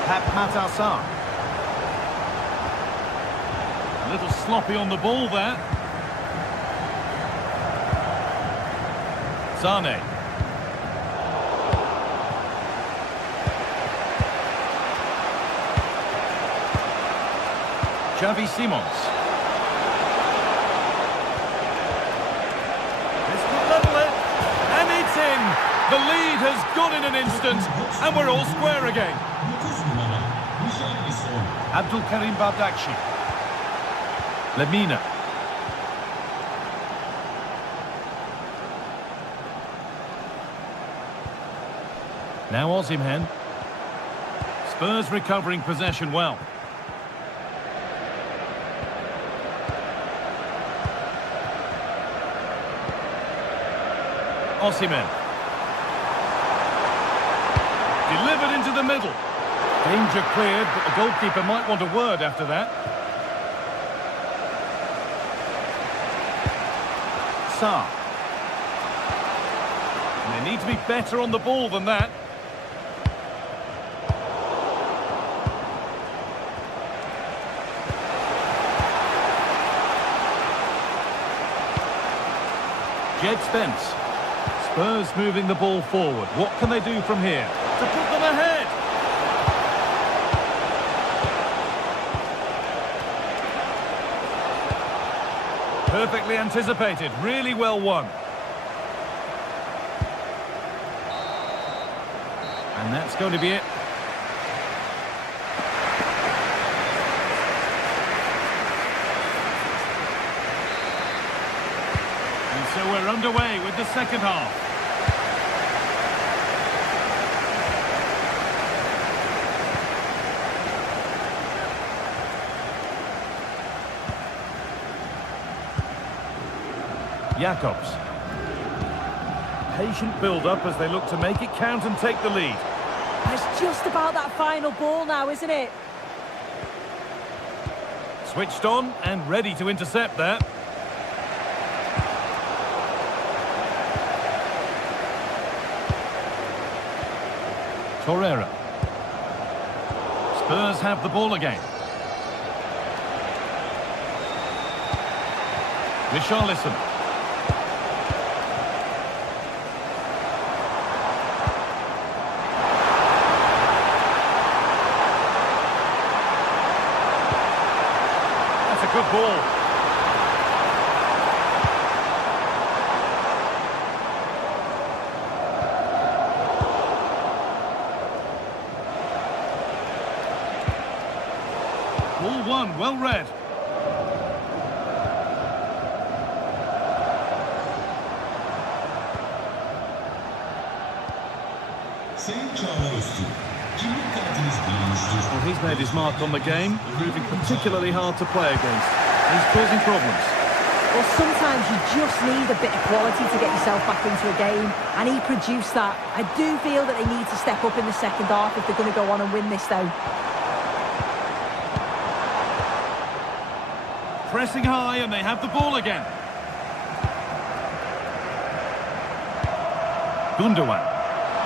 Pat Matassar. A little sloppy on the ball there. Sane. Xavi Simons. This could level it, and it's in. The lead has gone in an instant, and we're all square again. Abdul Karim Bardakci. Lemina. Now Osimhen. Spurs recovering possession well. Osimhen. Delivered into the middle. Danger cleared, but the goalkeeper might want a word after that. Qatar. And they need to be better on the ball than that. Jed Spence. Spurs moving the ball forward. What can they do from here to put them ahead? Perfectly anticipated, really well won. And that's going to be it. And so we're underway with the second half. Jacobs. Patient build-up as they look to make it count and take the lead. It's just about that final ball now, isn't it? Switched on and ready to intercept that. Torreira. Spurs have the ball again. Richarlison. That's a good ball. Ball one, well read. Sayın Çağlar Öztürk, kimlik kartınız bilinçlidir. Well, he's made his mark on the game, proving particularly hard to play against. He's causing problems. Well, sometimes you just need a bit of quality to get yourself back into a game, and he produced that. I do feel that they need to step up in the second half if they're going to go on and win this, though. Pressing high and they have the ball again. Gundogan.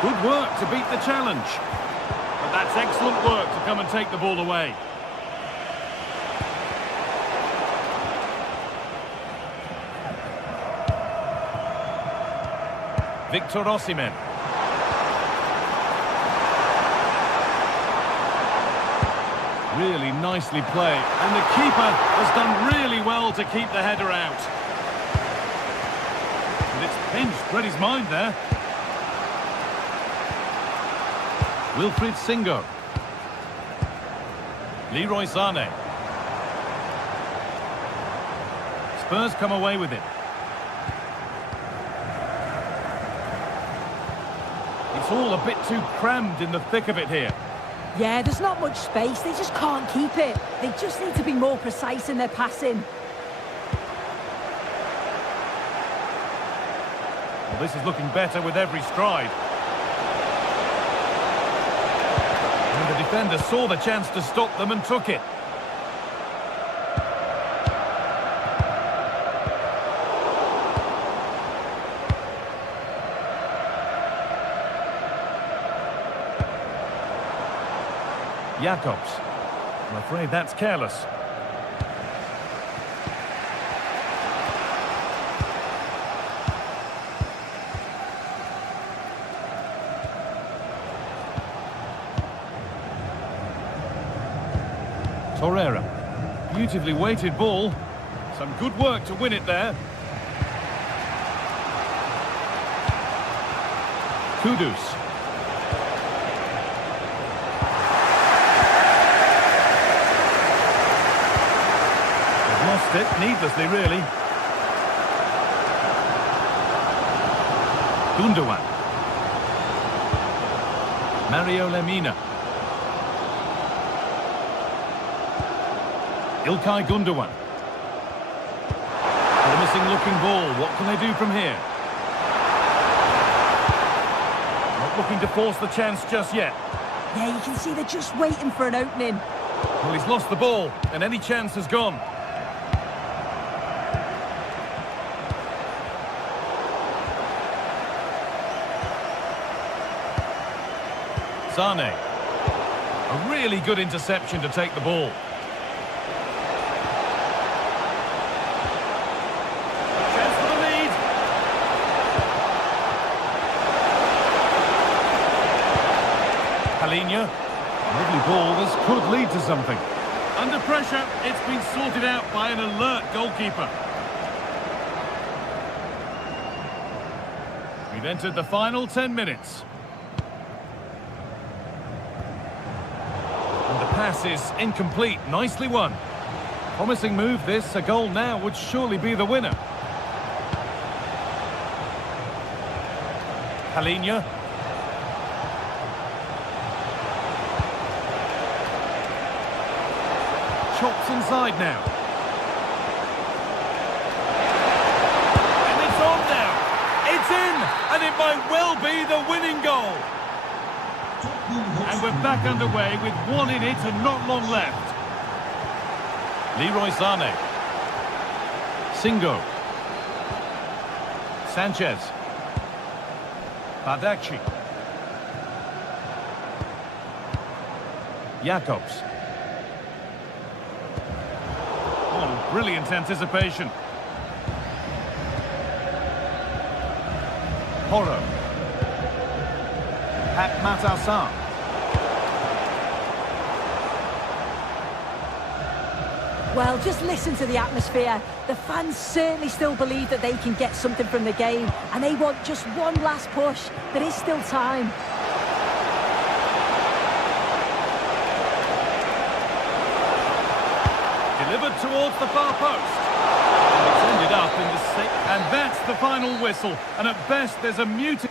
Good work to beat the challenge. But that's excellent work to come and take the ball away. Victor Osimhen. Really nicely played. And the keeper has done really well to keep the header out. And it's pinched Freddie's mind there. Wilfried Singo. Leroy Sané. Spurs come away with it. It's all a bit too crammed in the thick of it here. Yeah, there's not much space. They just can't keep it. They just need to be more precise in their passing. Well, this is looking better with every stride. And the defender saw the chance to stop them and took it. Jacobs. I'm afraid that's careless. Torreira. Beautifully weighted ball. Some good work to win it there. Kudus. Lost it needlessly, really. Gundogan. Mario Lemina. Ilkay Gundogan. Promising looking ball. What can they do from here? Not looking to force the chance just yet. Yeah, you can see they're just waiting for an opening. Well, he's lost the ball, and any chance has gone. Sane. A really good interception to take the ball. Chance for the lead. Palinha. Lovely ball, this could lead to something. Under pressure, it's been sorted out by an alert goalkeeper. We've entered the final 10 minutes. And the pass is incomplete, nicely won. Promising move this, a goal now would surely be the winner. Palinha. Chops inside now. And it's on now. It's in, and it might well be the winning goal. And we're back underway with one in it and not long left. Leroy Sane. Singo. Sanchez. Badaci. Jacobs. Oh, brilliant anticipation. Porro. Pat Matassar. Well, just listen to the atmosphere. The fans certainly still believe that they can get something from the game, and they want just one last push. There is still time. Delivered towards the far post. And it's ended up in the sixth. And that's the final whistle. And at best, there's a muted...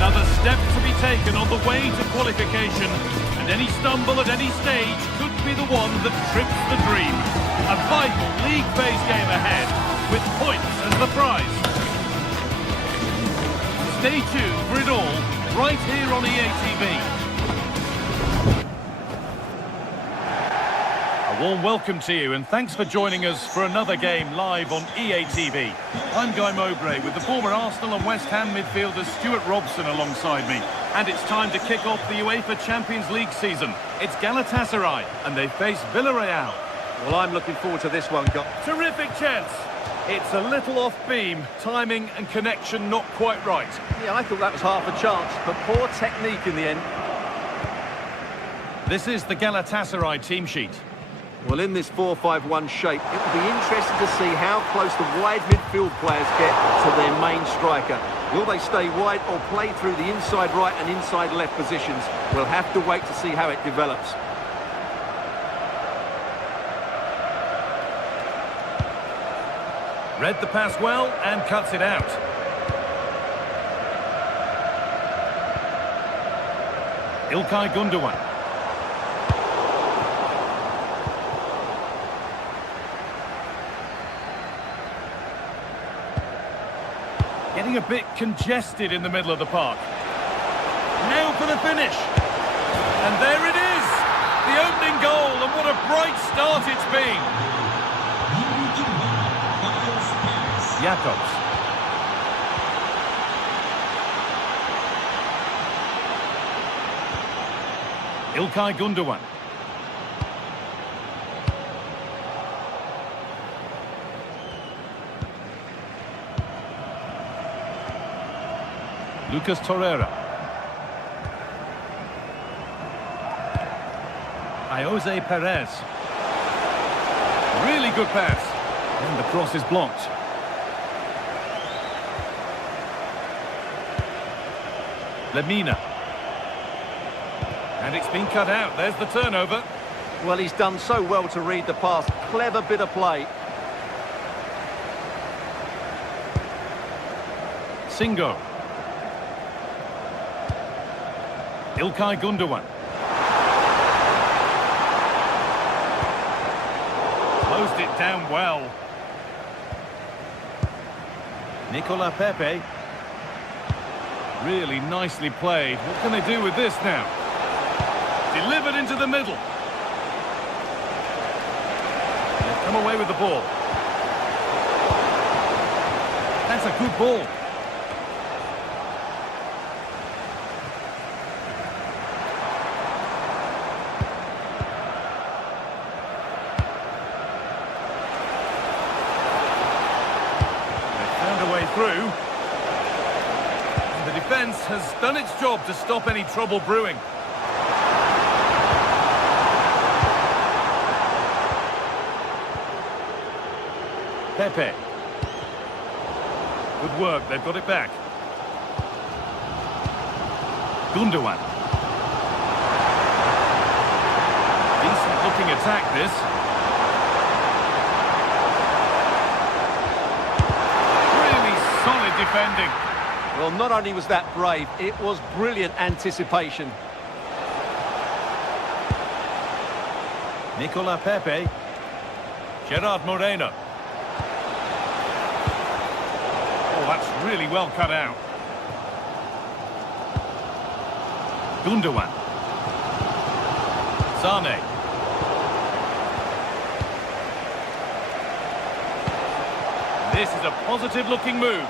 Another step to be taken on the way to qualification, and any stumble at any stage could be the one that trips the dream. A vital league phase game ahead, with points as the prize. Stay tuned for it all, right here on EA TV. A warm welcome to you, and thanks for joining us for another game live on EA TV. I'm Guy Mowbray with the former Arsenal and West Ham midfielder Stuart Robson alongside me. And it's time to kick off the UEFA Champions League season. It's Galatasaray, and they face Villarreal. Well, I'm looking forward to this one, Guy. Terrific chance. It's a little off beam, timing and connection not quite right. Yeah, I thought that was half a chance, but poor technique in the end. This is the Galatasaray team sheet. Well, in this 4-5-1 shape, it will be interesting to see how close the wide midfield players get to their main striker. Will they stay wide or play through the inside right and inside left positions? We'll have to wait to see how it develops. Read the pass well and cuts it out. İlkay Gündoğan. Getting a bit congested in the middle of the park. Now for the finish. And there it is! The opening goal, and what a bright start it's been. Jakobs. İlkay Gündoğan. Lucas Torreira. Jose Perez. Really good pass. And the cross is blocked. Lemina. And it's been cut out. There's the turnover. Well, he's done so well to read the pass. Clever bit of play. Singo. İlkay Gündoğan. Closed it down well. Nicola Pepe. Really nicely played. What can they do with this now? Delivered into the middle. They've come away with the ball. That's a good ball. They've found a way through. The defence has done its job to stop any trouble brewing. Pepe. Good work, they've got it back. Gündoğan. Decent looking attack this. Really solid defending. Well, not only was that brave, it was brilliant anticipation. Nicola Pepe. Gerard Moreno. Oh, that's really well cut out. Gündoğan. Sane. This is a positive-looking move.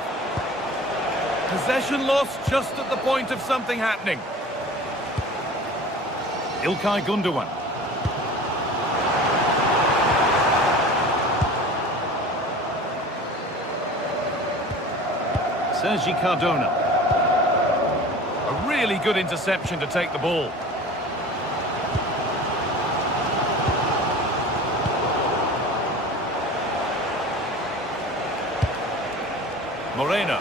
Possession lost just at the point of something happening. İlkay Gündoğan. Sergi Cardona. A really good interception to take the ball. Moreno.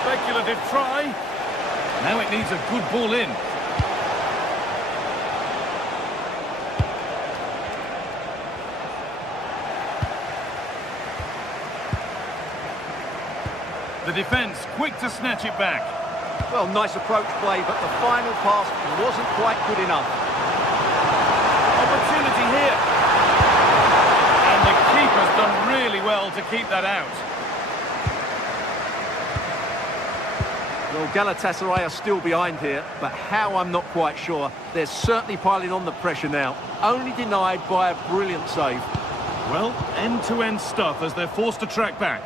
Speculative try. Now it needs a good ball in. The defence quick to snatch it back. Well, nice approach play, but the final pass wasn't quite good enough. Opportunity here. And the keeper's done really well to keep that out. Well, Galatasaray are still behind here, but how, I'm not quite sure. They're certainly piling on the pressure now, only denied by a brilliant save. Well, end-to-end stuff as they're forced to track back.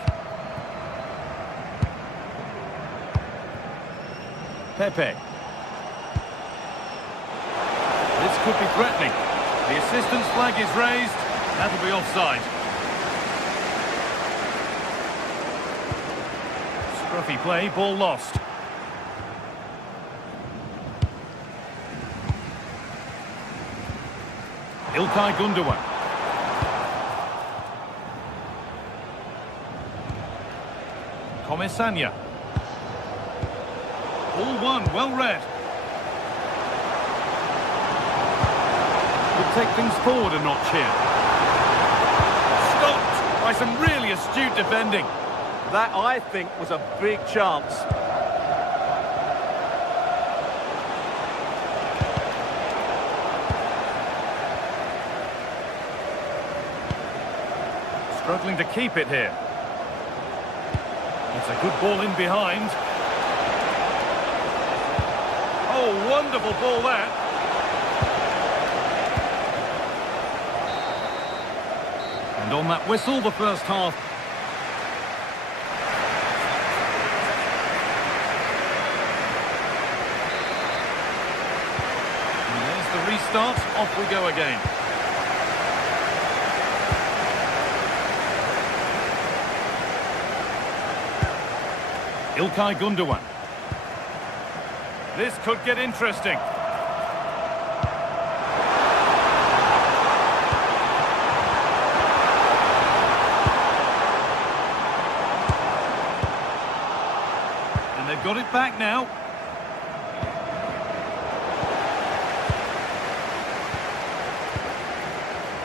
Pepe. This could be threatening. The assistant's flag is raised. That'll be offside. Scruffy play, ball lost. Ilkay Gundogan. Komisanya. All one, well read. Could take things forward a notch here. Stopped by some really astute defending. That, I think, was a big chance. Struggling to keep it here. It's a good ball in behind. Oh, wonderful ball that. And on that whistle, the first half. And there's the restart. Off we go again. Ilkay Gundogan. This could get interesting. And they've got it back now.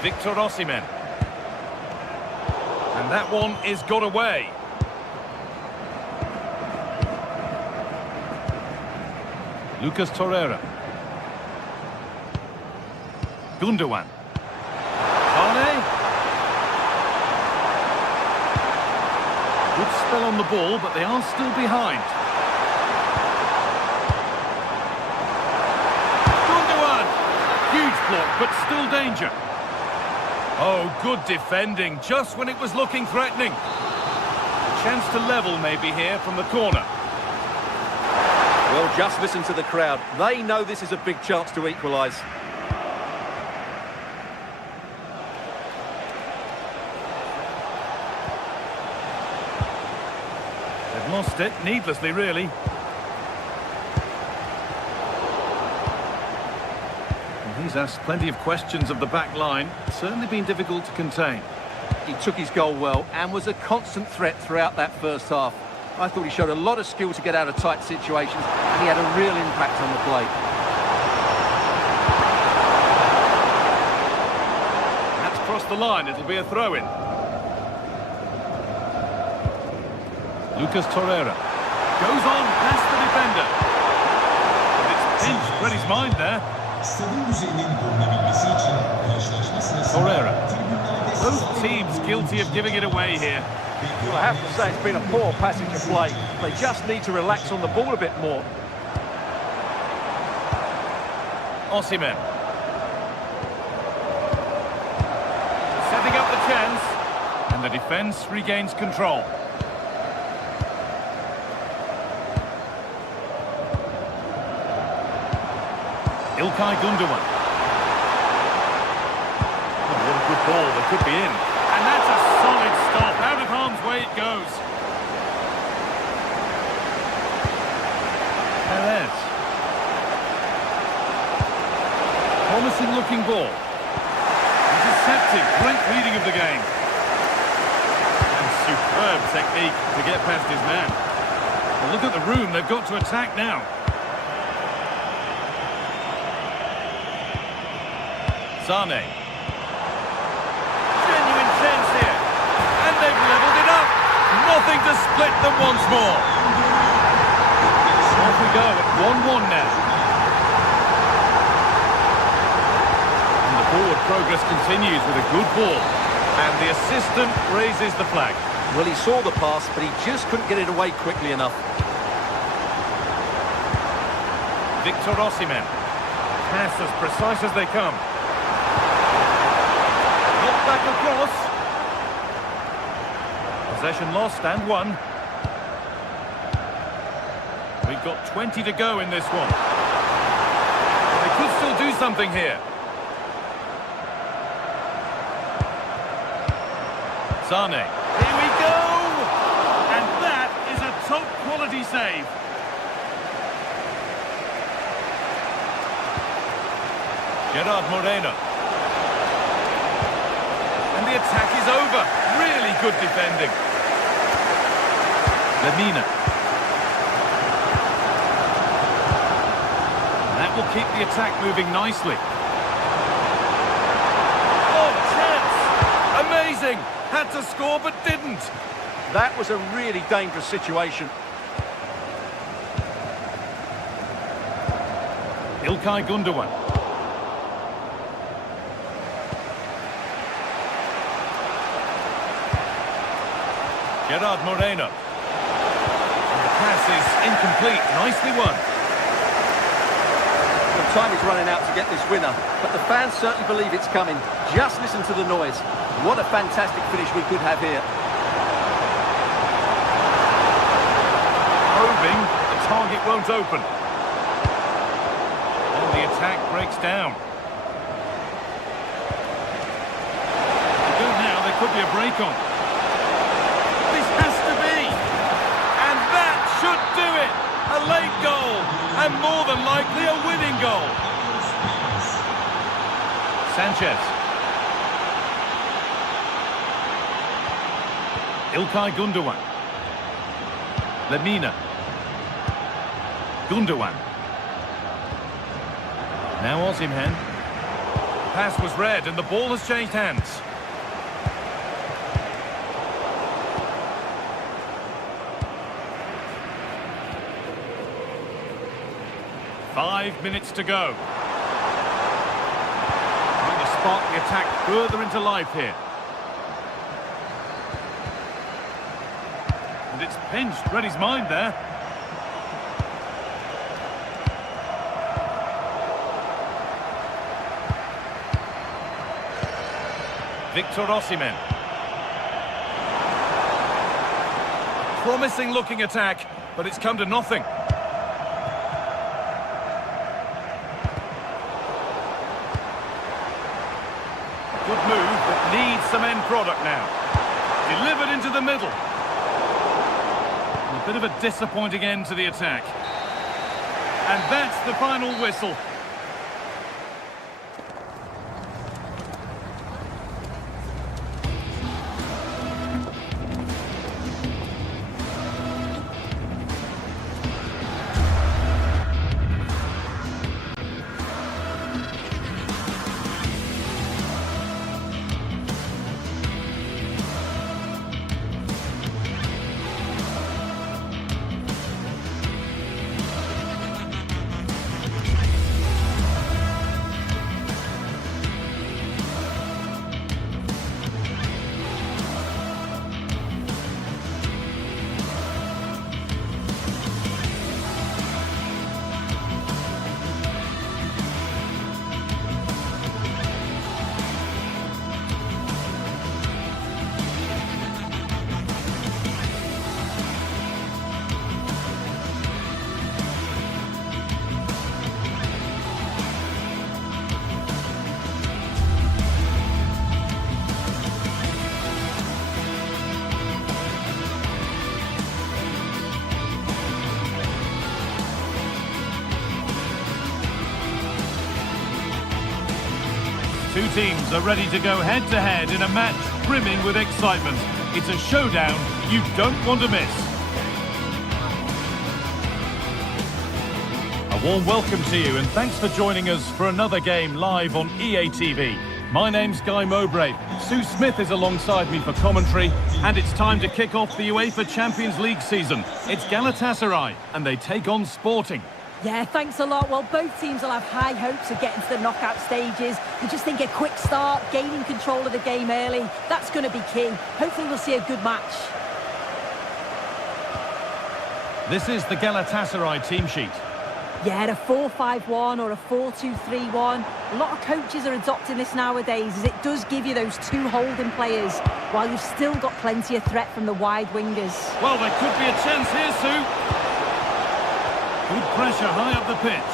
Victor Osimhen. And that one is got away. Lucas Torreira. Gundogan. Sane. Good spell on the ball, but they are still behind. Gundogan. Huge block, but still danger. Oh, good defending, just when it was looking threatening. A chance to level maybe here from the corner. Well, just listen to the crowd. They know this is a big chance to equalise. They've lost it, needlessly, really. And he's asked plenty of questions of the back line. Certainly been difficult to contain. He took his goal well and was a constant threat throughout that first half. I thought he showed a lot of skill to get out of tight situations, and he had a real impact on the play. That's crossed the line, it'll be a throw-in. Lucas Torreira. Goes on past the defender. And it's pinched Freddie's mind there. Torreira. Both teams guilty of giving it away here. Well, I have to say it's been a poor passage of play. They just need to relax on the ball a bit more. Osimhen. Setting up the chance. And the defence regains control. Ilkay Gundogan. Oh, what a good ball. They could be in. And that's a solid stop. Out of harm's way it goes. Perez. Promising looking ball. Intercepted. Great reading of the game. And superb technique to get past his man. Well, look at the room. They've got to attack now. Sane. Genuine chance here. And they've levelled it up. Nothing to split them once more. Off we go at 1-1 now. And the forward progress continues with a good ball. And the assistant raises the flag. Well, he saw the pass, but he just couldn't get it away quickly enough. Victor Osimhen. Pass as precise as they come. Back across. Possession lost and won. We've got 20 to go in this one. They could still do something here. Sane. Here we go! And that is a top quality save. Gerard Moreno. the attack is over. Really good defending. Lemina. That will keep the attack moving nicely. Oh, chance! Amazing! Had to score but didn't. That was a really dangerous situation. İlkay Gündoğan. Gerard Moreno. And the pass is incomplete. Nicely won. The time is running out to get this winner, but the fans certainly believe it's coming. Just listen to the noise. What a fantastic finish we could have here. Probing, the target won't open. And the attack breaks down. To go now, there could be a break on. This has to be! And that should do it! A late goal, and more than likely a winning goal. Sanchez. İlkay Gündoğan. Lemina. Gündoğan. Now Osimhen. Pass was read and the ball has changed hands. Five minutes to go. Trying to spark the attack further into life here. And it's pinched, read his mind there. Victor Osimhen. Promising looking attack, but it's come to nothing. Good move, but needs some end product now. Delivered into the middle. A bit of a disappointing end to the attack. And that's the final whistle. Two teams are ready to go head-to-head in a match brimming with excitement. It's a showdown you don't want to miss. A warm welcome to you and thanks for joining us for another game live on EA TV. My name's Guy Mowbray. Sue Smith is alongside me for commentary, and it's time to kick off the UEFA Champions League season. It's Galatasaray, and they take on Sporting. Yeah, thanks a lot. Well, both teams will have high hopes of getting to the knockout stages. They just think a quick start, gaining control of the game early, that's going to be key. Hopefully we'll see a good match. This is the Galatasaray team sheet. Yeah, a 4-5-1 or a 4-2-3-1. A lot of coaches are adopting this nowadays, as it does give you those two holding players, while you've still got plenty of threat from the wide wingers. Well, there could be a chance here, Sue. Good pressure high up the pitch.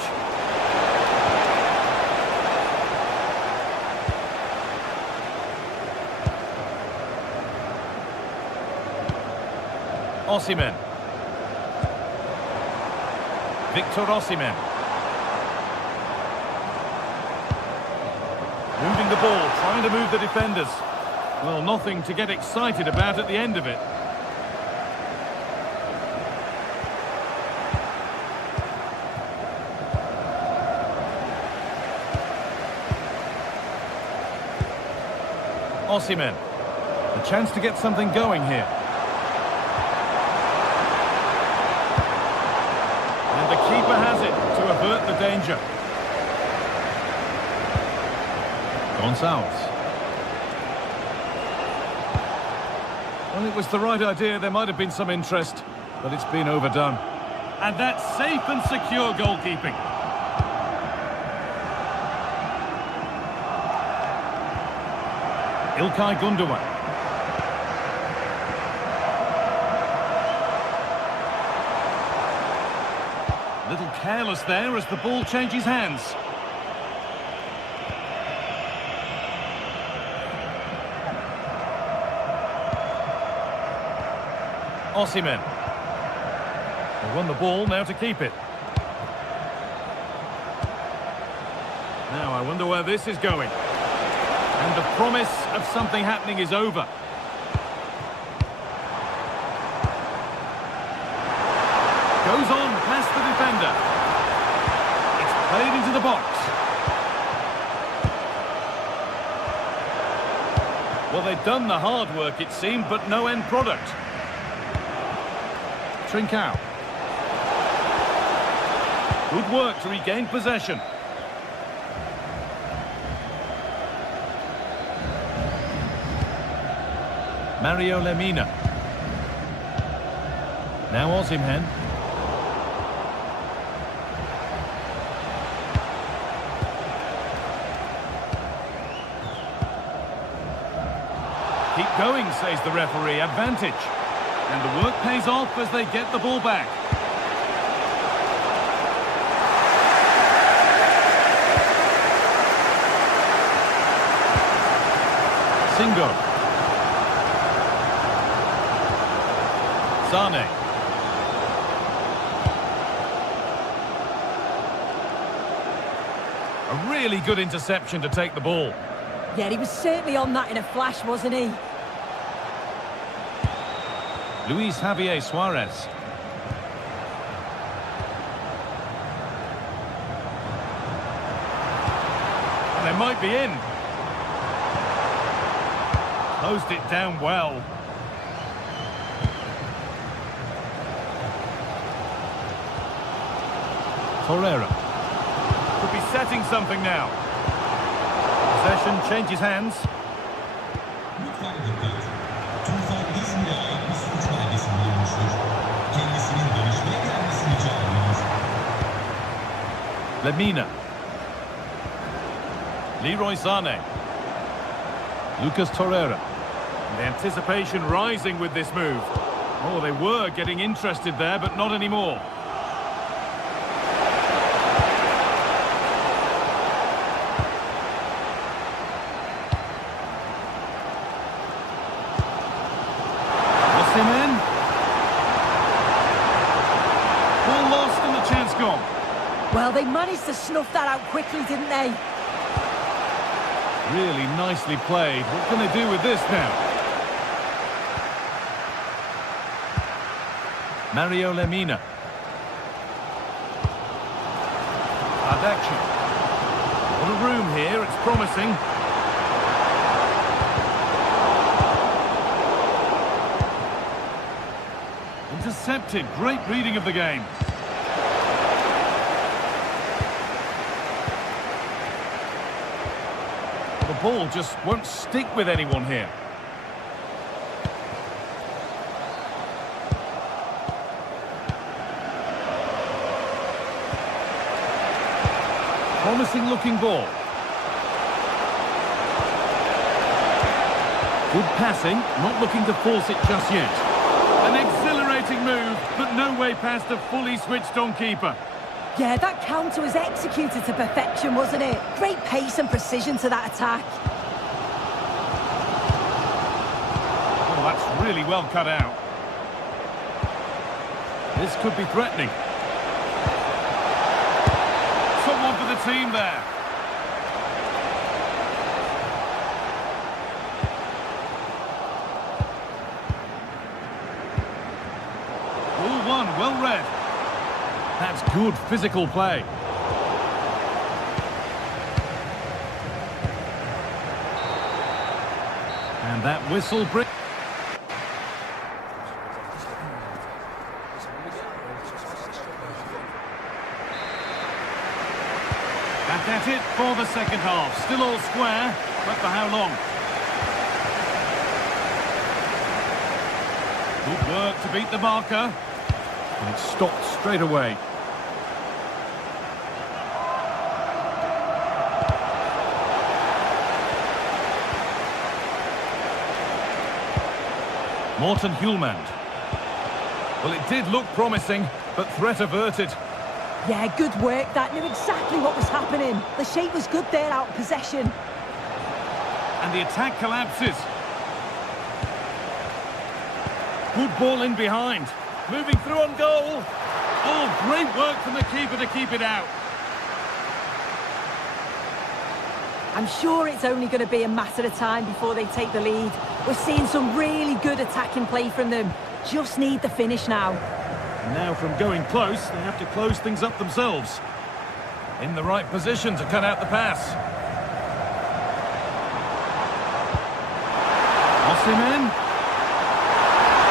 Osimhen. Victor Osimhen. Moving the ball, trying to move the defenders. Well, nothing to get excited about at the end of it. Osimhen. A chance to get something going here. And the keeper has it to avert the danger. Gonçalves. Well, it was the right idea. There might have been some interest, but it's been overdone. And that's safe and secure goalkeeping. İlkay Gündoğan. A little careless there as the ball changes hands. Osimhen. They won the ball, now to keep it. Now I wonder where this is going. And the promise of something happening is over. Goes on past the defender. It's played into the box. Well, they've done the hard work, it seemed, but no end product. Trincao. Good work to regain possession. Mario Lemina. Now Osimhen. Keep going, says the referee. Advantage. And the work pays off as they get the ball back. Singo. Sane. A really good interception to take the ball. Yeah, he was certainly on that in a flash, wasn't he? Luis Javier Suarez. And they might be in. Closed it down well. Torreira. Could be setting something now. Possession changes hands. Lütfen dikkat. Tufan İzmir'e ait bir suç belgesi bulunmuştur. Kendisinin dönüşmeye gelmesini rica ediyoruz. Lemina. Leroy Sane. Lucas Torreira. The anticipation rising with this move. Oh, they were getting interested there, but not anymore. Osimhen. Ball lost and the chance gone. Well, they managed to snuff that out quickly, didn't they? Really nicely played. What can they do with this now? Mario Lemina. Hard action. What a room here, it's promising. Intercepted, great reading of the game. The ball just won't stick with anyone here. Promising looking ball. Good passing, not looking to force it just yet. An exhilarating move, but no way past a fully switched on keeper. Yeah, that counter was executed to perfection, wasn't it? Great pace and precision to that attack. Oh, that's really well cut out. This could be threatening. Someone for the team there. well read. That's good physical play. And that whistle brings... Back at it for the second half. Still all square, but for how long? Good work to beat the marker. And it stopped straight away. Morten Hjulmand. Well, it did look promising, but threat averted. Yeah, good work. That knew exactly what was happening. The shape was good there, out of possession. And the attack collapses. Good ball in behind. Moving through on goal. Oh, great work from the keeper to keep it out. I'm sure it's only going to be a matter of time before they take the lead. We're seeing some really good attacking play from them. Just need the finish now. Now from going close, they have to close things up themselves. In the right position to cut out the pass. Osimhen.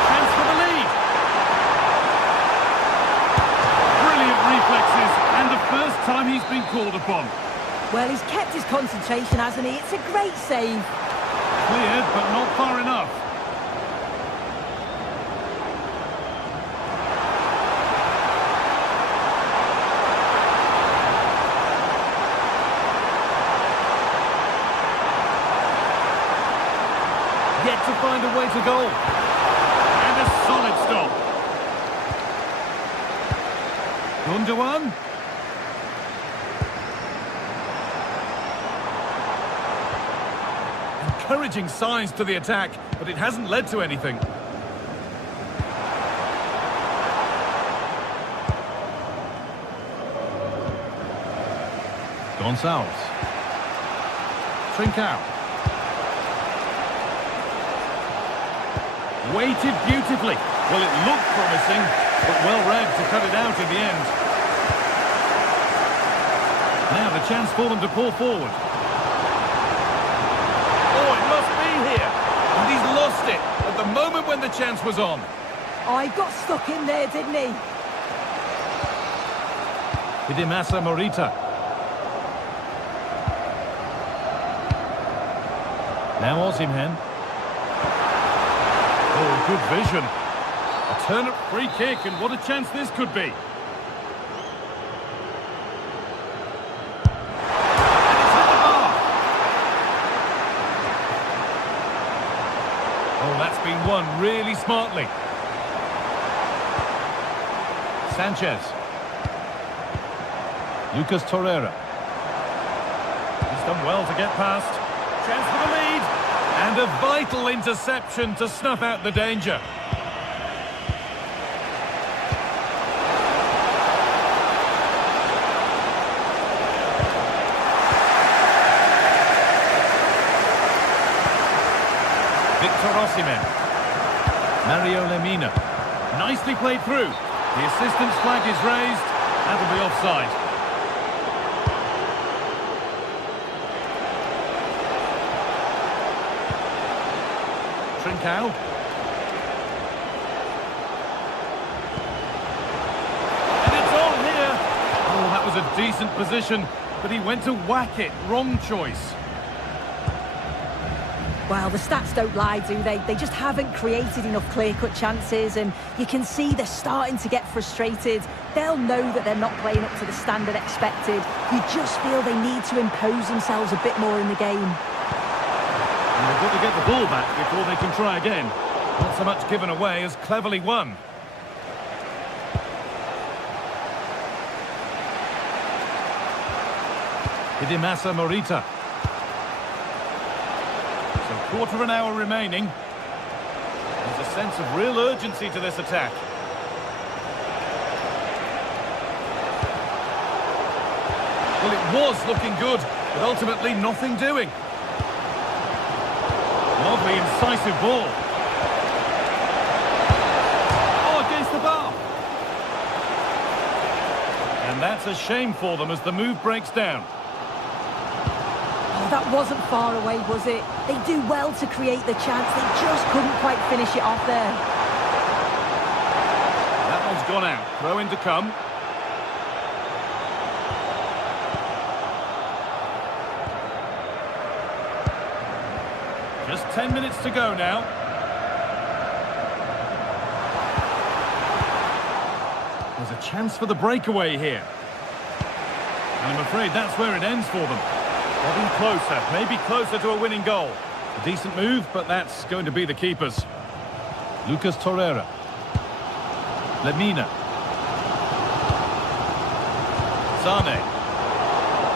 Chance for the lead. Brilliant reflexes, and the first time he's been called upon. Well, he's kept his concentration, hasn't he? It's a great save. Cleared, but not far enough. Yet to find a way to goal. And a solid stop. Gundogan. Encouraging signs to the attack, but it hasn't led to anything. Gonçalves. Trincao. Weighted beautifully. Well, it looked promising, but well read to cut it out in the end. Now the chance for them to pull forward. Oh, it must be here. And he's lost it at the moment when the chance was on. Oh, he got stuck in there, didn't he? Hidemasa Morita. Now Osimhen. Oh, good vision. A turn-up free kick, and what a chance this could be. And it's hit the bar. Oh, that's been won really smartly. Sanchez. Lucas Torreira. He's done well to get past. Chance for the lead. And a vital interception to snuff out the danger. Victor Osimhen. Mario Lemina. Nicely played through. The assistant's flag is raised. That'll be offside. Trincao. And it's on here. Oh, that was a decent position, but he went to whack it. Wrong choice. Well, the stats don't lie, do they? They just haven't created enough clear-cut chances, and you can see they're starting to get frustrated. They'll know that they're not playing up to the standard expected. You just feel they need to impose themselves a bit more in the game. And they've got to get the ball back before they can try again. Not so much given away as cleverly won. Hidemasa Morita. So quarter of an hour remaining. There's a sense of real urgency to this attack. Well, it was looking good, but ultimately nothing doing. Lovely, incisive ball. Oh, against the bar. that's a shame for them as the move breaks down. Oh, that wasn't far away, was it? They do well to create the chance. They just couldn't quite finish it off there. That one's gone out. Throw in to come. Just 10 minutes to go now. There's a chance for the breakaway here. And I'm afraid that's where it ends for them. Getting closer, maybe closer to a winning goal. A decent move, but that's going to be the keeper's. Lucas Torreira. Lemina. Sane.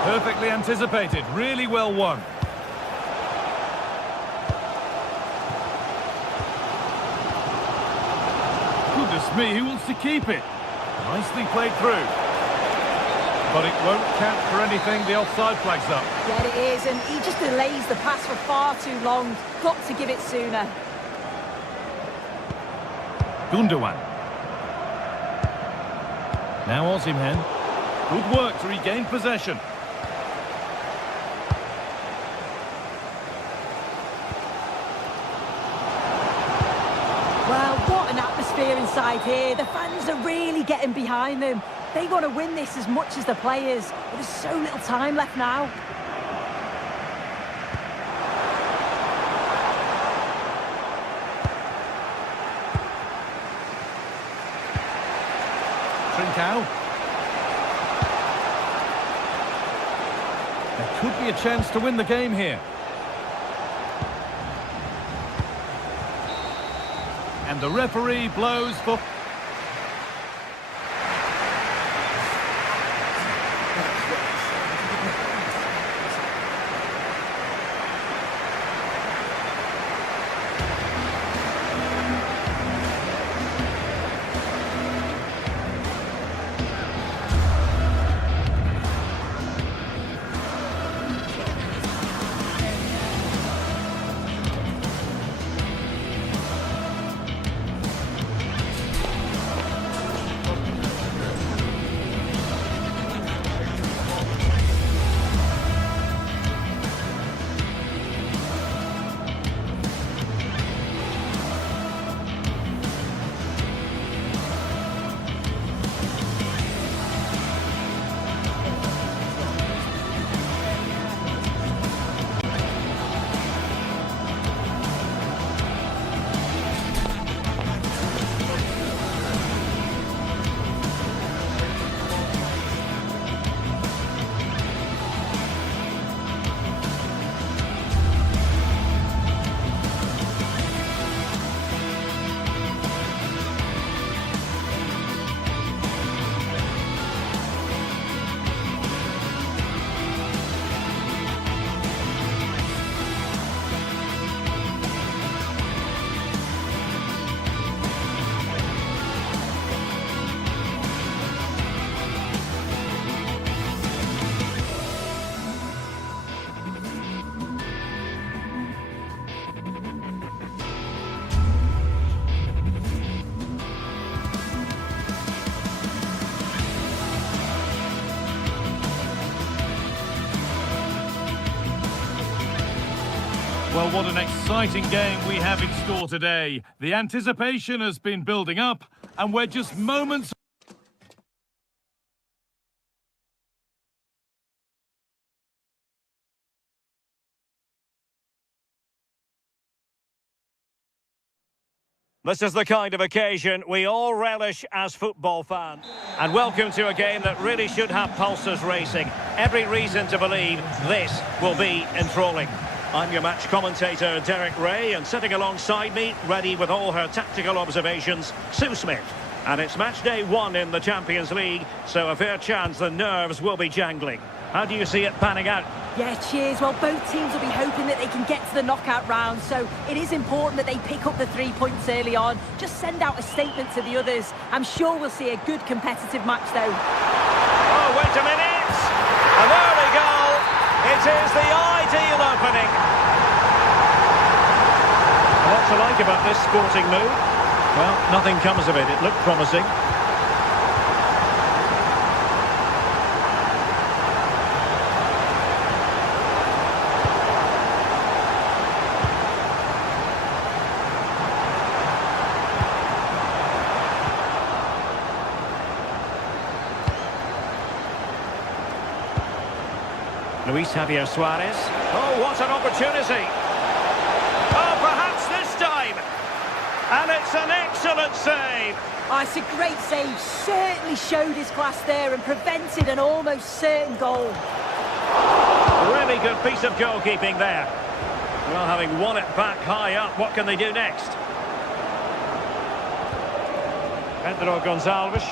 Perfectly anticipated, really well won. Goodness me, who wants to keep it? Nicely played through. But it won't count for anything, the offside flag's up. Yeah, it is, and he just delays the pass for far too long. Got to give it sooner. Gundogan. Now Osimhen. Good work to regain possession. Well, what an atmosphere inside here. The fans are really getting behind them. They want to win this as much as the players. But there's so little time left now. Trincao. There could be a chance to win the game here. And the referee blows for... Well, what an exciting game we have in store today. The anticipation has been building up, and we're just moments... This is the kind of occasion we all relish as football fans. And welcome to a game that really should have pulses racing. Every reason to believe this will be enthralling. I'm your match commentator, Derek Ray, and sitting alongside me, ready with all her tactical observations, Sue Smith. And it's match day 1 in the Champions League, so a fair chance the nerves will be jangling. How do you see it panning out? Yeah, cheers. Well, both teams will be hoping that they can get to the knockout round, so it is important that they pick up the 3 points early on. Just send out a statement to the others. I'm sure we'll see a good competitive match, though. Oh, wait a minute! And there we go! It is the ideal opening. What to like about this sporting move? Well, nothing comes of it. It looked promising. Luis Javier Suarez. Oh, what an opportunity. Oh, perhaps this time. And it's an excellent save. Oh, it's a great save. Certainly showed his class there and prevented an almost certain goal. Really good piece of goalkeeping there. Well, having won it back high up, what can they do next? Pedro Gonçalves.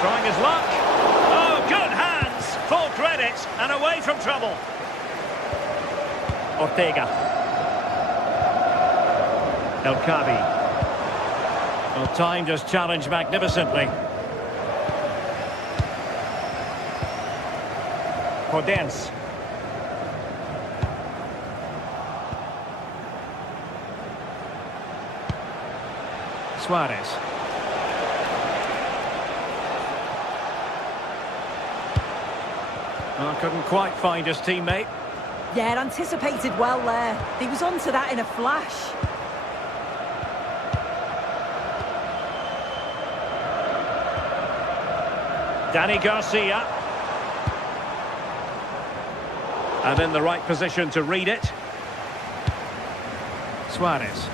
Trying his luck. Oh, good hands. Full credit and away from trouble. Ortega. El Kabi. Well, timed his challenge magnificently. Podence. Suarez. Well, couldn't quite find his teammate. Yeah, anticipated well there. He was onto that in a flash. Dani Garcia. And in the right position to read it. Suarez.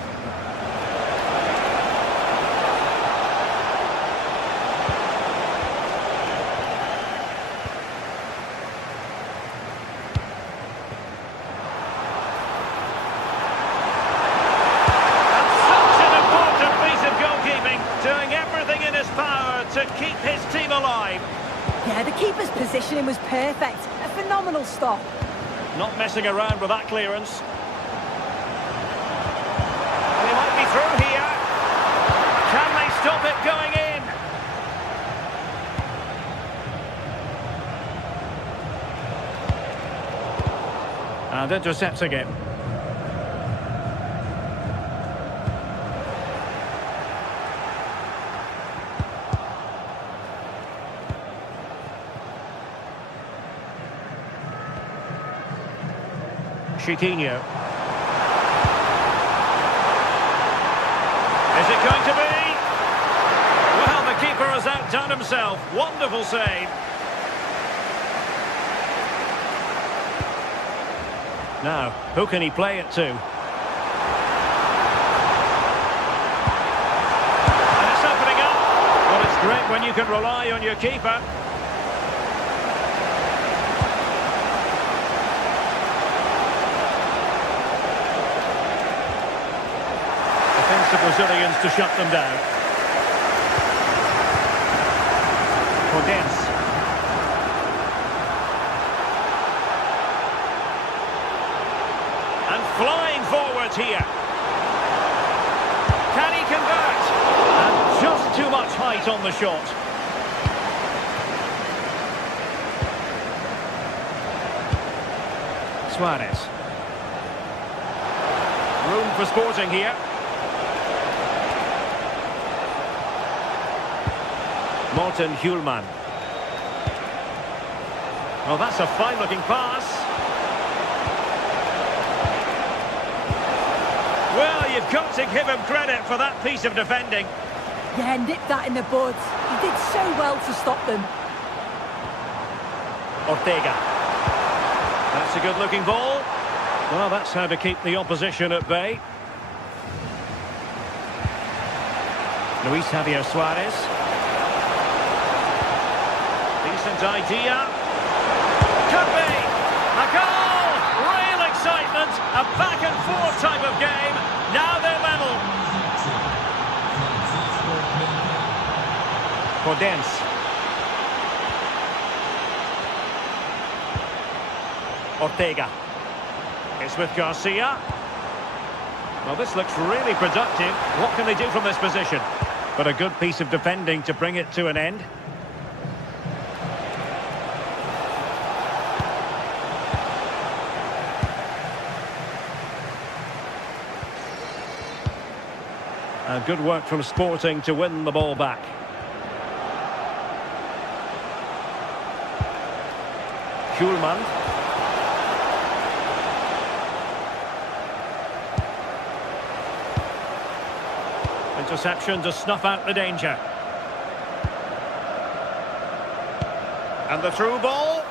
To keep his team alive. Yeah, the keeper's positioning was perfect. A phenomenal stop. Not messing around with that clearance. They might be through here. Can they stop it going in? And intercepting it. Chiquinho. Is it going to be? Well, the keeper has outdone himself. Wonderful save. Now, who can he play it to? And it's opening up. Well, it's great when you can rely on your keeper. The Brazilians to shut them down. Podence. And flying forwards here. Can he convert? And just too much height on the shot. Suarez. Room for Sporting here. Morten Hjulman. Oh, that's a fine-looking pass. Well, you've got to give him credit for that piece of defending. Yeah, nipped that in the bud. He did so well to stop them. Ortega. That's a good-looking ball. Well, that's how to keep the opposition at bay. Luis Javier Suarez. Decent idea. Could be. A goal! Real excitement. A back-and-forth type of game. Now they're level. Podence. Ortega. It's with Garcia. Well, this looks really productive. What can they do from this position? But a good piece of defending to bring it to an end. Good work from Sporting to win the ball back. Hjulman. Interception to snuff out the danger. And the through ball.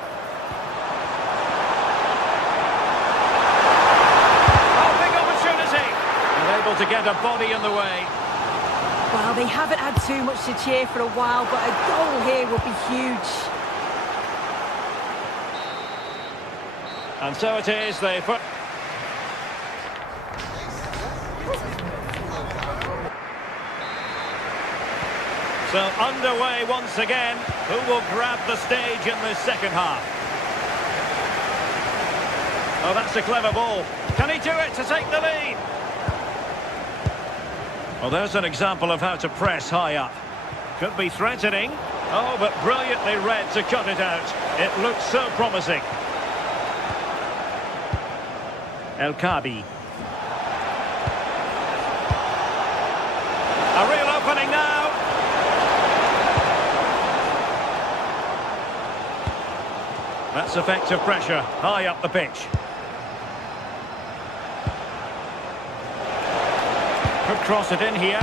to get a body in the way. Well, they haven't had too much to cheer for a while, but a goal here would be huge. And so it is, they put... So underway once again. Who will grab the stage in this second half? Oh, that's a clever ball. Can he do it to take the lead? Well, there's an example of how to press high up. Could be threatening. Oh, but brilliantly read to cut it out. It looks so promising. El Kabi. A real opening now. That's effective pressure, high up the pitch. Could cross it in here.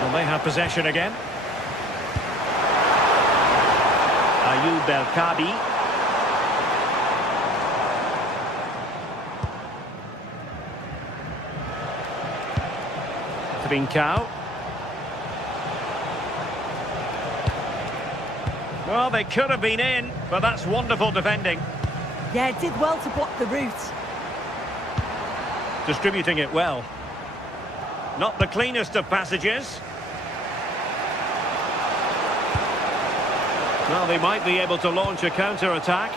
Well, they have possession again. Ayoub El Kabi. Trincao. Well, they could have been in, but that's wonderful defending. Yeah, it did well to block the route. Distributing it well. Not the cleanest of passages. Well, they might be able to launch a counter-attack.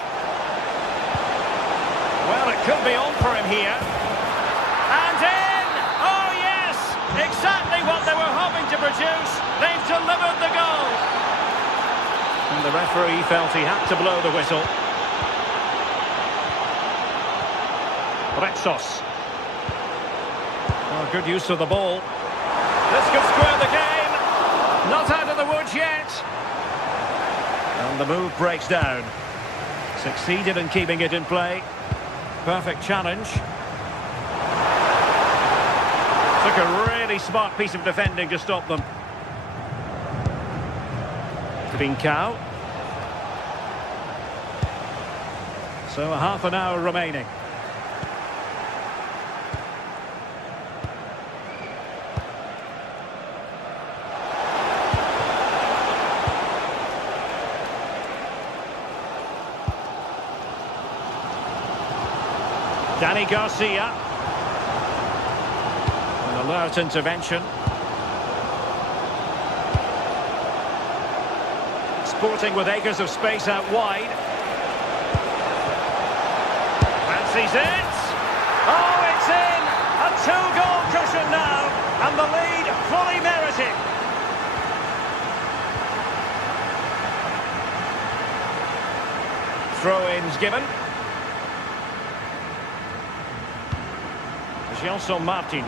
Well, it could be on for him here. And in! Oh, yes! Exactly what they were hoping to produce. They've delivered the goal. And the referee felt he had to blow the whistle. Rexos. Oh, good use of the ball. This could square the game. Not out of the woods yet. And the move breaks down. Succeeded in keeping it in play. Perfect challenge. Took a really smart piece of defending to stop them. Trincao. So a half an hour remaining. Danny Garcia. An alert intervention. Sporting with acres of space out wide. Fancies it. Oh, it's in! A two-goal cushion now, and the lead fully merited. Throw-ins given. Gelson Martins.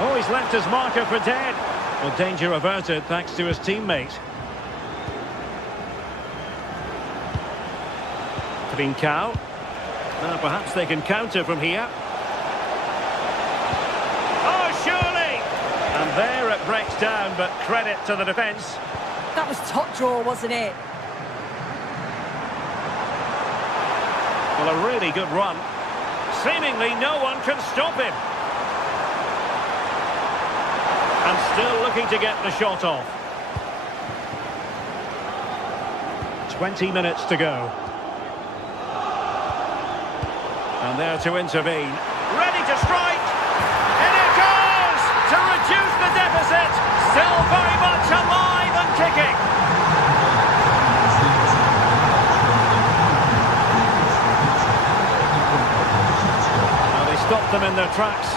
Oh, he's left his marker for dead. Well, danger averted thanks to his teammate. Trincao. Now perhaps they can counter from here. Oh, surely! And there it breaks down, but credit to the defence. That was top draw, wasn't it? Well, a really good run. Seemingly no one can stop him. And still looking to get the shot off. 20 minutes to go. And there to intervene. Ready to strike. And it goes! To reduce the deficit. Still very much alive and kicking. Stopped them in their tracks.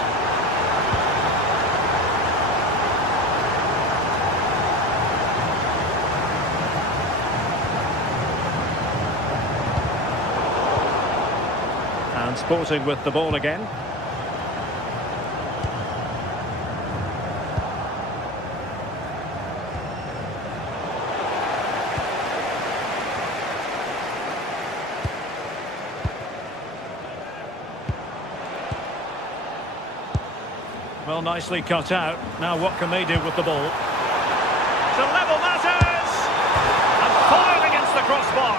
And Sporting with the ball again. Well, nicely cut out. Now what can they do with the ball? To level matters! And fired against the crossbar.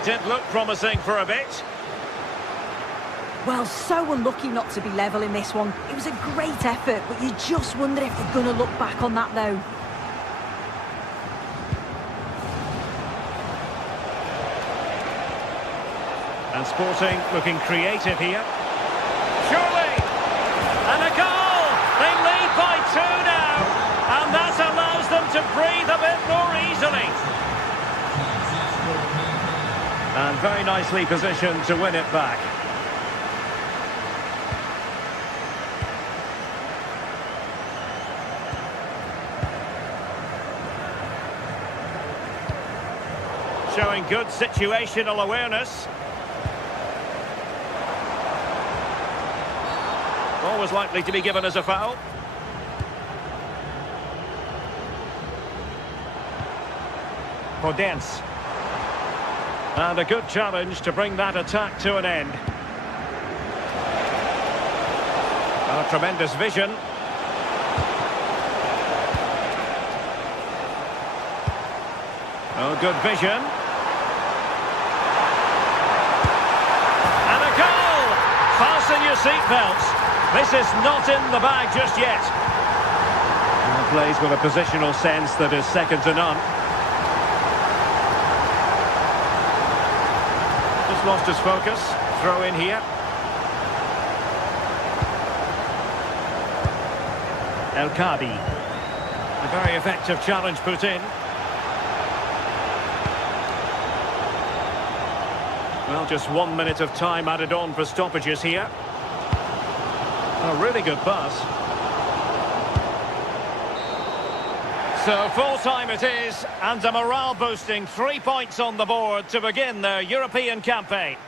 it did look promising for a bit. Well, so unlucky not to be level in this one. It was a great effort, but you just wonder if they're going to look back on that, though. And Sporting looking creative here. Surely! And a goal! They lead by 2 now! And that allows them to breathe a bit more easily. And very nicely positioned to win it back. Showing good situational awareness. Always likely to be given as a foul. Podence. And a good challenge to bring that attack to an end. A tremendous vision. Oh, good vision. And a goal! Fasten your seatbelts. This is not in the bag just yet. And plays with a positional sense that is second to none. Just lost his focus. Throw in here. El Kadi. A very effective challenge put in. Well, just 1 minute of time added on for stoppages here. A really good pass. So full time it is, and a morale boosting 3 points on the board to begin their European campaign.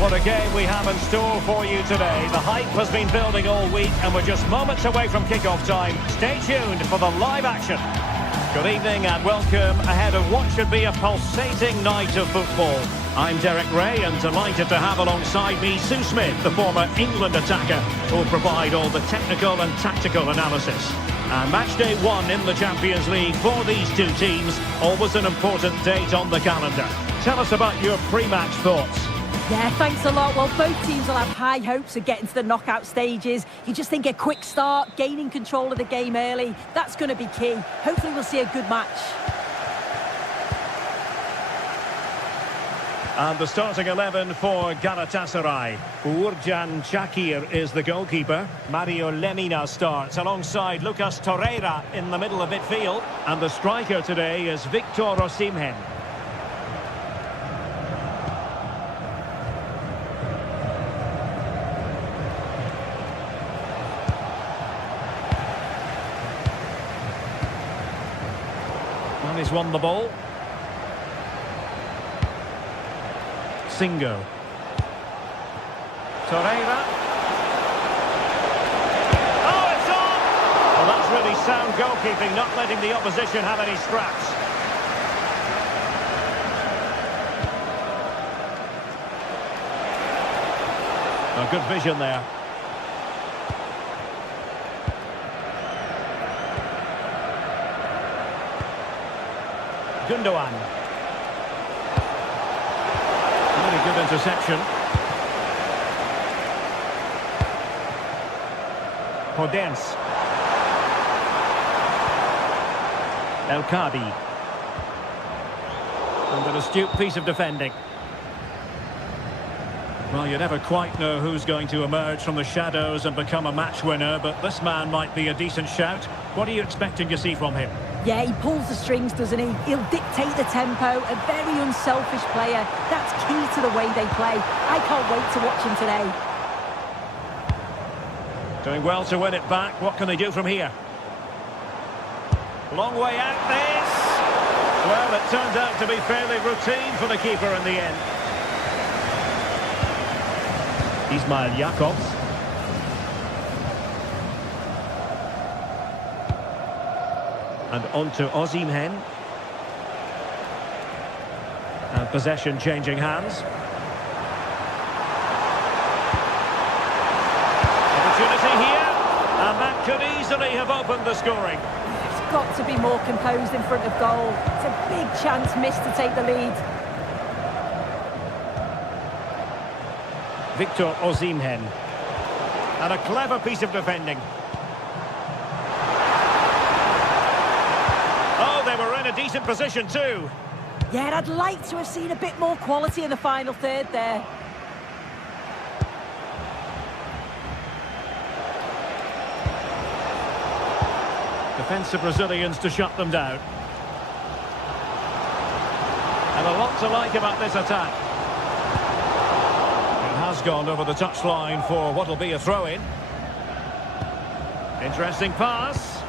What a game we have in store for you today. The hype has been building all week and we're just moments away from kick-off time. Stay tuned for the live action. Good evening and welcome ahead of what should be a pulsating night of football. I'm Derek Ray and delighted to have alongside me Sue Smith, the former England attacker, who will provide all the technical and tactical analysis. And match day 1 in the Champions League for these two teams, always an important date on the calendar. Tell us about your pre-match thoughts. Yeah, thanks a lot. Well, both teams will have high hopes of getting to the knockout stages. You just think a quick start, gaining control of the game early, that's going to be key. Hopefully we'll see a good match. And the starting 11 for Galatasaray. Uğurcan Çakır is the goalkeeper. Mario Lemina starts alongside Lucas Torreira in the middle of midfield. And the striker today is Victor Osimhen. And he's won the ball. Singo. Torreira. Oh, it's on! Well, that's really sound goalkeeping, not letting the opposition have any scraps. A good vision there. Gundogan. Really good interception. Podence. El Kadi. And an astute piece of defending. Well, you never quite know who's going to emerge from the shadows and become a match winner, but this man might be a decent shout. What are you expecting to see from him? Yeah, he pulls the strings, doesn't he? He'll dictate the tempo, a very unselfish player. That's key to the way they play. I can't wait to watch him today. Doing well to win it back. What can they do from here? Long way out this. Well, it turned out to be fairly routine for the keeper in the end. Ismail Jakobs. And on to Osimhen. And possession changing hands. Opportunity here. And that could easily have opened the scoring. He's got to be more composed in front of goal. It's a big chance missed to take the lead. Victor Osimhen. And a clever piece of defending. Oh, they were in a decent position too. Yeah, I'd like to have seen a bit more quality in the final third there. Defensive Brazilians to shut them down. And a lot to like about this attack. It has gone over the touchline for what will be a throw-in. Interesting pass.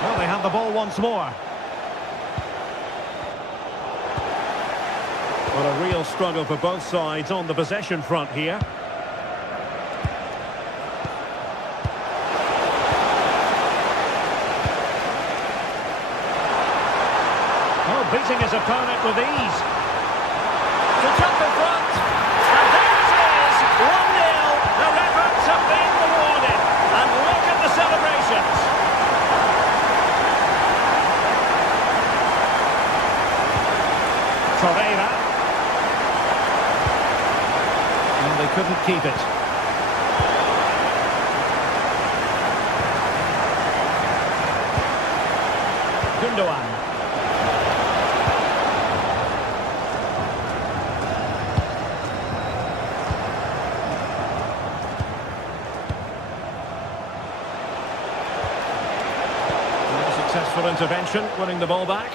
Well, they have the ball once more. Well, a real struggle for both sides on the possession front here. Oh, beating his opponent with ease. To jump in front. And there it is, 1-0. Their efforts have been rewarded. And look at the celebrations. Torreira. And they couldn't keep it. Gundogan. Successful intervention, winning the ball back.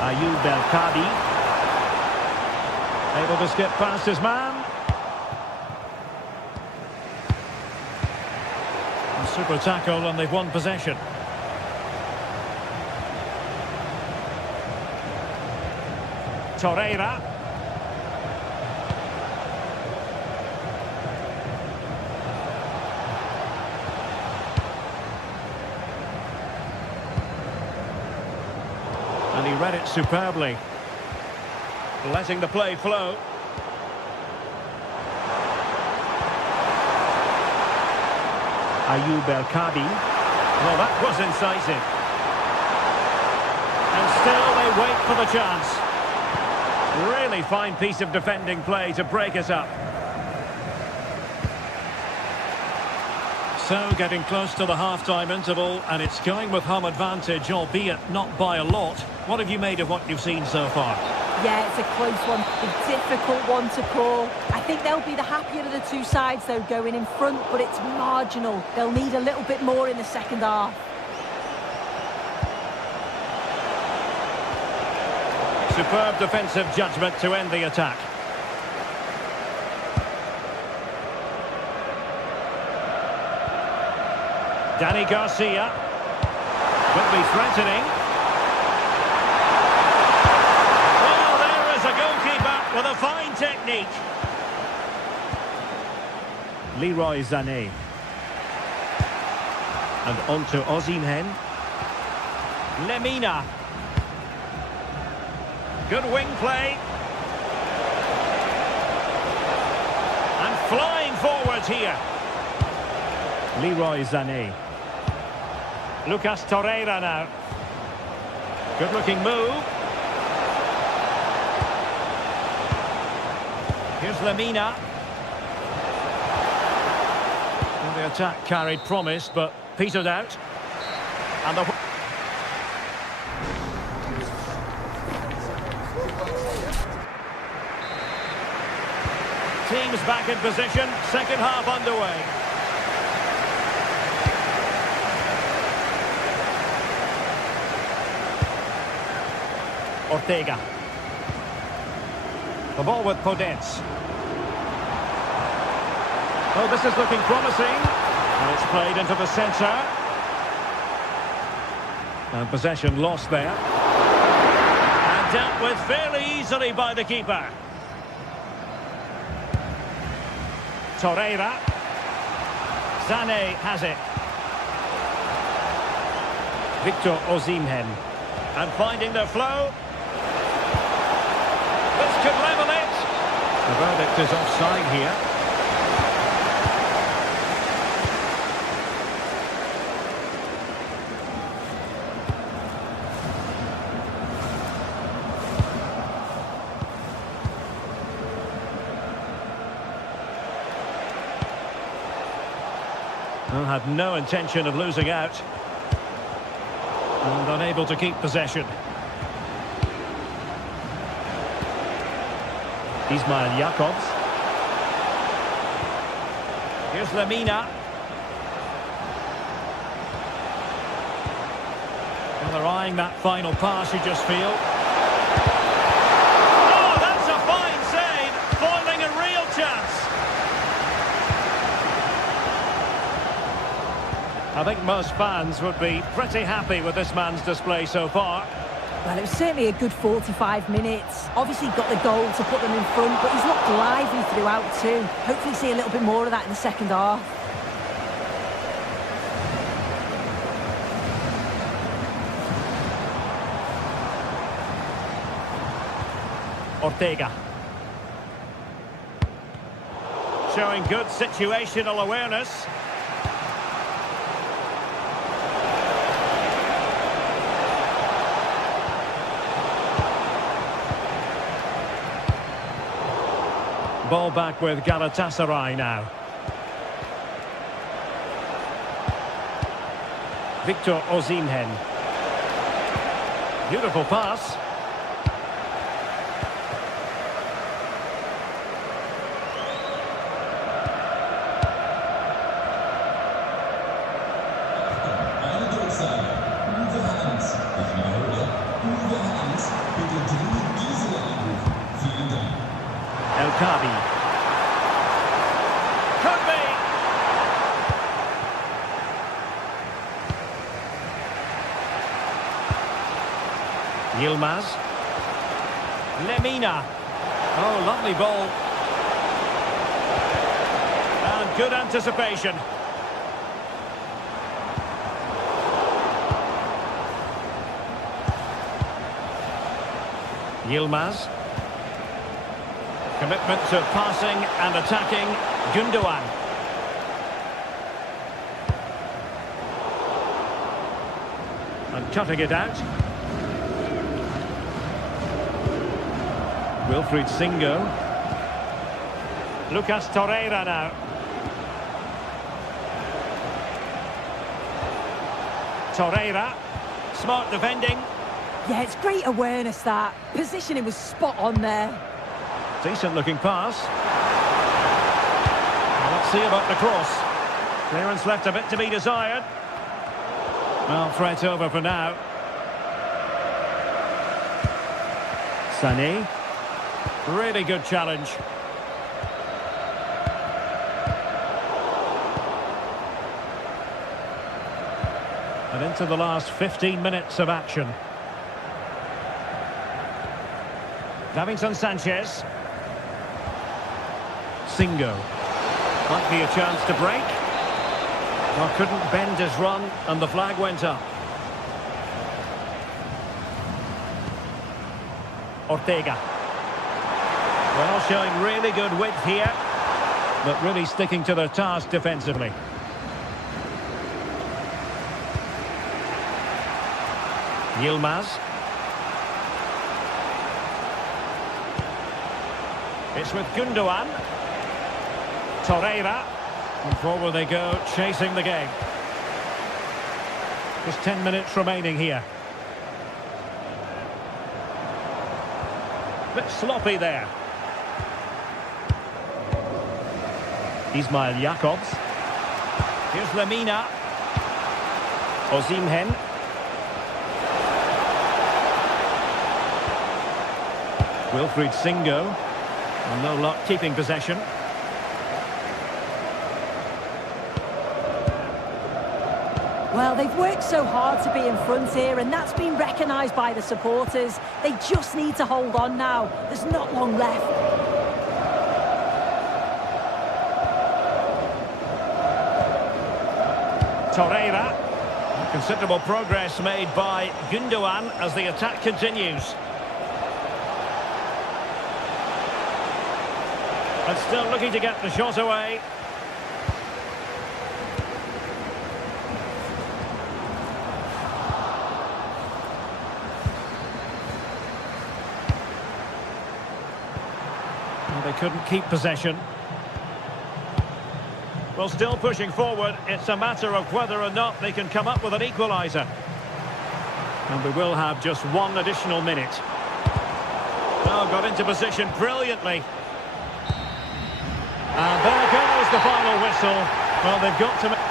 Ayoub El-Kadi. Able to skip past his man. A super tackle and they've won possession. Torreira. And he read it superbly. Letting the play flow. Ayoub El-Kadi. Well, that was incisive. And still they wait for the chance. Really fine piece of defending play to break us up. So, getting close to the half-time interval, and it's going with home advantage, albeit not by a lot. What have you made of what you've seen so far? Yeah, it's a close one, a difficult one to call. I think they'll be the happier of the two sides, though, going in front, but it's marginal. They'll need a little bit more in the second half. Superb defensive judgment to end the attack. Danny Garcia. Quickly threatening. Oh, there is a goalkeeper with a fine technique. Leroy Sané. And on to Osimhen. Lemina. Good wing play. And flying forwards here. Leroy Sané. Lucas Torreira now. Good looking move. Here's Lemina. Well, the attack carried promise, but petered out. And the... Teams back in position, second half underway. Ortega. The ball with Podence. Oh, this is looking promising. And it's played into the centre. And possession lost there. And dealt with fairly easily by the keeper. Torreira. Sané has it. Victor Osimhen. And finding the flow. This could level it. The verdict is offside here. Well, had no intention of losing out. And unable to keep possession. Ismail Jakobs. Here's Lemina. Well, they're eyeing that final pass, you just feel. Oh, that's a fine save, foiling a real chance. I think most fans would be pretty happy with this man's display so far. Well, it was certainly a good 45 minutes. Obviously got the goal to put them in front, but he's looked lively throughout too. Hopefully see a little bit more of that in the second half. Ortega. Showing good situational awareness. Ball back with Galatasaray now. Victor Osimhen. Beautiful pass. Eine Durchsage. Uwe Hans. Ich wiederhole. Uwe Hans. Bitte dringend diese anrufen. Vielen Dank. El Kabi. Could be. Yilmaz. Lemina. Oh, lovely ball. And good anticipation. Yilmaz. Commitment to passing and attacking. Gundogan. And cutting it out. Wilfried Singo. Lucas Torreira now. Torreira. Smart defending. Yeah, it's great awareness that. Positioning was spot on there. Decent looking pass. Let's see about the cross. Clearance left a bit to be desired. Well, threat over for now. Sané. Really good challenge. And into the last 15 minutes of action. Davinson Sanchez. Singo. Might be a chance to break. Well, couldn't bend his run, and the flag went up. Ortega. Well, showing really good width here, but really sticking to their task defensively. Yilmaz. It's with Gundogan. Torreira. And forward they go, chasing the game. Just 10 minutes remaining here. Bit sloppy there. Ismail Jakobs. Here's Lemina. Osimhen. Wilfried Singo. And no luck keeping possession. Well, they've worked so hard to be in front here, and that's been recognised by the supporters. They just need to hold on now. There's not long left. Torreira. Considerable progress made by Gundogan as the attack continues. And still looking to get the shot away. They couldn't keep possession. Well, still pushing forward. It's a matter of whether or not they can come up with an equaliser. And we will have just one additional minute. Well, got into position brilliantly. And there goes the final whistle. Well, they've got to...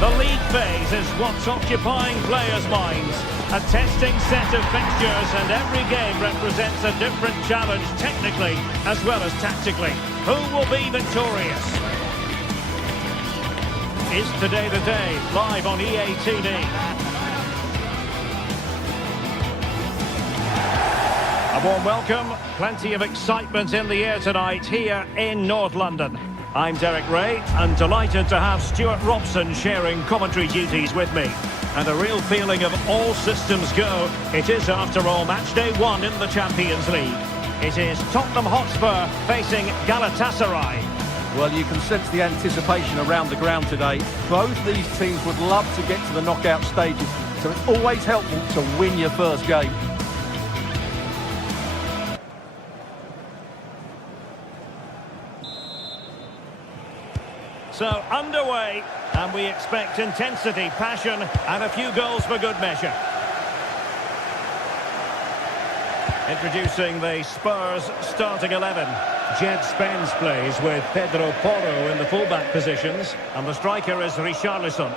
The league phase is what's occupying players' minds. A testing set of fixtures, and every game represents a different challenge technically as well as tactically. Who will be victorious? Is today the day? Live on EA TV. A warm welcome, plenty of excitement in the air tonight here in North London. I'm Derek Ray, and delighted to have Stuart Robson sharing commentary duties with me. And a real feeling of all systems go. It is, after all, match day 1 in the Champions League. It is Tottenham Hotspur facing Galatasaray. Well, you can sense the anticipation around the ground today. Both these teams would love to get to the knockout stages, so it's always helpful to win your first game. So, underway, and we expect intensity, passion, and a few goals for good measure. Introducing the Spurs starting 11. Jed Spence plays with Pedro Porro in the fullback positions, and the striker is Richarlison.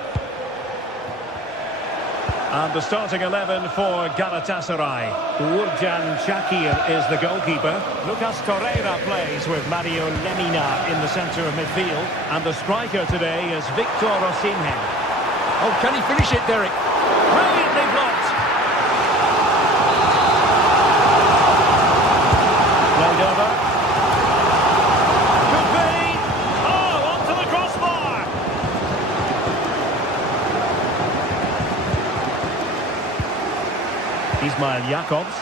And the starting 11 for Galatasaray. Uğurcan Çakır is the goalkeeper. Lucas Torreira plays with Mario Lemina in the centre of midfield. And the striker today is Victor Osimhen. Oh, can he finish it, Derek? Brilliantly blocked. Played over. Could be. Oh, onto the crossbar. Ismail Jakobs.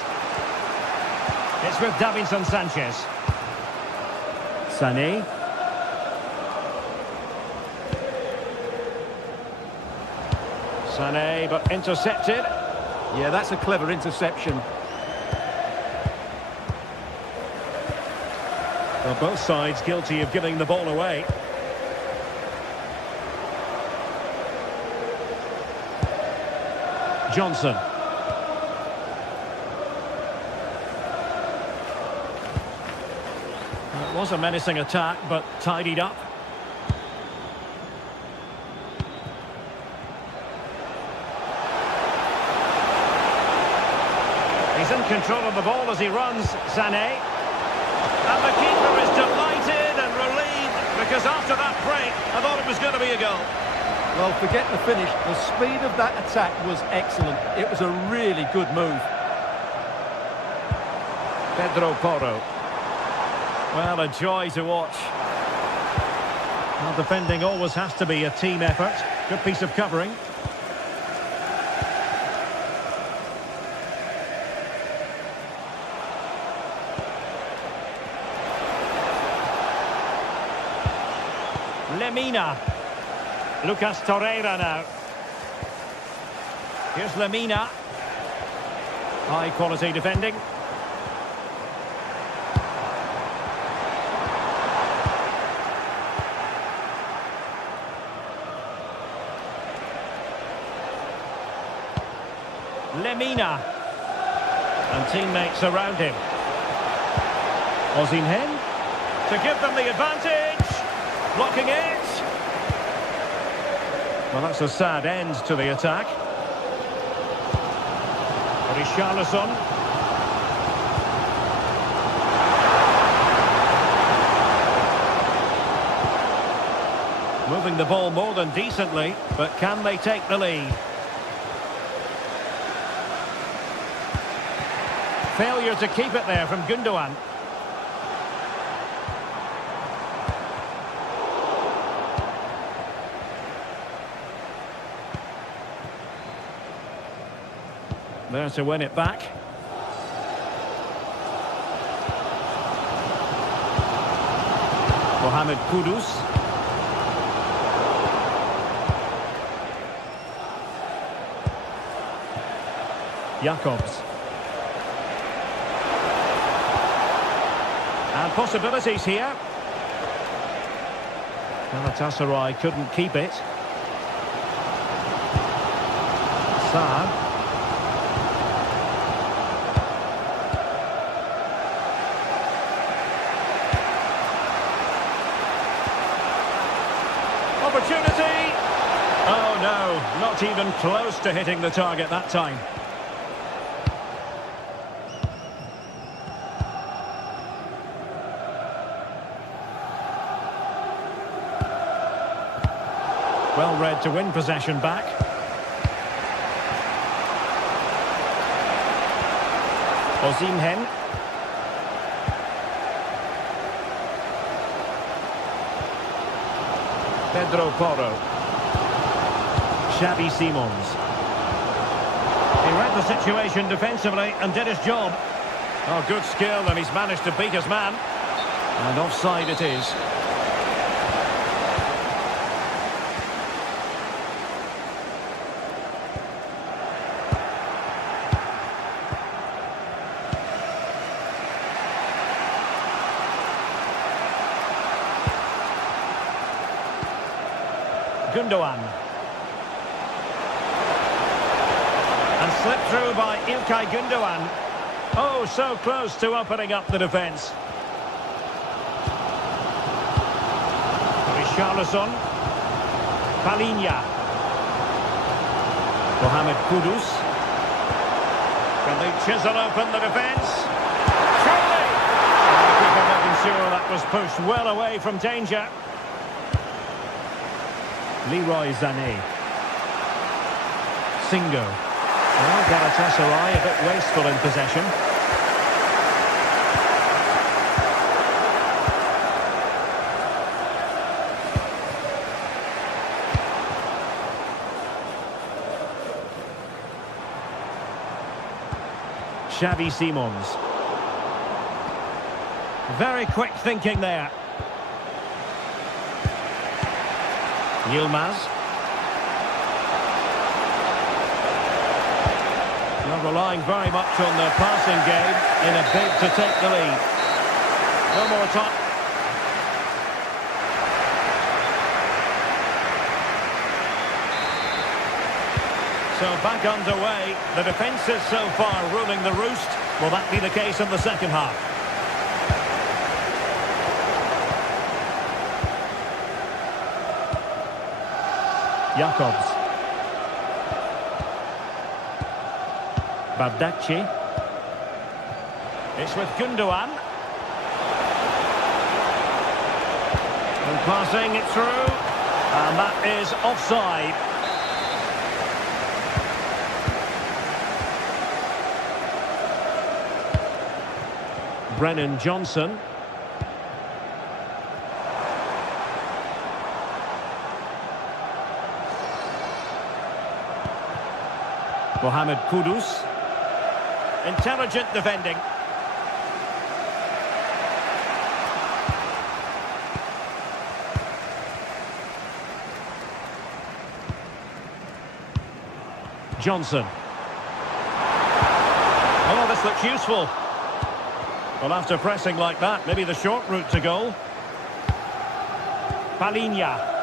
It's with Davinson Sanchez. Sané. Sané, but intercepted. Yeah, that's a clever interception. Well, both sides guilty of giving the ball away. Johnson. Was a menacing attack, but tidied up. He's in control of the ball as he runs, Sané. And the keeper is delighted and relieved, because after that break, I thought it was going to be a goal. Well, forget the finish. The speed of that attack was excellent. It was a really good move. Pedro Porro. Well, a joy to watch. Well, defending always has to be a team effort. Good piece of covering. Lemina. Lucas Torreira now. Here's Lemina. High quality defending. Lemina. And teammates around him. Osimhen to give them the advantage. Blocking it. Well, that's a sad end to the attack. Richarlison. Moving the ball more than decently, but can they take the lead? Failure to keep it there from Gundogan. There to win it back. Mohamed Kudus. Jacobs. And possibilities here. Galatasaray couldn't keep it. Saad. Opportunity! Oh no, not even close to hitting the target that time. Well read to win possession back. Osimhen. Pedro Porro. Xavi Simons. He read the situation defensively and did his job. Oh, good skill, and he's managed to beat his man. And offside it is. Gundogan. And slipped through by İlkay Gundogan. Oh, so close to opening up the defence. Richarlison. Palinha. Mohamed Kudus. Can they chisel open the defence? Surely! The keeper making sure that was pushed well away from danger. Leroy Sané. Singo. Well, Galatasaray a bit wasteful in possession. Xavi Simons. Very quick thinking there. Yilmaz. They're relying very much on their passing game in a bid to take the lead. No more time. So back underway. The defence is so far ruling the roost. Will that be the case in the second half? Jakobs. Bardacci. It's with Gundogan. And passing it through. And that is offside. Brennan Johnson. Mohamed Kudus. Intelligent defending. Johnson. Oh, this looks useful. Well, after pressing like that, maybe the short route to goal. Palinha.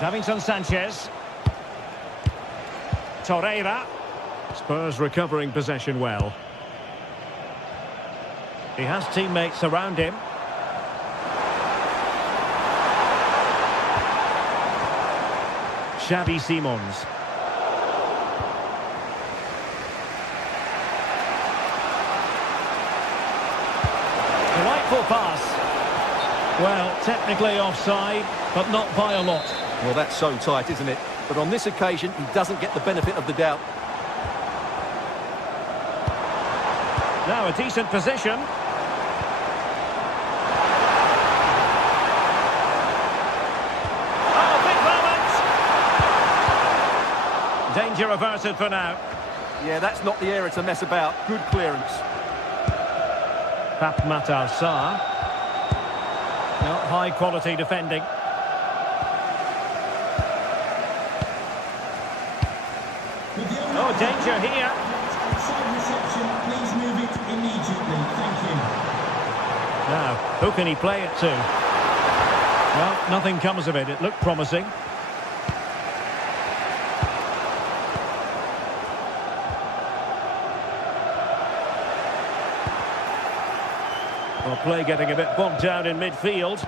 Davinson Sanchez. Torreira. Spurs recovering possession well. He has teammates around him. Xavi Simons. Delightful pass. Well, technically offside, but not by a lot. Well, that's so tight, isn't it? But on this occasion, he doesn't get the benefit of the doubt. Now a decent position. Oh, big moment! Danger averted for now. Yeah, that's not the area to mess about. Good clearance. Pape Matar Sarr. Not high quality defending. Oh, danger here. Side reception, please move it immediately. Thank you. Now, who can he play it to? Well, nothing comes of it. It looked promising. Well, play getting a bit bogged down in midfield.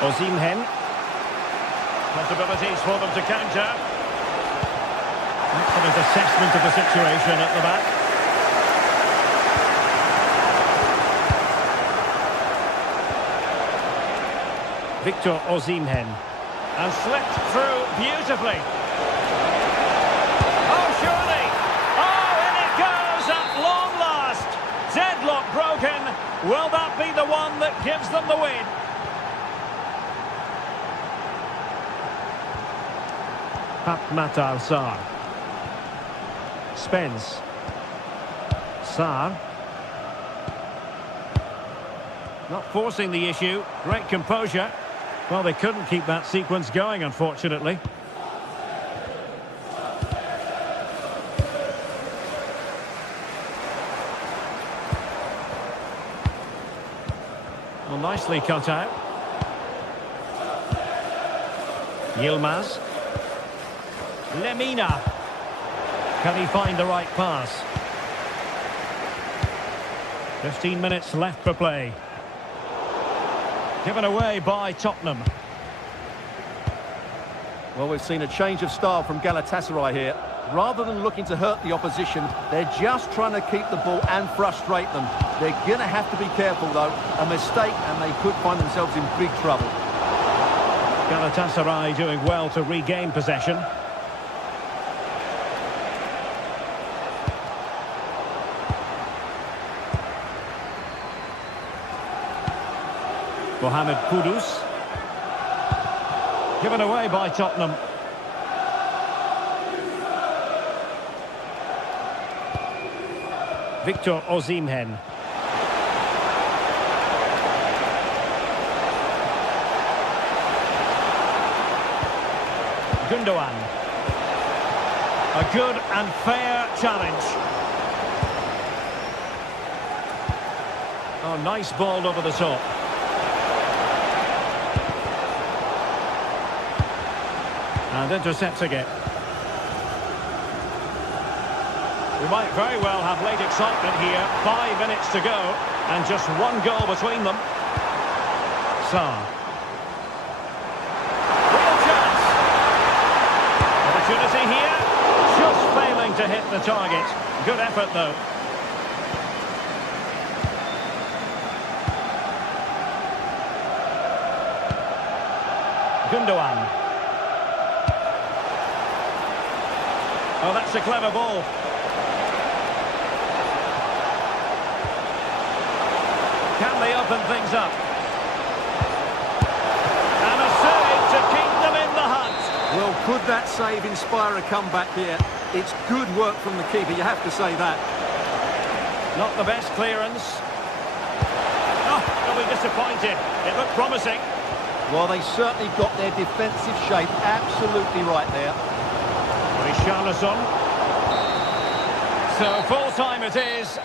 Osimhen. Possibilities for them to counter. Excellent assessment of the situation at the back. Victor Osimhen. And slipped through beautifully. Oh, surely! Oh, in it goes at long last! Deadlock broken. Will that be the one that gives them the win? Pape Matar Sarr. Spence. Sarr. Not forcing the issue. Great composure. Well, they couldn't keep that sequence going, unfortunately. Well, nicely cut out. Yilmaz. Lemina. Can he find the right pass? 15 minutes left for play. Given away by Tottenham. Well, we've seen a change of style from Galatasaray here. Rather than looking to hurt the opposition, they're just trying to keep the ball and frustrate them. They're going to have to be careful, though. A mistake and they could find themselves in big trouble. Galatasaray doing well to regain possession. Mohamed Kudus. Given away by Tottenham. Victor Osimhen. Gundogan. A good and fair challenge. Oh, nice ball over the top. And intercepting it. We might very well have late excitement here. 5 minutes to go, and just one goal between them. Sarr. Real chance. Opportunity here. Just failing to hit the target. Good effort, though. Gundogan. Oh, that's a clever ball. Can they open things up? And a save to keep them in the hunt. Well, could that save inspire a comeback here? It's good work from the keeper, you have to say that. Not the best clearance. Oh, they'll be disappointed. It looked promising. Well, they certainly got their defensive shape absolutely right there. Richarlison. So full time it is.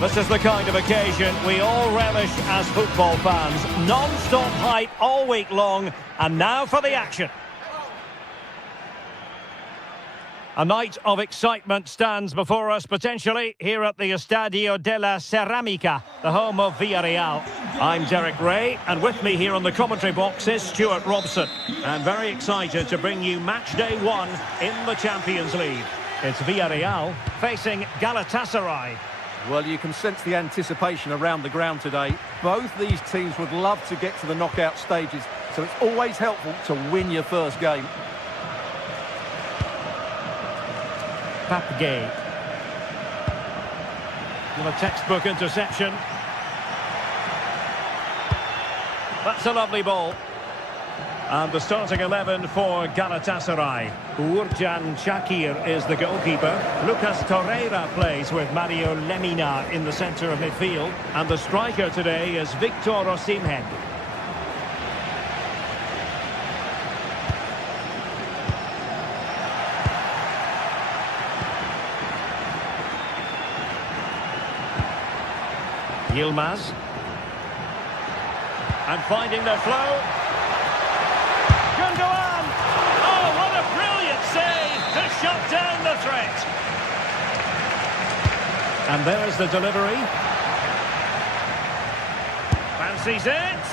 This is the kind of occasion we all relish as football fans. Non-stop hype all week long, and now for the action. A night of excitement stands before us, potentially, here at the Estadio de la Ceramica, the home of Villarreal. I'm Derek Ray, and with me here on the commentary box is Stuart Robson. And very excited to bring you match day 1 in the Champions League. It's Villarreal facing Galatasaray. Well, you can sense the anticipation around the ground today. Both these teams would love to get to the knockout stages, so it's always helpful to win your first game. Papgay. With a textbook interception. That's a lovely ball. And the starting 11 for Galatasaray. Uğurcan Çakır is the goalkeeper. Lucas Torreira plays with Mario Lemina in the centre of midfield. And the striker today is Victor Osimhen. Yilmaz. And finding the flow. Gundogan! Oh, what a brilliant save to shut down the threat. And there's the delivery. Fancies it.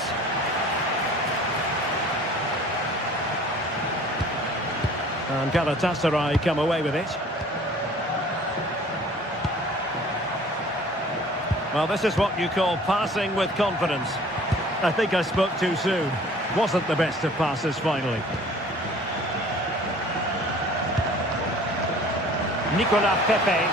And Galatasaray come away with it. Well, this is what you call passing with confidence. I think I spoke too soon. Wasn't the best of passes finally. Nicolas Pepe.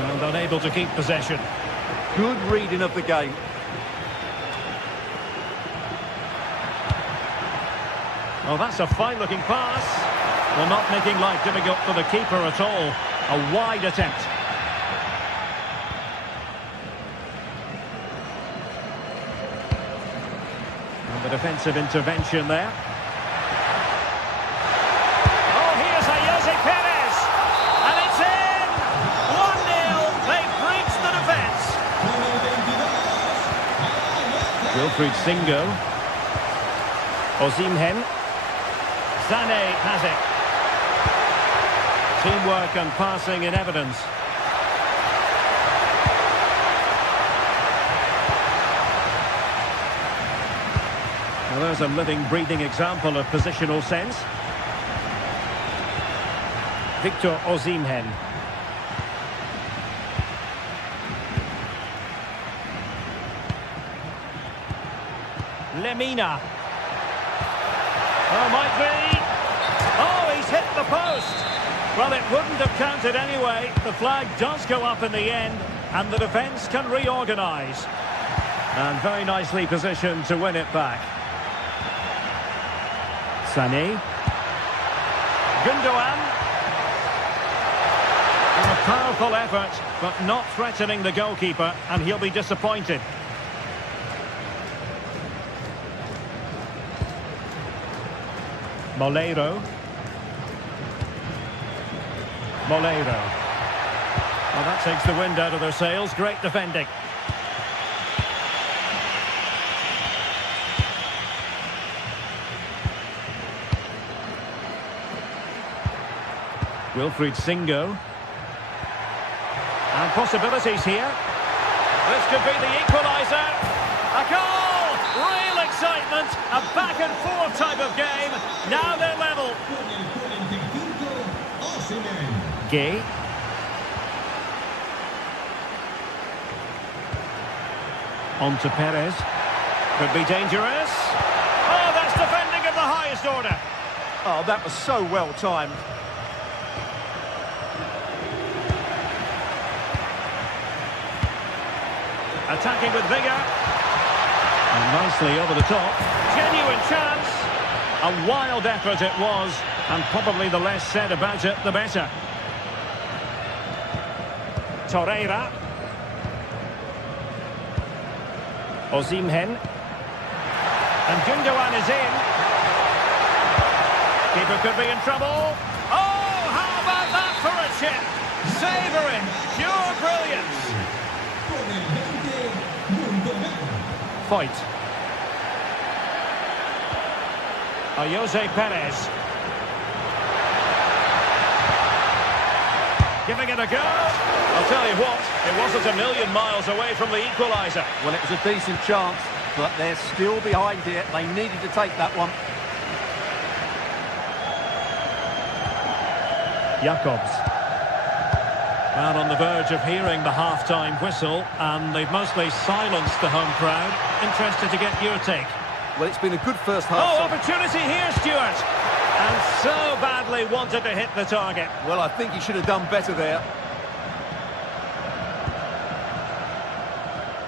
And unable to keep possession. Good reading of the game. Well, that's a fine-looking pass. Well, not making life difficult for the keeper at all. A wide attempt. And the defensive intervention there. Oh, here's Jose Perez. And it's in! 1-0. They've breached the defence. Wilfried Singo. Osimhen. Sané has it. Teamwork and passing in evidence. Well, there's a living, breathing example of positional sense. Victor Osimhen. Lemina. Oh, might be. Oh, he's hit the post. Well, it wouldn't have counted anyway. The flag does go up in the end, and the defence can reorganise. And very nicely positioned to win it back. Sané. Gundogan. And a powerful effort, but not threatening the goalkeeper, and he'll be disappointed. Moleiro. Well, that takes the wind out of their sails. Great defending. Wilfried Singo. And possibilities here. This could be the equaliser. A goal! Real excitement. A back-and-forth type of game. Now they're level. Gay. On to Perez. Could be dangerous. Oh, that's defending of the highest order. Oh, that was so well timed. Attacking with vigour. And nicely over the top. Genuine chance. A wild effort it was. And probably the less said about it, the better. Torreira. Osimhen. And Gundogan is in. Keeper could be in trouble. Oh, how about that for a chip? Savouring. Pure brilliance. Fight. Jose Perez. Giving it a go. I'll tell you what, it wasn't a million miles away from the equaliser. Well, it was a decent chance, but they're still behind here. They needed to take that one. Jacobs. And on the verge of hearing the half-time whistle, and they've mostly silenced the home crowd. Interested to get your take. Well, it's been a good first half. Oh, opportunity here, Stuart. And so badly wanted to hit the target. Well, I think he should have done better there.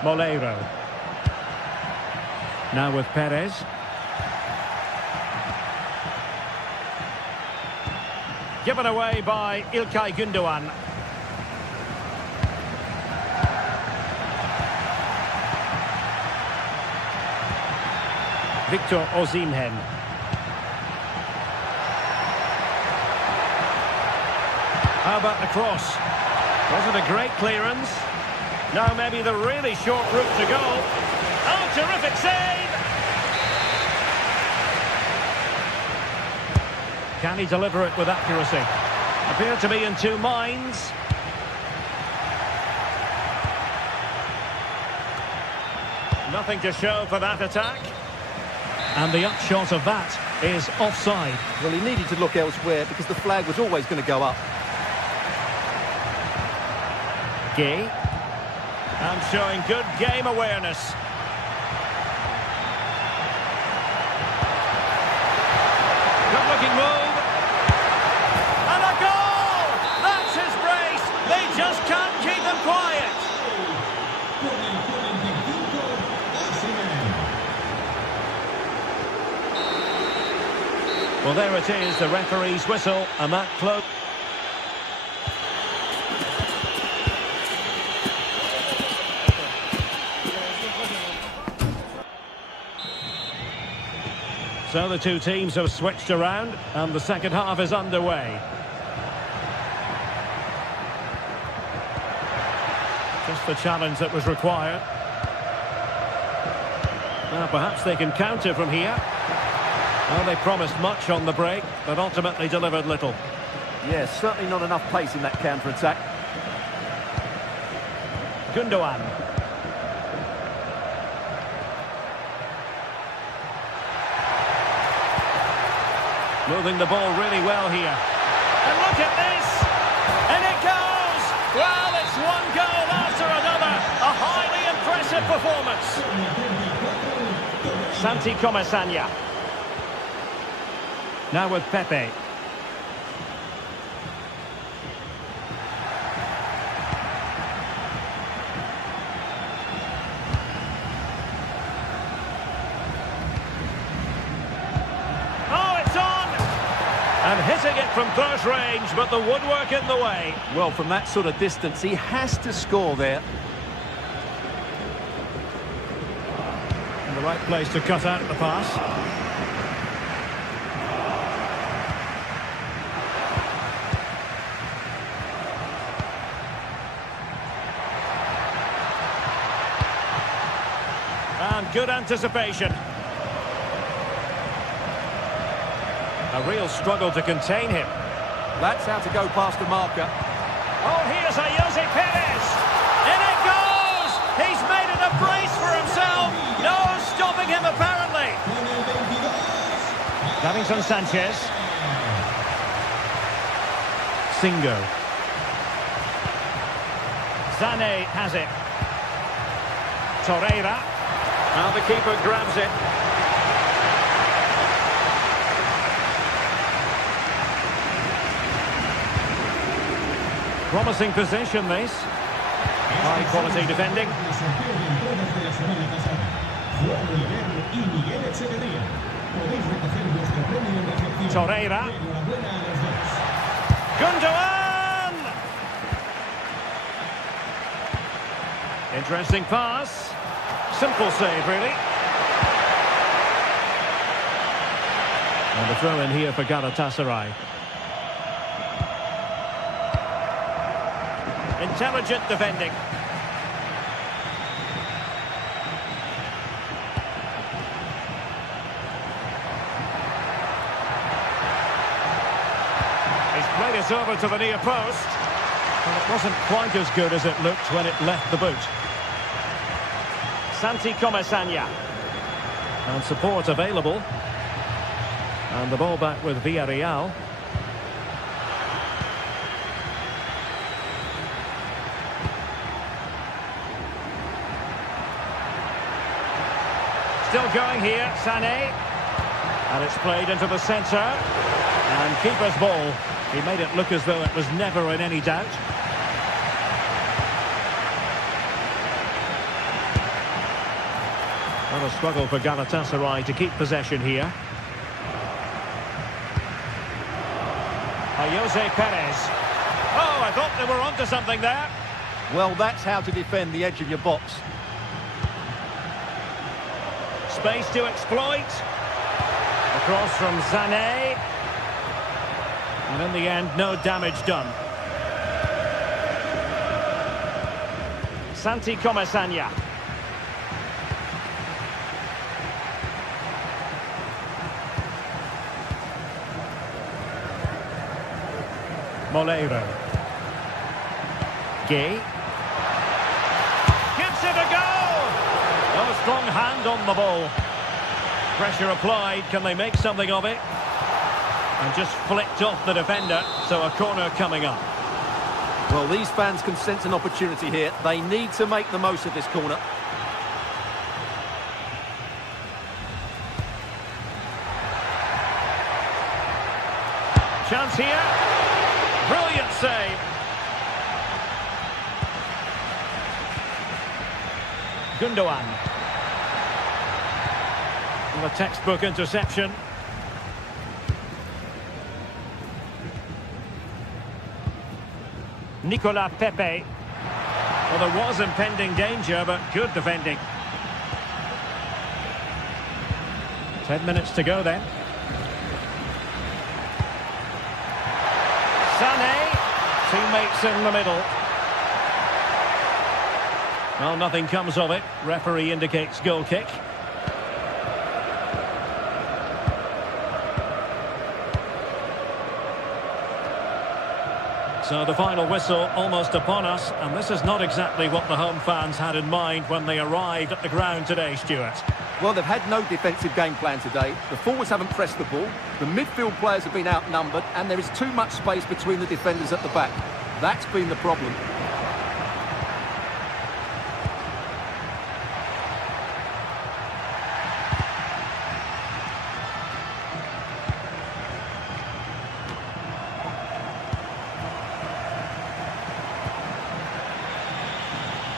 Moleiro. Now with Perez. Given away by İlkay Gündoğan. Victor Osimhen. How about the cross? Was it a great clearance? Now maybe the really short route to go. Oh, terrific save! Can he deliver it with accuracy? Appeared to be in two minds. Nothing to show for that attack. And the upshot of that is offside. Well, he needed to look elsewhere because the flag was always going to go up. Gay. And showing good game awareness. Good looking move. And a goal! That's his brace. They just can't keep them quiet. Well, there it is, the referee's whistle, and that close. So the two teams have switched around, and the second half is underway. Just the challenge that was required. Now perhaps they can counter from here. Well, they promised much on the break, but ultimately delivered little. Yes, certainly not enough pace in that counter-attack. Gundogan. Moving the ball really well here. And look at this! And it goes! Well, it's one goal after another. A highly impressive performance. Santi Comasagna. Now with Pepe. Oh, it's on! And hitting it from close range, but the woodwork in the way. Well, from that sort of distance, he has to score there. In the right place to cut out the pass. And good anticipation. A real struggle to contain him. That's how to go past the marker. Oh, here's a Jose Perez. In it goes! He's made it a brace for himself. No stopping him, apparently. Davinson Sanchez. Singo. Sané has it. Torreira. Now the keeper grabs it. Promising position, this. High quality defending. Torreira. Gundogan! Interesting pass. Simple save, really. And the throw in here for Galatasaray. Intelligent defending. He's played it over to the near post. Well, it wasn't quite as good as it looked when it left the boot. Santi Comasagna. And support available. And the ball back with Villarreal. Still going here, Sané. And it's played into the centre. And keeper's ball. He made it look as though it was never in any doubt. What a struggle for Galatasaray to keep possession here. Jose Perez. Oh, I thought they were onto something there. Well, that's how to defend the edge of your box. Space to exploit. Across from Sané. And in the end, no damage done. Santi Comasagna. Moleiro. Gay. Gives it a go! Those strong hand on the ball. Pressure applied, can they make something of it? And just flicked off the defender, so a corner coming up. Well, these fans can sense an opportunity here. They need to make the most of this corner. Chance here. Brilliant save. Gundogan. And a textbook interception. Nicolas Pepe. Well, there was impending danger, but good defending. 10 minutes to go then. Sané, teammates in the middle. Well, nothing comes of it. Referee indicates goal kick. So the final whistle almost upon us, and this is not exactly what the home fans had in mind when they arrived at the ground today, Stuart. Well, they've had no defensive game plan today. The forwards haven't pressed the ball. The midfield players have been outnumbered, and there is too much space between the defenders at the back. That's been the problem.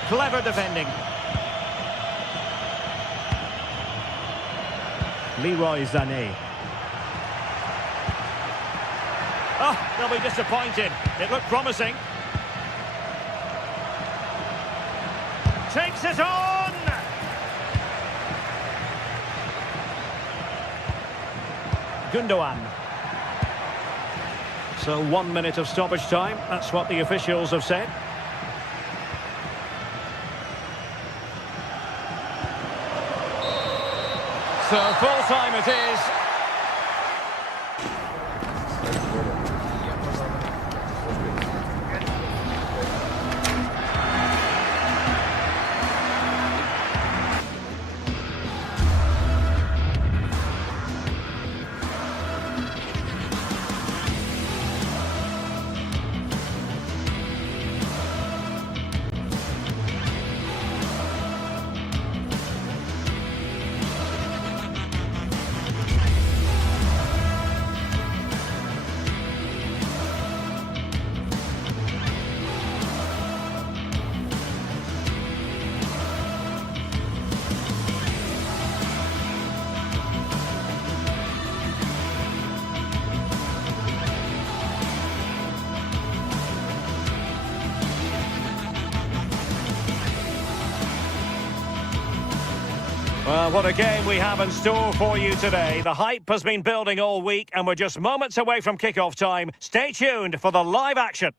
Clever defending. Leroy Sané. Oh, they'll be disappointed. It looked promising. Takes it on! Gundogan. So 1 minute of stoppage time. That's what the officials have said. So full time it is. Well, what a game we have in store for you today. The hype has been building all week and we're just moments away from kick-off time. Stay tuned for the live action.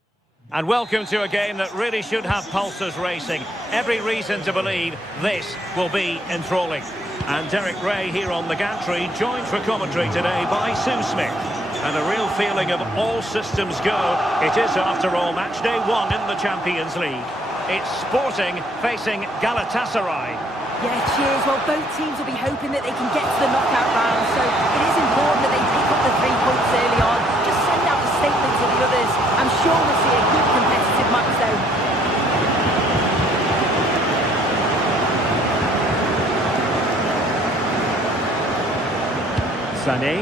And welcome to a game that really should have pulses racing. Every reason to believe this will be enthralling. And Derek Ray here on the gantry, joined for commentary today by Sue Smith. And a real feeling of all systems go. It is, after all, match day 1 in the Champions League. It's Sporting facing Galatasaray. Yeah, cheers. Well, both teams will be hoping that they can get to the knockout round, so it is important that they pick up the 3 points early on. Just send out a statement to the others. I'm sure we'll see a good competitive match, though. Sané.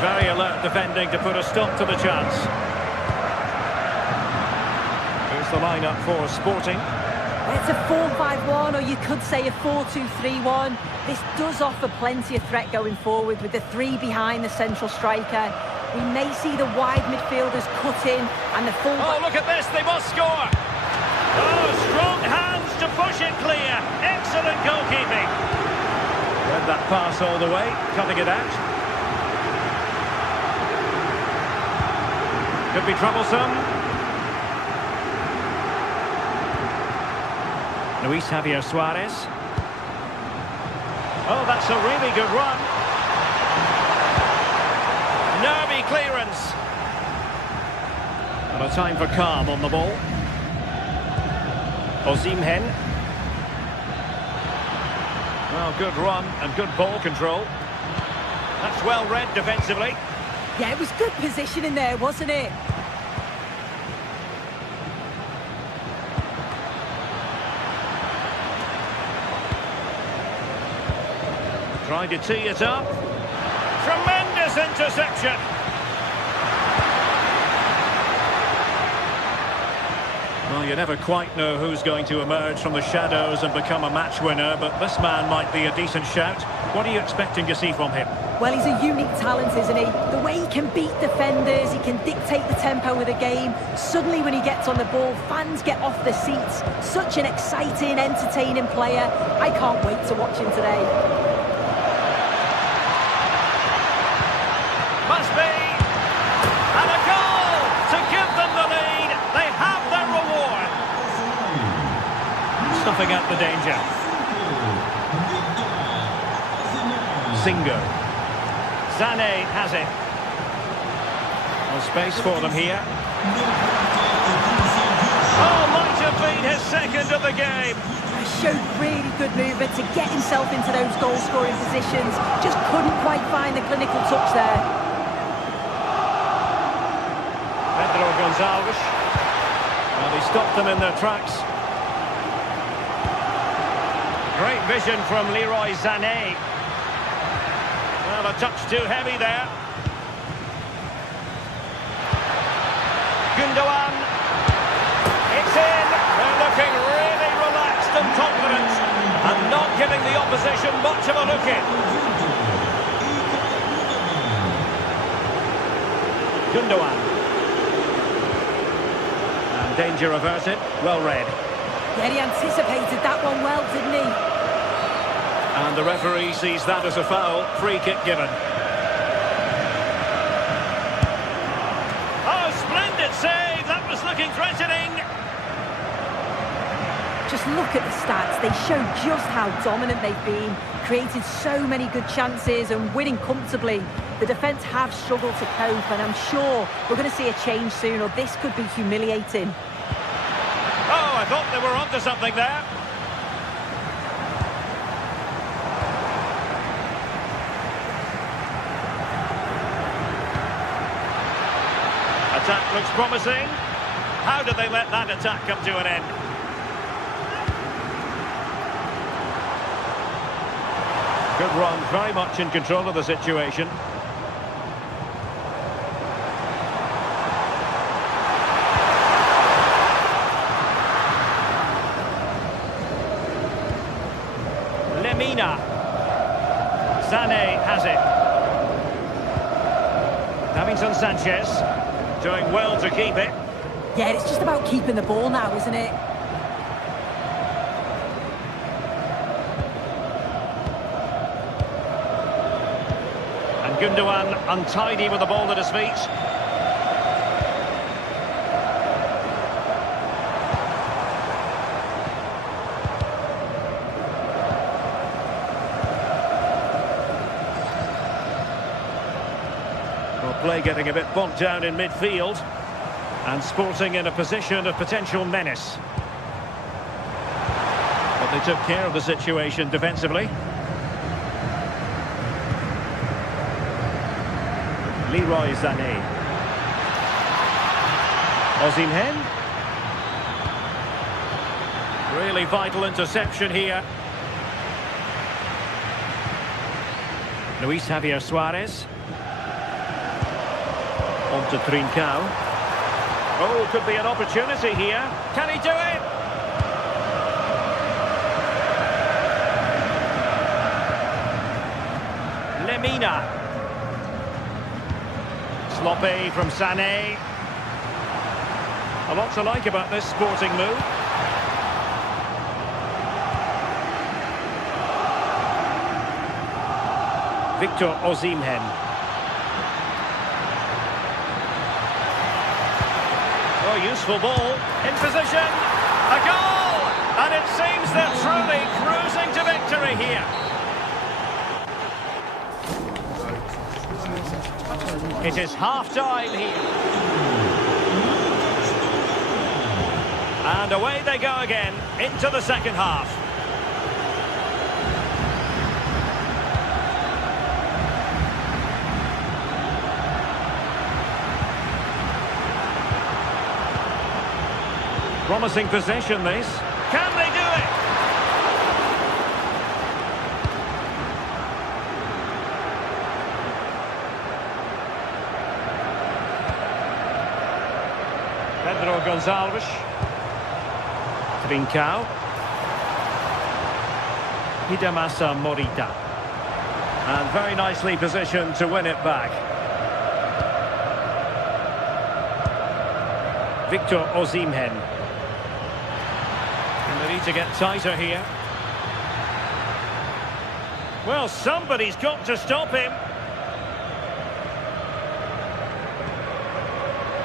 Very alert defending to put a stop to the chance. The lineup for Sporting. It's a 4-5-1, or you could say a 4-2-3-1. This does offer plenty of threat going forward with the 3 behind the central striker. We may see the wide midfielders cut in and the full... Oh, look at this, they must score! Oh, strong hands to push it clear. Excellent goalkeeping. Read that pass all the way, cutting it out. Could be troublesome. Luis Javier Suarez. Oh, that's a really good run. Nervy clearance. And a time for calm on the ball. Osimhen. Well, good run and good ball control. That's well read defensively. Yeah, it was good positioning there, wasn't it? Trying to tee it up. Tremendous interception. Well, you never quite know who's going to emerge from the shadows and become a match winner, but this man might be a decent shout. What are you expecting to see from him? Well, he's a unique talent, isn't he? The way he can beat defenders, he can dictate the tempo of the game. Suddenly, when he gets on the ball, fans get off their seats. Such an exciting, entertaining player. I can't wait to watch him today. Must be! And a goal to give them the lead. They have their reward. Stuffing out the danger. Singo. Sané has it. No space for them here. Oh, might have been his second of the game. Showed really good movement to get himself into those goal-scoring positions. Just couldn't quite find the clinical touch there. Pedro Gonçalves. Well, they stopped them in their tracks. Great vision from Leroy Sané. Well, a touch too heavy there. Gundogan. It's in. They're looking really relaxed and confident, and not giving the opposition much of a look in. Gundogan. And danger averted. Well read. Yeah, he anticipated that one well, didn't he? And the referee sees that as a foul. Free kick given. Oh, splendid save. That was looking threatening. Just look at the stats. They show just how dominant they've been. Created so many good chances and winning comfortably. The defence have struggled to cope, and I'm sure we're going to see a change soon, or this could be humiliating. Oh, I thought they were onto something there. Attack looks promising. How did they let that attack come to an end? Good run, very much in control of the situation. Lemina. Sané has it. Davinson Sanchez doing well to keep it. Yeah, it's just about keeping the ball now, isn't it? And Gundogan untidy with the ball at his feet. Play getting a bit bogged down in midfield, and Sporting in a position of potential menace. But they took care of the situation defensively. Leroy Sané. Osimhen. Really vital interception here. Luis Javier Suarez. On to Trincao. Oh, could be an opportunity here. Can he do it? Lemina. Sloppy from Sané. A lot to like about this Sporting move. Victor Osimhen. Oh, useful ball. In position. A goal! And it seems they're truly cruising to victory here. It is half-time here. And away they go again into the second half. Promising possession, this. Can they do it? Pedro Gonçalves. Trincao. Hidemasa Morita. And very nicely positioned to win it back. Victor Osimhen. And they need to get tighter here. Well, somebody's got to stop him.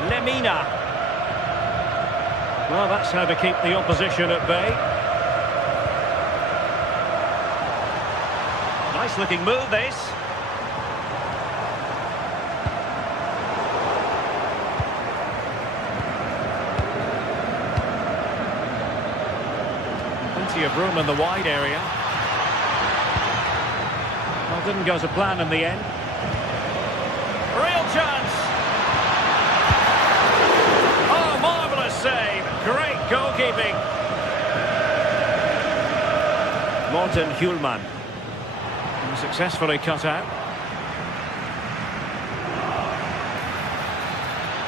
Lemina. Well, that's how to keep the opposition at bay. Nice looking move, this. Plenty of room in the wide area. Well, didn't go to plan in the end. Real chance. Oh, marvellous save. Great goalkeeping. Morten Hjulman. Successfully cut out.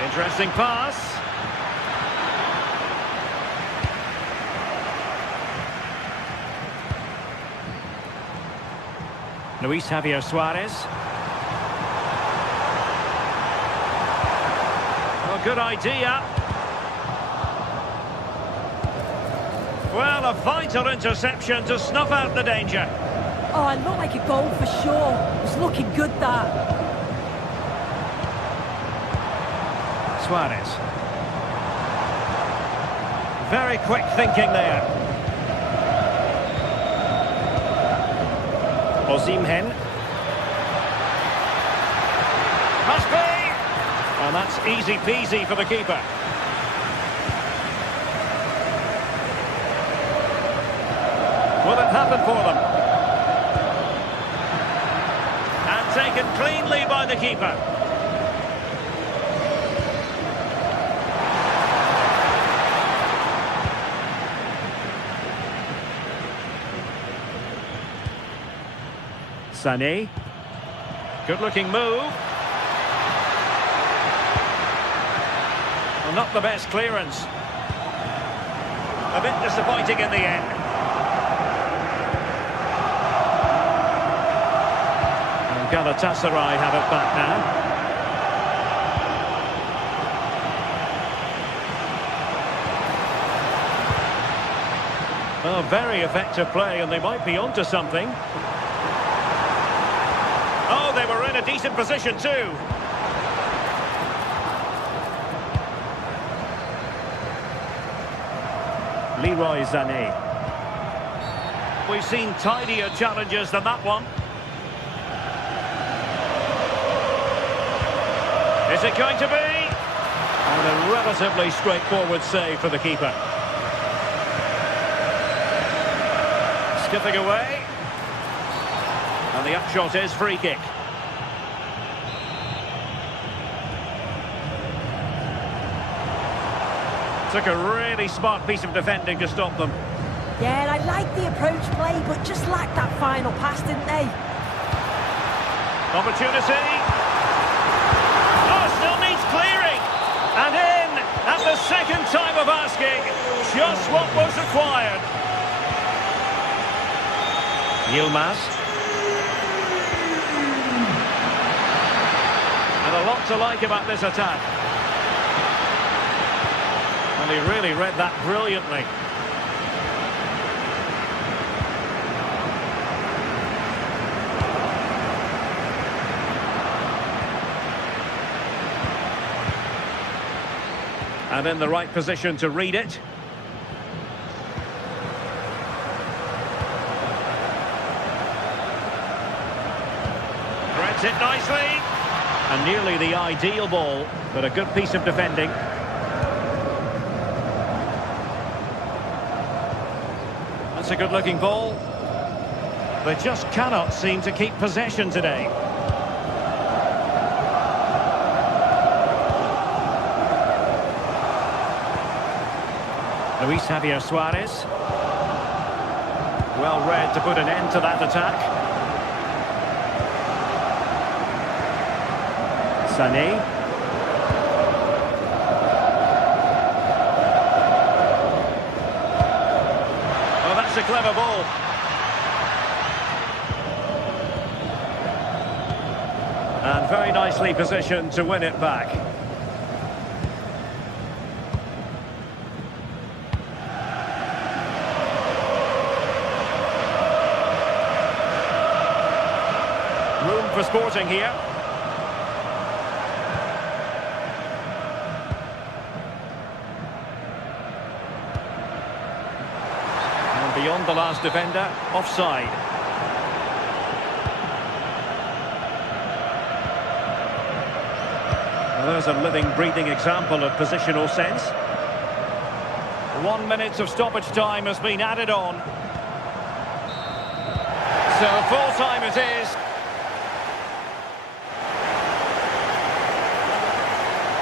Interesting pass. Luis Javier Suarez. Well, good idea. Well, a vital interception to snuff out the danger. Oh, it looked like a goal for sure. It was looking good, that. Suarez. Very quick thinking there. Osimhen. Must be! And that's easy peasy for the keeper. Will it happen for them? And taken cleanly by the keeper. Sané. Good-looking move. Well, not the best clearance. A bit disappointing in the end. And Galatasaray have it back now. Oh, very effective play, and they might be onto something. Oh, they were in a decent position too. Leroy Sané. We've seen tidier challenges than that one. Is it going to be? And a relatively straightforward save for the keeper. Skipping away. And the upshot is free kick. Took a really smart piece of defending to stop them. Yeah, I liked the approach play, but just lacked that final pass, didn't they? Opportunity. Oh, still needs clearing. And in at the second time of asking. Just what was required. Yilmaz. And a lot to like about this attack. And he really read that brilliantly. And in the right position to read it. Threads it nicely. And nearly the ideal ball, but a good piece of defending. That's a good-looking ball. They just cannot seem to keep possession today. Luis Javier Suarez. Well read to put an end to that attack. Sané. Oh, that's a clever ball. And very nicely positioned to win it back. Room for Sporting here. And beyond the last defender, offside. Well, there's a living, breathing example of positional sense. 1 minute of stoppage time has been added on. So full time it is.